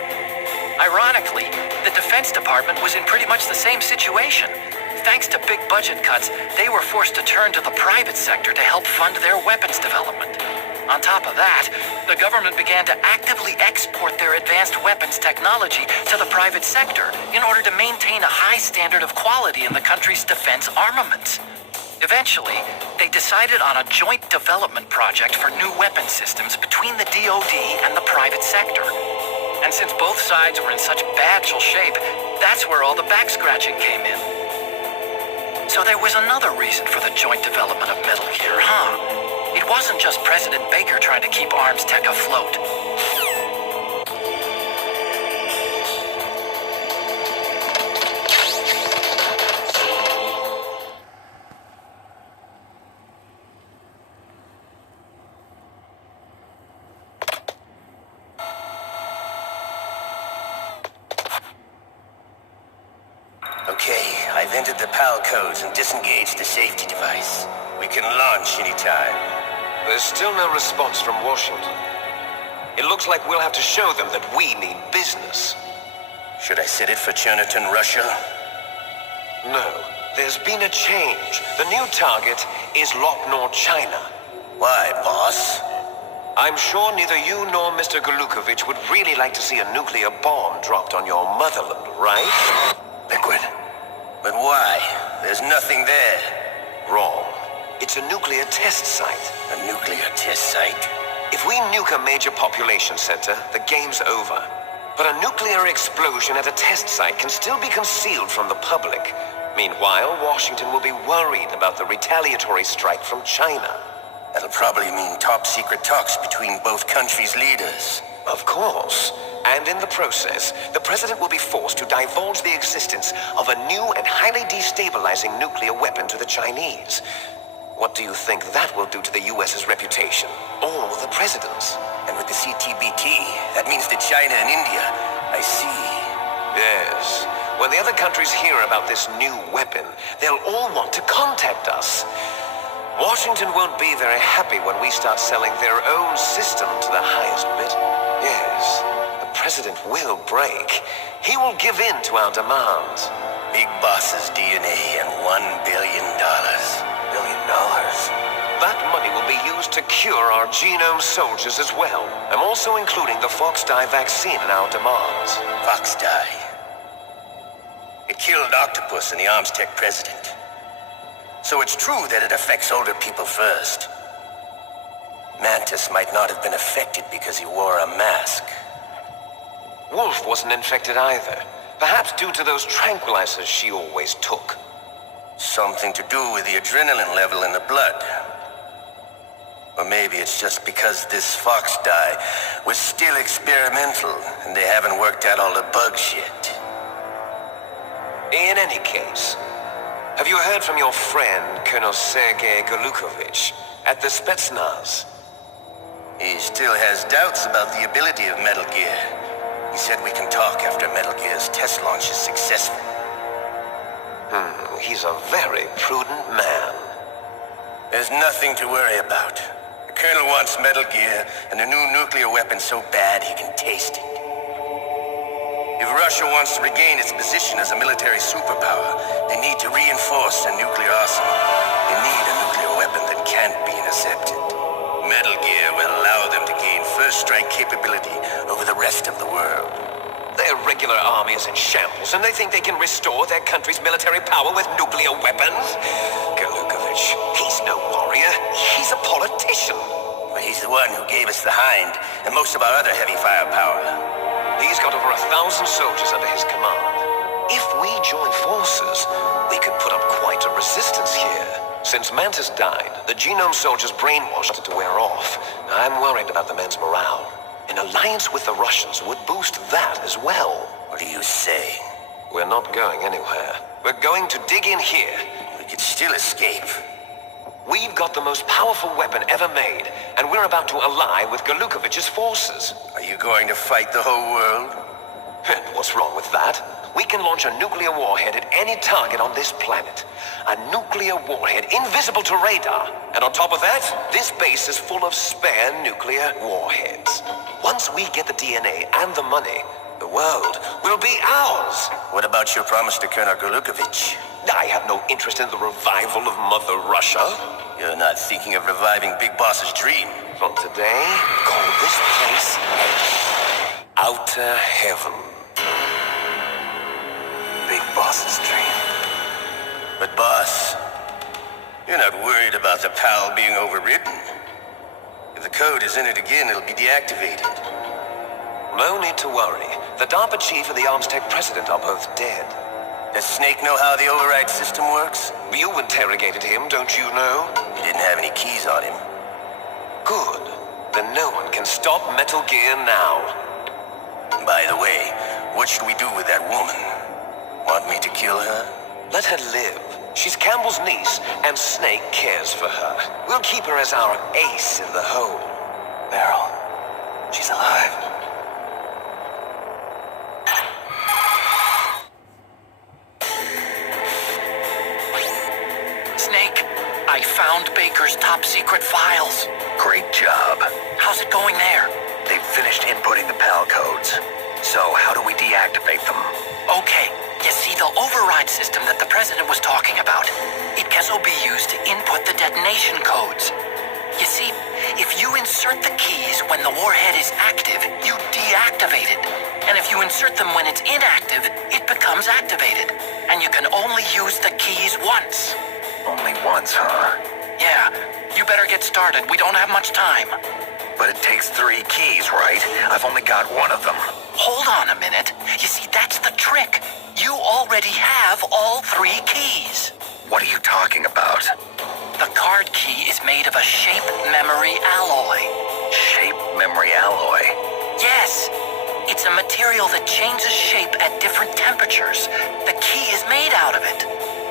Ironically, the Defense Department was in pretty much the same situation. Thanks to big budget cuts, they were forced to turn to the private sector to help fund their weapons development. On top of that, the government began to actively export their advanced weapons technology to the private sector in order to maintain a high standard of quality in the country's defense armaments. Eventually, they decided on a joint development project for new weapon systems between the DoD and the private sector. And since both sides were in such bad shape, that's where all the back-scratching came in. So there was another reason for the joint development of Metal Gear, huh? It wasn't just President Baker trying to keep arms tech afloat. Okay, I've entered the PAL codes and disengaged the safety device. We can launch anytime. There's still no response from Washington. It looks like we'll have to show them that we mean business. Should I set it for Cherniton, Russia? No, there's been a change. The new target is Locknor, China. Why, boss? I'm sure neither you nor Mr. Golukovich would really like to see a nuclear bomb dropped on your motherland, right? Liquid. But why? There's nothing there. Wrong. It's a nuclear test site. A nuclear test site? If we nuke a major population center, the game's over. But a nuclear explosion at a test site can still be concealed from the public. Meanwhile, Washington will be worried about the retaliatory strike from China. That'll probably mean top-secret talks between both countries' leaders. Of course. And in the process, the president will be forced to divulge the existence of a new and highly destabilizing nuclear weapon to the Chinese. What do you think that will do to the US's reputation? Or the president's? And with the CTBT, that means to China and India. I see. Yes. When the other countries hear about this new weapon, they'll all want to contact us. Washington won't be very happy when we start selling their own system to the highest bid. Yes, the president will break. He will give in to our demands. Big boss's DNA and $1 billion. $1 billion? That money will be used to cure our genome soldiers as well. I'm also including the Fox-Die vaccine in our demands. Fox-Die? It killed Octopus and the Arms Tech president. So it's true that it affects older people first. Mantis might not have been affected because he wore a mask. Wolf wasn't infected either. Perhaps due to those tranquilizers she always took. Something to do with the adrenaline level in the blood. Or maybe it's just because this Fox-Die was still experimental and they haven't worked out all the bugs yet. In any case, have you heard from your friend, Colonel Sergei Golukovich, at the Spetsnaz? He still has doubts about the ability of Metal Gear. He said we can talk after Metal Gear's test launch is successful. He's a very prudent man. There's nothing to worry about. The Colonel wants Metal Gear and a new nuclear weapon so bad he can taste it. If Russia wants to regain its position as a military superpower, they need to reinforce their nuclear arsenal. They need a nuclear weapon that can't be intercepted. Metal Gear will allow them to gain first strike capability over the rest of the world. Their regular army is in shambles, and they think they can restore their country's military power with nuclear weapons? Golukovich, he's no warrior. He's a politician. But he's the one who gave us the Hind and most of our other heavy firepower. He's got over 1,000 soldiers under his command. If we join forces, we could put up quite a resistance here. Since Mantis died, the genome soldiers' brainwash started to wear off. I'm worried about the men's morale. An alliance with the Russians would boost that as well. What are you saying? We're not going anywhere. We're going to dig in here. We could still escape. We've got the most powerful weapon ever made, and we're about to ally with Golukovich's forces. Are you going to fight the whole world? And what's wrong with that? We can launch a nuclear warhead at any target on this planet. A nuclear warhead invisible to radar. And on top of that, this base is full of spare nuclear warheads. Once we get the DNA and the money, the world will be ours. What about your promise to Colonel Golukovich? I have no interest in the revival of Mother Russia. You're not thinking of reviving Big Boss's dream. From today, call this place Outer Heaven. Big Boss's dream. But boss, you're not worried about the PAL being overridden. If the code is in it again, it'll be deactivated. No need to worry. The DARPA chief and the Arms Tech president are both dead. Does Snake know how the override system works? You interrogated him, don't you know? He didn't have any keys on him. Good. Then no one can stop Metal Gear now. By the way, what should we do with that woman? Want me to kill her? Let her live. She's Campbell's niece, and Snake cares for her. We'll keep her as our ace in the hole. Meryl, she's alive. Snake, I found Baker's top secret files. Great job. How's it going there? They've finished inputting the PAL codes. So, how do we deactivate them? Okay, you see the override system that the president was talking about? It can also be used to input the detonation codes. You see, if you insert the keys when the warhead is active, you deactivate it. And if you insert them when it's inactive, it becomes activated. And you can only use the keys once. Only once, huh? Yeah, you better get started. We don't have much time. But it takes 3 keys, right? I've only got one of them. Hold on a minute. You see, that's the trick. You already have all 3 keys. What are you talking about? The card key is made of a shape memory alloy. Shape memory alloy? Yes. It's a material that changes shape at different temperatures. The key is made out of it.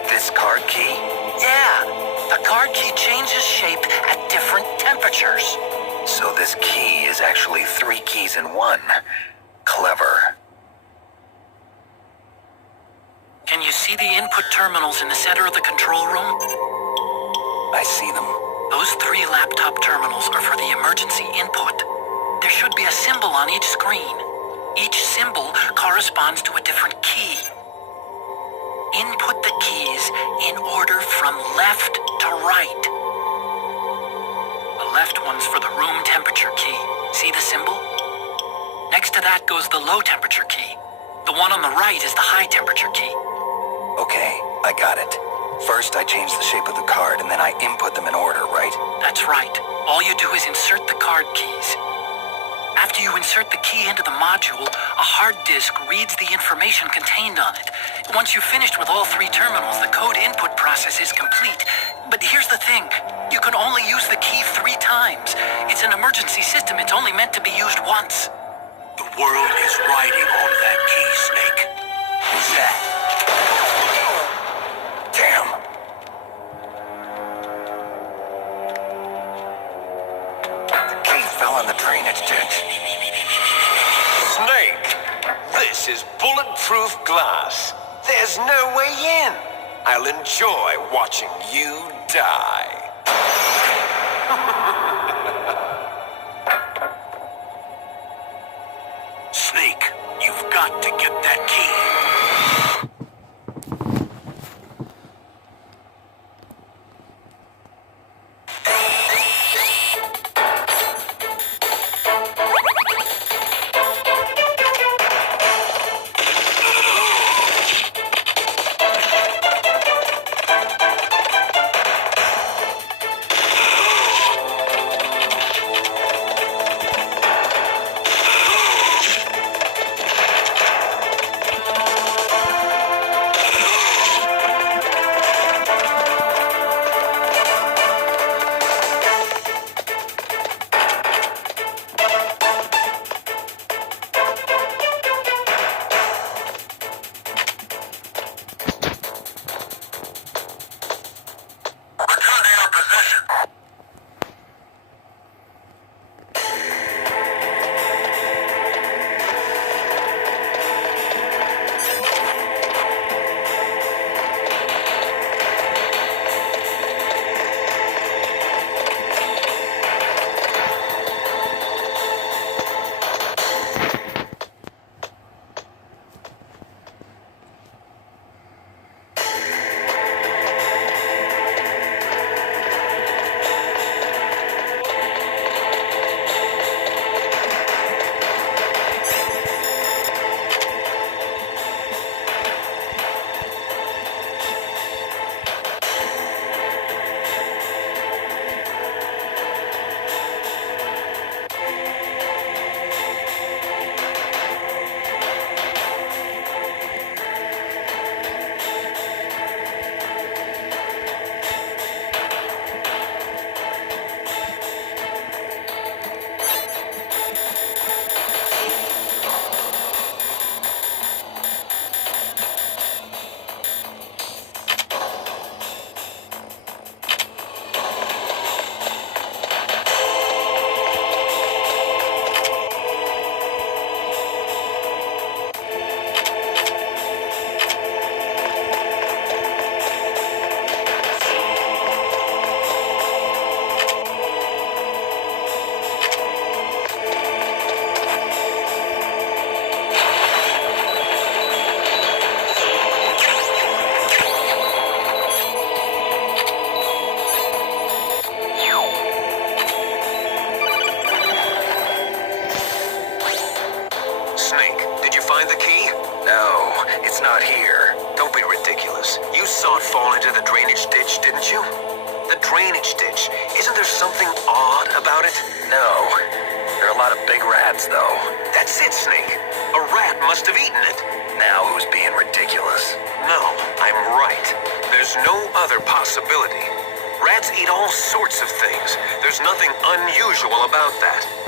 This card key? Yeah. The card key changes shape at different temperatures. So this key is actually 3 keys in one. Clever. Can you see the input terminals in the center of the control room? I see them. Those 3 laptop terminals are for the emergency input. There should be a symbol on each screen. Each symbol corresponds to a different key. Input the keys in order from left to right. The left one's for the room temperature key. See the symbol? Next to that goes the low temperature key. The one on the right is the high temperature key. Okay, I got it. First, I change the shape of the card, and then I input them in order, right? That's right. All you do is insert the card keys. After you insert the key into the module, a hard disk reads the information contained on it. Once you've finished with all 3 terminals, the code input process is complete. But here's the thing. You can only use the key 3 times. It's an emergency system. It's only meant to be used once. The world is riding on that key, Snake. Who's that? Damn! The key fell on the drainage ditch. Snake, this is bulletproof glass. There's no way in. I'll enjoy watching you die. Snake, you've got to get that key. drainage ditch. Isn't there something odd about it? No. There are a lot of big rats, though. That's it, Snake. A rat must have eaten it. Now who's being ridiculous? No, I'm right. There's no other possibility. Rats eat all sorts of things. There's nothing unusual about that.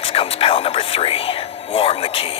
Next comes pal number 3. Warm the key.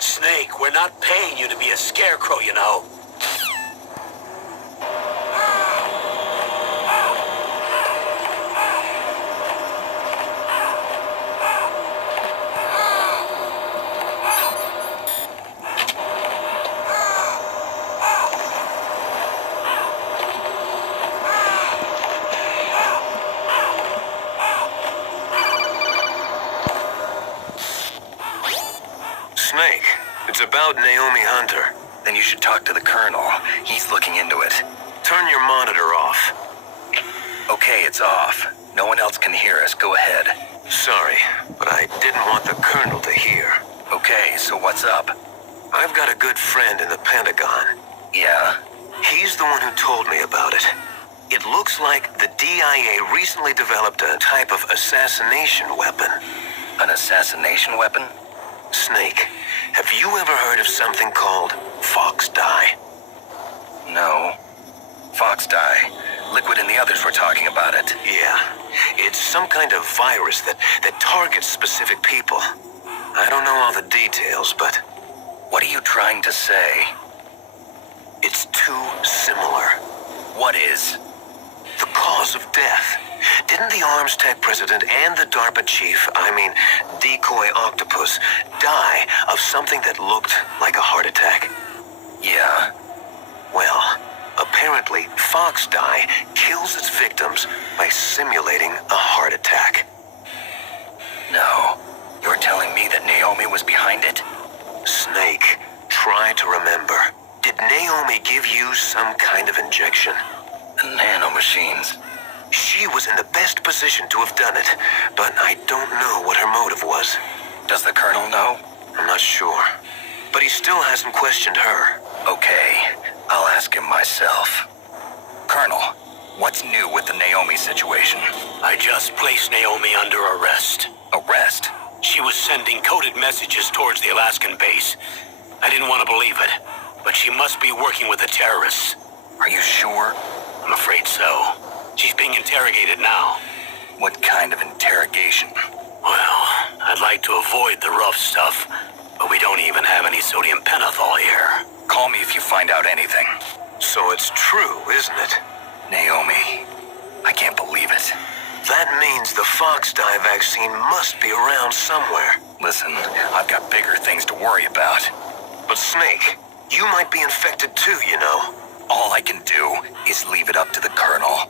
Snake, we're not paying you to be a scarecrow, you know. Snake, it's about Naomi Hunter. Then you should talk to the Colonel. He's looking into it. Turn your monitor off. Okay, it's off. No one else can hear us. Go ahead. Sorry, but I didn't want the Colonel to hear. Okay, so what's up? I've got a good friend in the Pentagon. Yeah? He's the one who told me about it. It looks like the DIA recently developed a type of assassination weapon. An assassination weapon? Snake, have you ever heard of something called Fox Dye? No. Fox dye. Liquid and the others were talking about it. Yeah. It's some kind of virus that targets specific people. I don't know all the details, but... What are you trying to say? It's too similar. What is? The cause of death. Didn't the Arms Tech president and the DARPA chief, Decoy Octopus, die of something that looked like a heart attack? Yeah. Well, apparently Fox Dye kills its victims by simulating a heart attack. No. You're telling me that Naomi was behind it? Snake, try to remember. Did Naomi give you some kind of injection? The nanomachines. She was in the best position to have done it, but I don't know what her motive was. Does the Colonel know? I'm not sure. But he still hasn't questioned her. Okay, I'll ask him myself. Colonel, what's new with the Naomi situation? I just placed Naomi under arrest. Arrest? She was sending coded messages towards the Alaskan base. I didn't want to believe it, but she must be working with the terrorists. Are you sure? I'm afraid so. She's being interrogated now. What kind of interrogation? Well, I'd like to avoid the rough stuff, but we don't even have any sodium pentothal here. Call me if you find out anything. So it's true, isn't it? Naomi, I can't believe it. That means the fox dye vaccine must be around somewhere. Listen, I've got bigger things to worry about. But Snake, you might be infected too, you know. All I can do is leave it up to the Colonel.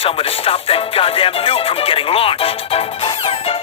someone to stop that goddamn nuke from getting launched.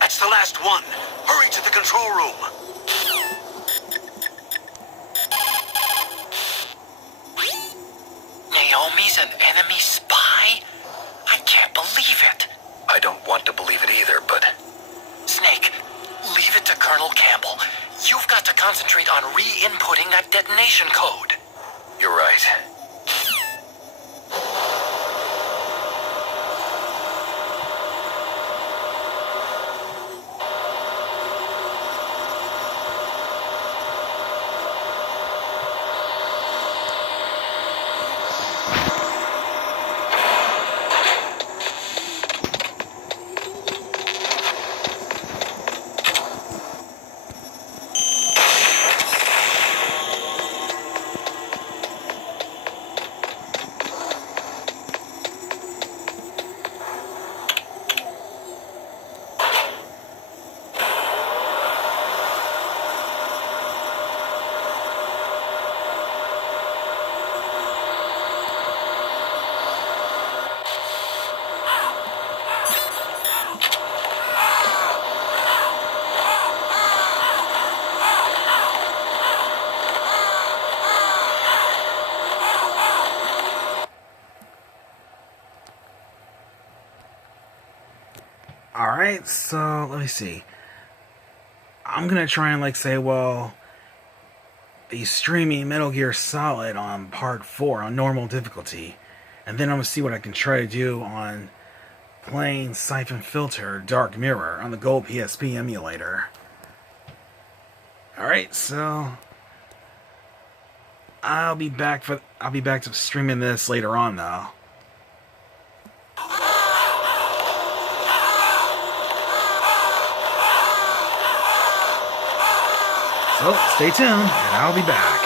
That's the last one. Hurry to the control room. Naomi's an enemy spy? I can't believe it. I don't want to believe it either, but... Snake, leave it to Colonel Campbell. You've got to concentrate on re-inputting that detonation code. You're right. Alright, so let me see. I'm gonna try and say, well, be streaming Metal Gear Solid on part 4 on normal difficulty. And then I'm gonna see what I can try to do on playing Siphon Filter Dark Mirror on the Gold PSP emulator. Alright, so I'll be back to streaming this later on though. So, stay tuned, and I'll be back.